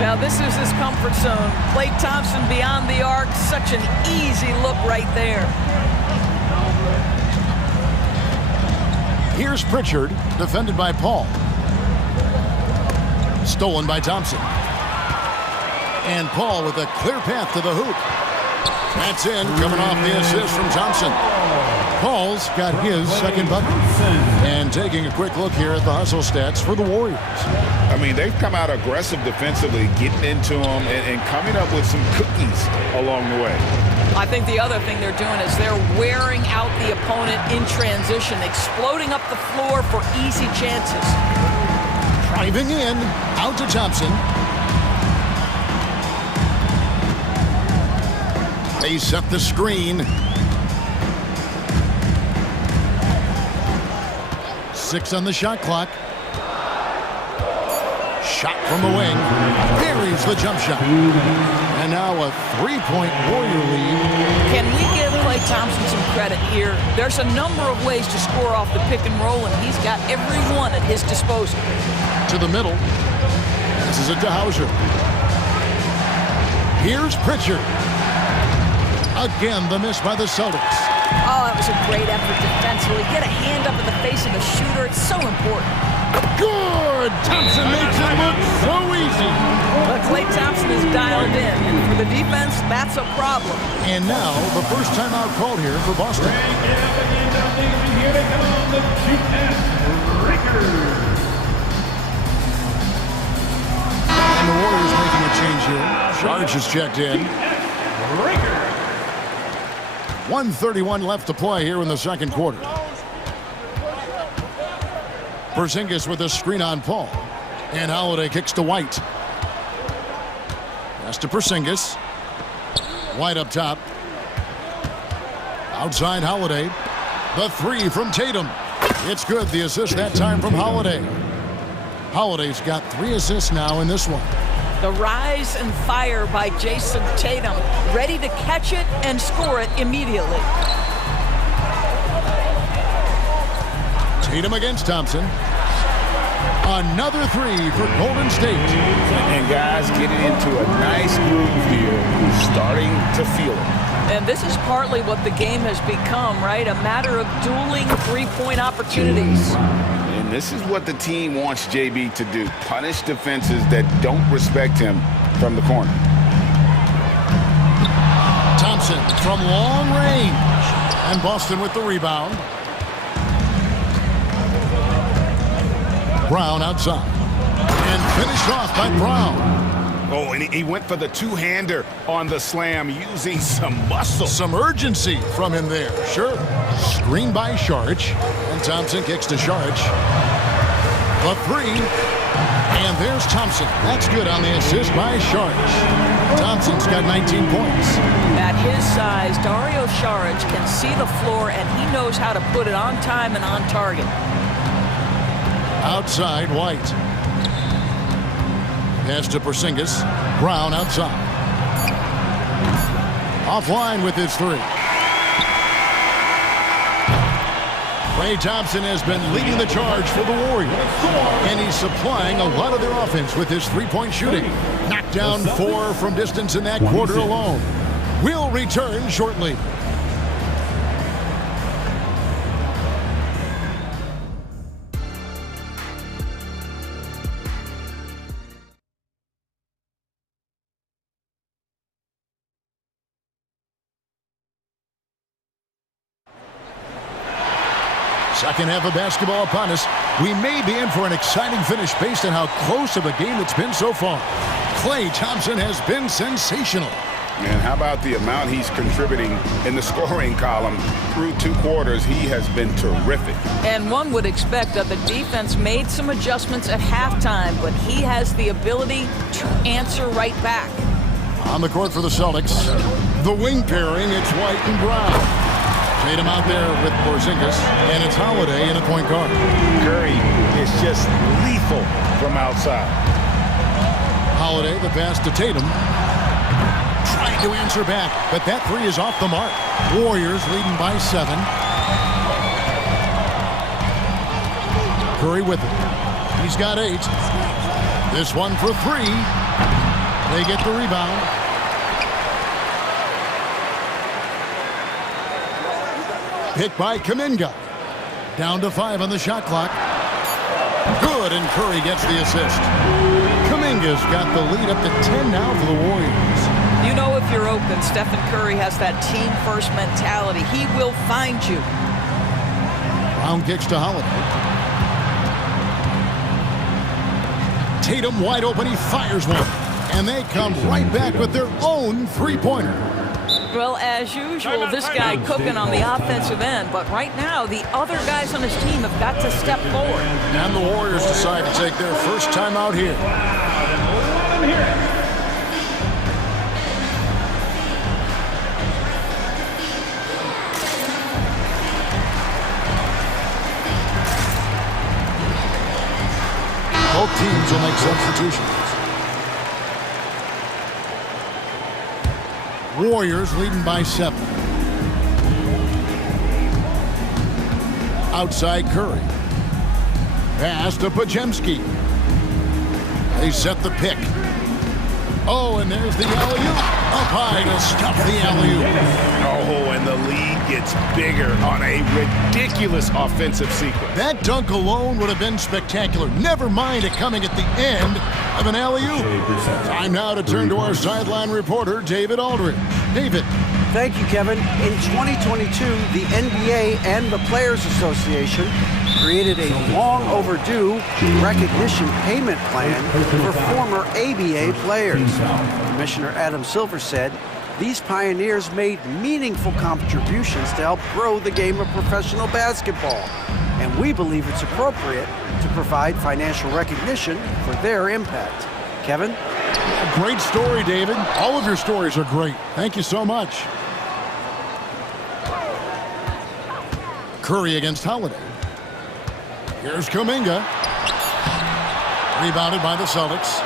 Now this is his comfort zone. Klay Thompson beyond the arc. Such an easy look right there. Here's Pritchard, defended by Paul. Stolen by Thompson. And Paul with a clear path to the hoop. That's in, coming off the assist from Thompson. Paul's got his second bucket. And taking a quick look here at the hustle stats for the Warriors. I mean, they've come out aggressive defensively, getting into them and coming up with some cookies along the way. I think the other thing they're doing is they're wearing out the opponent in transition, exploding up the floor for easy chances. Driving in, out to Thompson. They set the screen. 6 on the shot clock. Shot from the wing. Buries the jump shot. And now a three-point Warrior lead. Can we give Klay Thompson some credit here? There's a number of ways to score off the pick and roll, and he's got every one at his disposal. To the middle. This is it to Hauser. Here's Pritchard. Again, the miss by the Celtics. Oh, that was a great effort defensively. Get a hand up in the face of the shooter. It's so important. Good! Thompson makes it look so easy. But Klay Thompson is dialed in, and for the defense, that's a problem. And now, the first timeout called here for Boston. Here they come, the Breakers. And the Warriors making a change here. Charge is checked in. 1:31 left to play here in the second quarter. Porzingis with a screen on Paul. And Holiday kicks to White. Pass to Porzingis. White up top. Outside Holiday. The three from Tatum. It's good. The assist that time from Holiday. Holiday's got 3 assists now in this one. The rise and fire by Jason Tatum, ready to catch it and score it immediately. Tatum against Thompson. Another three for Golden State. And guys getting into a nice groove here, starting to feel it. And this is partly what the game has become, right? A matter of dueling three-point opportunities. And this is what the team wants JB to do. Punish defenses that don't respect him from the corner. Thompson from long range. And Boston with the rebound. Brown outside. And finished off by Brown. Oh, and he went for the two-hander on the slam, using some muscle. Some urgency from him there. Sure. Screen by Sharch. And Thompson kicks to Sharch. The three. And there's Thompson. That's good on the assist by Sharch. Thompson's got 19 points. At his size, Dario Saric can see the floor, and he knows how to put it on time and on target. Outside, White. Pass to Porzingis. Brown outside. Offline with his three. Klay Thompson has been leading the charge for the Warriors. And he's supplying a lot of their offense with his three-point shooting. Knocked down 4 from distance in that quarter alone. We'll return shortly. Second half of basketball upon us. We may be in for an exciting finish based on how close of a game it's been so far. Klay Thompson has been sensational. And how about the amount he's contributing in the scoring column through 2 quarters? He has been terrific. And one would expect that the defense made some adjustments at halftime, but he has the ability to answer right back. On the court for the Celtics, the wing pairing, it's White and Brown. Tatum out there with Porzingis, and it's Holiday in a point guard. Curry is just lethal from outside. Holiday, the pass to Tatum. Trying to answer back, but that three is off the mark. Warriors leading by 7. Curry with it. He's got 8. This one for 3. They get the rebound. Picked by Kuminga. Down to 5 on the shot clock. Good, and Curry gets the assist. Kuminga's got the lead up to 10 now for the Warriors. You know if you're open, Stephen Curry has that team-first mentality. He will find you. Brown kicks to Holiday. Tatum wide open, he fires one. And they come right back with their own three-pointer. Well, as usual, this guy cooking on the offensive end, but right now, the other guys on his team have got to step forward. And the Warriors decide to take their first time out here. Both teams will make substitutions. Warriors leading by 7. Outside Curry. Pass to Pajemski. They set the pick. Oh, and there's the alley-oop. Up high to stop the alley-oop. Oh, and the lead gets bigger on a ridiculous offensive sequence. That dunk alone would have been spectacular. Never mind it coming at the end of an alley-oop. Time now to turn to our sideline reporter, David Aldridge. David. Thank you, Kevin. In 2022, the NBA and the Players Association created a long overdue recognition payment plan for former ABA players. Commissioner Adam Silver said these pioneers made meaningful contributions to help grow the game of professional basketball, and we believe it's appropriate to provide financial recognition for their impact. Kevin? Great story, David. All of your stories are great. Thank you so much. Curry against Holiday. Here's Kuminga. Rebounded by the Celtics.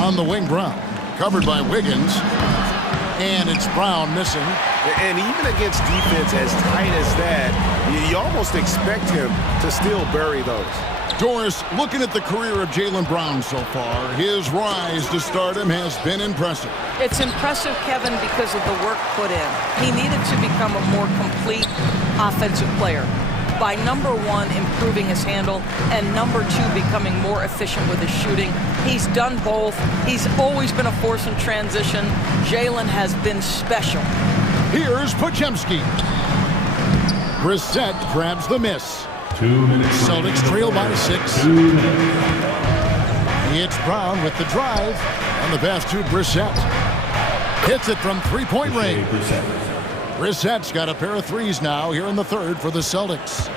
On the wing, Brown. Covered by Wiggins. And it's Brown missing. And even against defense as tight as that, you almost expect him to still bury those. Doris, looking at the career of Jaylen Brown so far, his rise to stardom has been impressive. It's impressive, Kevin, because of the work put in. He needed to become a more complete offensive player by, number one, improving his handle, and number two, becoming more efficient with his shooting. He's done both. He's always been a force in transition. Jaylen has been special. Here's Pajemski. Brissett grabs the miss. 2 minutes. Celtics trail by 6. It's Brown with the drive. On the pass to Brissett. Hits it from three-point range. Brissett's got a pair of threes now here in the third for the Celtics.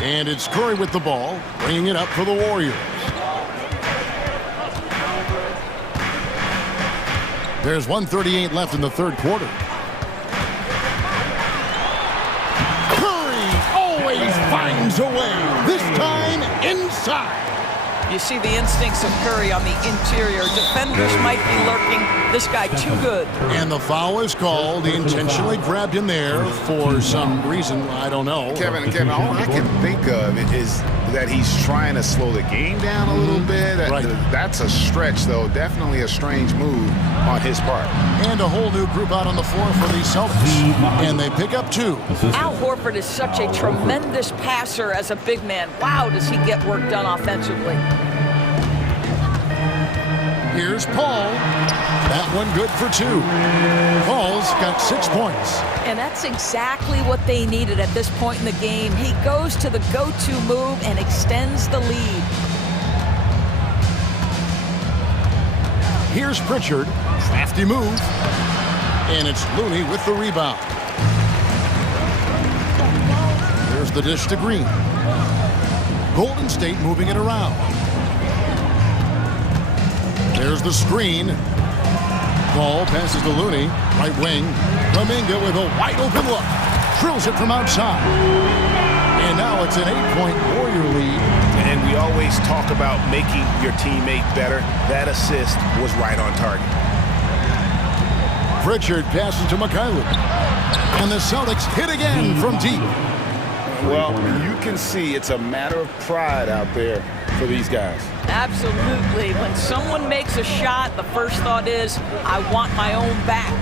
And it's Curry with the ball, bringing it up for the Warriors. There's 1:38 left in the third quarter. Finds a way, this time inside. You see the instincts of Curry on the interior. Defenders might be lurking. This guy too good. And the foul is called. He intentionally grabbed him there for some reason. I don't know. Kevin, all I can think of is that he's trying to slow the game down a little bit. Right. That's a stretch, though. Definitely a strange move on his part. And a whole new group out on the floor for the Celtics. And they pick up 2. Al Horford is such a tremendous passer as a big man. Wow, does he get work done offensively. Here's Paul. That one good for 2. Paul's got 6 points. And that's exactly what they needed at this point in the game. He goes to the go-to move and extends the lead. Here's Pritchard. Crafty move. And it's Looney with the rebound. Here's the dish to Green. Golden State moving it around. There's the screen. Ball passes to Looney. Right wing. Kuminga with a wide open look. Drills it from outside. And now it's an 8-point Warrior lead. And we always talk about making your teammate better. That assist was right on target. Pritchard passes to Mikhailuk. And the Celtics hit again from deep. Well, you can see it's a matter of pride out there for these guys. Absolutely. When someone makes a shot, the first thought is, I want my own back.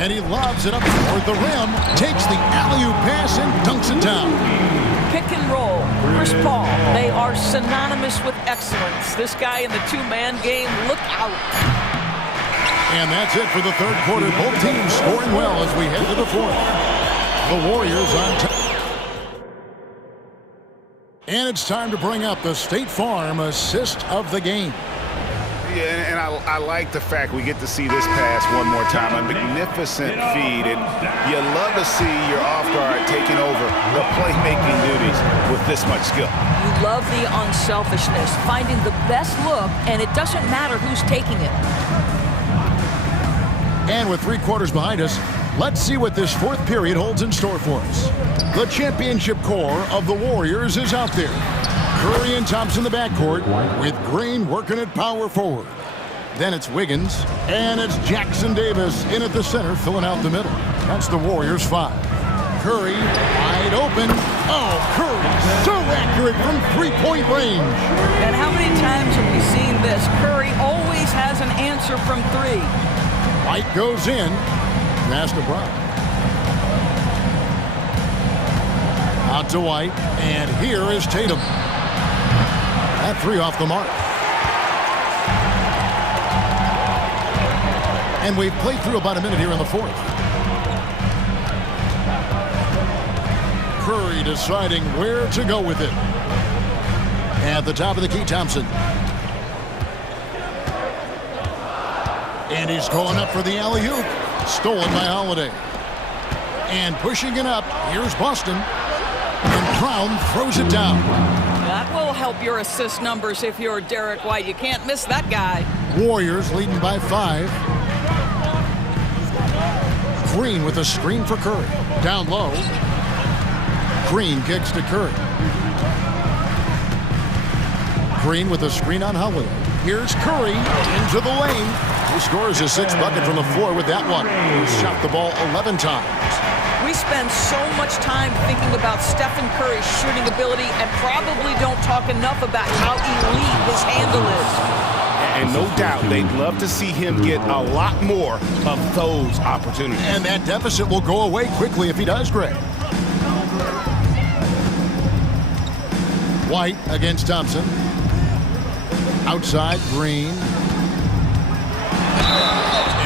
And he lobs it up toward the rim, takes the alley-oop pass and dunks it down. Pick and roll, Chris Paul, they are synonymous with excellence. This guy in the two-man game, look out. And that's it for the third quarter. Both teams scoring well as we head to the fourth. The Warriors on top. And it's time to bring up the State Farm assist of the game. Yeah, and I like the fact we get to see this pass one more time. A magnificent feed, and you love to see your off guard taking over the playmaking duties with this much skill. You love the unselfishness, finding the best look, and it doesn't matter who's taking it. And with 3 quarters behind us, Let's see what this fourth period holds in store for us. The championship core of the Warriors is out there. Curry and Thompson in the backcourt, with Green working at power forward. Then it's Wiggins, and it's Jackson Davis in at the center, filling out the middle. That's the Warriors' 5. Curry, wide open. Oh, Curry, so accurate from three-point range. And how many times have we seen this? Curry always has an answer from 3. White goes in. Pass to Brown. Out to White, and here is Tatum. That 3 off the mark. And we've played through about a minute here in the fourth. Curry deciding where to go with it. At the top of the key, Thompson. And he's going up for the alley-oop. Stolen by Holiday. And pushing it up, here's Boston. And Brown throws it down. That will help your assist numbers if you're Derek White. You can't miss that guy. Warriors leading by 5. Green with a screen for Curry. Down low. Green kicks to Curry. Green with a screen on Holiday. Here's Curry into the lane. He scores his 6th bucket from the floor with that one. He shot the ball 11 times. We spend so much time thinking about Stephen Curry's shooting ability and probably don't talk enough about how elite his handle is. And no doubt they'd love to see him get a lot more of those opportunities. And that deficit will go away quickly if he does, Greg. White against Thompson. Outside, Green.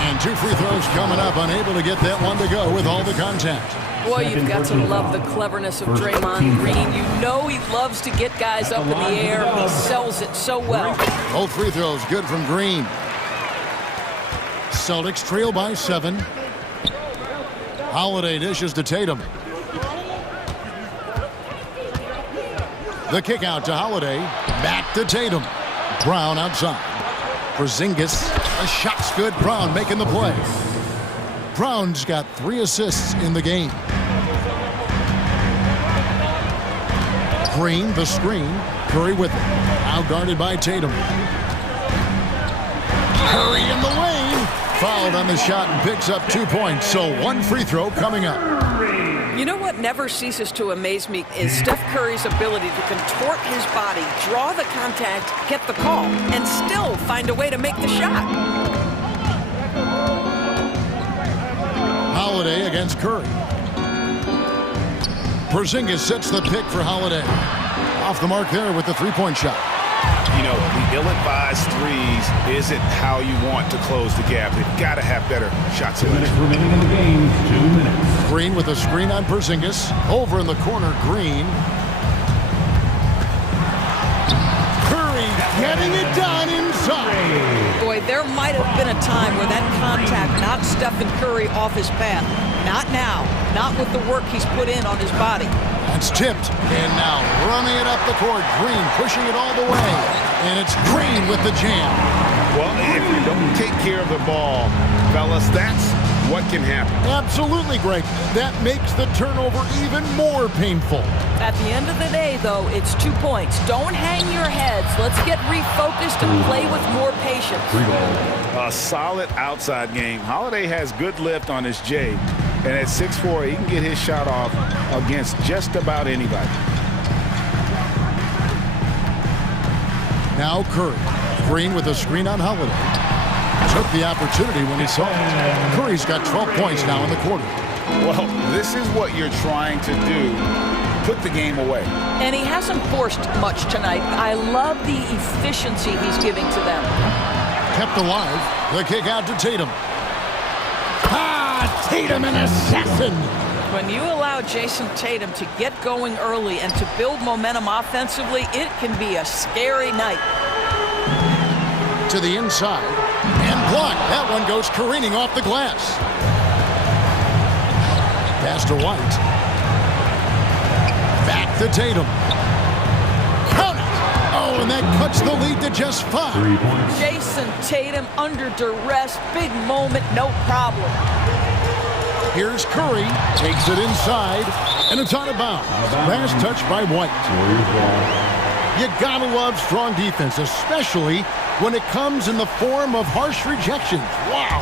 And 2 free throws coming up, unable to get that one to go with all the contact. Boy, you've got to love the cleverness of Draymond Green. You know he loves to get guys up in the air. He sells it so well. Both free throws good from Green. Celtics trail by 7. Holiday dishes to Tatum. The kick out to Holiday. Back to Tatum. Brown outside. Porzingis. A shot's good. Brown making the play. Brown's got 3 assists in the game. Green, the screen. Curry with it. Now guarded by Tatum. Curry in the lane. Fouled on the shot and picks up 2 points. So 1 free throw coming up. You know what never ceases to amaze me is Steph Curry's ability to contort his body, draw the contact, get the call, and still find a way to make the shot. Holiday against Curry. Porzingis sets the pick for Holiday. Off the mark there with the 3-point shot. You know, the ill-advised threes isn't how you want to close the gap. They've got to have better shot selection. 2 minutes remaining in the game. 2 minutes. Green with a screen on Porzingis. Over in the corner, Green. Curry getting it done inside. Boy, there might have been a time where that contact knocked Stephen Curry off his path. Not now. Not with the work he's put in on his body. It's tipped, and now running it up the court. Green pushing it all the way, and it's Green with the jam. Well, if you don't take care of the ball, fellas, that's what can happen. Absolutely, Greg. That makes the turnover even more painful. At the end of the day, though, it's 2 points. Don't hang your heads. Let's get refocused and play with more patience. A solid outside game. Holiday has good lift on his J. And at 6'4", he can get his shot off against just about anybody. Now Curry. Green with a screen on Holiday. Took the opportunity when he saw it. Curry's got 12 points now in the quarter. Well, this is what you're trying to do. Put the game away. And he hasn't forced much tonight. I love the efficiency he's giving to them. Kept alive. The kick out to Tatum. Tatum, an assassin. When you allow Jason Tatum to get going early and to build momentum offensively, it can be a scary night. To the inside and blocked. That one goes careening off the glass. Pass to White. Back to Tatum. Count it. Oh, and that cuts the lead to just 5. 3 points. Jason Tatum under duress. Big moment, no problem. Here's Curry, takes it inside, and it's out of bounds. Last touch by White. You gotta love strong defense, especially when it comes in the form of harsh rejections. Wow.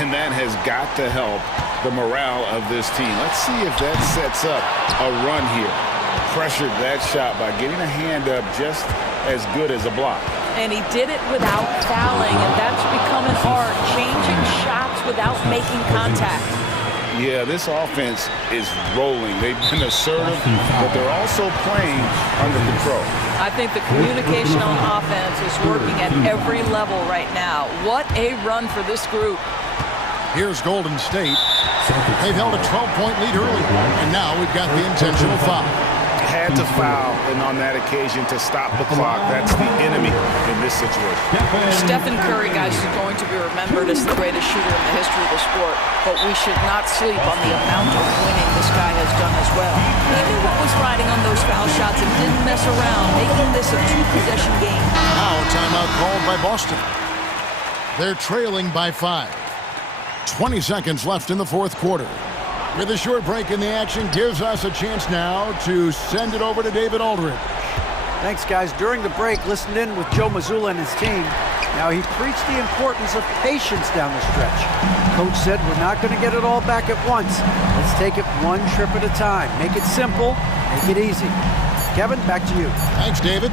And that has got to help the morale of this team. Let's see if that sets up a run here. Pressured that shot by getting a hand up just as good as a block. And he did it without fouling, and that's becoming hard. Changing shots without making contact. Yeah, this offense is rolling. They've been assertive, but they're also playing under control. I think the communication on offense is working at every level right now. What a run for this group. Here's Golden State. They've held a 12-point lead earlier, and now we've got the intentional foul. Had to foul, and on that occasion to stop the clock. That's the enemy in this situation. Stephen Curry, guys, is going to be remembered as the greatest shooter in the history of the sport, but we should not sleep on the amount of winning this guy has done as well. He knew what was riding on those foul shots and didn't mess around, making this a two-possession game. Now a timeout called by Boston. They're trailing by 5. 20 seconds left in the fourth quarter. With a short break in the action, gives us a chance now to send it over to David Aldridge. Thanks, guys. During the break, listened in with Joe Mazzulla and his team. Now, he preached the importance of patience down the stretch. Coach said we're not going to get it all back at once. Let's take it one trip at a time. Make it simple, make it easy. Kevin, back to you. Thanks, David.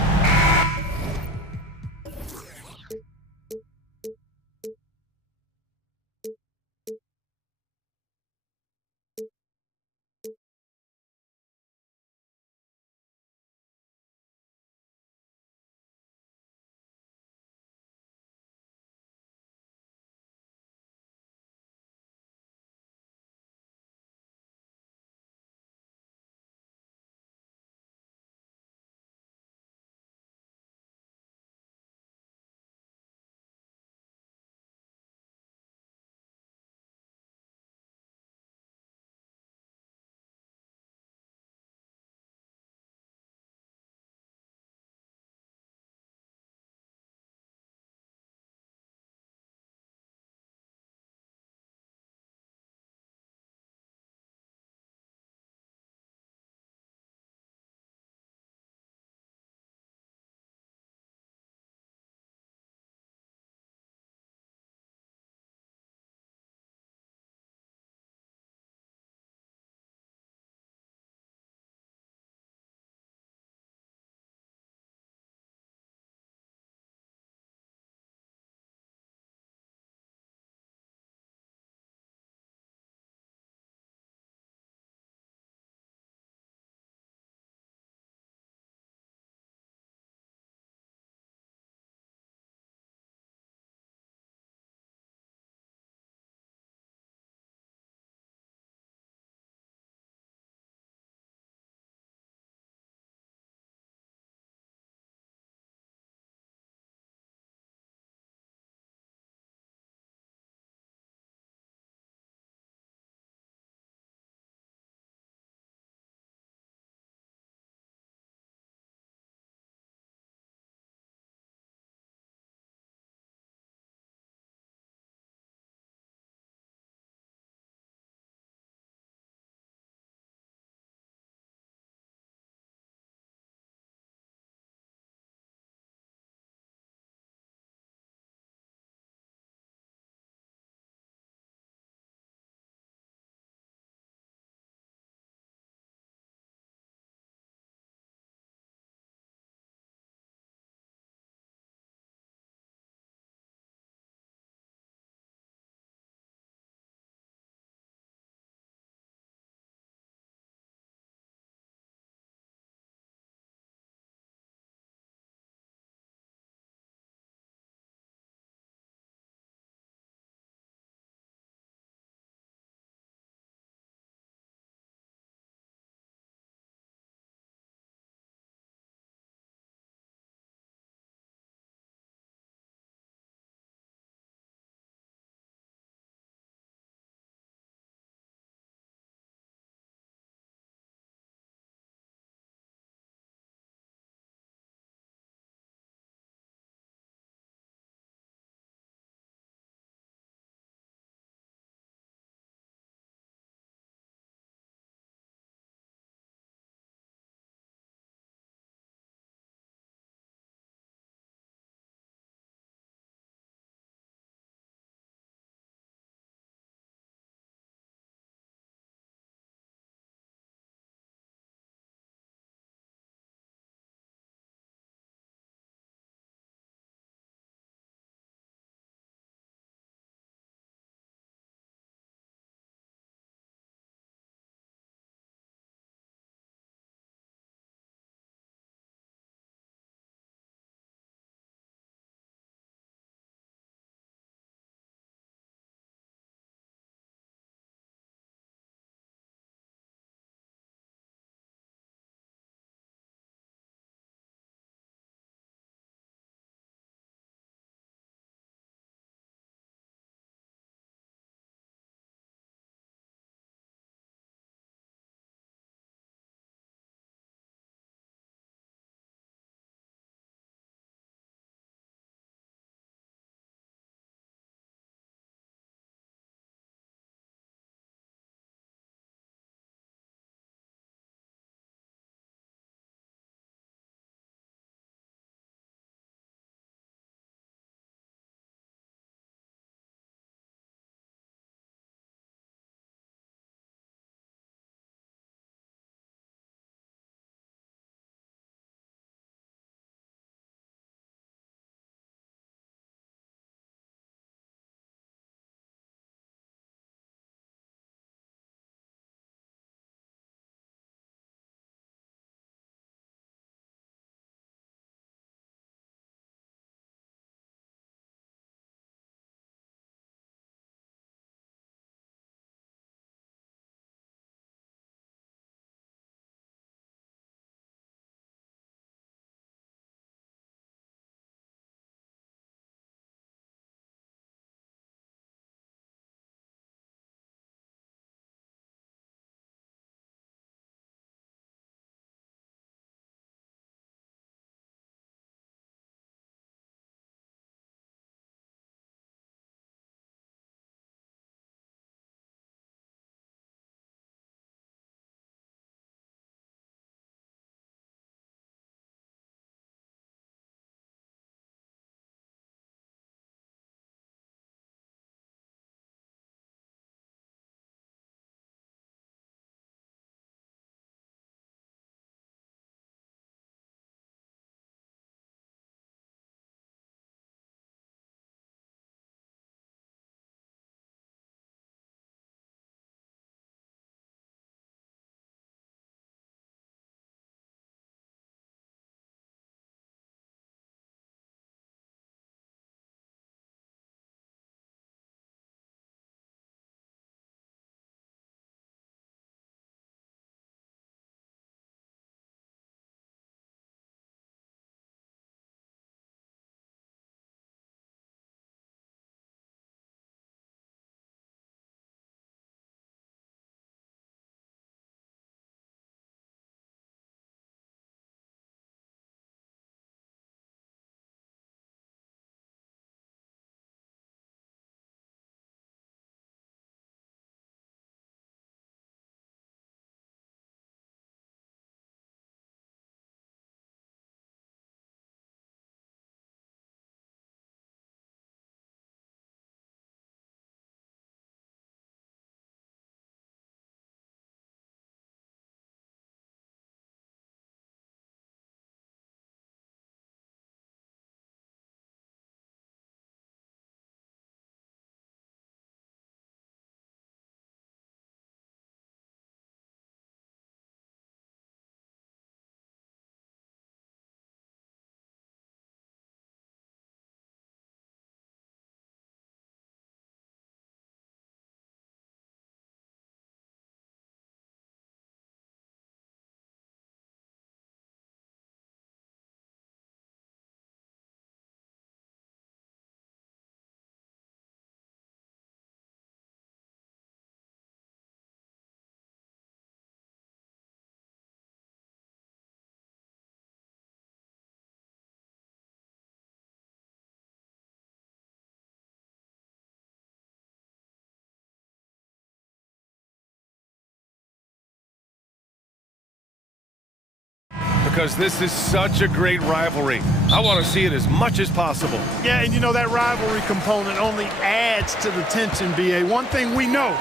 because this is such a great rivalry. I want to see it as much as possible. Yeah, and you know, that rivalry component only adds to the tension, BA. One thing we know,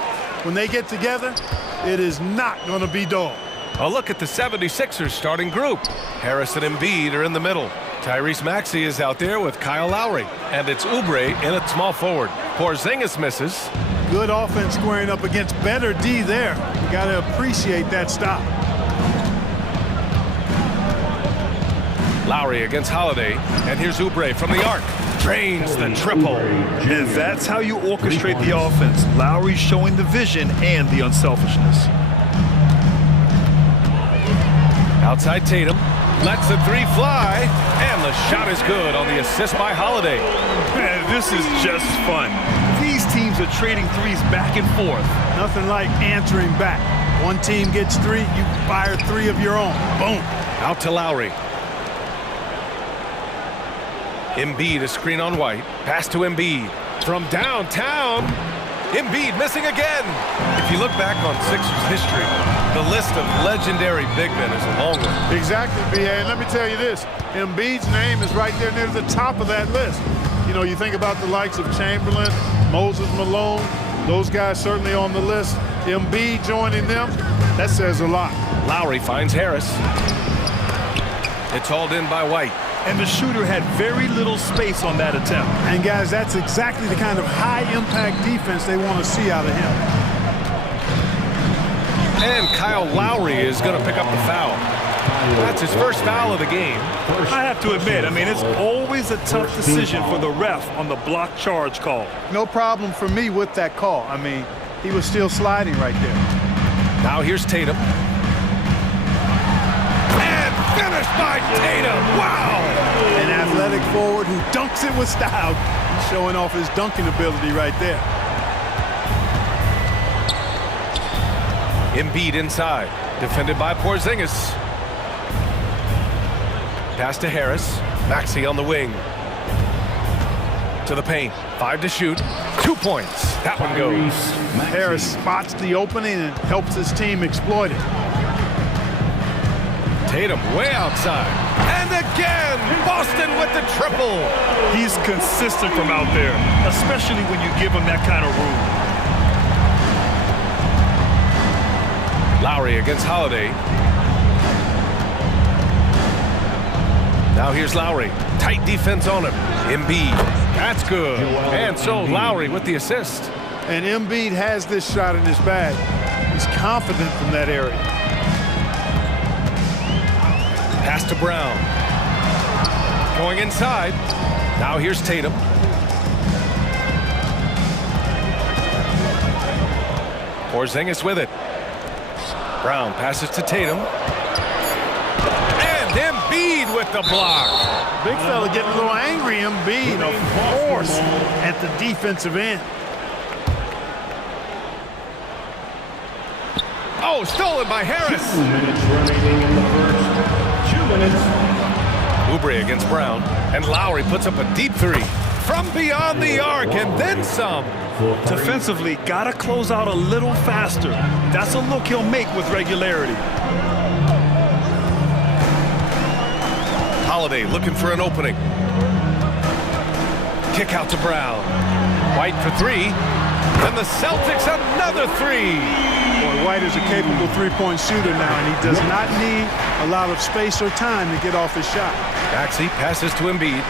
when they get together, it is not going to be dull. A look at the 76ers starting group. Harris and Embiid are in the middle. Tyrese Maxey is out there with Kyle Lowry. And it's Oubre in at small forward. Porzingis misses. Good offense squaring up against better D there. You got to appreciate that stop. Lowry against Holiday. And here's Oubre from the arc. Drains the triple. And that's how you orchestrate the offense. Lowry showing the vision and the unselfishness. Outside Tatum, lets the three fly, and the shot is good on the assist by Holiday. Man, this is just fun. These teams are trading threes back and forth. Nothing like answering back. One team gets three, you fire three of your own. Boom. Out to Lowry. Embiid, a screen on White. Pass to Embiid. From downtown, Embiid missing again. If you look back on Sixers history, the list of legendary big men is a long one. Exactly, BA. And let me tell you this, Embiid's name is right there near the top of that list. You know, you think about the likes of Chamberlain, Moses Malone, those guys certainly on the list. Embiid joining them, that says a lot. Lowry finds Harris. It's hauled in by White. And the shooter had very little space on that attempt. And guys, that's exactly the kind of high-impact defense they want to see out of him. And Kyle Lowry is going to pick up the foul. That's his first foul of the game. I have to admit, I mean, it's always a tough decision for the ref on the block charge call. No problem for me with that call. I mean, he was still sliding right there. Now here's Tatum. And finished by Tatum. Wow! An athletic forward who dunks it with style. He's showing off his dunking ability right there. Embiid inside, defended by Porzingis. Pass to Harris. Maxey on the wing. To the paint. 5 to shoot. 2 points. That one goes. Harris spots the opening and helps his team exploit it. Tatum way outside. And again, Boston with the triple. He's consistent from out there, especially when you give him that kind of room. Lowry against Holiday. Now here's Lowry. Tight defense on him. Embiid. That's good. And so Lowry with the assist. And Embiid has this shot in his bag. He's confident from that area. Pass to Brown. Going inside. Now here's Tatum. Porzingis with it. Brown passes to Tatum. And Embiid with the block. Big fella getting a little angry. Embiid, of course, at the defensive end. Oh, stolen by Harris. 2 minutes remaining in the first. 2 minutes. Oubre against Brown. And Lowry puts up a deep three. From beyond the arc and then some. Defensively, gotta close out a little faster. That's a look he'll make with regularity. Holiday looking for an opening. Kick out to Brown. White for three. And the Celtics another three. Boy, White is a capable three-point shooter now, and he does not need a lot of space or time to get off his shot. Maxey passes to Embiid.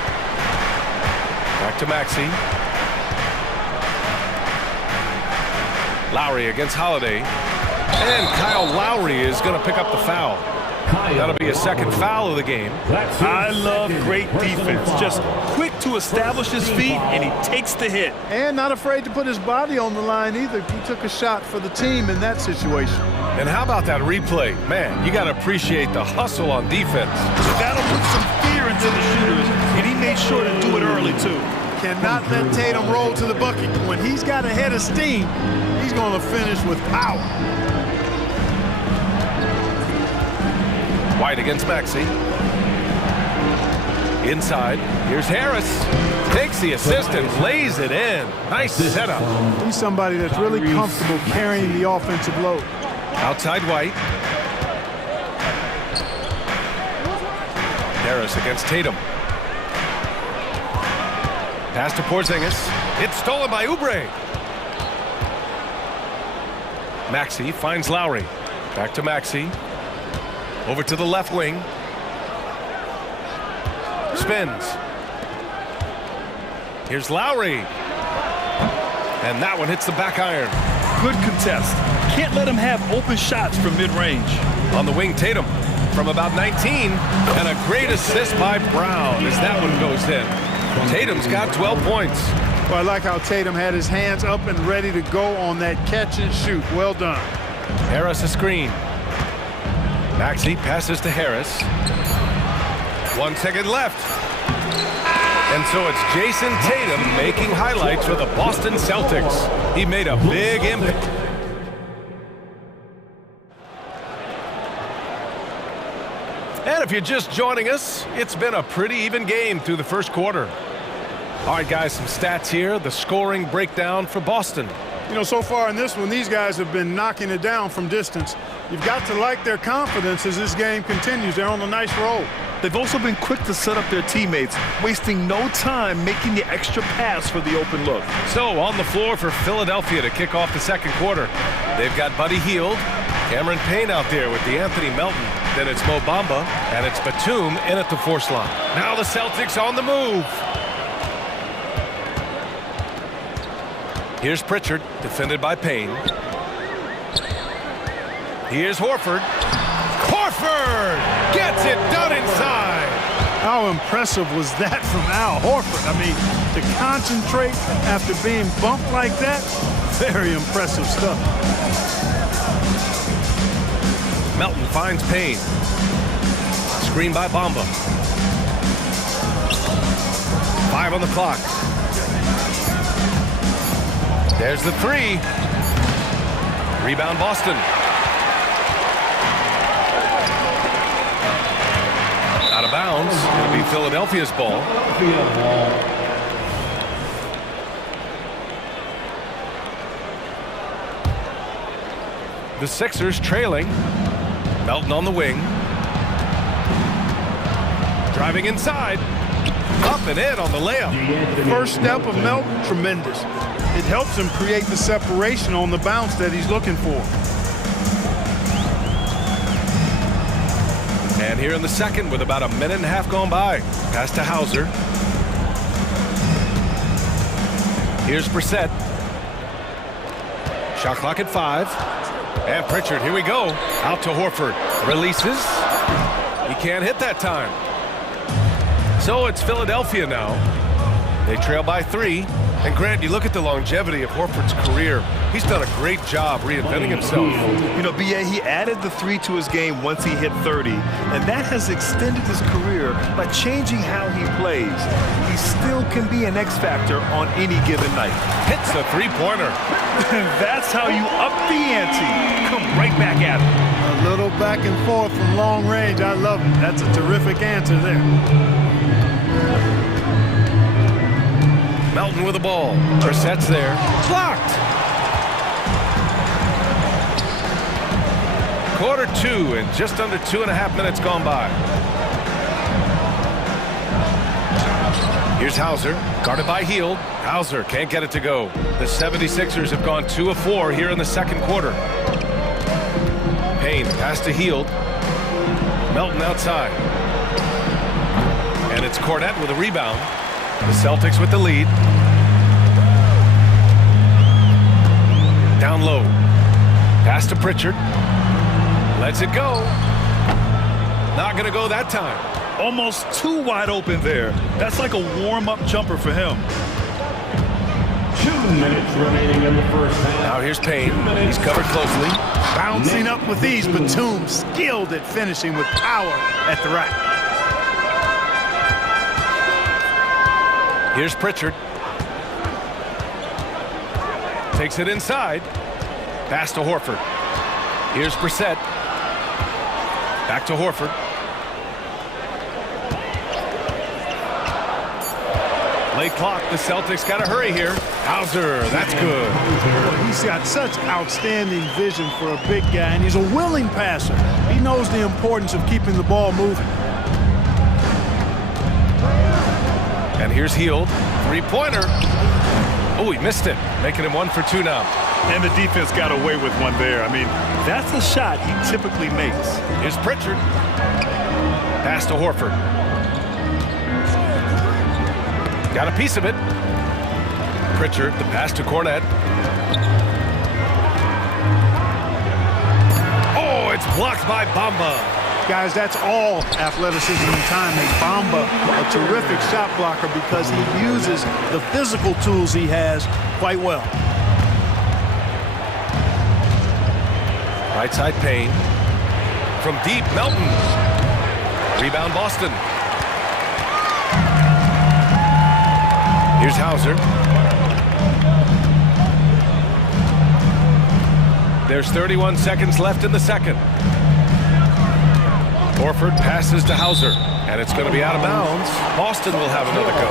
Back to Maxey. Lowry against Holiday. And Kyle Lowry is going to pick up the foul. That'll be a second foul of the game. I love great defense. Just quick to establish his feet, and he takes the hit. And not afraid to put his body on the line either. He took a shot for the team in that situation. And how about that replay? Man, you got to appreciate the hustle on defense. That'll put some fear into the shooters, and he made sure to do it early, too. Cannot let Tatum roll to the bucket. When he's got a head of steam, he's going to finish with power. White against Maxey. Inside, here's Harris. Takes the assist and lays it in. Nice setup. He's somebody that's really comfortable carrying the offensive load. Outside White. Harris against Tatum. Pass to Porzingis. It's stolen by Oubre. Maxey finds Lowry. Back to Maxey. Over to the left wing. Spins. Here's Lowry. And that one hits the back iron. Good contest. Can't let him have open shots from mid-range. On the wing, Tatum from about 19. And a great assist by Brown as that one goes in. Tatum's got 12 points. Well, I like how Tatum had his hands up and ready to go on that catch and shoot. Well done. Harris a screen. Maxey passes to Harris. 1 second left. And so it's Jason Tatum making highlights for the Boston Celtics. He made a big impact. And if you're just joining us, it's been a pretty even game through the first quarter. All right, guys, some stats here. The scoring breakdown for Boston. You know, so far in this one, these guys have been knocking it down from distance. You've got to like their confidence as this game continues. They're on a nice roll. They've also been quick to set up their teammates, wasting no time making the extra pass for the open look. So on the floor for Philadelphia to kick off the second quarter. They've got Buddy Hield, Cameron Payne out there with DeAnthony Melton. Then it's Mo Bamba, and it's Batum in at the 4 slot. Now the Celtics on the move. Here's Pritchard, defended by Payne. Here's Horford. Horford gets it done inside. How impressive was that from Al Horford? I mean, to concentrate after being bumped like that, very impressive stuff. Melton finds Payne. Screen by Bamba. 5 on the clock. There's the 3. Rebound Boston. Out of bounds. It'll be Philadelphia's ball. The Sixers trailing. Melton on the wing. Driving inside. Up and in on the layup. The first step of Melton, tremendous. It helps him create the separation on the bounce that he's looking for. And here in the second with about a minute and a half gone by. Pass to Hauser. Here's Brissett. Shot clock at 5. And Pritchard, here we go. Out to Horford. Releases. He can't hit that time. So it's Philadelphia now. They trail by 3. And Grant, you look at the longevity of Horford's career. He's done a great job reinventing himself. You know, B.A., he added the 3 to his game once he hit 30, and that has extended his career by changing how he plays. He still can be an X factor on any given night. Hits a 3-pointer. That's how you up the ante. Come right back at him. A little back and forth from long range. I love it. That's a terrific answer there. Melton with the ball. Brissett's there. Blocked. Quarter 2 and just under 2.5 minutes gone by. Here's Hauser, guarded by Hield. Hauser can't get it to go. The 76ers have gone 2 of 4 here in the second quarter. Payne pass to Hield. Melton outside. And it's Cornette with a rebound. The Celtics with the lead. Down low. Pass to Pritchard. Lets it go. Not going to go that time. Almost too wide open there. That's like a warm-up jumper for him. 2 minutes remaining in the first half. Now here's Payne. He's covered closely. Bouncing up with ease. Batum skilled at finishing with power at the rack. Here's Pritchard. Takes it inside. Pass to Horford. Here's Brissett. Back to Horford. Late clock. The Celtics got to hurry here. Hauser, that's good. Well, he's got such outstanding vision for a big guy, and he's a willing passer. He knows the importance of keeping the ball moving. And here's Heald. Three-pointer. Oh, he missed it. Making him 1 for 2 now. And the defense got away with one there. I mean, that's a shot he typically makes. Here's Pritchard. Pass to Horford. Got a piece of it. Pritchard, the pass to Cornette. Oh, it's blocked by Bamba. Guys, that's all athleticism and timing. Bamba, a terrific shot blocker because he uses the physical tools he has quite well. Right side Payne. From deep, Melton. Rebound Boston. Here's Hauser. There's 31 seconds left in the second. Horford passes to Hauser, and it's going to be out of bounds. Boston will have another go.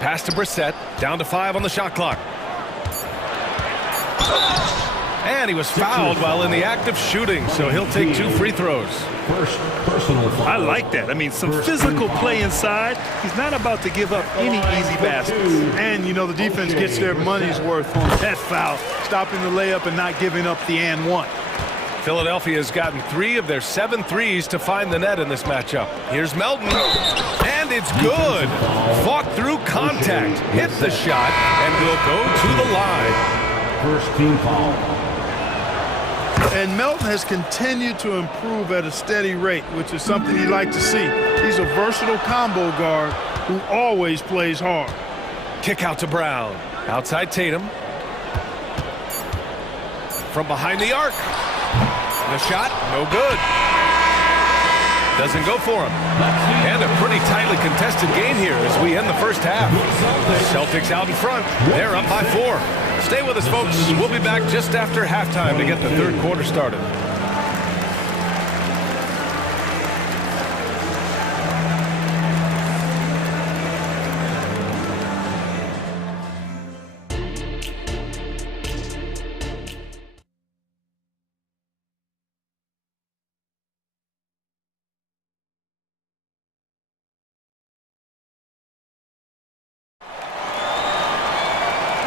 Pass to Brissett, down to 5 on the shot clock. And he was fouled while in the act of shooting, so he'll take 2 free throws. First personal foul. I like that. I mean, some physical play inside. He's not about to give up any easy baskets. And, you know, the defense gets their money's worth on that foul, stopping the layup and not giving up the and one. Philadelphia has gotten 3 of their 7 threes to find the net in this matchup. Here's Melton, and it's good. Fought through contact, hit the shot, and will go to the line. First team foul. And Melton has continued to improve at a steady rate, which is something you like to see. He's a versatile combo guard who always plays hard. Kick out to Brown. Outside Tatum. From behind the arc. The shot, no good. Doesn't go for him. And a pretty tightly contested game here as we end the first half. Celtics out in front. They're up by 4. Stay with us, folks. We'll be back just after halftime to get the third quarter started.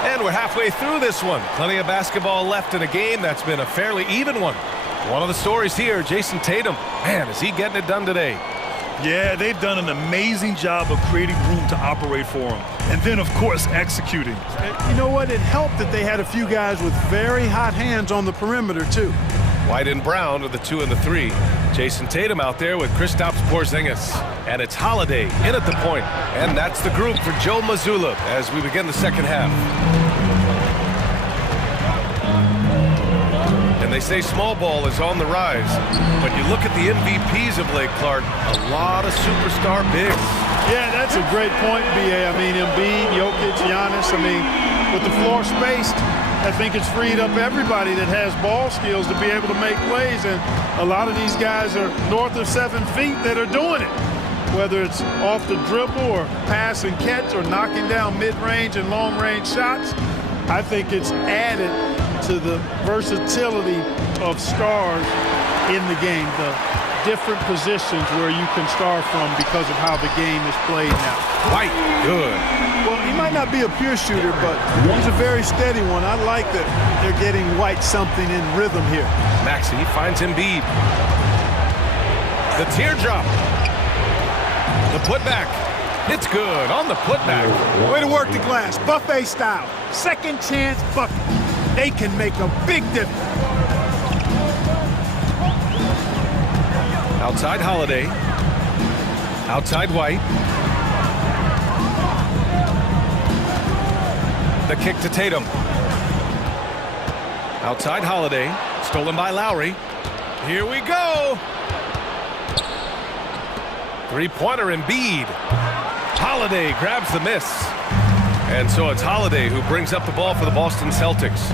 And we're halfway through this one. Plenty of basketball left in a game that's been a fairly even one. One of the stories here, Jason Tatum. Man, is he getting it done today? Yeah, they've done an amazing job of creating room to operate for him. And then, of course, executing. And you know what? It helped that they had a few guys with very hot hands on the perimeter, too. White and Brown are the 2 and the 3. Jason Tatum out there with Kristaps Porzingis. And it's Holiday in at the point. And that's the group for Joe Mazzulla as we begin the second half. And they say small ball is on the rise. But you look at the MVPs of late, Clark, a lot of superstar bigs. Yeah, that's a great point, B.A. I mean, Embiid, Jokic, Giannis. I mean, with the floor spaced, I think it's freed up everybody that has ball skills to be able to make plays. And a lot of these guys are north of 7 feet that are doing it. Whether it's off the dribble or pass and catch or knocking down mid-range and long-range shots, I think it's added to the versatility of stars in the game, the different positions where you can star from because of how the game is played now. White, good. Well, he might not be a pure shooter, but he's a very steady one. I like that they're getting White something in rhythm here. Maxey finds Embiid. The teardrop. The putback. It's good on the putback. Way to work the glass, buffet style. Second chance bucket. They can make a big difference. Outside Holiday. Outside White. The kick to Tatum. Outside Holiday. Stolen by Lowry. Here we go. Three-pointer Embiid. Holiday grabs the miss. And so it's Holiday who brings up the ball for the Boston Celtics.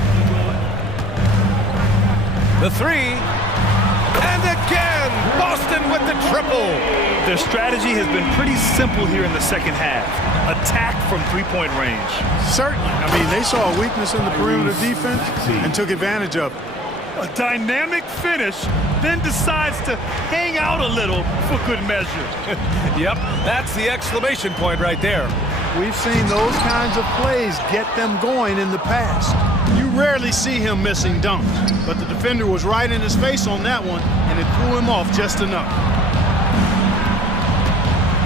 The 3. And again, Boston with the triple. Their strategy has been pretty simple here in the second half. Attack from three-point range. Certainly. I mean, they saw a weakness in the perimeter defense and took advantage of it. A dynamic finish, then decides to hang out a little for good measure. Yep, that's the exclamation point right there. We've seen those kinds of plays get them going in the past. You rarely see him missing dunks, but the defender was right in his face on that one, and it threw him off just enough.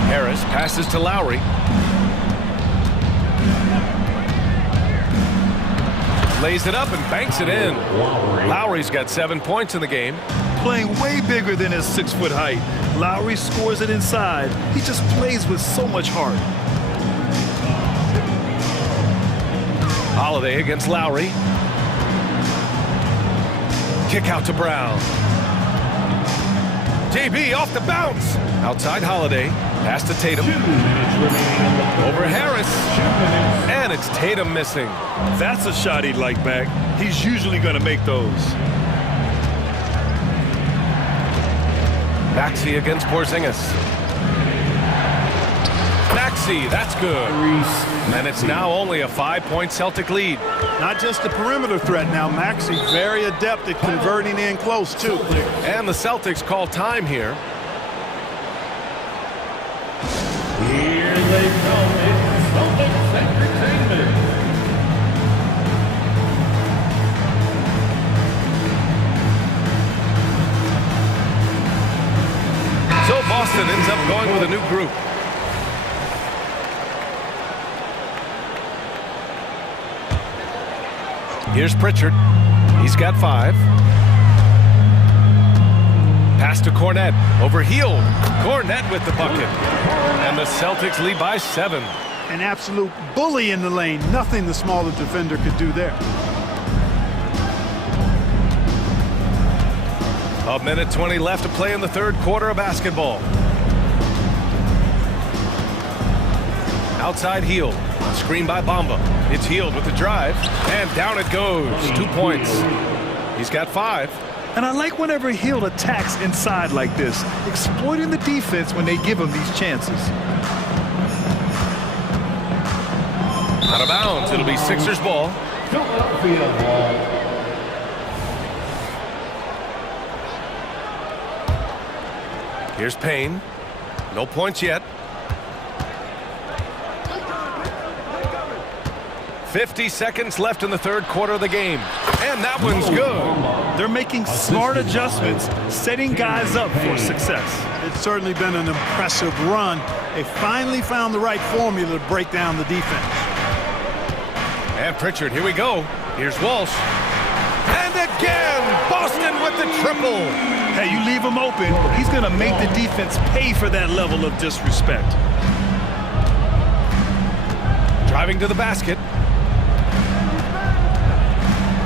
Harris passes to Lowry. Lays it up and banks it in. Lowry's got 7 points in the game. Playing way bigger than his 6-foot height. Lowry scores it inside. He just plays with so much heart. Holiday against Lowry. Kick out to Brown. JB off the bounce. Outside Holiday. Pass to Tatum. Over Harris. And it's Tatum missing. That's a shot he'd like back. He's usually going to make those. Maxey against Porzingis. Maxey, that's good. And it's now only a 5-point Celtic lead. Not just a perimeter threat now. Maxey very adept at converting in close, too. And the Celtics call time here. Here they come. It's Celtics Entertainment. So Boston ends up going with a new group. Here's Pritchard. He's got 5. Pass to Cornette. Over Hield. Cornette with the bucket. And the Celtics lead by 7. An absolute bully in the lane. Nothing the smaller defender could do there. A minute 20 left to play in the third quarter of basketball. Outside Hield. Screen by Bamba. It's Hield with the drive. And down it goes. 2 points. He's got 5. And I like whenever Hield attacks inside like this, exploiting the defense when they give him these chances. Out of bounds. It'll be Sixers ball. Here's Payne. No points yet. 50 seconds left in the third quarter of the game. And that one's good. They're making smart adjustments, setting guys up for success. It's certainly been an impressive run. They finally found the right formula to break down the defense. And Pritchard, here we go. Here's Walsh. And again, Boston with the triple. Hey, you leave him open, he's going to make the defense pay for that level of disrespect. Driving to the basket.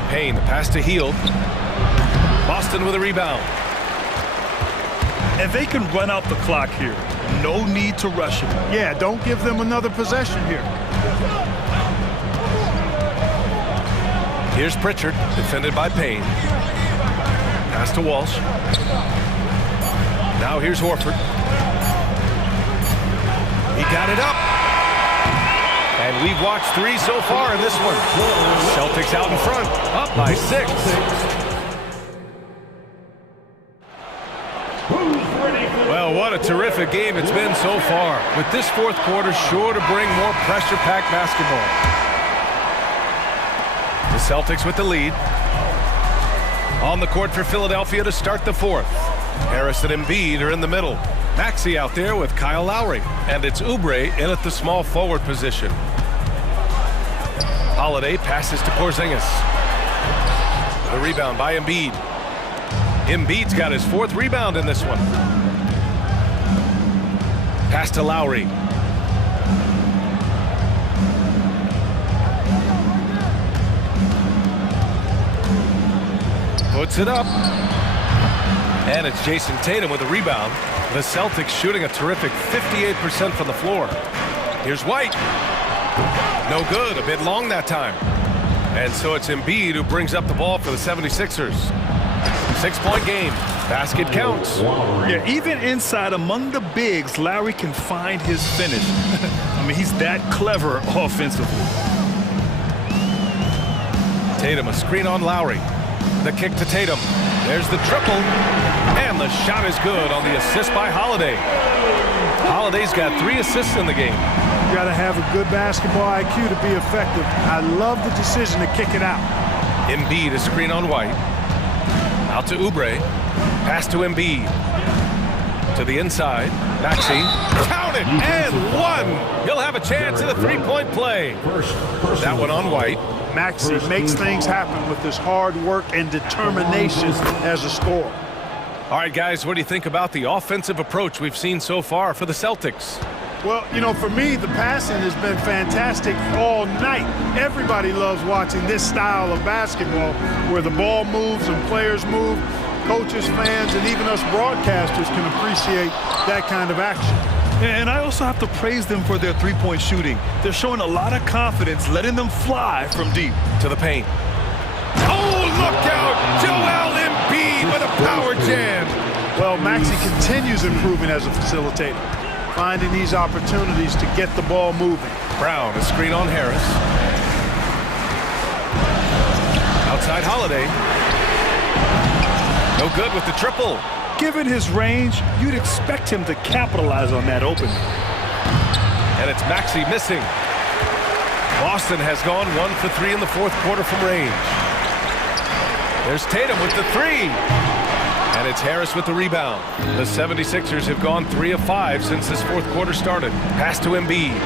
Payne, the pass to Hield. Boston with a rebound. And they can run out the clock here. No need to rush it. Yeah, don't give them another possession here. Here's Pritchard, defended by Payne. Pass to Walsh. Now here's Horford. He got it up. And we've watched 3 so far in this one. Celtics out in front, up by 6. Well, what a terrific game it's been so far. With this fourth quarter sure to bring more pressure-packed basketball. The Celtics with the lead. On the court for Philadelphia to start the fourth. Harris and Embiid are in the middle. Maxey out there with Kyle Lowry. And it's Oubre in at the small forward position. Holiday passes to Porzingis. The rebound by Embiid. Embiid's got his 4th rebound in this one. Pass to Lowry. Puts it up. And it's Jason Tatum with a rebound. The Celtics shooting a terrific 58% from the floor. Here's White. No good. A bit long that time. And so it's Embiid who brings up the ball for the 76ers. 6-point game. Basket counts. Yeah, even inside among the bigs, Lowry can find his finish. I mean, he's that clever offensively. Tatum, a screen on Lowry. The kick to Tatum. There's the triple. And the shot is good on the assist by Holiday. Holiday's got 3 assists in the game. You got to have a good basketball IQ to be effective. I love the decision to kick it out. Embiid, a screen on White. Out to Oubre. Pass to Embiid. To the inside. Maxey. Count it! And 1! He'll have a chance at a 3-point play. That one on White. Maxey makes things happen with his hard work and determination as a scorer. All right, guys, what do you think about the offensive approach we've seen so far for the Celtics? Well, you know, for me, the passing has been fantastic all night. Everybody loves watching this style of basketball where the ball moves and players move. Coaches, fans, and even us broadcasters can appreciate that kind of action. And I also have to praise them for their three-point shooting. They're showing a lot of confidence, letting them fly from deep. To the paint. Oh, look out! Joel Embiid with a power jam. Well, Maxey continues improving as a facilitator, finding these opportunities to get the ball moving. Brown, a screen on Harris. Outside Holiday. No good with the triple. Given his range, you'd expect him to capitalize on that opening. And it's Maxey missing. Boston has gone 1 for 3 in the 4th quarter from range. There's Tatum with the 3. And it's Harris with the rebound. The 76ers have gone 3 of 5 since this 4th quarter started. Pass to Embiid.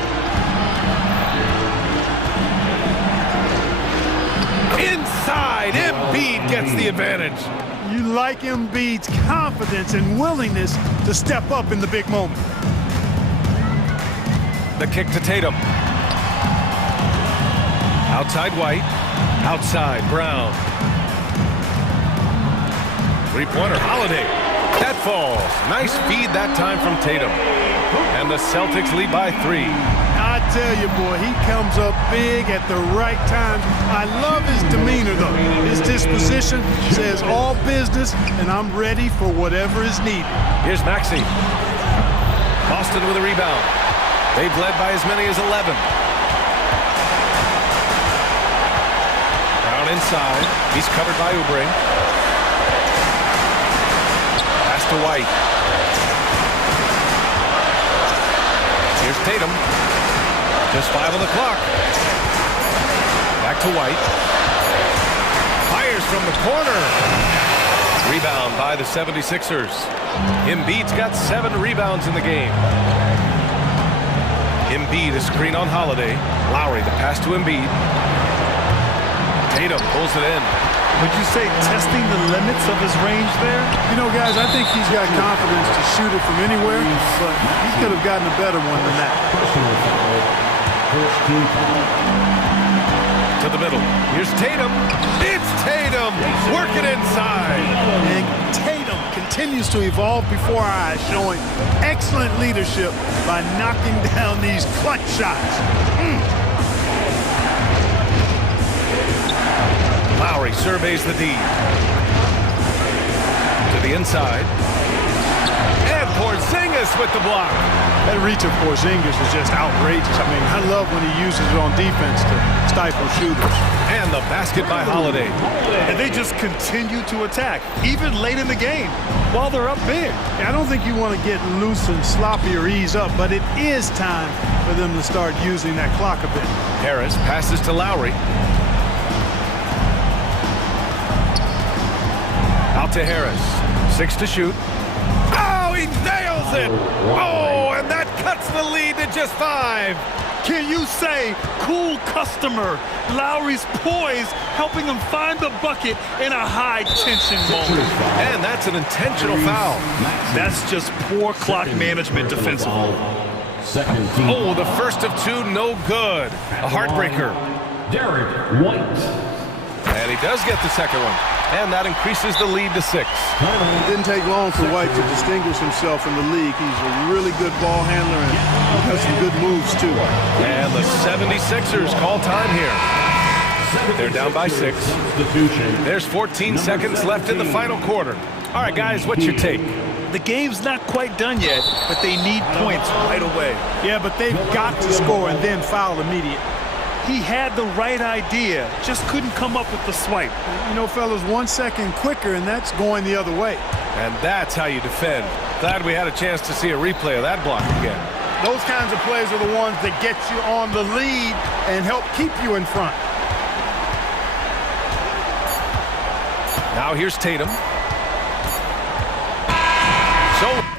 Inside, Embiid gets the advantage. You like Embiid's confidence and willingness to step up in the big moment. The kick to Tatum. Outside White. Outside Brown. Three-pointer Holiday. That falls. Nice feed that time from Tatum. And the Celtics lead by 3. I tell you, boy, he comes up big at the right time. I love his demeanor, though. His disposition says all business, and I'm ready for whatever is needed. Here's Maxey. Boston with a rebound. They've led by as many as 11. Brown inside. He's covered by Oubre. Pass to White. Here's Tatum. Just 5 on the clock. Back to White. Fires from the corner. Rebound by the 76ers. Embiid's got 7 rebounds in the game. Embiid, a screen on Holiday. Lowry, the pass to Embiid. Tatum pulls it in. Would you say testing the limits of his range there? You know, guys, I think he's got confidence to shoot it from anywhere, but he could have gotten a better one than that. To the middle. Here's Tatum. It's Tatum working inside. And Tatum continues to evolve before our eyes, showing excellent leadership by knocking down these clutch shots. Lowry surveys the D. To the inside. And Porzingis with the block. That reach of Porzingis is just outrageous. I mean, I love when he uses it on defense to stifle shooters. And the basket by Holiday. And they just continue to attack, even late in the game, while they're up big. I don't think you want to get loose and sloppy or ease up, but it is time for them to start using that clock a bit. Harris passes to Lowry. Out to Harris. 6 to shoot. Oh, he nails it! Oh, and that cuts the lead to just 5. Can you say, cool customer? Lowry's poise, helping him find the bucket in a high-tension moment. And that's an intentional foul. That's just poor clock management defensively. Oh, the first of 2, no good. A heartbreaker. Derek White. And he does get the second one. And that increases the lead to 6. It didn't take long for White to distinguish himself in the league. He's a really good ball handler and has some good moves, too. And the 76ers call time here. They're down by 6. There's 14 seconds left in the final quarter. All right, guys, what's your take? The game's not quite done yet, but they need points right away. Yeah, but they've got to score and then foul immediately. He had the right idea, just couldn't come up with the swipe. You know, fellas, 1 second quicker, and that's going the other way. And that's how you defend. Glad we had a chance to see a replay of that block again. Those kinds of plays are the ones that get you on the lead and help keep you in front. Now here's Tatum. So